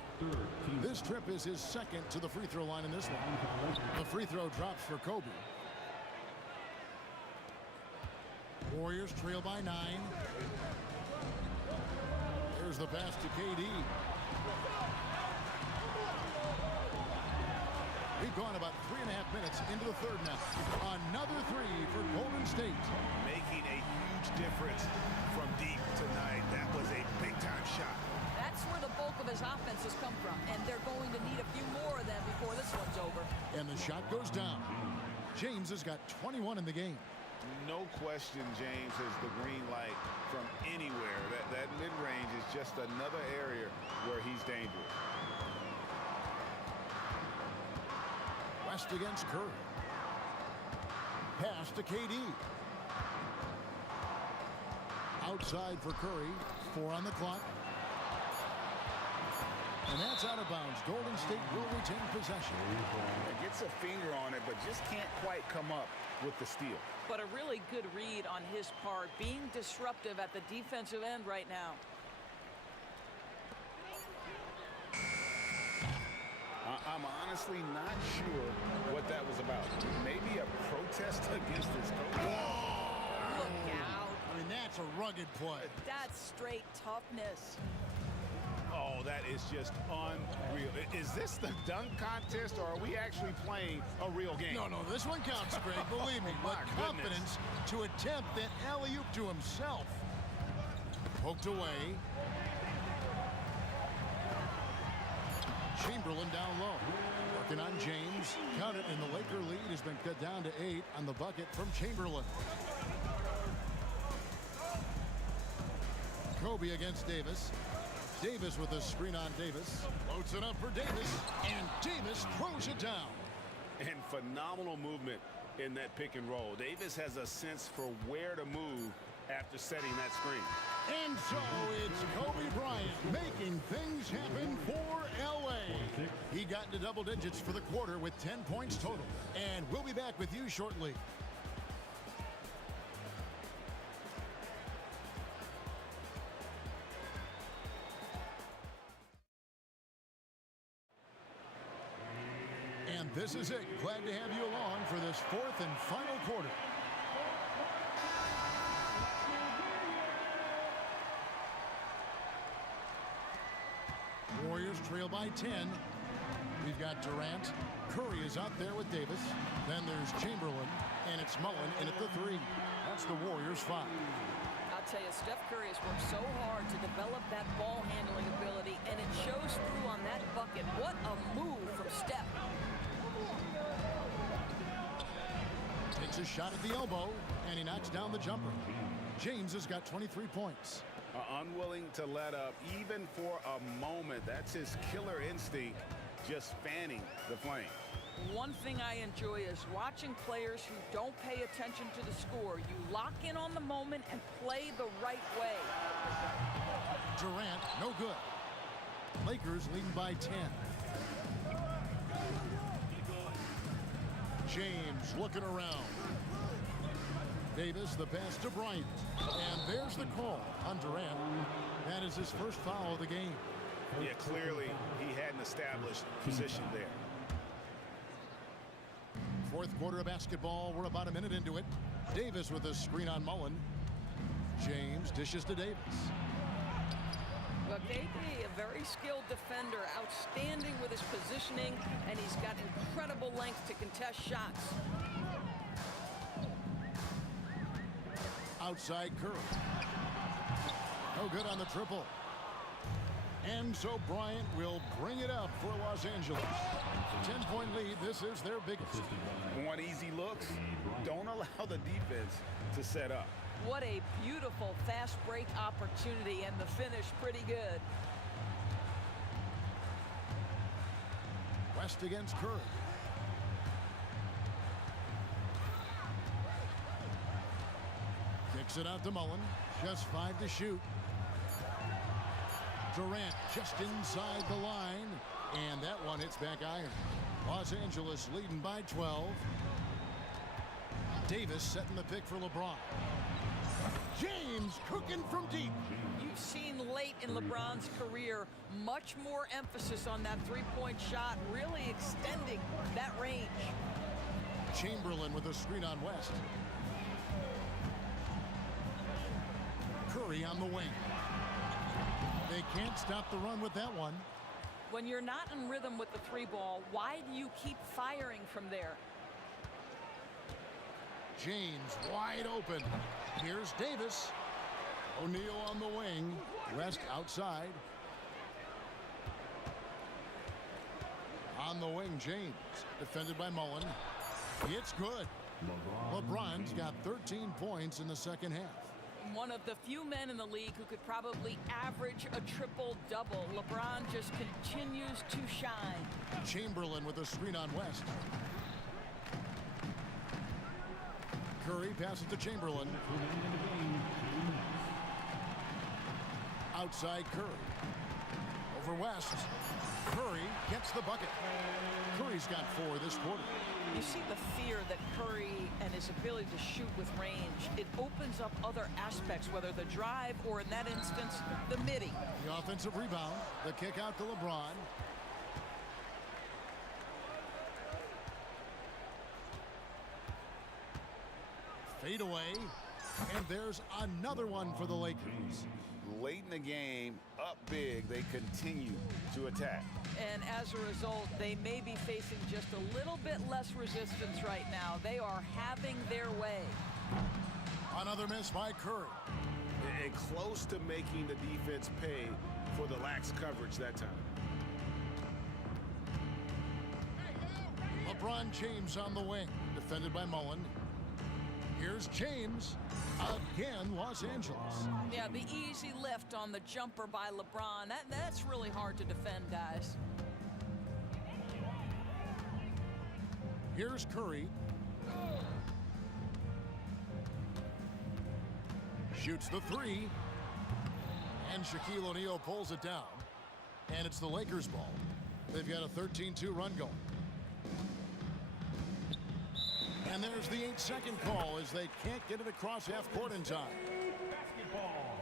This trip is his second to the free throw line in this one. The free throw drops for Kobe. Warriors trail by 9. There's the pass to KD. We've gone about 3.5 minutes into the third now. Another three for Golden State. Making a huge difference from deep tonight. That was a big-time shot. That's where the bulk of his offense has come from, and they're going to need a few more of them before this one's over. And the shot goes down. James has got 21 in the game. No question James has the green light from anywhere. That mid-range is just another area where he's dangerous. West against Curry. Pass to KD. Outside for Curry. 4 on the clock. And that's out of bounds. Golden State will retain possession. Gets a finger on it, but just can't quite come up with the steal. But a really good read on his part, being disruptive at the defensive end right now. I'm honestly not sure what that was about. Maybe a protest against his coach. Look out. I mean, that's a rugged play. That's straight toughness. Oh, that is just unreal. Is this the dunk contest, or are we actually playing a real game? No, this one counts, Greg. Believe me. But confidence to attempt that alley-oop to himself. Poked away. Chamberlain down low. Working on James. Count it, and the Laker lead has been cut down to 8 on the bucket from Chamberlain. Kobe against Davis. Davis with a screen on Davis. Floats it up for Davis, and Davis throws it down. And phenomenal movement in that pick and roll. Davis has a sense for where to move after setting that screen. And so it's Kobe Bryant making things happen for LA. He got into double digits for the quarter with 10 points total. And we'll be back with you shortly. And this is it. Glad to have you along for this fourth and final quarter. Warriors trail by 10. We've got Durant. Curry is out there with Davis. Then there's Chamberlain, and it's Mullen in at the 3. That's the Warriors' 5. I'll tell you, Steph Curry has worked so hard to develop that ball handling ability, and it shows through on that bucket. What a move from Steph. Takes a shot at the elbow, and he knocks down the jumper. James has got 23 points. Unwilling to let up even for a moment. That's his killer instinct, just fanning the flame. One thing I enjoy is watching players who don't pay attention to the score. You lock in on the moment and play the right way. Durant, no good. Lakers leading by 10. James looking around. Davis, the pass to Bryant. And there's the call on Durant. That is his first foul of the game. Yeah, clearly he hadn't established position there. Fourth quarter of basketball. We're about a minute into it. Davis with a screen on Mullen. James dishes to Davis. Well, KD, a very skilled defender, outstanding with his positioning, and he's got incredible length to contest shots. Outside Curry. No good on the triple. And so Bryant will bring it up for Los Angeles. 10-point lead. This is their biggest. Want easy looks? Don't allow the defense to set up. What a beautiful fast break opportunity, and the finish pretty good. West against Curry. Kicks it out to Mullen. Just 5 to shoot. Durant just inside the line. And that one hits back iron. Los Angeles leading by 12. Davis setting the pick for LeBron. James cooking from deep. You've seen late in LeBron's career much more emphasis on that three-point shot, really extending that range. Chamberlain with a screen on West. Curry on the wing. They can't stop the run with that one. When you're not in rhythm with the three ball, why do you keep firing from there? James wide open. Here's Davis. O'Neal on the wing. West outside. On the wing, James. Defended by Mullen. It's good. LeBron's got 13 points in the second half. One of the few men in the league who could probably average a triple-double. LeBron just continues to shine. Chamberlain with a screen on West. Curry passes to Chamberlain. Outside Curry. Over West. Curry gets the bucket. Curry's got 4 this quarter. You see the fear that Curry and his ability to shoot with range. It opens up other aspects, whether the drive or, in that instance, the midi. The offensive rebound. The kick out to LeBron. Fade away. And there's another one for the Lakers. Late in the game, up big, they continue to attack. And as a result, they may be facing just a little bit less resistance right now. They are having their way. Another miss by Curry. And close to making the defense pay for the lax coverage that time. LeBron James on the wing. Defended by Mullen. Here's James. Again, Los Angeles. Yeah, the easy lift on the jumper by LeBron. That's really hard to defend, guys. Here's Curry. Shoots the three. And Shaquille O'Neal pulls it down. And it's the Lakers' ball. They've got a 13-2 run going. And there's the 8-second call as they can't get it across half court in time. Basketball.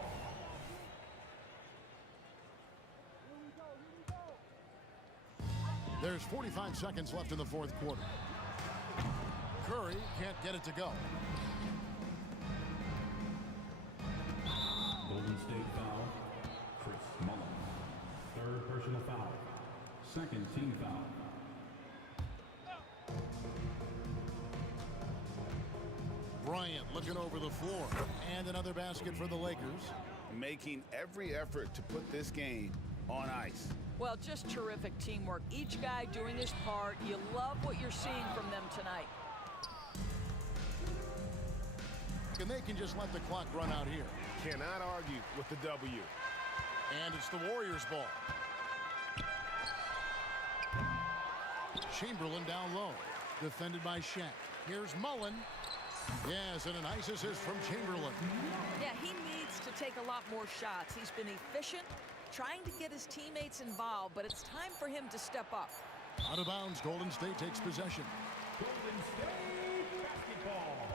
There's 45 seconds left in the fourth quarter. Curry can't get it to go. Golden State foul. Chris Mullin. Third personal foul. Second team foul. Bryant looking over the floor. And another basket for the Lakers. Making every effort to put this game on ice. Well, just terrific teamwork. Each guy doing his part. You love what you're seeing from them tonight. And they can just let the clock run out here. Cannot argue with the W. And it's the Warriors' ball. Chamberlain down low. Defended by Shaq. Here's Mullin. Yes, and a nice assist from Chamberlain. Yeah, he needs to take a lot more shots. He's been efficient, trying to get his teammates involved, but it's time for him to step up. Out of bounds, Golden State takes possession. Golden State basketball.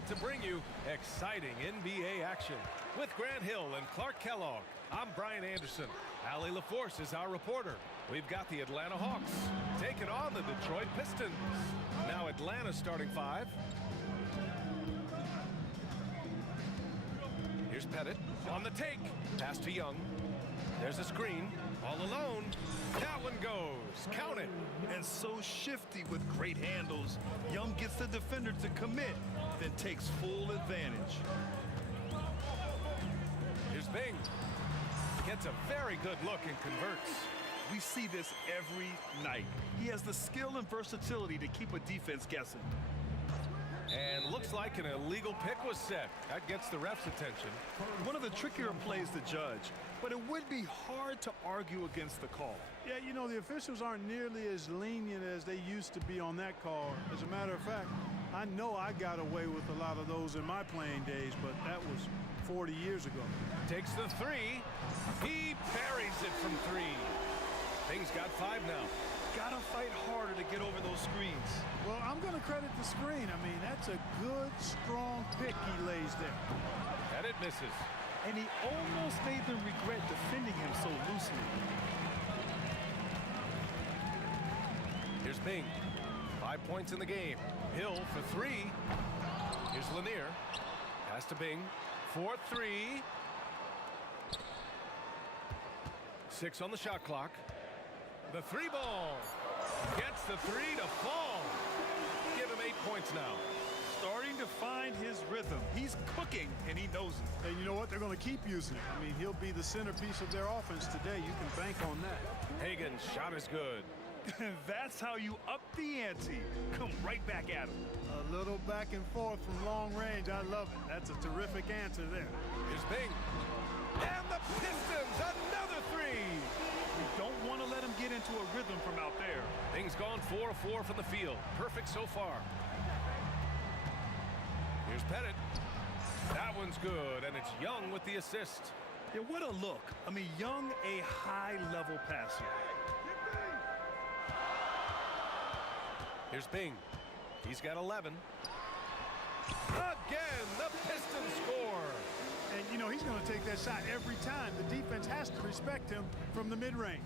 set to bring you exciting NBA action. With Grant Hill and Clark Kellogg, I'm Brian Anderson. Allie LaForce is our reporter. We've got the Atlanta Hawks taking on the Detroit Pistons. Now Atlanta starting five. Here's Pettit on the take. Pass to Young. There's a screen. All alone. That one goes. Count it. And so shifty with great handles. Young gets the defender to commit, then takes full advantage. Here's Bing. Gets a very good look and converts. We see this every night. He has the skill and versatility to keep a defense guessing. And looks like an illegal pick was set. That gets the ref's attention. One of the trickier plays to judge, but it would be hard to argue against the call. Yeah, you know, the officials aren't nearly as lenient as they used to be on that call. As a matter of fact, I know I got away with a lot of those in my playing days, but that was 40 years ago. Takes the three. He buries it from three. Bing's got 5 now. Gotta fight harder to get over those screens. Well, I'm going to credit the screen. I mean, that's a good, strong pick he lays there. And it misses. And he almost made them regret defending him so loosely. Here's Bing. 5 points in the game. Hill for 3. Here's Lanier. Pass to Bing. 4-3. 6 on the shot clock. The 3 ball. Gets the 3 to fall. Give him 8 points now. Starting to find his rhythm. He's cooking, and he knows it. And you know what? They're going to keep using it. I mean, he'll be the centerpiece of their offense today. You can bank on that. Hagan's shot is good. That's how you up the ante. Come right back at him. A little back and forth from long range. I love it. That's a terrific answer there. Here's Bing. And the Pistons, another 3. You don't want to let him get into a rhythm from out there. Bing's gone 4 of 4 from the field. Perfect so far. Here's Pettit. That one's good, and it's Young with the assist. Yeah, what a look. I mean, Young, a high-level passer. Here's Bing. He's got 11. Again, the Pistons score. And, you know, he's going to take that shot every time. The defense has to respect him from the mid-range.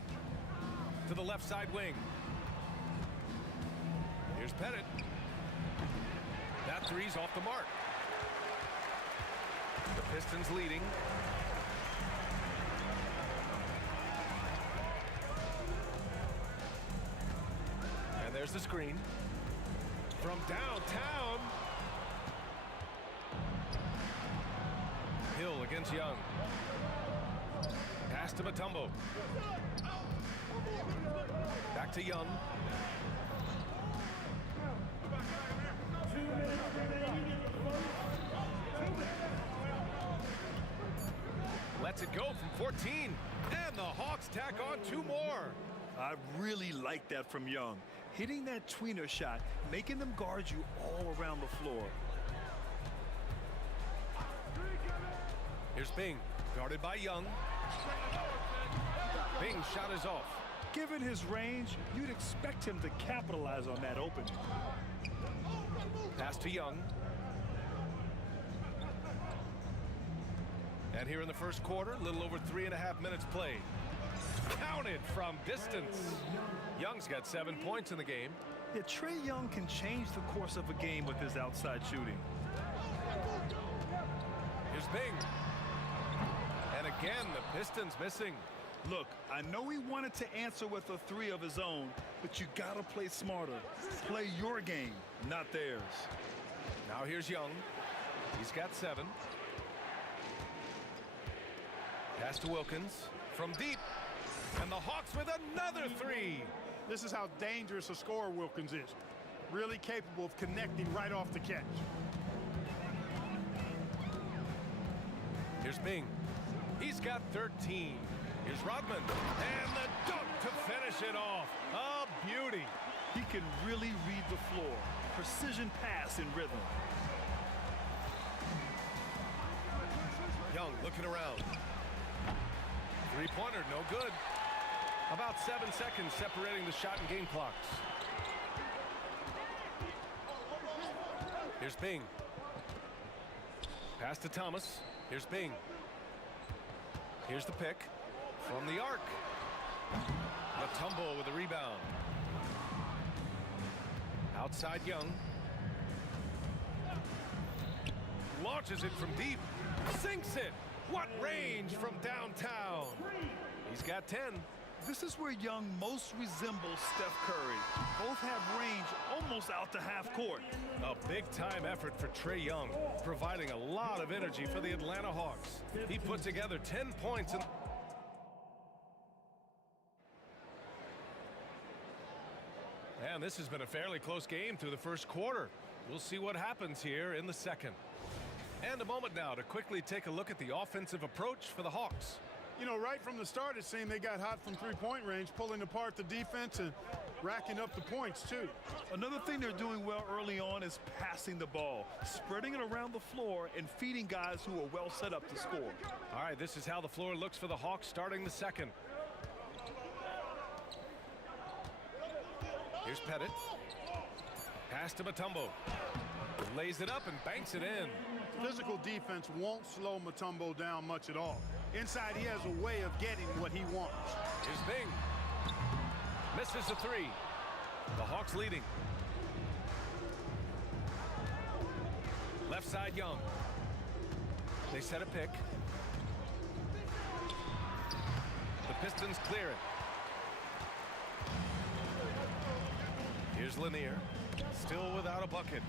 To the left side wing. Here's Pettit. That 3's off the mark. The Pistons leading. And there's the screen. From downtown. Hill against Young. Pass to Mutombo. Back to Young. Lets it go from 14. And the Hawks tack on 2 more. I really like that from Young. Hitting that tweener shot, making them guard you all around the floor. Here's Bing, guarded by Young. Bing's shot is off. Given his range, you'd expect him to capitalize on that opening. Pass to Young. And here in the first quarter, a little over 3.5 minutes played. Counted from distance. Young's got 7 points in the game. Yeah, Trae Young can change the course of a game with his outside shooting. Here's Bing. And again, the Pistons missing. Look, I know he wanted to answer with a 3 of his own, but you gotta play smarter. Play your game, not theirs. Now here's Young. He's got 7. Pass to Wilkins from deep. And the Hawks with another 3. This is how dangerous a scorer Wilkins is. Really capable of connecting right off the catch. Here's Bing. He's got 13. Here's Rodman. And the dunk to finish it off. A beauty. He can really read the floor. Precision pass in rhythm. Young looking around. 3-pointer, no good. About 7 seconds separating the shot and game clocks. Here's Bing. Pass to Thomas. Here's Bing. Here's the pick from the arc. Mutombo with the rebound. Outside Young. Launches it from deep. Sinks it. What range from downtown. He's got 10. This is where Young most resembles Steph Curry. Both have range almost out to half court. A big-time effort for Trae Young, providing a lot of energy for the Atlanta Hawks. He put together 10 points in... And this has been a fairly close game through the first quarter. We'll see what happens here in the second. And a moment now to quickly take a look at the offensive approach for the Hawks. You know, right from the start, it seemed they got hot from three-point range, pulling apart the defense and racking up the points, too. Another thing they're doing well early on is passing the ball, spreading it around the floor and feeding guys who are well set up to score. All right, this is how the floor looks for the Hawks starting the second. Here's Pettit. Pass to Mutombo. Lays it up and banks it in. Physical defense won't slow Mutombo down much at all. Inside, he has a way of getting what he wants. Here's Bing. Misses the three. The Hawks leading. Left side Young. They set a pick. The Pistons clear it. Here's Lanier. Still without a bucket.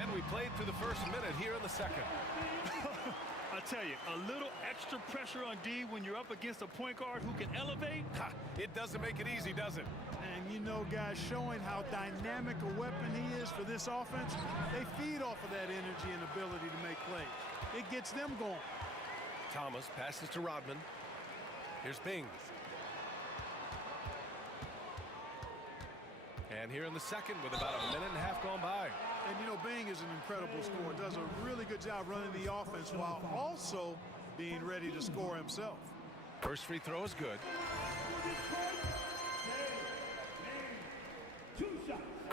And we played through the first minute here in the second. I tell you, a little extra pressure on D when you're up against a point guard who can elevate. Ha, it doesn't make it easy, does it? And you know, guys, showing how dynamic a weapon he is for this offense, they feed off of that energy and ability to make plays. It gets them going. Thomas passes to Rodman. Here's Bing. And here in the second with about a minute and a half gone by. And, you know, Bing is an incredible scorer. Does a really good job running the offense while also being ready to score himself. First free throw is good.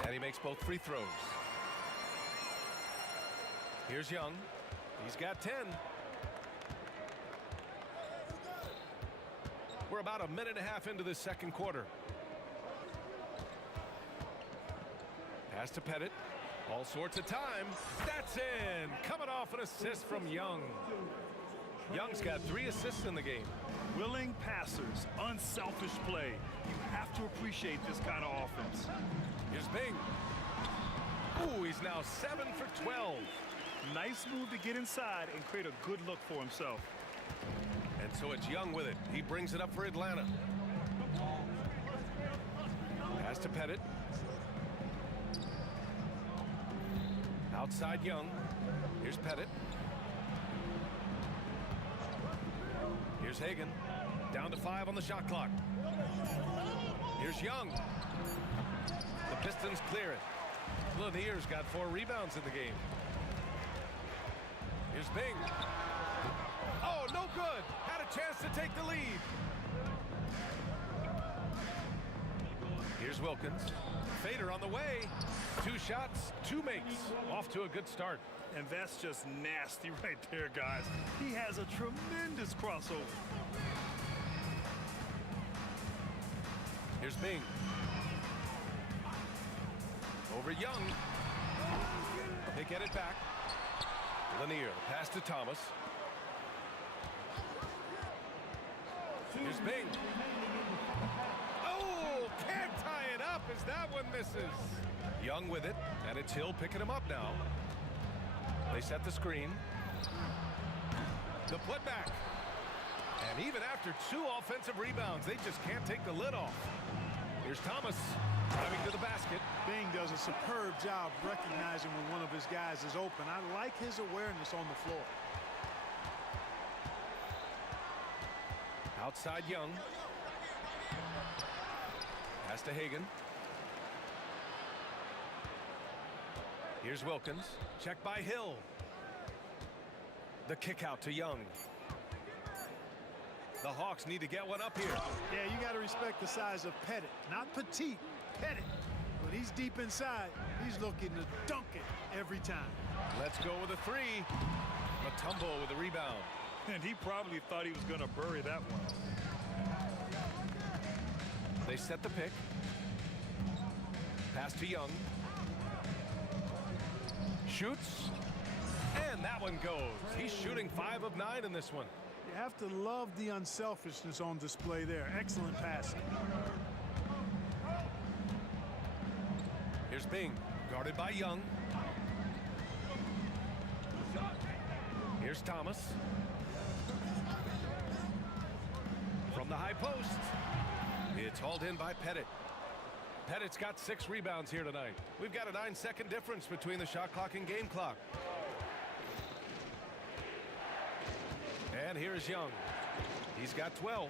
And he makes both free throws. Here's Young. He's got 10. We're about a minute and a half into this second quarter. Pass to Pettit. All sorts of time. That's in. Coming off an assist from Young. Young's got 3 assists in the game. Willing passers, unselfish play. You have to appreciate this kind of offense. Here's Bing. Ooh, he's now 7 for 12. Nice move to get inside and create a good look for himself. And so it's Young with it. He brings it up for Atlanta. Pass to Pettit. Outside Young. Here's Pettit. Here's Hagan. Down to 5 on the shot clock. Here's Young. The Pistons clear it. Lanier's got 4 rebounds in the game. Here's Bing. Oh, no good. Had a chance to take the lead. Here's Wilkins. Fader on the way. 2 shots, 2 makes. Off to a good start. And that's just nasty right there, guys. He has a tremendous crossover. Here's Bing. Over Young. They get it back. Lanier, pass to Thomas. Here's Bing. Oh, can't tie it up as that one misses. Young with it, and it's Hill picking him up now. They set the screen. The putback. And even after 2 offensive rebounds, they just can't take the lid off. Here's Thomas driving to the basket. Bing does a superb job recognizing when one of his guys is open. I like his awareness on the floor. Outside Young. Pass to Hagan. Here's Wilkins. Check by Hill. The kick out to Young. The Hawks need to get one up here. Yeah, you got to respect the size of Pettit. Not petite, Pettit. But When he's deep inside, he's looking to dunk it every time. Let's go with a three. Mutombo with the rebound. And he probably thought he was going to bury that one. They set the pick. Pass to Young. Shoots. And that one goes. He's shooting 5 of 9 in this one. You have to love the unselfishness on display there. Excellent passing. Here's Bing, guarded by Young. Here's Thomas. From the high post. It's hauled in by Pettit. Pettit's got 6 rebounds here tonight. We've got a 9-second difference between the shot clock and game clock. And here's Young. He's got 12.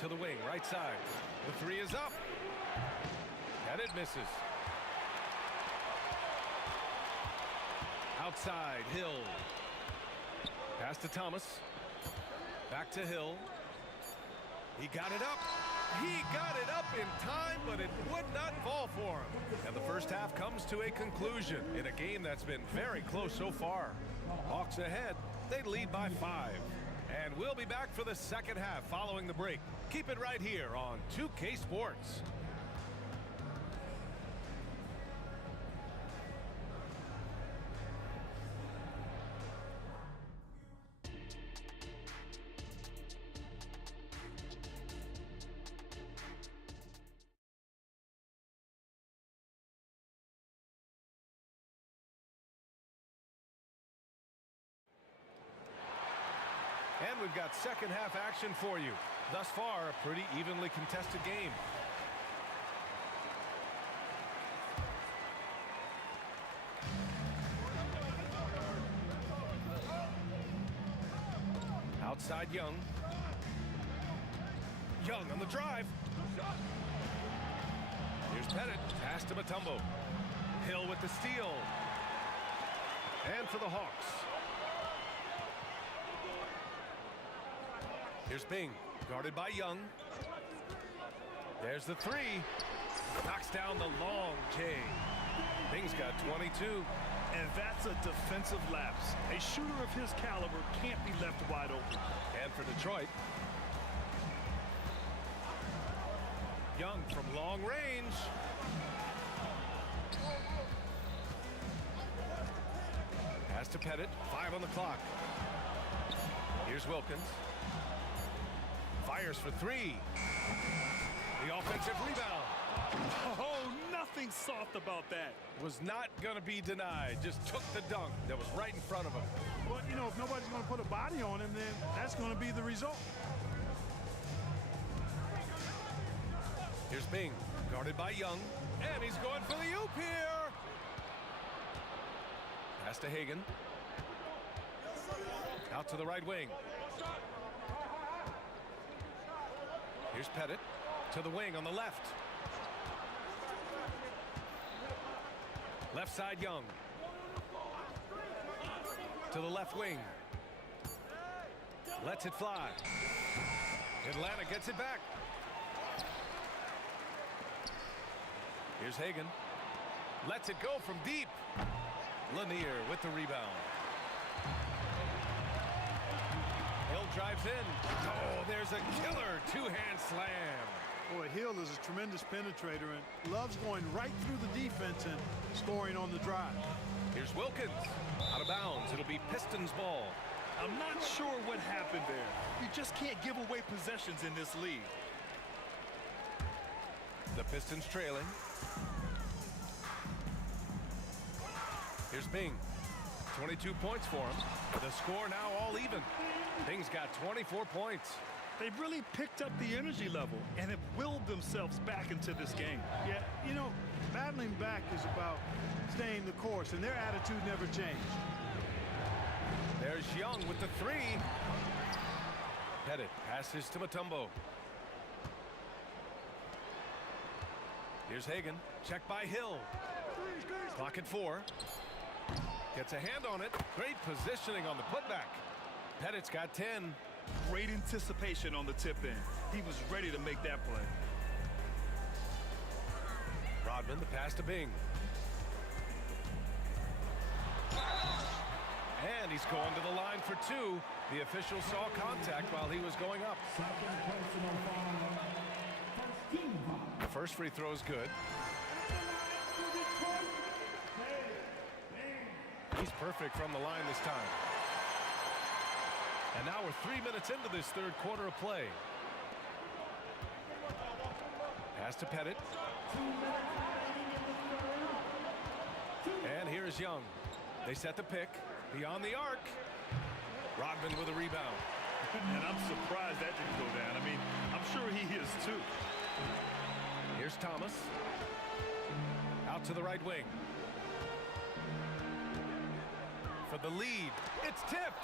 To the wing, right side. The 3 is up. Pettit misses. Outside, Hill. Pass to Thomas. Back to Hill. He got it up. He got it up in time, but it would not fall for him. And the first half comes to a conclusion in a game that's been very close so far. Hawks ahead. They lead by 5. And we'll be back for the second half following the break. Keep it right here on 2K Sports. And we've got second half action for you. Thus far, a pretty evenly contested game. Outside Young. Young on the drive. Here's Pettit. Pass to Mutombo. Hill with the steal. And for the Hawks. Here's Bing, guarded by Young. There's the 3. Knocks down the long J. Bing's got 22. And that's a defensive lapse. A shooter of his caliber can't be left wide open. And for Detroit. Young from long range. Pass to Pettit, 5 on the clock. Here's Wilkins. Fires for 3. The offensive rebound. Oh, nothing soft about that. Was not going to be denied. Just took the dunk that was right in front of him. But, you know, if nobody's going to put a body on him, then that's going to be the result. Here's Bing, guarded by Young. And he's going for the oop here. Pass to Hagan. Out to the right wing. Here's Pettit to the wing on the left. Left side Young. To the left wing. Lets it fly. Atlanta gets it back. Here's Hagan. Lets it go from deep. Lanier with the rebound. Hill drives in. Oh, there's a killer two-hand slam. Boy, Hill is a tremendous penetrator and loves going right through the defense and scoring on the drive. Here's Wilkins. Out of bounds. It'll be Pistons ball. I'm not sure what happened there. You just can't give away possessions in this league. The Pistons trailing. Here's Bing. 22 points for him. The score now all even. Bing's got 24 points. They've really picked up the energy level and have willed themselves back into this game. Yeah, you know, battling back is about staying the course, and their attitude never changed. There's Young with the 3. Pettit passes to Mutombo. Here's Hagan. Checked by Hill. Clock at 4. Gets a hand on it. Great positioning on the putback. Pettit's got 10. Great anticipation on the tip in. He was ready to make that play. Rodman, the pass to Bing. And he's going to the line for two. The official saw contact while he was going up. The first free throw is good. He's perfect from the line this time. And now we're 3 minutes into this third quarter of play. Pass to Pettit. And here's Young. They set the pick. Beyond the arc. Rodman with a rebound. And I'm surprised that didn't go down. I mean, I'm sure he is too. Here's Thomas. Out to the right wing. For the lead. It's tipped.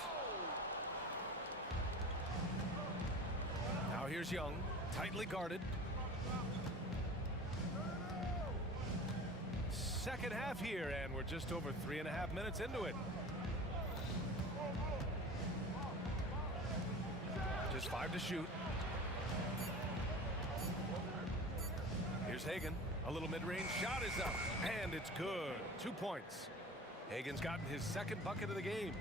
Now here's Young. Tightly guarded. Second half here, and we're just over 3.5 minutes into it. Just 5 to shoot. Here's Hagan. A little mid-range shot is up, and it's good. 2 points. Hagan's gotten his second bucket of the game.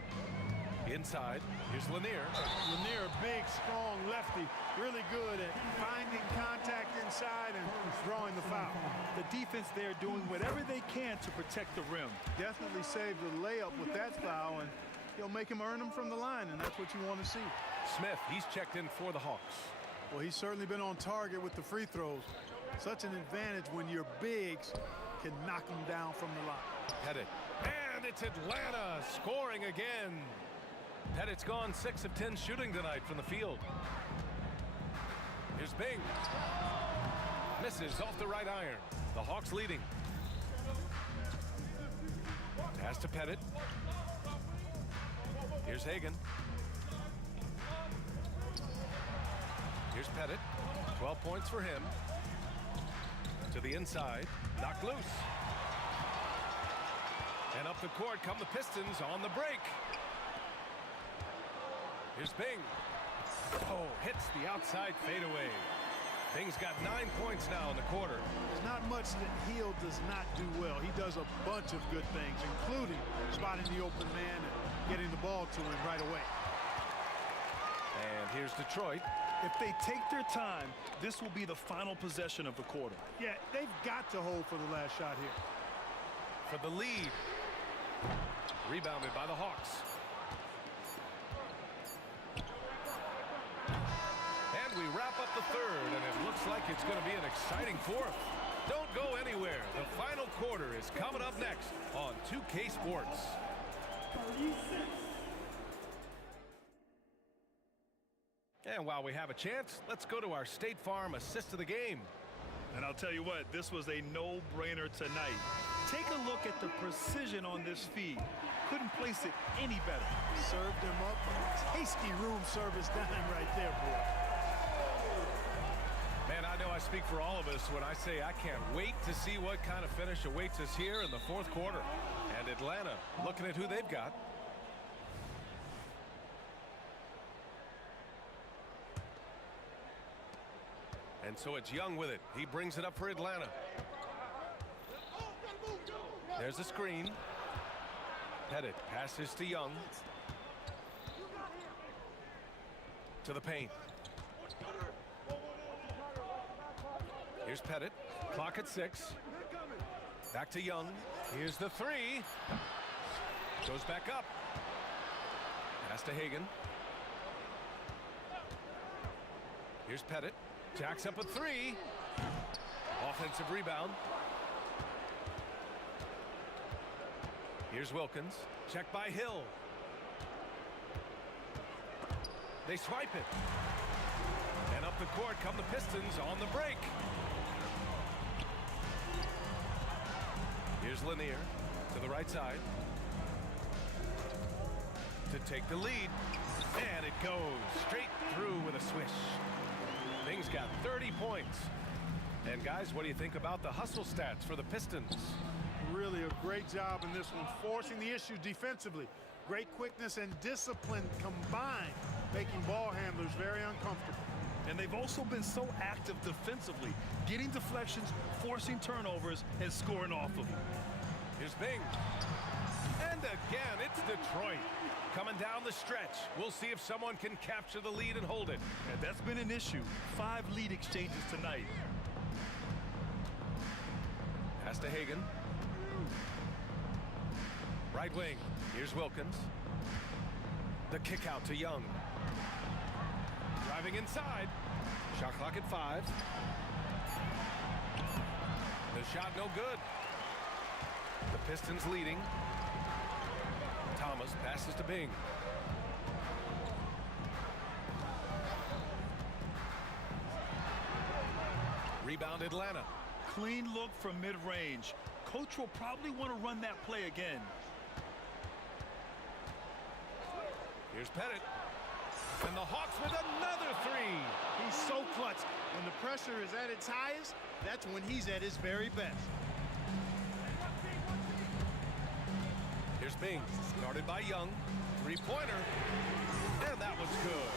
Inside, here's Lanier. Lanier, big, strong lefty, really good at finding contact inside and drawing the foul. The defense there doing whatever they can to protect the rim. Definitely saved the layup with that foul, and he'll make him earn them from the line, and that's what you want to see. Smith, he's checked in for the Hawks. Well, he's certainly been on target with the free throws. Such an advantage when your bigs can knock them down from the line. Pettit. And it's Atlanta scoring again. Pettit's gone 6 of 10 shooting tonight from the field. Here's Bing. Misses off the right iron. The Hawks leading. Pass to Pettit. Here's Hagan. Here's Pettit. 12 points for him. To the inside. Knocked loose. And up the court come the Pistons on the break. Here's Bing. Oh, hits the outside fadeaway. Bing's got 9 points now in the quarter. There's not much that Hill does not do well. He does a bunch of good things, including spotting the open man and getting the ball to him right away. And here's Detroit. If they take their time, this will be the final possession of the quarter. Yeah, they've got to hold for the last shot here. For the lead. Rebounded by the Hawks. And we wrap up the third, and it looks like it's going to be an exciting fourth. Don't go anywhere. The final quarter is coming up next on 2K Sports. And while we have a chance, let's go to our State Farm assist of the game. And I'll tell you what, this was a no-brainer tonight. Take a look at the precision on this feed. Couldn't place it any better. Served him up a tasty room service dime right there, boy. Man, I know I speak for all of us when I say I can't wait to see what kind of finish awaits us here in the fourth quarter. And Atlanta, looking at who they've got. And so it's Young with it. He brings it up for Atlanta. There's a screen. Pettit passes to Young. To the paint. Here's Pettit. Clock at 6. Back to Young. Here's the 3. Goes back up. Pass to Hagan. Here's Pettit. Jacks up a 3. Offensive rebound. Here's Wilkins. Checked by Hill. They swipe it. And up the court come the Pistons on the break. Here's Lanier to the right side. To take the lead. And it goes straight through with a swish. Bing's got 30 points. And guys, what do you think about the hustle stats for the Pistons? really a great job in this one, forcing the issue defensively. Great quickness and discipline combined, making ball handlers very uncomfortable. And they've also been so active defensively, getting deflections, forcing turnovers, and scoring off of them. Here's Bing. And again, it's Detroit. Coming down the stretch. We'll see if someone can capture the lead and hold it. And that's been an issue. 5 lead exchanges tonight. Pass to Hagan. Right wing. Here's Wilkins. The kick out to Young. Driving inside. Shot clock at 5. The shot no good. The Pistons leading. Thomas passes to Bing. Rebound Atlanta. Clean look from mid-range. Coach will probably want to run that play again. Here's Pettit. And the Hawks with another 3. He's so clutch. When the pressure is at its highest, that's when he's at his very best. Here's Bing. Guarded by Young. 3-pointer. And that was good.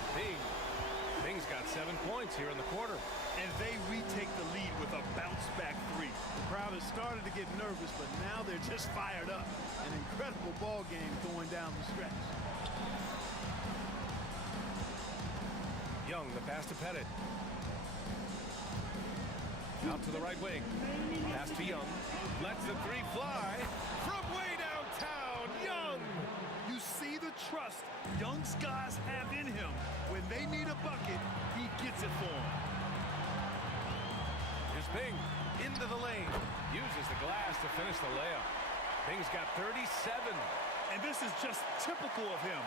Bing's got 7 points here in the quarter. And they retake the lead with a bounce-back 3. The crowd has started to get nervous, but now they're just fired up. An incredible ball game going down the stretch. Young, the pass to Pettit. Out to the right wing. Pass to Young. Lets the 3 fly. From way downtown, Young! You see the trust Young's guys have in him. When they need a bucket, he gets it for them. Here's Bing. Into the lane. Uses the glass to finish the layup. Bing's got 37. And this is just typical of him.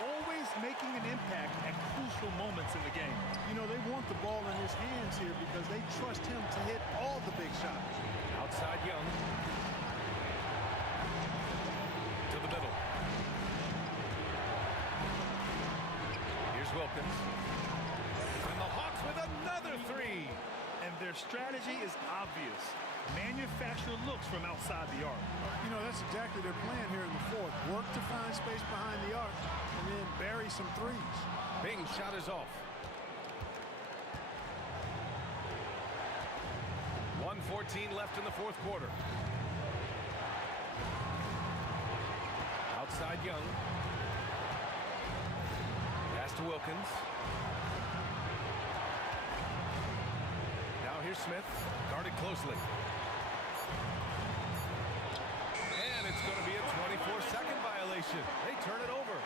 Always making an impact at crucial moments in the game. You know, they want the ball in his hands here because they trust him to hit all the big shots. Outside Young. To the middle. Here's Wilkins. And the Hawks with another 3. And their strategy is obvious. Manufacture looks from outside the arc. You know, that's exactly their plan here in the fourth. Work to find space behind the arc and then bury some 3s. Bing's shot is off. 1:14 left in the fourth quarter. Outside Young. Pass to Wilkins. Now here's Smith. Guarded closely. And it's going to be a 24-second violation. They turn it over.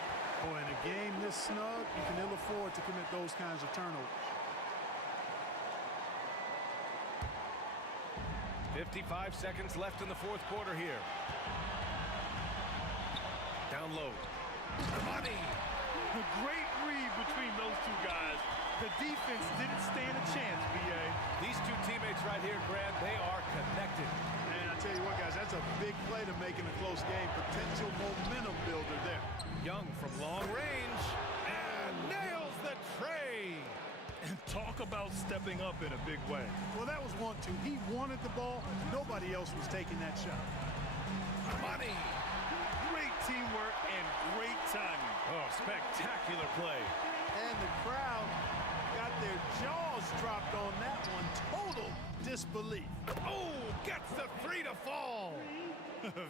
Boy, in a game this snug, you can ill afford to commit those kinds of turnovers. 55 seconds left in the fourth quarter here. Down low. Money. A great read between those 2 guys. The defense didn't stand a chance, B.A. These 2 teammates right here, Grant, they are connected. And I tell you what, guys, that's a big play to make in a close game. Potential momentum builder there. Young from long range and nails the tray. And talk about stepping up in a big way. Well, that was 1-2. He wanted the ball. Nobody else was taking that shot. Money. Great teamwork and great timing. Oh, spectacular play. And the crowd got their jaws dropped on that one. Total disbelief. Oh, gets the 3 to fall.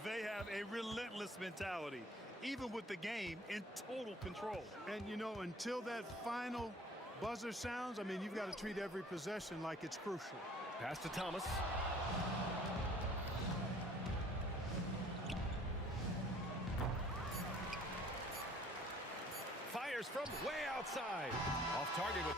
They have a relentless mentality, even with the game in total control. And, you know, until that final buzzer sounds, I mean, you've got to treat every possession like it's crucial. Pass to Thomas. Fires from way outside. Off target with...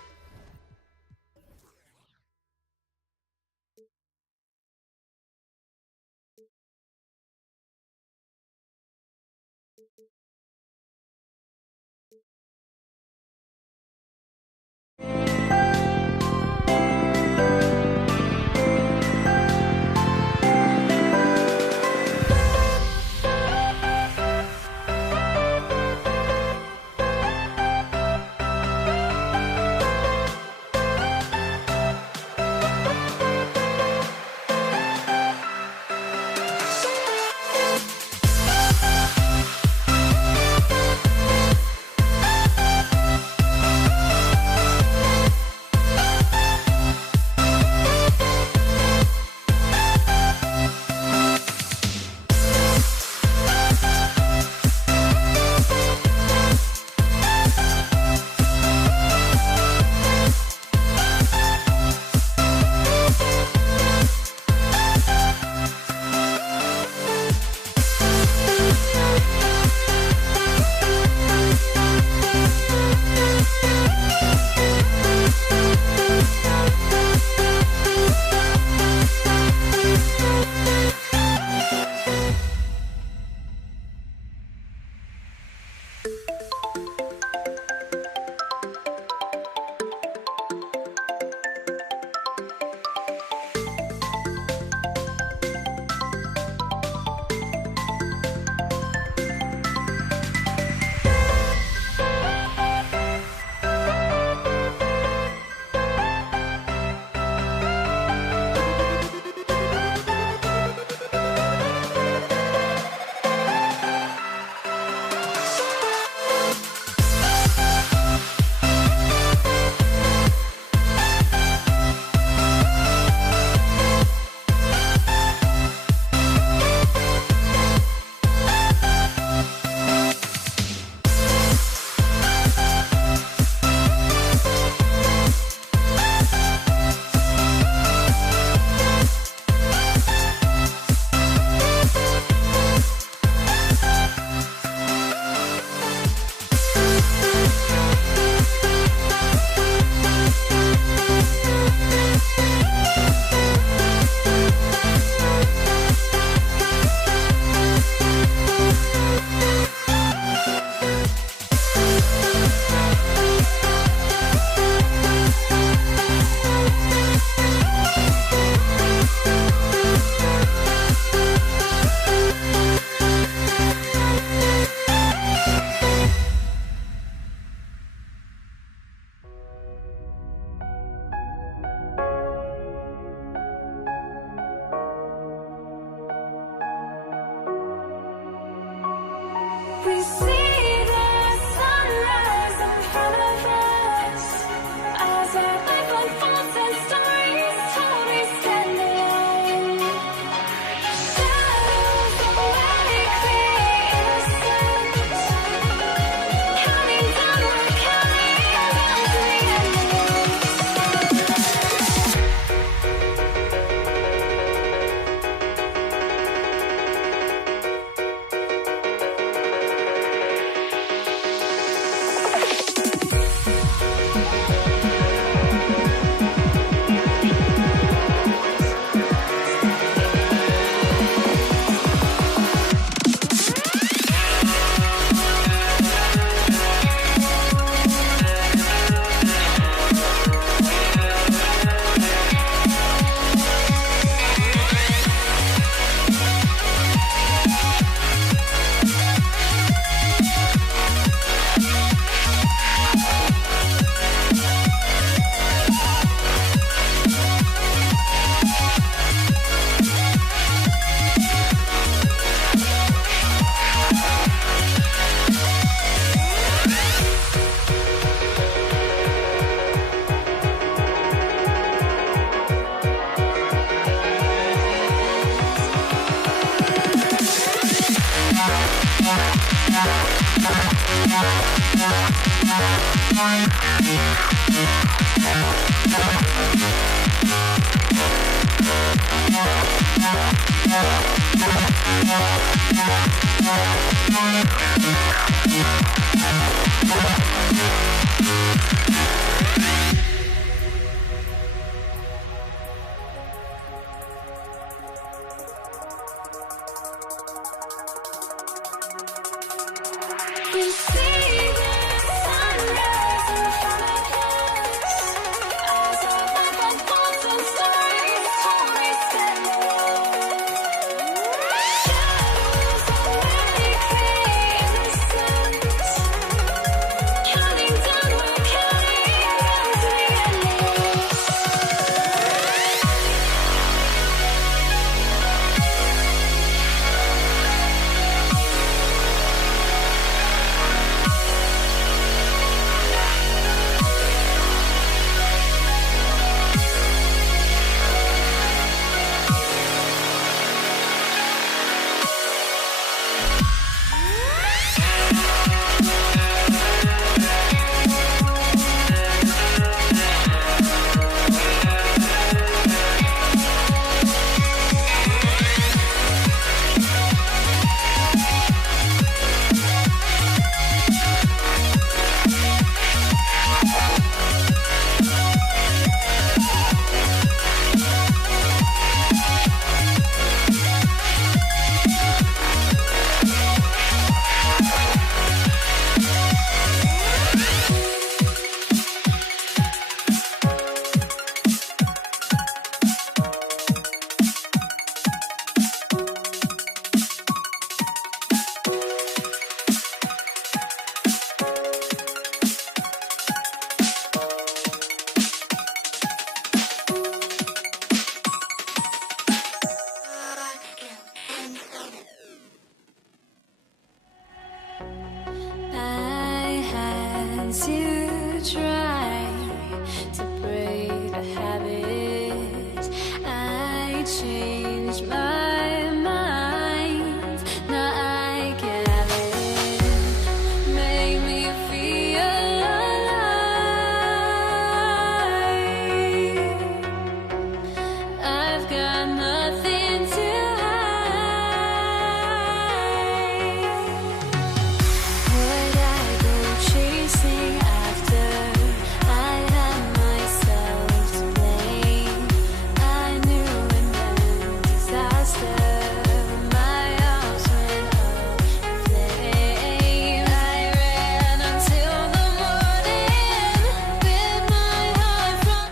We see the sunrise in front of us as our life unfolds and stories told we stand alone. Shadows awake the innocent, counting down, we're counting down to the end. We see the sunrise in front of us as our life unfolds and stories told we stand alone. Shadows awake the innocent, counting down, we're counting down to the endless. I had to try to break a habit. I changed my mind. Now I get it. Make me feel alive. I've got nothing to would I go chasing after? I had myself to blame. I knew it meant disaster. My house went up in flames. I ran until the morning with my heart from.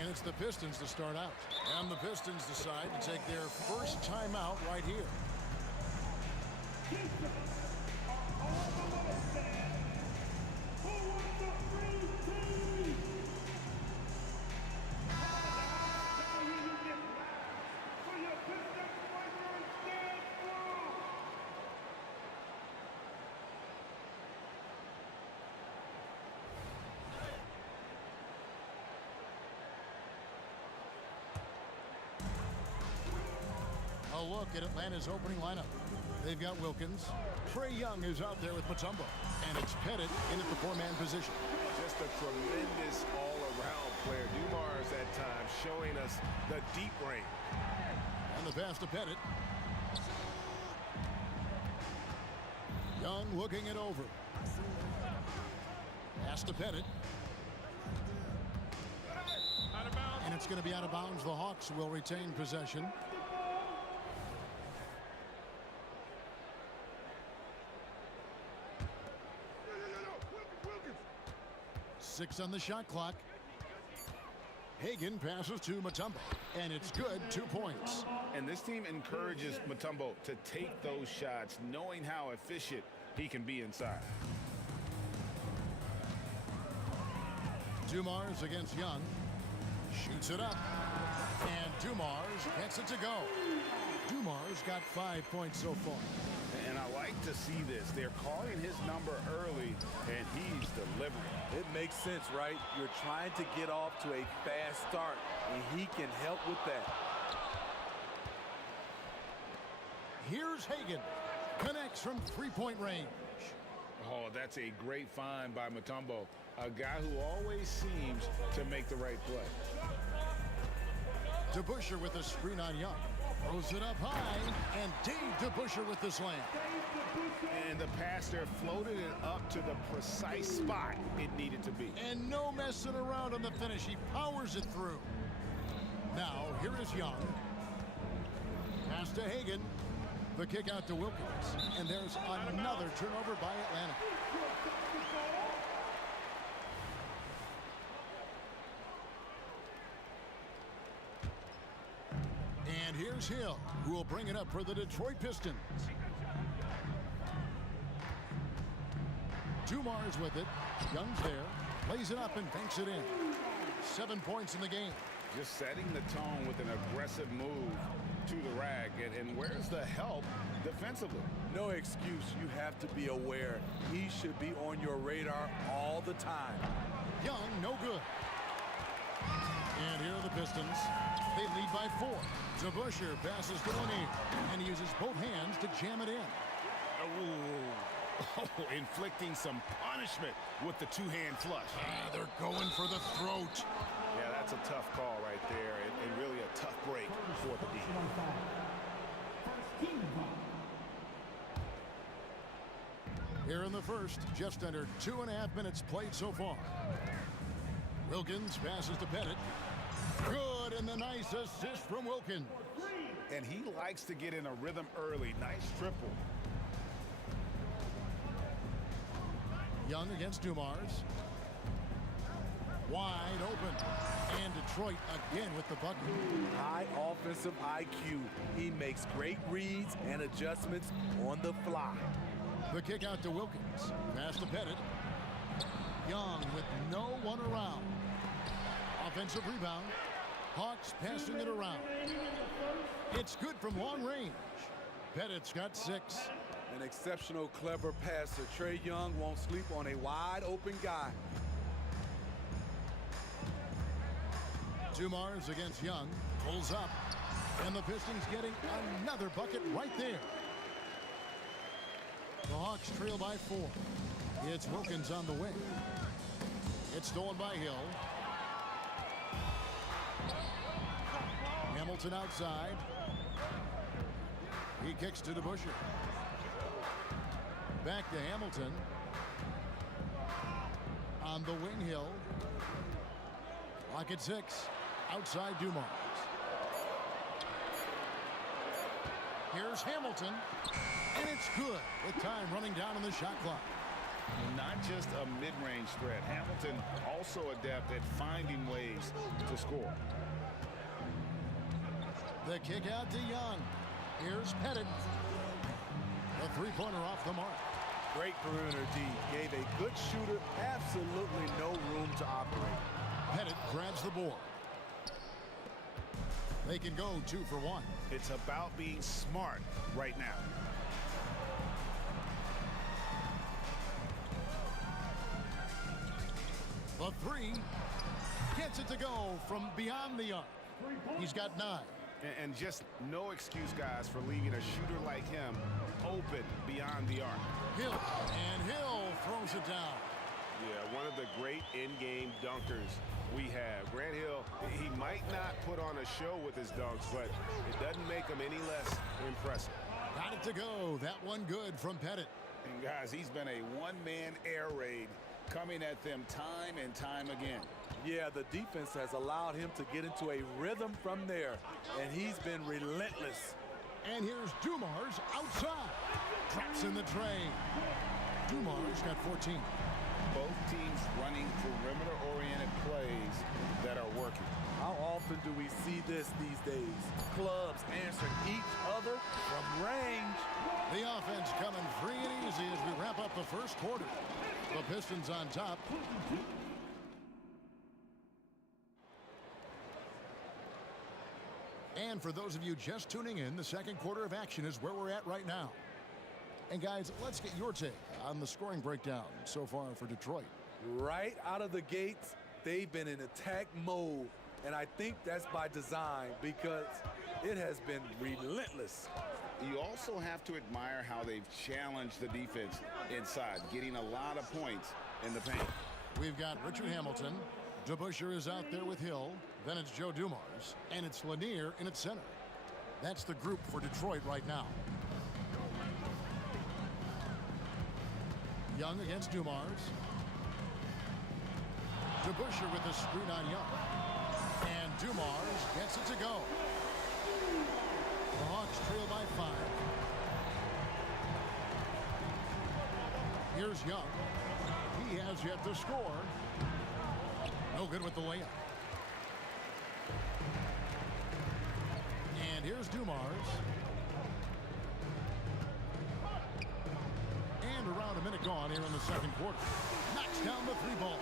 And it's the Pistons to start out. And the Pistons decide to take their first timeout right here. A look at Atlanta's opening lineup. They've got Wilkins. Trae Young is out there with Mutombo. And it's Pettit in at the four-man position. Just a tremendous all-around player. Dumars at times showing us the deep range. And the pass to Pettit. Young looking it over. Pass to Pettit. And it's going to be out of bounds. The Hawks will retain possession. Six on the shot clock. Hagan passes to Mutombo, and it's good, 2 points. And this team encourages Mutombo to take those shots, knowing how efficient he can be inside. Dumars against Young. Shoots it up. And Dumars gets it to go. Dumars got 5 points so far. And I like to see this. They're calling his number early, and he's delivering. It makes sense, right? You're trying to get off to a fast start, and he can help with that. Here's Hagan. Connects from three-point range. Oh, that's a great find by Mutombo, a guy who always seems to make the right play. DeBusschere with a screen on Young. Throws it up high, and Dave DeBusschere with the slam. And the pass there floated it up to the precise spot it needed to be. And no messing around on the finish. He powers it through. Now, here is Young. Pass to Hagan. The kick out to Wilkins. And there's another turnover by Atlanta. And here's Hill, who will bring it up for the Detroit Pistons. Dumars with it. Young's there. Lays it up and banks it in. 7 points in the game. Just setting the tone with an aggressive move to the rack. And where's the help defensively? No excuse. You have to be aware. He should be on your radar all the time. Young, no good. And here are the Pistons. They lead by 4. DeBusschere passes to Lanier, and he uses both hands to jam it in. Oh, inflicting some punishment with the two-hand flush. They're going for the throat. Yeah, that's a tough call right there, and really a tough break for the defense. Here in the first, just under 2.5 minutes played so far. Wilkins passes to Pettit. Good, and the nice assist from Wilkins. And he likes to get in a rhythm early. Nice triple. Young against Dumars. Wide open. And Detroit again with the bucket. High offensive IQ. He makes great reads and adjustments on the fly. The kick out to Wilkins. Pass to Pettit. Young with no one around. Offensive rebound. Hawks passing it around. It's good from long range. Pettit's got 6. An exceptional, clever passer. Trae Young won't sleep on a wide open guy. Dumars against Young. Pulls up. And the Pistons getting another bucket right there. The Hawks trail by 4. It's Wilkins on the wing. It's stolen by Hill. Hamilton outside. He kicks to DeBusschere. Back to Hamilton. On the wing, Hill. Lock at 6. Outside Dumars. Here's Hamilton. And it's good with time running down on the shot clock. Not just a mid-range threat. Hamilton also adept at finding ways to score. The kick out to Young. Here's Pettit. The three-pointer off the mark. Great perimeter D. Gave a good shooter absolutely no room to operate. Pettit grabs the board. They can go 2 for 1. It's about being smart right now. The 3 gets it to go from beyond the arc. He's got 9. And just no excuse, guys, for leaving a shooter like him open beyond the arc. Hill, and Hill throws it down. Yeah, one of the great in-game dunkers we have. Grant Hill, he might not put on a show with his dunks, but it doesn't make him any less impressive. Got it to go. That one good from Pettit. And guys, he's been a one-man air raid coming at them time and time again. Yeah, the defense has allowed him to get into a rhythm from there, and he's been relentless. And here's Dumars outside. Drops in the tray. Dumars got 14. Both teams running perimeter-oriented plays that are working. How often do we see this these days? Clubs answering each other from range. The offense coming free and easy as we wrap up the first quarter. The Pistons on top. And for those of you just tuning in, the second quarter of action is where we're at right now. And guys, let's get your take on the scoring breakdown so far for Detroit. Right out of the gates, they've been in attack mode. And I think that's by design because it has been relentless. You also have to admire how they've challenged the defense inside, getting a lot of points in the paint. We've got Richard Hamilton. DeBusschere is out there with Hill. Then it's Joe Dumars. And it's Lanier in its center. That's the group for Detroit right now. Young against Dumars. DeBusschere with the screen on Young. And Dumars gets it to go. The Hawks trail by 5. Here's Young. He has yet to score. No good with the layup. And here's Dumars. And around a minute gone here in the second quarter. Knocks down the 3 ball.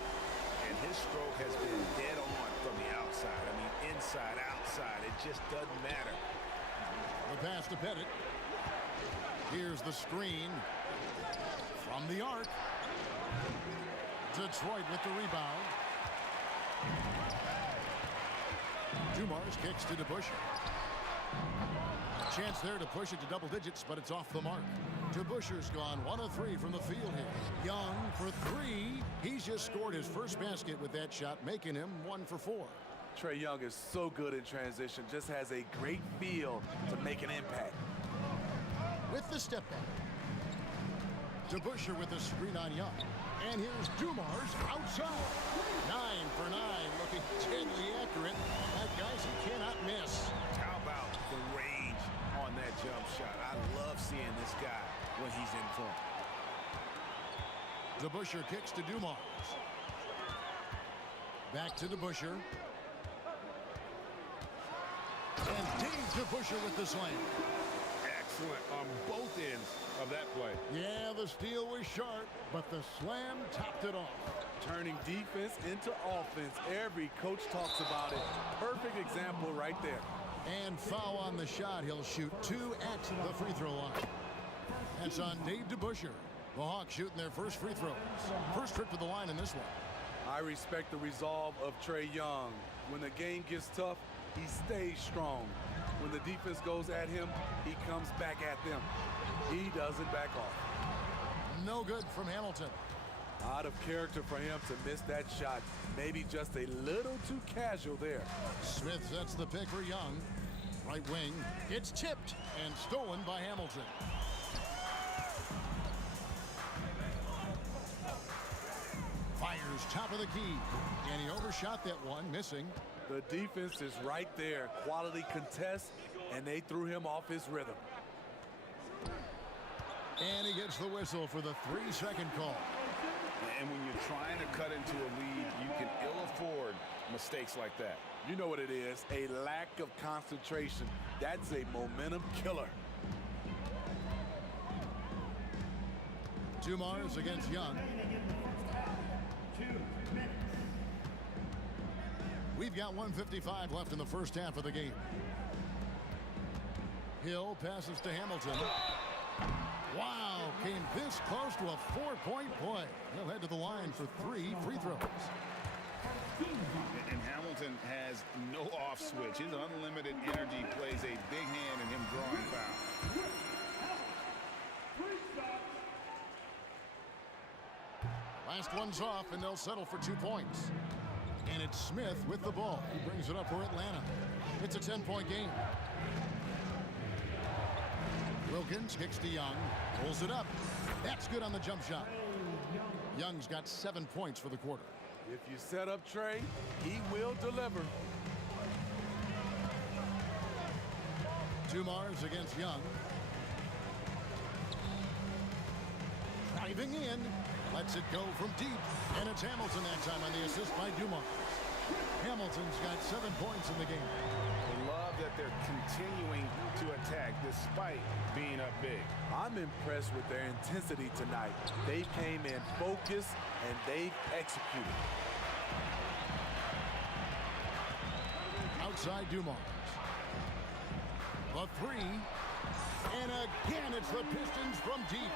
And his stroke has been dead on from the outside. I mean, inside, outside. It just doesn't matter. The pass to Pettit. Here's the screen from the arc. Detroit with the rebound. Dumars kicks to DeBusschere. Chance there to push it to double digits, but it's off the mark. DeBusschere's gone 1 of 3 from the field here. Young for 3. He's just scored his first basket with that shot, making him 1 for 4. Trae Young is so good in transition, just has a great feel to make an impact. With the step back. DeBusschere with the screen on Young. And here's Dumars outside. 9 for 9, looking deadly accurate. That guys he cannot miss. How about the range on that jump shot? I love seeing this guy when he's in form. DeBusschere kicks to Dumars. Back to DeBusschere. And Dave DeBusschere with the slam. Excellent on both ends of that play. Yeah, the steal was sharp, but the slam topped it off. Turning defense into offense. Every coach talks about it. Perfect example right there. And foul on the shot. He'll shoot 2 at the free throw line. That's on Dave DeBusschere. The Hawks shooting their first free throws. First trip to the line in this one. I respect the resolve of Trae Young. When the game gets tough, he stays strong. When the defense goes at him, he comes back at them. He doesn't back off. No good from Hamilton. Out of character for him to miss that shot. Maybe just a little too casual there. Smith sets the pick for Young. Right wing. It's tipped and stolen by Hamilton. Fires top of the key. And he overshot that one, missing. The defense is right there. Quality contest, and they threw him off his rhythm. And he gets the whistle for the 3-second call. And when you're trying to cut into a lead, you can ill afford mistakes like that. You know what it is, a lack of concentration. That's a momentum killer. Dumars against Young. We've got 1:55 left in the first half of the game. Hill passes to Hamilton. Wow, came this close to a 4-point play. He'll head to the line for 3 free throws. And Hamilton has no off switch. His unlimited energy plays a big hand in him drawing foul. Last one's off, and they'll settle for 2 points. And it's Smith with the ball. He brings it up for Atlanta. It's a 10-point game. Wilkins kicks to Young, pulls it up. That's good on the jump shot. Young's got 7 points for the quarter. If you set up Trey, he will deliver. Dumars against Young. Driving in. Lets it go from deep. And it's Hamilton that time on the assist by Dumars. Hamilton's got 7 points in the game. I love that they're continuing to attack despite being up big. I'm impressed with their intensity tonight. They came in focused and they've executed. Outside Dumars. The three. And again, it's the Pistons from deep.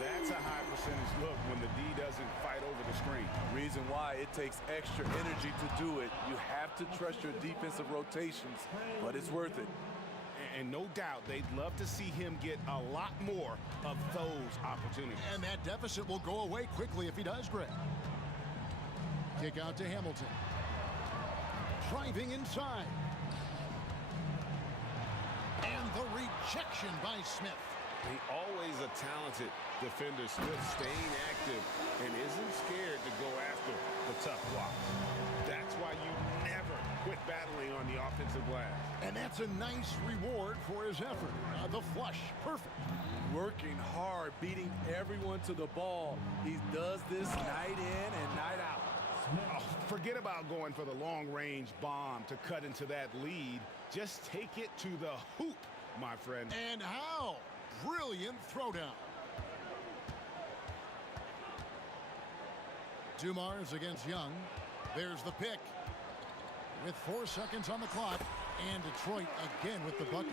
That's a high percentage look when the D doesn't fight over the screen. Reason why it takes extra energy to do it. You have to trust your defensive rotations, but it's worth it. And no doubt they'd love to see him get a lot more of those opportunities. And that deficit will go away quickly if he does, Greg. Kick out to Hamilton. Driving inside. And the rejection by Smith. He always a talented defender. Smith staying active and isn't scared to go after the tough blocks. That's why you never quit battling on the offensive glass. And that's a nice reward for his effort. The flush, perfect. Working hard, beating everyone to the ball. He does this night in and night out. Oh, forget about going for the long-range bomb to cut into that lead. Just take it to the hoop, my friend. And how? Brilliant throwdown. Dumars against Young. There's the pick. With 4 seconds on the clock. And Detroit again with the bucket.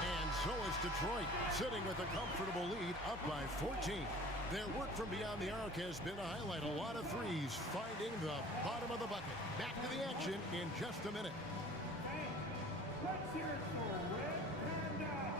And so is Detroit, sitting with a comfortable lead, up by 14. Their work from beyond the arc has been a highlight. A lot of threes, finding the bottom of the bucket. Back to the action in just a minute. Let's hear it for Red Panda.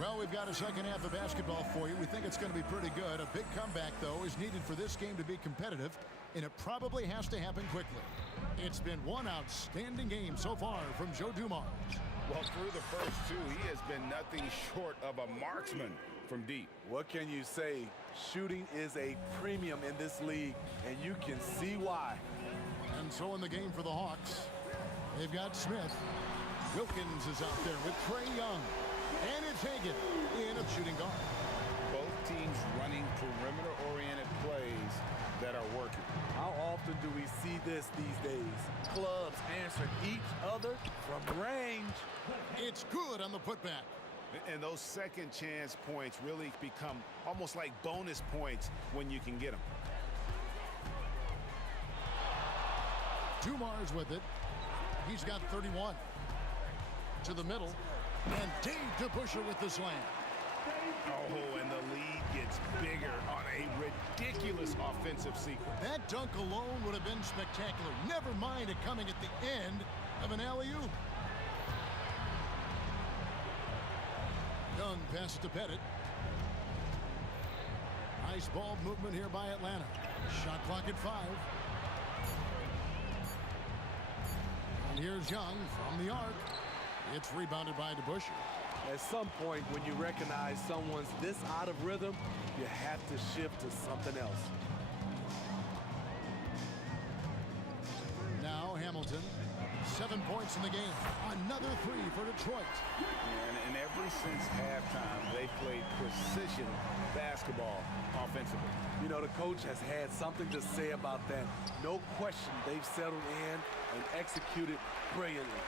Well, we've got a second half of basketball for you. We think it's going to be pretty good. A big comeback, though, is needed for this game to be competitive, and it probably has to happen quickly. It's been one outstanding game so far from Joe Dumars. Well, through the first two, he has been nothing short of a marksman from deep. What can you say? Shooting is a premium in this league, and you can see why. And so in the game for the Hawks, they've got Smith. Wilkins is out there with Trae Young. And it's Hagan in a shooting guard. Both teams running perimeter-oriented plays that are working. How often do we see this these days? Clubs answering each other from range. It's good on the putback. And those second chance points really become almost like bonus points when you can get them. Dumars with it. He's got 31. To the middle. And Dave DeBusschere with the slam. Oh, and the lead gets bigger on a ridiculous offensive sequence. That dunk alone would have been spectacular. Never mind it coming at the end of an alley-oop. Young passes to Pettit. Nice ball movement here by Atlanta. Shot clock at 5. And here's Young from the arc. It's rebounded by DeBusschere. At some point, when you recognize someone's this out of rhythm, you have to shift to something else. Now Hamilton, 7 points in the game. Another 3 for Detroit. And ever since halftime, they played precision basketball offensively. You know, the coach has had something to say about that. No question, they've settled in and executed brilliantly.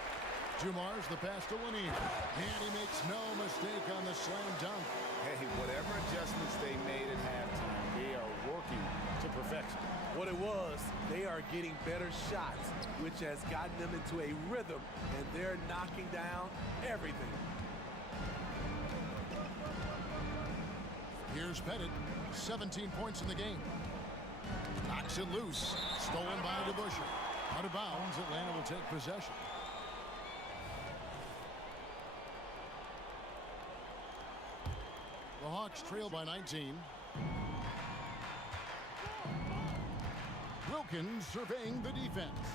Dumars, the pass to Lanier. And he makes no mistake on the slam dunk. Hey, whatever adjustments they made at halftime, they are working to perfection. What it was, they are getting better shots, which has gotten them into a rhythm, and they're knocking down everything. Here's Pettit, 17 points in the game. Knocks it loose, stolen by DeBusschere. Out of bounds, Atlanta will take possession. The Hawks trail by 19. Wilkins surveying the defense.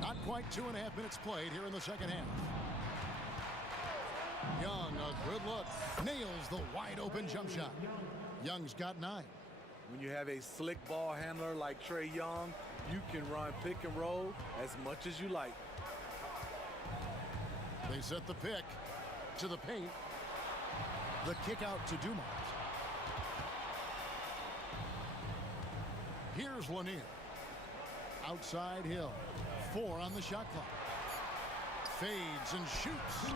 Not quite 2.5 minutes played here in the second half. Young, a good look, nails the wide open jump shot. Young's got 9. When you have a slick ball handler like Trae Young, you can run pick and roll as much as you like. They set the pick to the paint. The kick out to Dumont. Here's Lanier. Outside Hill. 4 on the shot clock. Fades and shoots.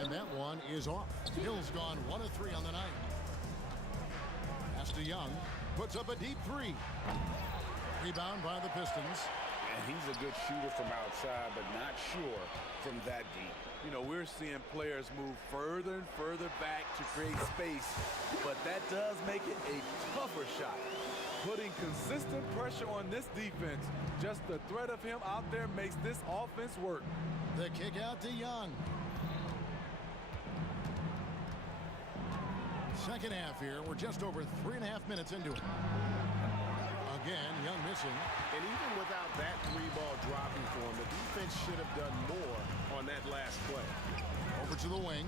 And that one is off. Hill's gone 1 of 3 on the night. Pass to Young. Puts up a deep 3. Rebound by the Pistons. And he's a good shooter from outside, but not sure from that deep. You know, we're seeing players move further and further back to create space, but that does make it a tougher shot. Putting consistent pressure on this defense, just the threat of him out there makes this offense work. The kick out to Young. Second half here. We're just over 3.5 minutes into it. Again, Young missing. And even without that 3-ball dropping for him, the defense should have done more on that last play. Over to the wing.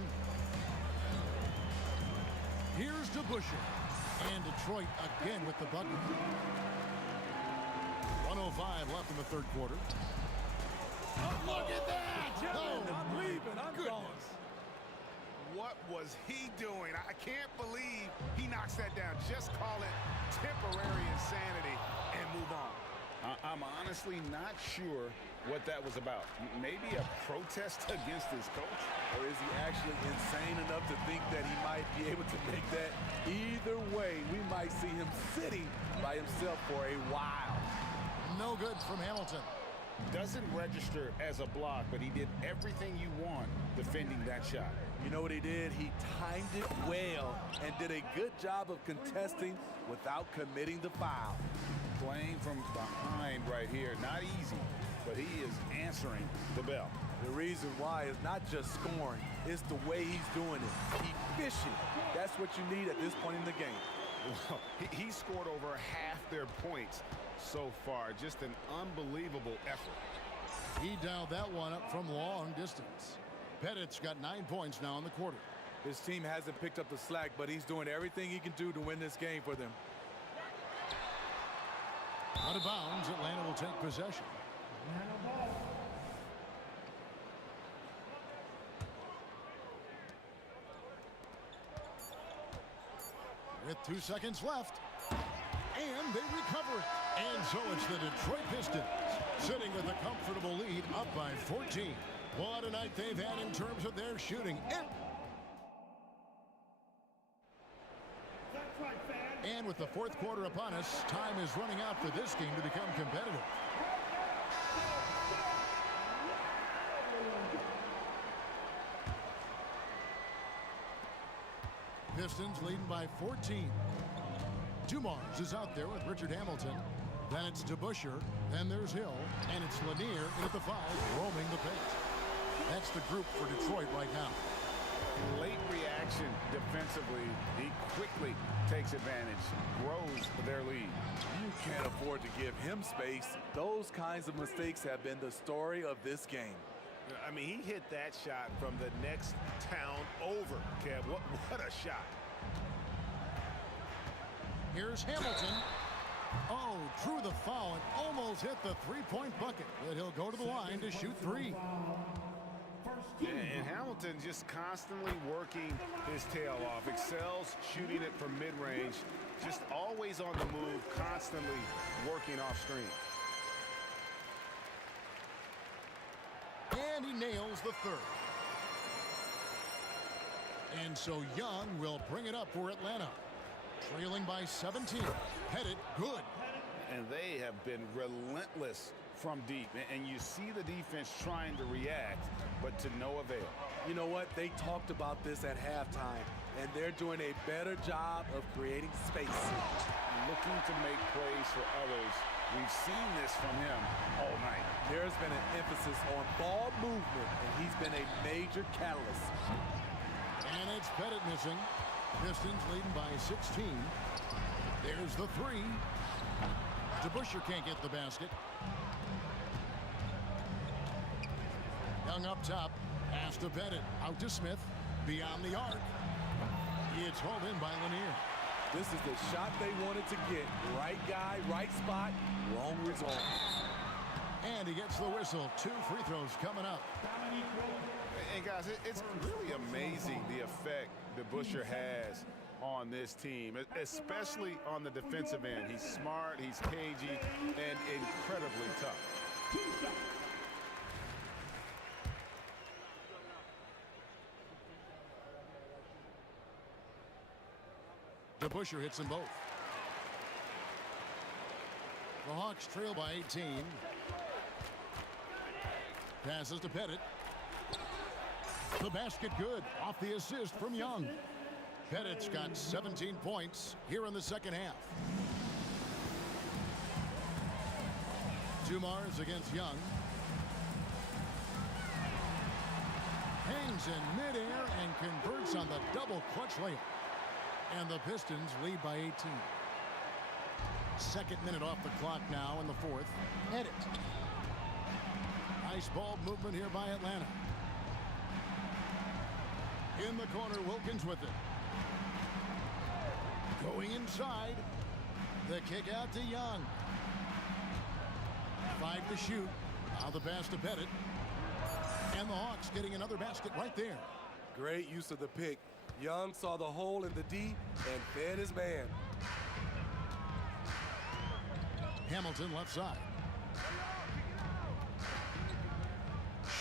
Here's DeBusschere. And Detroit again with the bucket. 1:05 left in the third quarter. Oh, look at that! Oh, I'm leaving. I'm gone. What was he doing? I can't believe he knocks that down. Just call it temporary insanity and move on. I'm honestly not sure what that was about. Maybe a protest against his coach? Or is he actually insane enough to think that he might be able to make that? Either way, we might see him sitting by himself for a while. No good from Hamilton. Doesn't register as a block, but he did everything you want defending that shot. You know what he did? He timed it well and did a good job of contesting without committing the foul. Playing from behind right here, not easy, but he is answering the bell. The reason why is not just scoring, it's the way he's doing it. Efficient. That's what you need at this point in the game. Well, he scored over half their points so far. Just an unbelievable effort. He dialed that one up from long distance. Pettit's got 9 points now in the quarter. His team hasn't picked up the slack, but he's doing everything he can do to win this game for them. Out of bounds, Atlanta will take possession. With 2 seconds left. And they recover it. And so it's the Detroit Pistons sitting with a comfortable lead up by 14. What a night they've had in terms of their shooting. And with the fourth quarter upon us, time is running out for this game to become competitive. Pistons leading by 14. Dumars is out there with Richard Hamilton. Then it's DeBusschere. Then there's Hill. And it's Lanier in at the 5, roaming the paint. That's the group for Detroit right now. Late reaction defensively. He quickly takes advantage, grows their lead. You can't afford to give him space. Those kinds of mistakes have been the story of this game. I mean, he hit that shot from the next town over, Kev. What a shot. Here's Hamilton. Oh, drew the foul and almost hit the three-point bucket. But he'll go to the line to shoot 3. And Hamilton just constantly working his tail off. Excels shooting it from mid-range. Just always on the move, constantly working off screen. And he nails the 3rd. And so Young will bring it up for Atlanta. Trailing by 17. Pettit, good. And they have been relentless from deep. And you see the defense trying to react, but to no avail. You know what? They talked about this at halftime, and they're doing a better job of creating space. Looking to make plays for others. We've seen this from him all night. There's been an emphasis on ball movement, and he's been a major catalyst. And it's Pettit missing. Pistons leading by 16. There's the three. DeBusschere can't get the basket. Young up top. Pass to Pettit. Out to Smith. Beyond the arc. It's hauled in by Lanier. This is the shot they wanted to get. Right guy, right spot, wrong result. And he gets the whistle. 2 free throws coming up. And guys, it's really amazing the effect DeBusschere has on this team, especially on the defensive end. He's smart, he's cagey, and incredibly tough. DeBusschere hits them both. The Hawks trail by 18. Passes to Pettit. The basket good off the assist from Young. Pettit's got 17 points here in the second half. Dumars against Young. Hangs in midair and converts on the double clutch layup. And the Pistons lead by 18. Second minute off the clock now in the fourth. Pettit. Nice ball movement here by Atlanta. In the corner, Wilkins with it. Going inside. The kick out to Young. 5 to shoot. Now the pass to Pettit. And the Hawks getting another basket right there. Great use of the pick. Young saw the hole in the D and fed his man. Hamilton left side.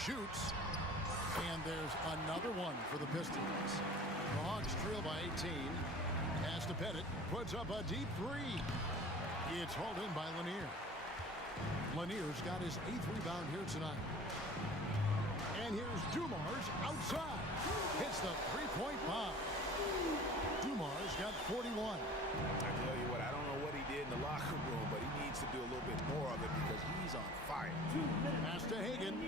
Shoots. And there's another one for the Pistons. The Hawks trail by 18. Pass to Pettit. Puts up a deep three. It's hauled in by Lanier. Lanier's got his 8th rebound here tonight. And here's Dumars outside. Hits the three-point bomb. Dumars got 41. I tell you what, I don't know what he did in the locker room, but he needs to do a little bit more of it because he's on fire. Pass to Hagan.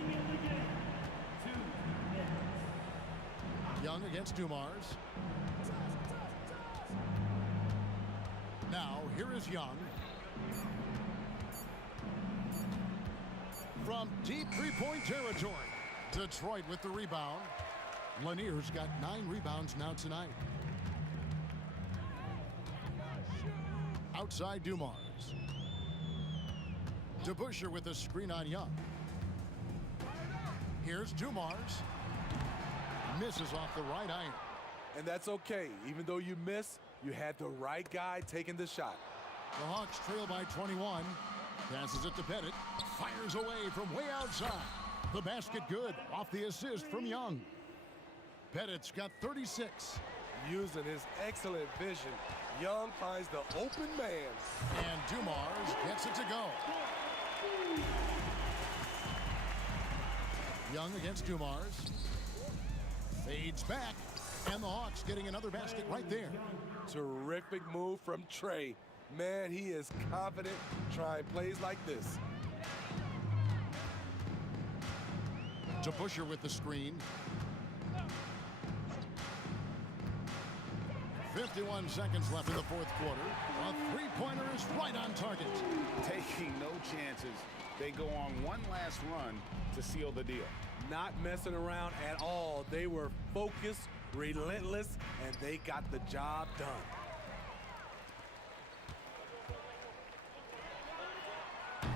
Young against Dumars. Now, here is Young. From deep three-point territory. Detroit with the rebound. Lanier's got 9 rebounds now tonight. Outside Dumars. DeBusschere with a screen on Young. Here's Dumars. Misses off the right iron. And that's okay. Even though you miss, you had the right guy taking the shot. The Hawks trail by 21. Passes it to Pettit. Fires away from way outside. The basket good off the assist from Young. Pettit's got 36. Using his excellent vision, Young finds the open man. And Dumars gets it to go. Young against Dumars. Fades back. And the Hawks getting another basket right there. Terrific move from Trey. Man, he is confident trying plays like this. DeBusschere with the screen. 51 seconds left in the fourth quarter. A three-pointer is right on target. Taking no chances. They go on one last run to seal the deal. Not messing around at all. They were focused, relentless, and they got the job done.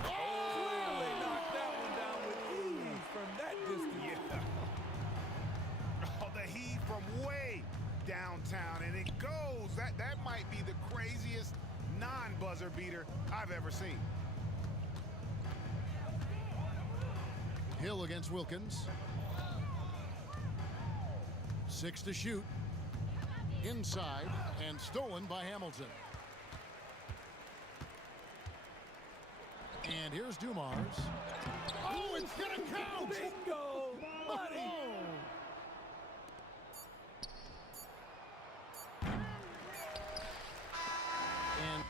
Oh, they knocked that one down with ease from that distance. Yeah. Oh, the heat from way downtown, and it goes. That might be the craziest non-buzzer beater I've ever seen. Hill against Wilkins. 6 to shoot. Inside and stolen by Hamilton. And here's Dumars. Oh, it's going to count! Bingo! Money! And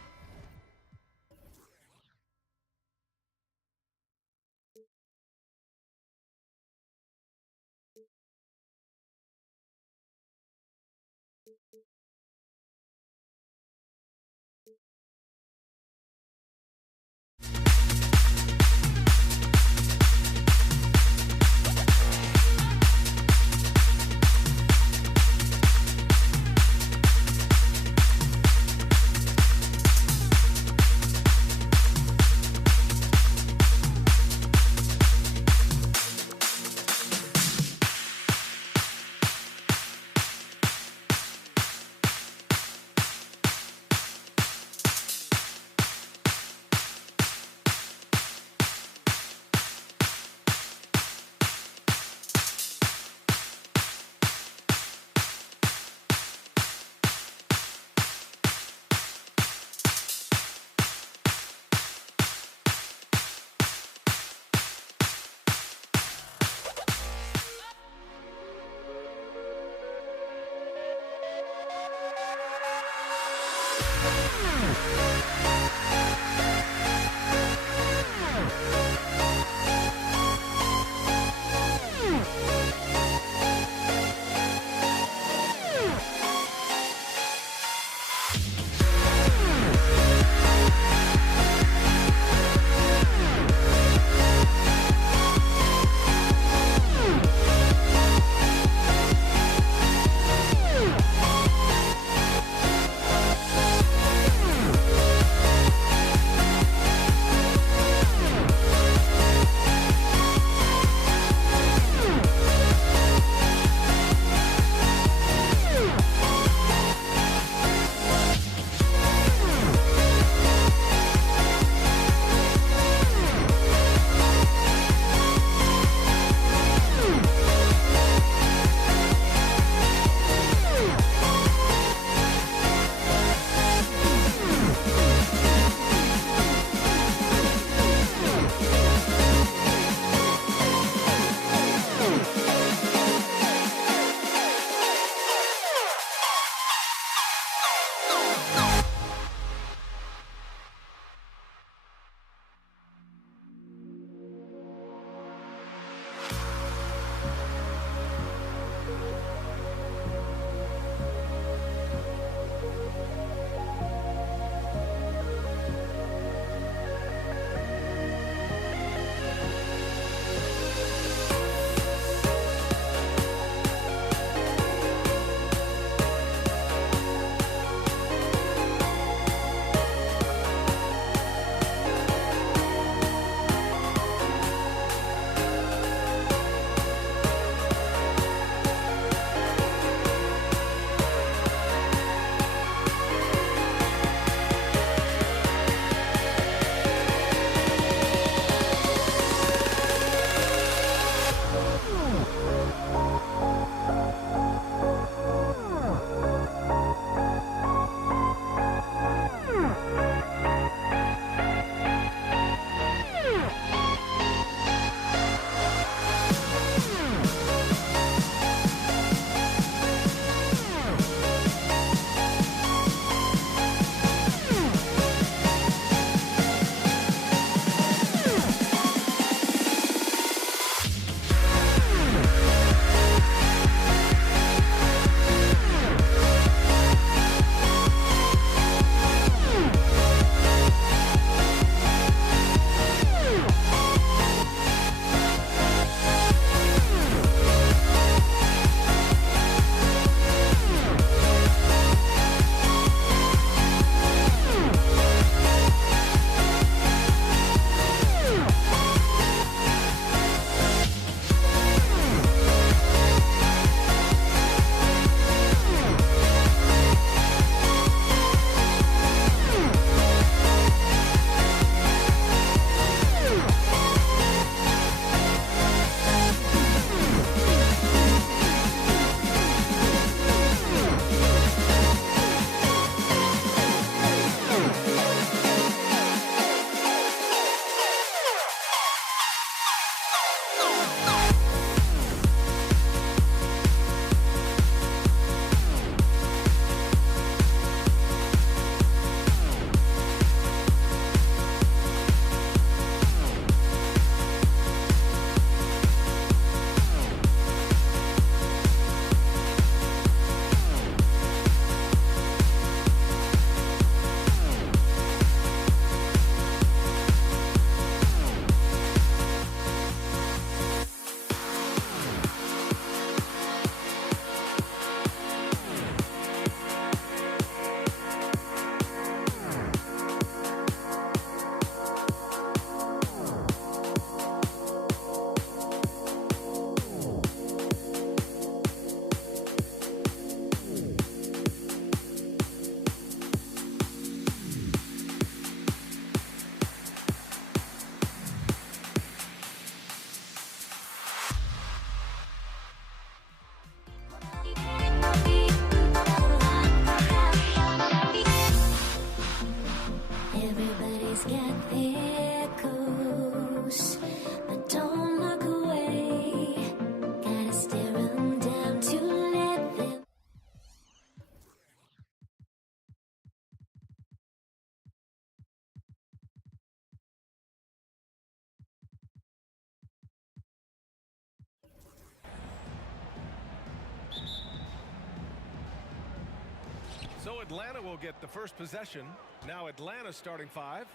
Atlanta will get the first possession. Now Atlanta starting 5.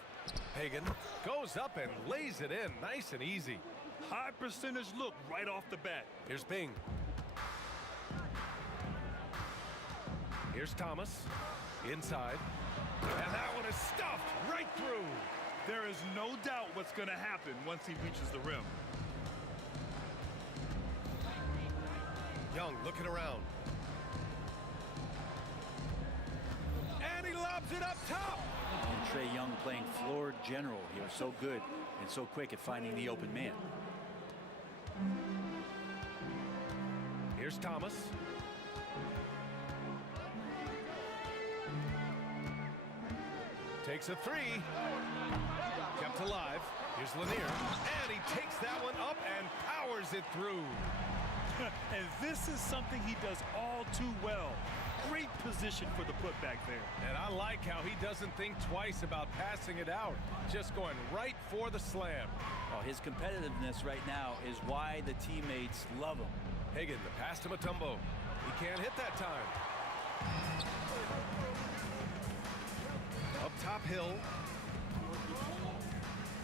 Hagan goes up and lays it in nice and easy. High percentage look right off the bat. Here's Bing. Here's Thomas. Inside. And that one is stuffed right through. There is no doubt what's going to happen once he reaches the rim. Young looking around. And he lobs it up top. And Trae Young playing floor general. He was so good and so quick at finding the open man. Here's Thomas. Takes a 3. Kept alive. Here's Lanier. And he takes that one up and powers it through. And this is something he does all too well. Great position for the putback there. And I like how he doesn't think twice about passing it out. Just going right for the slam. Oh, his competitiveness right now is why the teammates love him. Hagan, the pass to Mutombo. He can't hit that time. Up top hill.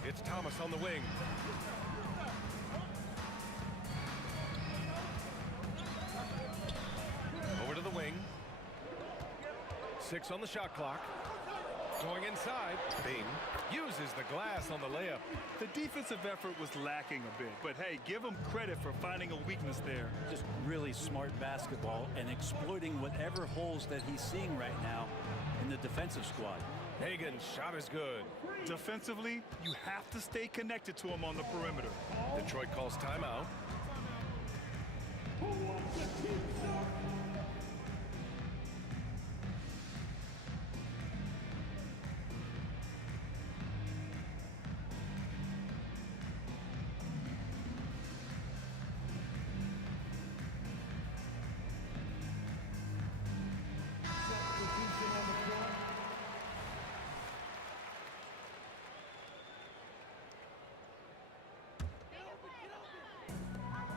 It's Thomas on the wing. Over to the wing. 6 on the shot clock. Going inside. Bing uses the glass on the layup. The defensive effort was lacking a bit, but hey, give him credit for finding a weakness there. Just really smart basketball and exploiting whatever holes that he's seeing right now in the defensive squad. Hagan's shot is good. Defensively, you have to stay connected to him on the perimeter. Detroit calls timeout.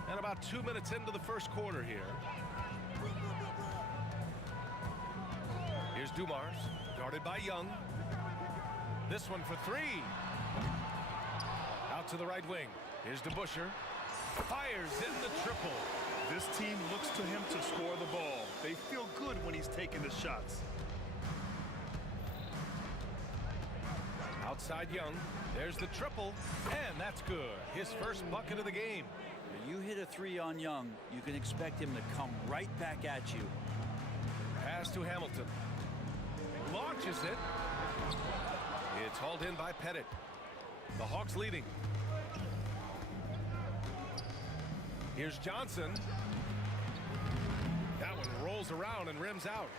And about 2 minutes into the first quarter here. Here's Dumars, guarded by Young. This one for 3. Out to the right wing. Here's DeBusschere. Fires in the triple. This team looks to him to score the ball. They feel good when he's taking the shots. Outside Young. There's the triple. And that's good. His first bucket of the game. You hit a 3 on Young, you can expect him to come right back at you. Pass to Hamilton. Launches it. It's hauled in by Pettit. The Hawks leading. Here's Johnson. That one rolls around and rims out.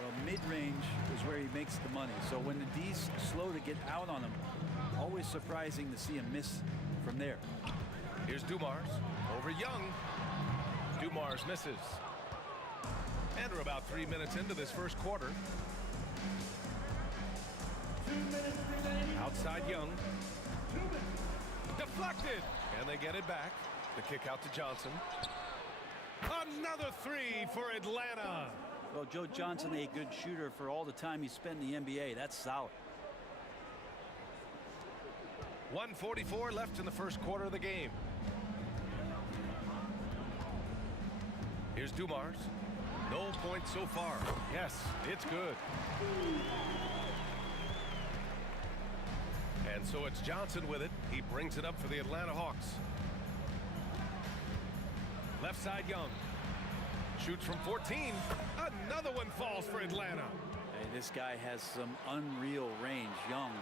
Well, mid-range is where he makes the money. So when the D's slow to get out on him, always surprising to see him miss from there. Here's Dumars over Young. Dumars misses. And we're about 3 minutes into this first quarter. Outside Young. Deflected. And they get it back. The kick out to Johnson. Another 3 for Atlanta. Well, Joe Johnson, a good shooter for all the time he spent in the NBA. That's solid. 1:44 left in the first quarter of the game. Here's Dumars. No points so far. Yes, it's good. And so it's Johnson with it. He brings it up for the Atlanta Hawks. Left side Young. Shoots from 14. Another one falls for Atlanta. Hey, this guy has some unreal range. Young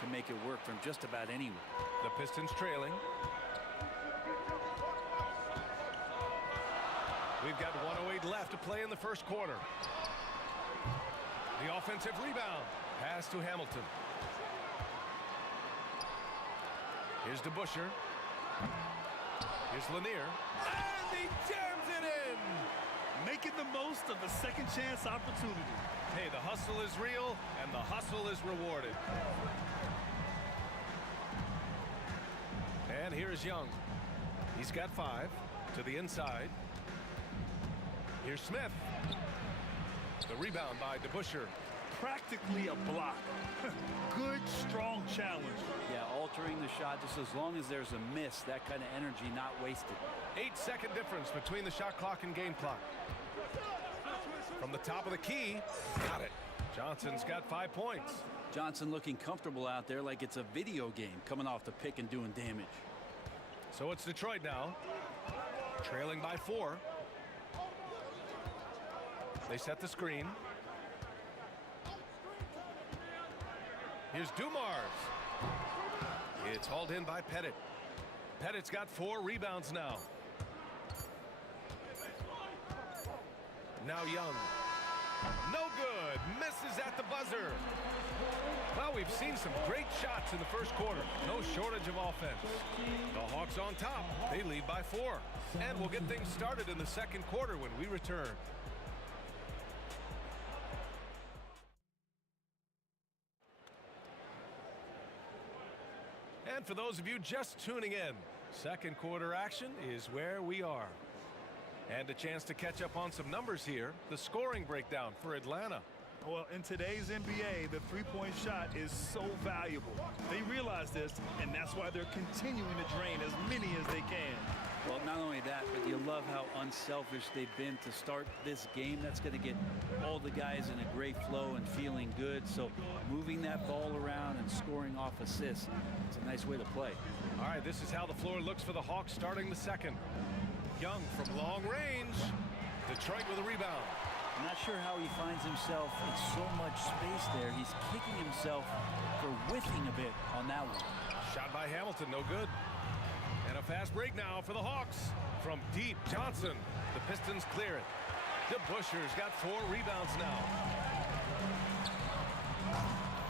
can make it work from just about anywhere. The Pistons trailing. We've got 1:08 left to play in the first quarter. The offensive rebound. Pass to Hamilton. Here's DeBusschere. Here's Lanier. And he jams it in! Making the most of the second chance opportunity. Hey, the hustle is real, and the hustle is rewarded. And here's Young. He's got 5 to the inside. Here's Smith. The rebound by DeBusschere. practically a block. Good, strong challenge. Yeah, altering the shot just as long as there's a miss, that kind of energy not wasted. 8-second difference between the shot clock and game clock. From the top of the key, got it. Johnson's got 5 points. Johnson looking comfortable out there like it's a video game, coming off the pick and doing damage. So it's Detroit now, trailing by 4. They set the screen. Here's Dumars. It's hauled in by Pettit. Pettit's got 4 rebounds now. Now Young. No good. Misses at the buzzer. Well, we've seen some great shots in the first quarter. No shortage of offense. The Hawks on top. They lead by 4. And we'll get things started in the second quarter when we return. And for those of you just tuning in, second quarter action is where we are. And a chance to catch up on some numbers here. The scoring breakdown for Atlanta. Well, in today's NBA, the three-point shot is so valuable. They realize this, and that's why they're continuing to drain as many as they can. Well, not only that, but you love how unselfish they've been to start this game. That's going to get all the guys in a great flow and feeling good. So moving that ball around and scoring off assists, it's a nice way to play. All right, this is how the floor looks for the Hawks starting the second. Young from long range. Detroit with a rebound. I'm not sure how he finds himself in so much space there. He's kicking himself for whiffing a bit on that one. Shot by Hamilton, no good. And a fast break now for the Hawks. From deep, Johnson. The Pistons clear it. DeBuscher's got 4 rebounds now.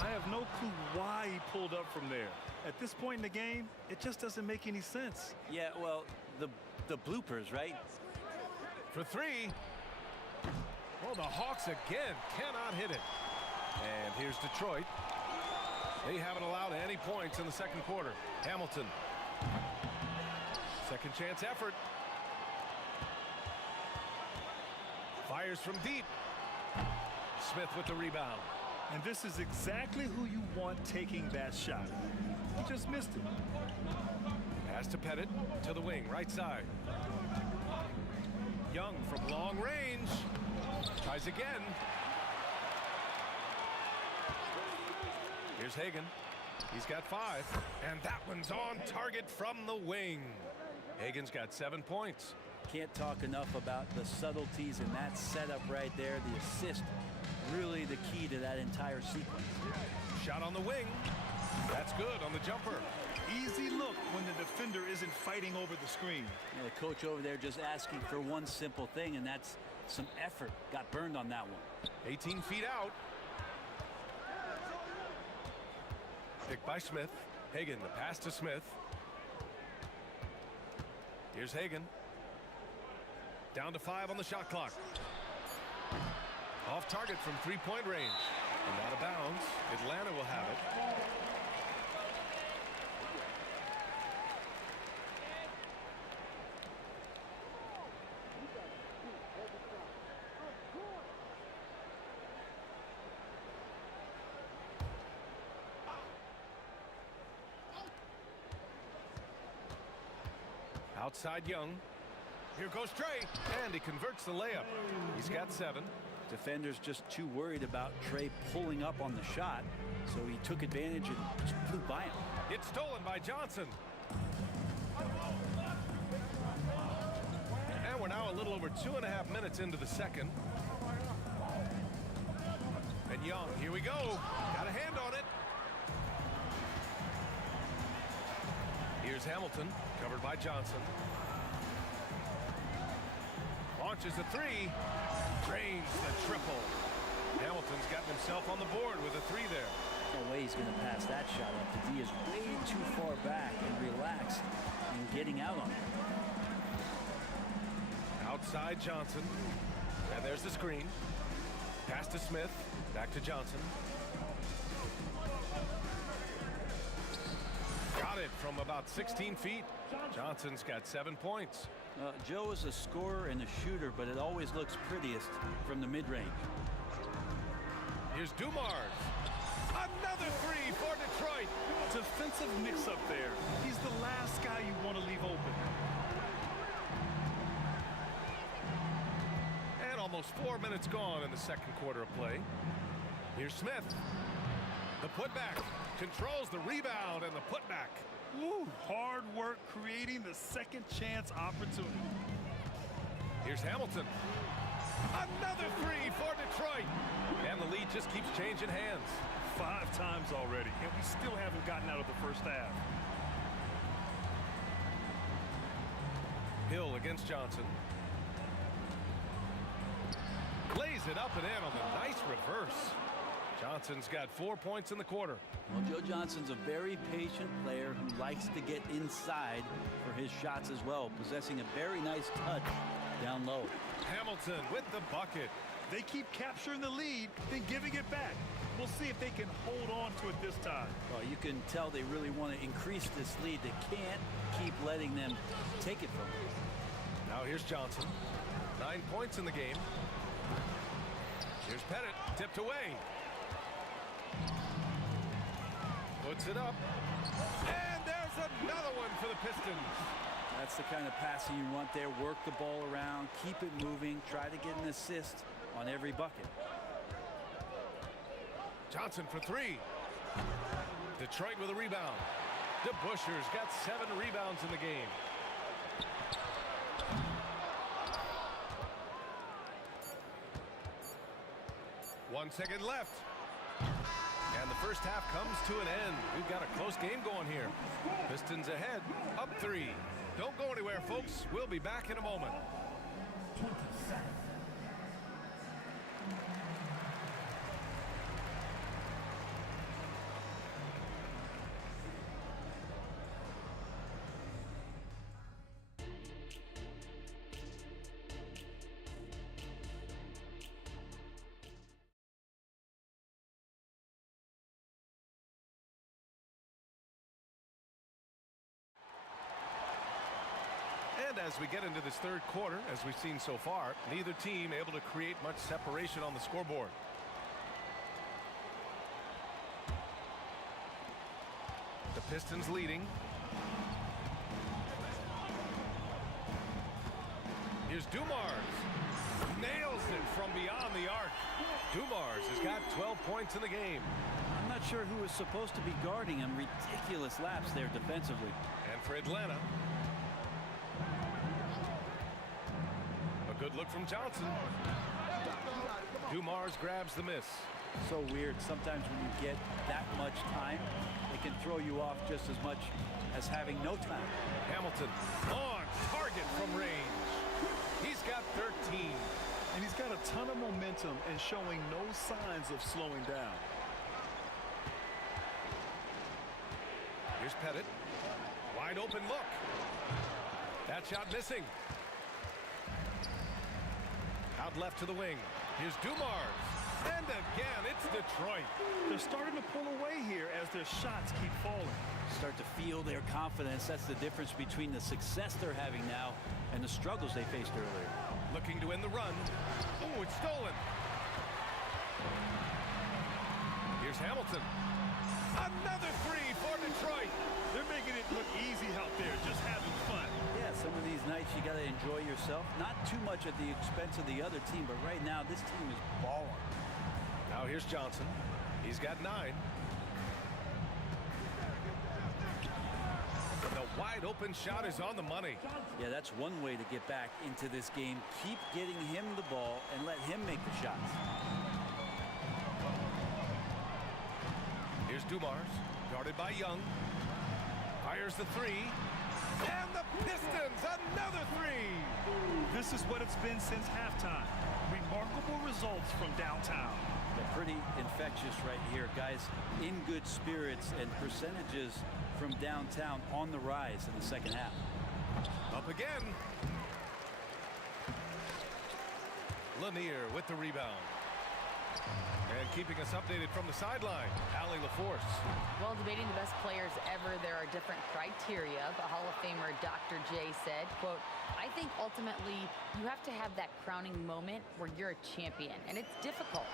I have no clue why he pulled up from there. At this point in the game, it just doesn't make any sense. Yeah, well, the bloopers, right? For 3. Well, the Hawks again cannot hit it. And here's Detroit. They haven't allowed any points in the second quarter. Hamilton. Second chance effort. Fires from deep. Smith with the rebound. And this is exactly who you want taking that shot. He just missed it. Pass to Pettit to the wing, right side. Young from long range. Tries again. Here's Hagan. He's got 5. And that one's on target from the wing. Hagan's got 7 points. Can't talk enough about the subtleties in that setup right there. The assist, really the key to that entire sequence. Shot on the wing. That's good on the jumper. Easy look when the defender isn't fighting over the screen. Yeah, the coach over there just asking for one simple thing, and that's some effort. Got burned on that one. 18 feet out. Picked by Smith. Hagan, the pass to Smith. Here's Hagan. Down to 5 on the shot clock. Off target from 3-point range. And out of bounds. Atlanta will have it. Outside Young. Here goes Trey. And he converts the layup. He's got 7. Defenders just too worried about Trey pulling up on the shot, so he took advantage and just flew by him. It's stolen by Johnson. And we're now a little over 2.5 minutes into the second. And Young, here we go. Got a hand on it. Here's Hamilton, covered by Johnson. Launches a 3. Drains the triple. Hamilton's gotten himself on the board with a 3 there. No way he's going to pass that shot up. The D is way too far back and relaxed and getting out on it. Outside Johnson. And there's the screen. Pass to Smith. Back to Johnson. Got it from about 16 feet. Johnson's got 7 points. Joe is a scorer and a shooter, but it always looks prettiest from the mid-range. Here's Dumars. Another three for Detroit. Defensive mix-up there. He's the last guy you want to leave open. And almost 4 minutes gone in the second quarter of play. Here's Smith. The putback. Controls the rebound and the putback. Woo, hard work creating the second chance opportunity. Here's Hamilton. Another three for Detroit. And the lead just keeps changing hands. 5 times already, and we still haven't gotten out of the first half. Hill against Johnson. Lays it up and in on the nice reverse. Johnson's got 4 points in the quarter. Well, Joe Johnson's a very patient player who likes to get inside for his shots as well, possessing a very nice touch down low. Hamilton with the bucket. They keep capturing the lead, then giving it back. We'll see if they can hold on to it this time. Well, you can tell they really want to increase this lead. They can't keep letting them take it from them. Now here's Johnson. 9 points in the game. Here's Pettit, tipped away. Puts it up. And there's another one for the Pistons. That's the kind of passing you want there. Work the ball around, keep it moving, try to get an assist on every bucket. Johnson for three. Detroit with a rebound. DeBuscher's got 7 rebounds in the game. One second left. And the first half comes to an end. We've got a close game going here. Pistons ahead, up 3. Don't go anywhere, folks. We'll be back in a moment. And as we get into this third quarter, as we've seen so far, neither team able to create much separation on the scoreboard. The Pistons leading. Here's Dumars. Nails it from beyond the arc. Dumars has got 12 points in the game. I'm not sure who is supposed to be guarding him. Ridiculous laps there defensively. And for Atlanta, a good look from Johnson. Dumars grabs the miss. So weird. Sometimes when you get that much time, it can throw you off just as much as having no time. Hamilton on target from range. He's got 13. And he's got a ton of momentum and showing no signs of slowing down. Here's Pettit. Wide open look. That shot missing. Out left to the wing. Here's Dumars. And again, it's Detroit. They're starting to pull away here as their shots keep falling. Start to feel their confidence. That's the difference between the success they're having now and the struggles they faced earlier. Looking to win the run. Oh, it's stolen. Here's Hamilton. Another three for Detroit. They're making it look easy out there, just having fun. Yeah, some of these nights you got to enjoy yourself. Not too much at the expense of the other team, but right now this team is balling. Now here's Johnson. He's got 9. The wide open shot is on the money. Yeah, that's one way to get back into this game. Keep getting him the ball and let him make the shots. Here's Dumars, guarded by Young. Fires the 3. And the Pistons, another 3. This is what it's been since halftime. Remarkable results from downtown. They're pretty infectious right here. Guys in good spirits and percentages from downtown on the rise in the second half. Up again. Lanier with the rebound. And keeping us updated from the sideline, Allie LaForce. While debating the best players ever, there are different criteria. But Hall of Famer Dr. J said, quote, I think ultimately you have to have that crowning moment where you're a champion. And it's difficult.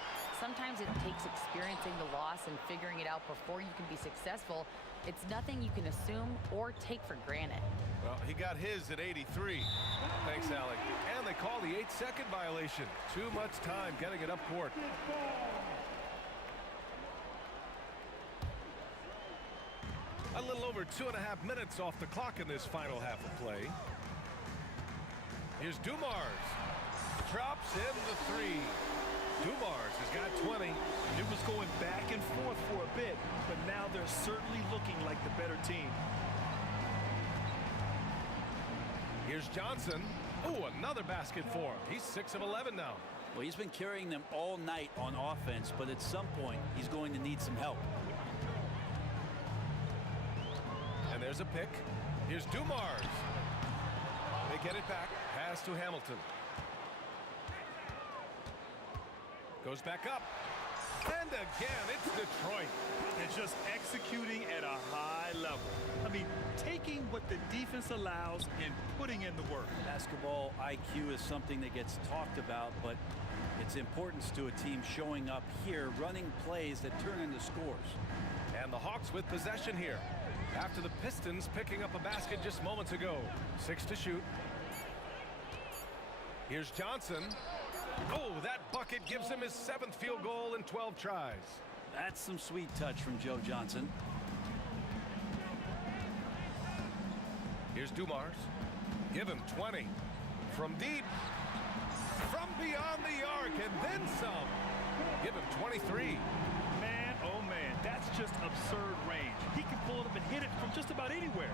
sometimes it takes experiencing the loss and figuring it out before you can be successful. It's nothing you can assume or take for granted. Well, he got his at 83. Thanks, Alec. And they call the 8-second violation. Too much time getting it up court. A little over 2.5 minutes off the clock in this final half of play. Here's Dumars. Drops in the three. Dumars has got 20. It was going back and forth for a bit, but now they're certainly looking like the better team. Here's Johnson. Oh, another basket for him. He's 6 of 11 now. Well, he's been carrying them all night on offense, but at some point, he's going to need some help. And there's a pick. Here's Dumars. They get it back. Pass to Hamilton. Goes back up. And again, it's Detroit. And just executing at a high level. I mean, taking what the defense allows and putting in the work. Basketball IQ is something that gets talked about, but its importance to a team showing up here, running plays that turn into scores. And the Hawks with possession here. After the Pistons picking up a basket just moments ago. 6 to shoot. Here's Johnson. Oh, that bucket gives him his 7th field goal in 12 tries. That's some sweet touch from Joe Johnson. Here's Dumars. Give him 20. From deep. From beyond the arc and then some. Give him 23. Man, oh man, that's just absurd range. He can pull it up and hit it from just about anywhere.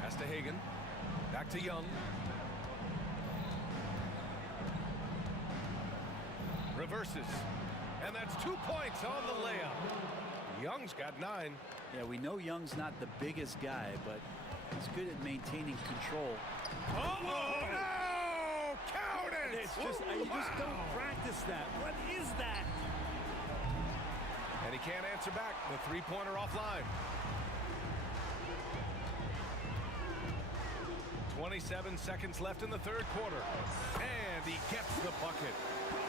Pass to Hagan. Back to Young. Reverses. And that's 2 points on the layup. Young's got 9. Yeah, we know Young's not the biggest guy, but he's good at maintaining control. Oh, no! Count it! It's just, you just don't practice that. What is that? And he can't answer back. The three-pointer offline. 27 seconds left in the third quarter. And he gets the bucket.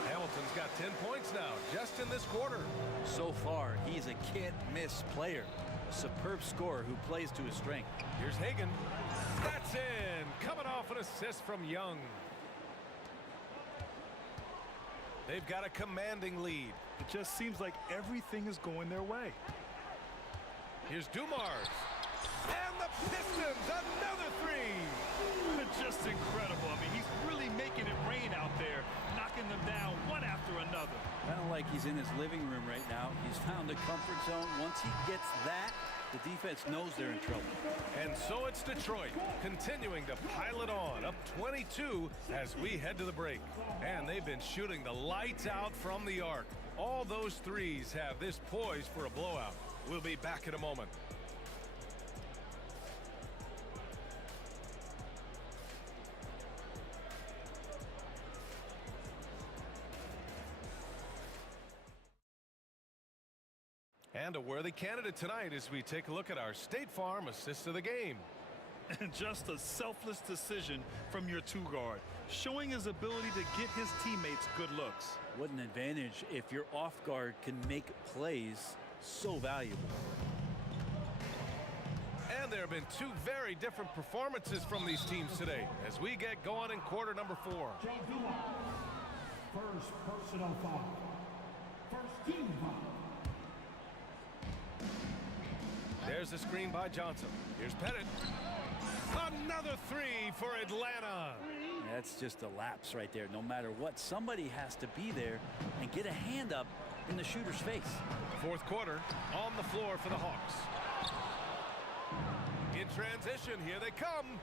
Hamilton's got 10 points now, just in this quarter. So far, he's a can't-miss player. A superb scorer who plays to his strength. Here's Hagan. That's in. Coming off an assist from Young. They've got a commanding lead. It just seems like everything is going their way. Here's Dumars. And the Pistons, another three. Just incredible. I mean, he's really making it rain out there, knocking them down one after another. Kind of like he's in his living room right now. He's found a comfort zone. Once he gets that, the defense knows they're in trouble. And so it's Detroit continuing to pile it on, up 22 as we head to the break. And they've been shooting the lights out from the arc. All those threes have this poised for a blowout. We'll be back in a moment. And a worthy candidate tonight as we take a look at our State Farm assist of the game. And just a selfless decision from your two-guard, showing his ability to get his teammates good looks. What an advantage if your off guard can make plays so valuable. And there have been two very different performances from these teams today as we get going in quarter number 4. First personal foul. First team foul. There's the screen by Johnson. Here's Pettit. Another three for Atlanta. That's just a lapse right there. No matter what, somebody has to be there and get a hand up in the shooter's face. Fourth quarter on the floor for the Hawks. In transition, here they come.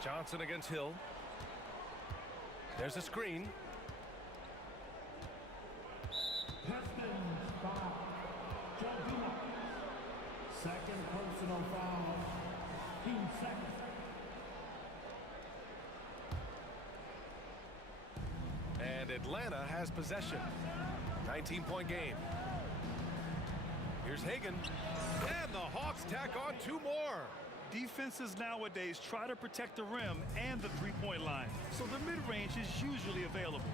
Johnson against Hill. There's a screen. Pistons foul. Joe Dumars. Second personal foul. 2 seconds. And Atlanta has possession. 19-point game. Here's Hagan. And the Hawks tack on 2 more. Defenses nowadays try to protect the rim and the three-point line, so the mid-range is usually available.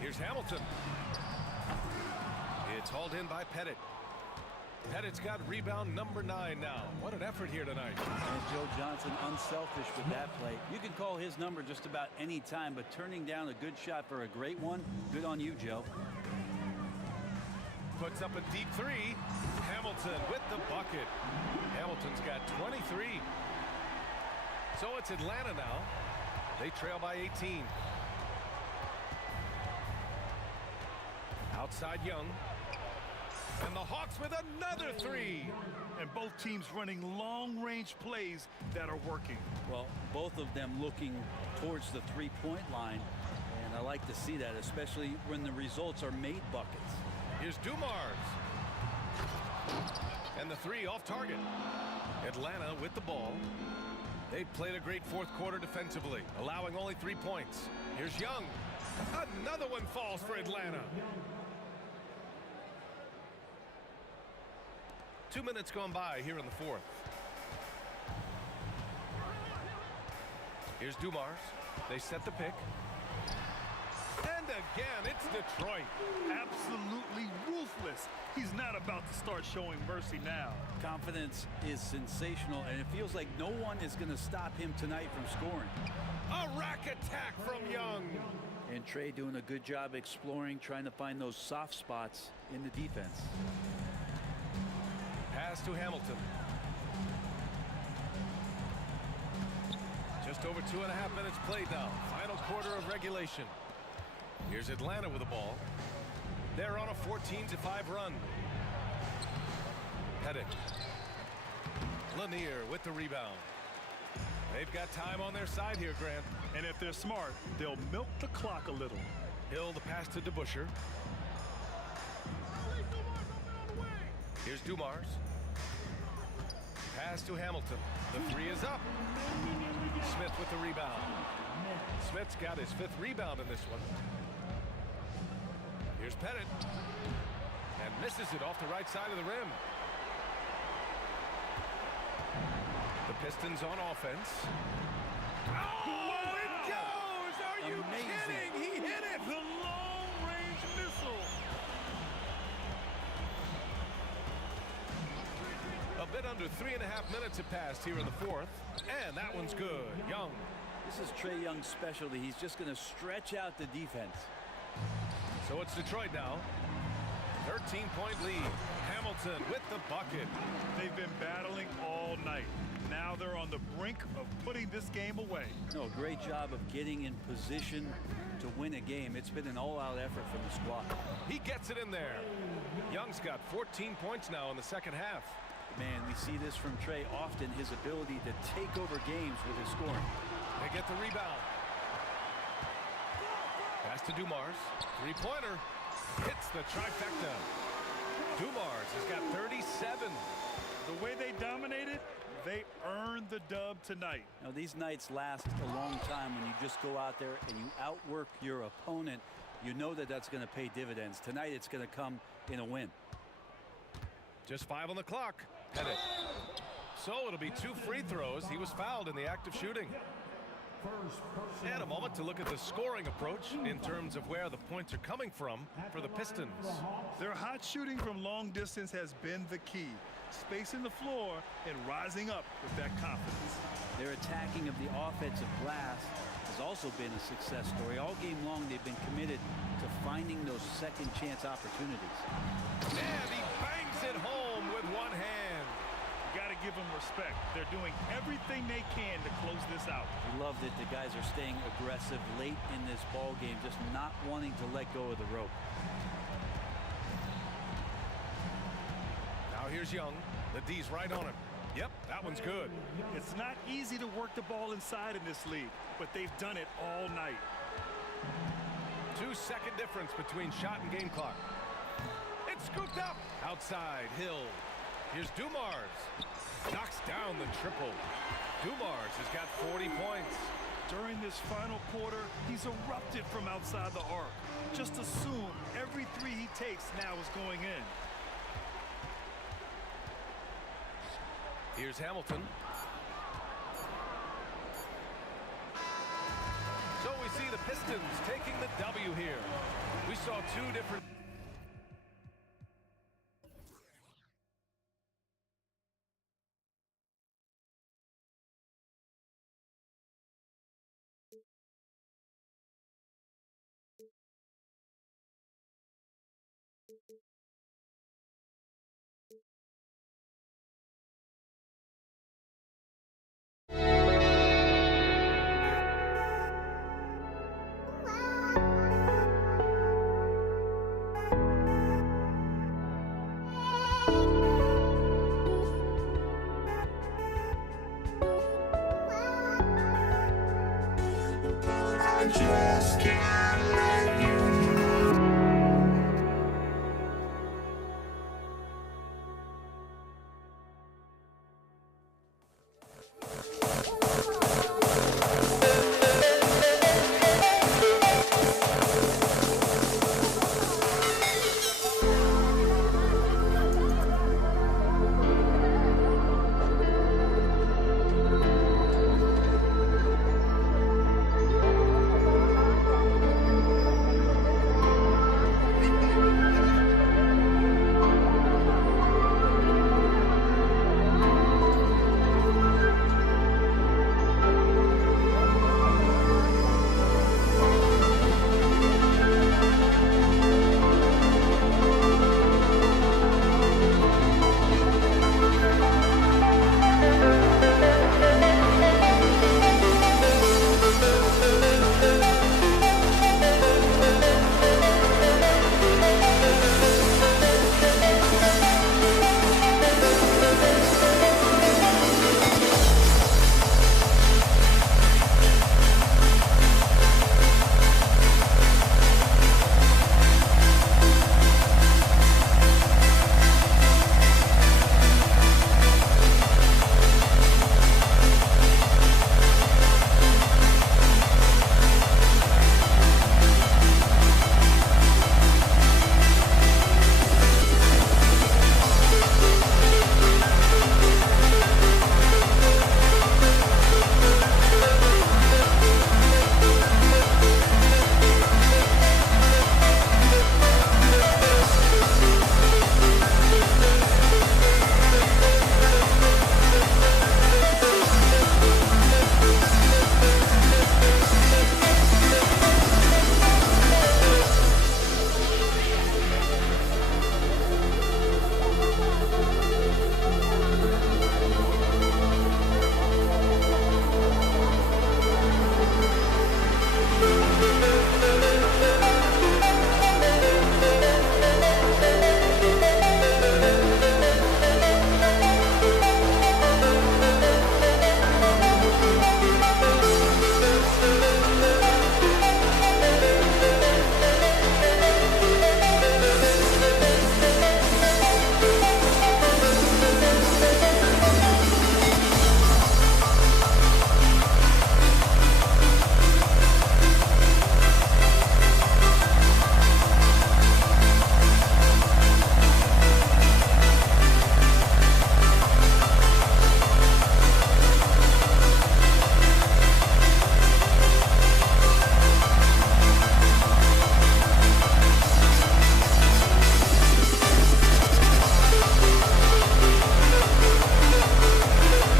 Here's Hamilton. It's hauled in by Pettit. Pettit's got rebound number 9 now. What an effort here tonight. And Joe Johnson unselfish with that play. You can call his number just about any time, but turning down a good shot for a great one, good on you, Joe. Puts up a deep 3. Hamilton with the bucket. Hamilton's got 23. So it's Atlanta now. They trail by 18. Outside Young. And the Hawks with another 3. And both teams running long-range plays that are working. Well, both of them looking towards the three-point line. And I like to see that, especially when the results are made buckets. Here's Dumars. And the 3 off target. Atlanta with the ball. They've played a great fourth quarter defensively, allowing only 3 points. Here's Young. Another one falls for Atlanta. 2 minutes gone by here in the fourth. Here's Dumars. They set the pick. And again, it's Detroit. Absolutely ruthless. He's not about to start showing mercy now. Confidence is sensational, and it feels like no one is going to stop him tonight from scoring. A rack attack from Young. And Trey doing a good job exploring, trying to find those soft spots in the defense. Pass to Hamilton. Just over 2.5 minutes played now. Final quarter of regulation. Here's Atlanta with the ball. They're on a 14-5 run. Pettit. Lanier with the rebound. They've got time on their side here, Grant. And if they're smart, they'll milk the clock a little. Hill the pass to DeBusschere. Here's Dumars. Pass to Hamilton. The 3 is up. Smith with the rebound. Smith's got his 5th rebound in this one. Here's Pettit. And misses it off the right side of the rim. The Pistons on offense. Oh, it goes! Are you kidding? He hit it! The long-range missile. A bit under 3.5 minutes have passed here in the fourth. And that one's good. Young. This is Trae Young's specialty. He's just going to stretch out the defense. So it's Detroit now. 13-point lead. Hamilton with the bucket. They've been battling all night. Now they're on the brink of putting this game away. No, great job of getting in position to win a game. It's been an all-out effort from the squad. He gets it in there. Young's got 14 points now in the second half. Man, we see this from Trae often, his ability to take over games with his scoring. They get the rebound. Pass to Dumars. Three-pointer. Hits the trifecta. Dumars has got 37. The way they dominated, they earned the dub tonight. Now, these nights last a long time when you just go out there and you outwork your opponent. You know that that's going to pay dividends. Tonight, it's going to come in a win. Just 5 on the clock. Pettit. So it'll be 2 free throws. He was fouled in the act of shooting. And a moment to look at the scoring approach in terms of where the points are coming from for the Pistons. Their hot shooting from long distance has been the key. Spacing the floor and rising up with that confidence. Their attacking of the offensive glass has also been a success story. All game long, they've been committed to finding those second chance opportunities. And he bangs it home with one hand. Got to give them respect. They're doing everything they can to close this out. I love that the guys are staying aggressive late in this ball game, just not wanting to let go of the rope. Now here's Young. The D's right on him. Yep, that one's good. It's not easy to work the ball inside in this league, but they've done it all night. 2-second difference between shot and game clock. It's scooped up. Outside, Hill. Here's Dumars. Knocks down the triple. Dumars has got 40 points. During this final quarter, he's erupted from outside the arc. Just assume every 3 he takes now is going in. Here's Hamilton. see the Pistons taking the W here. We saw two different... I just can't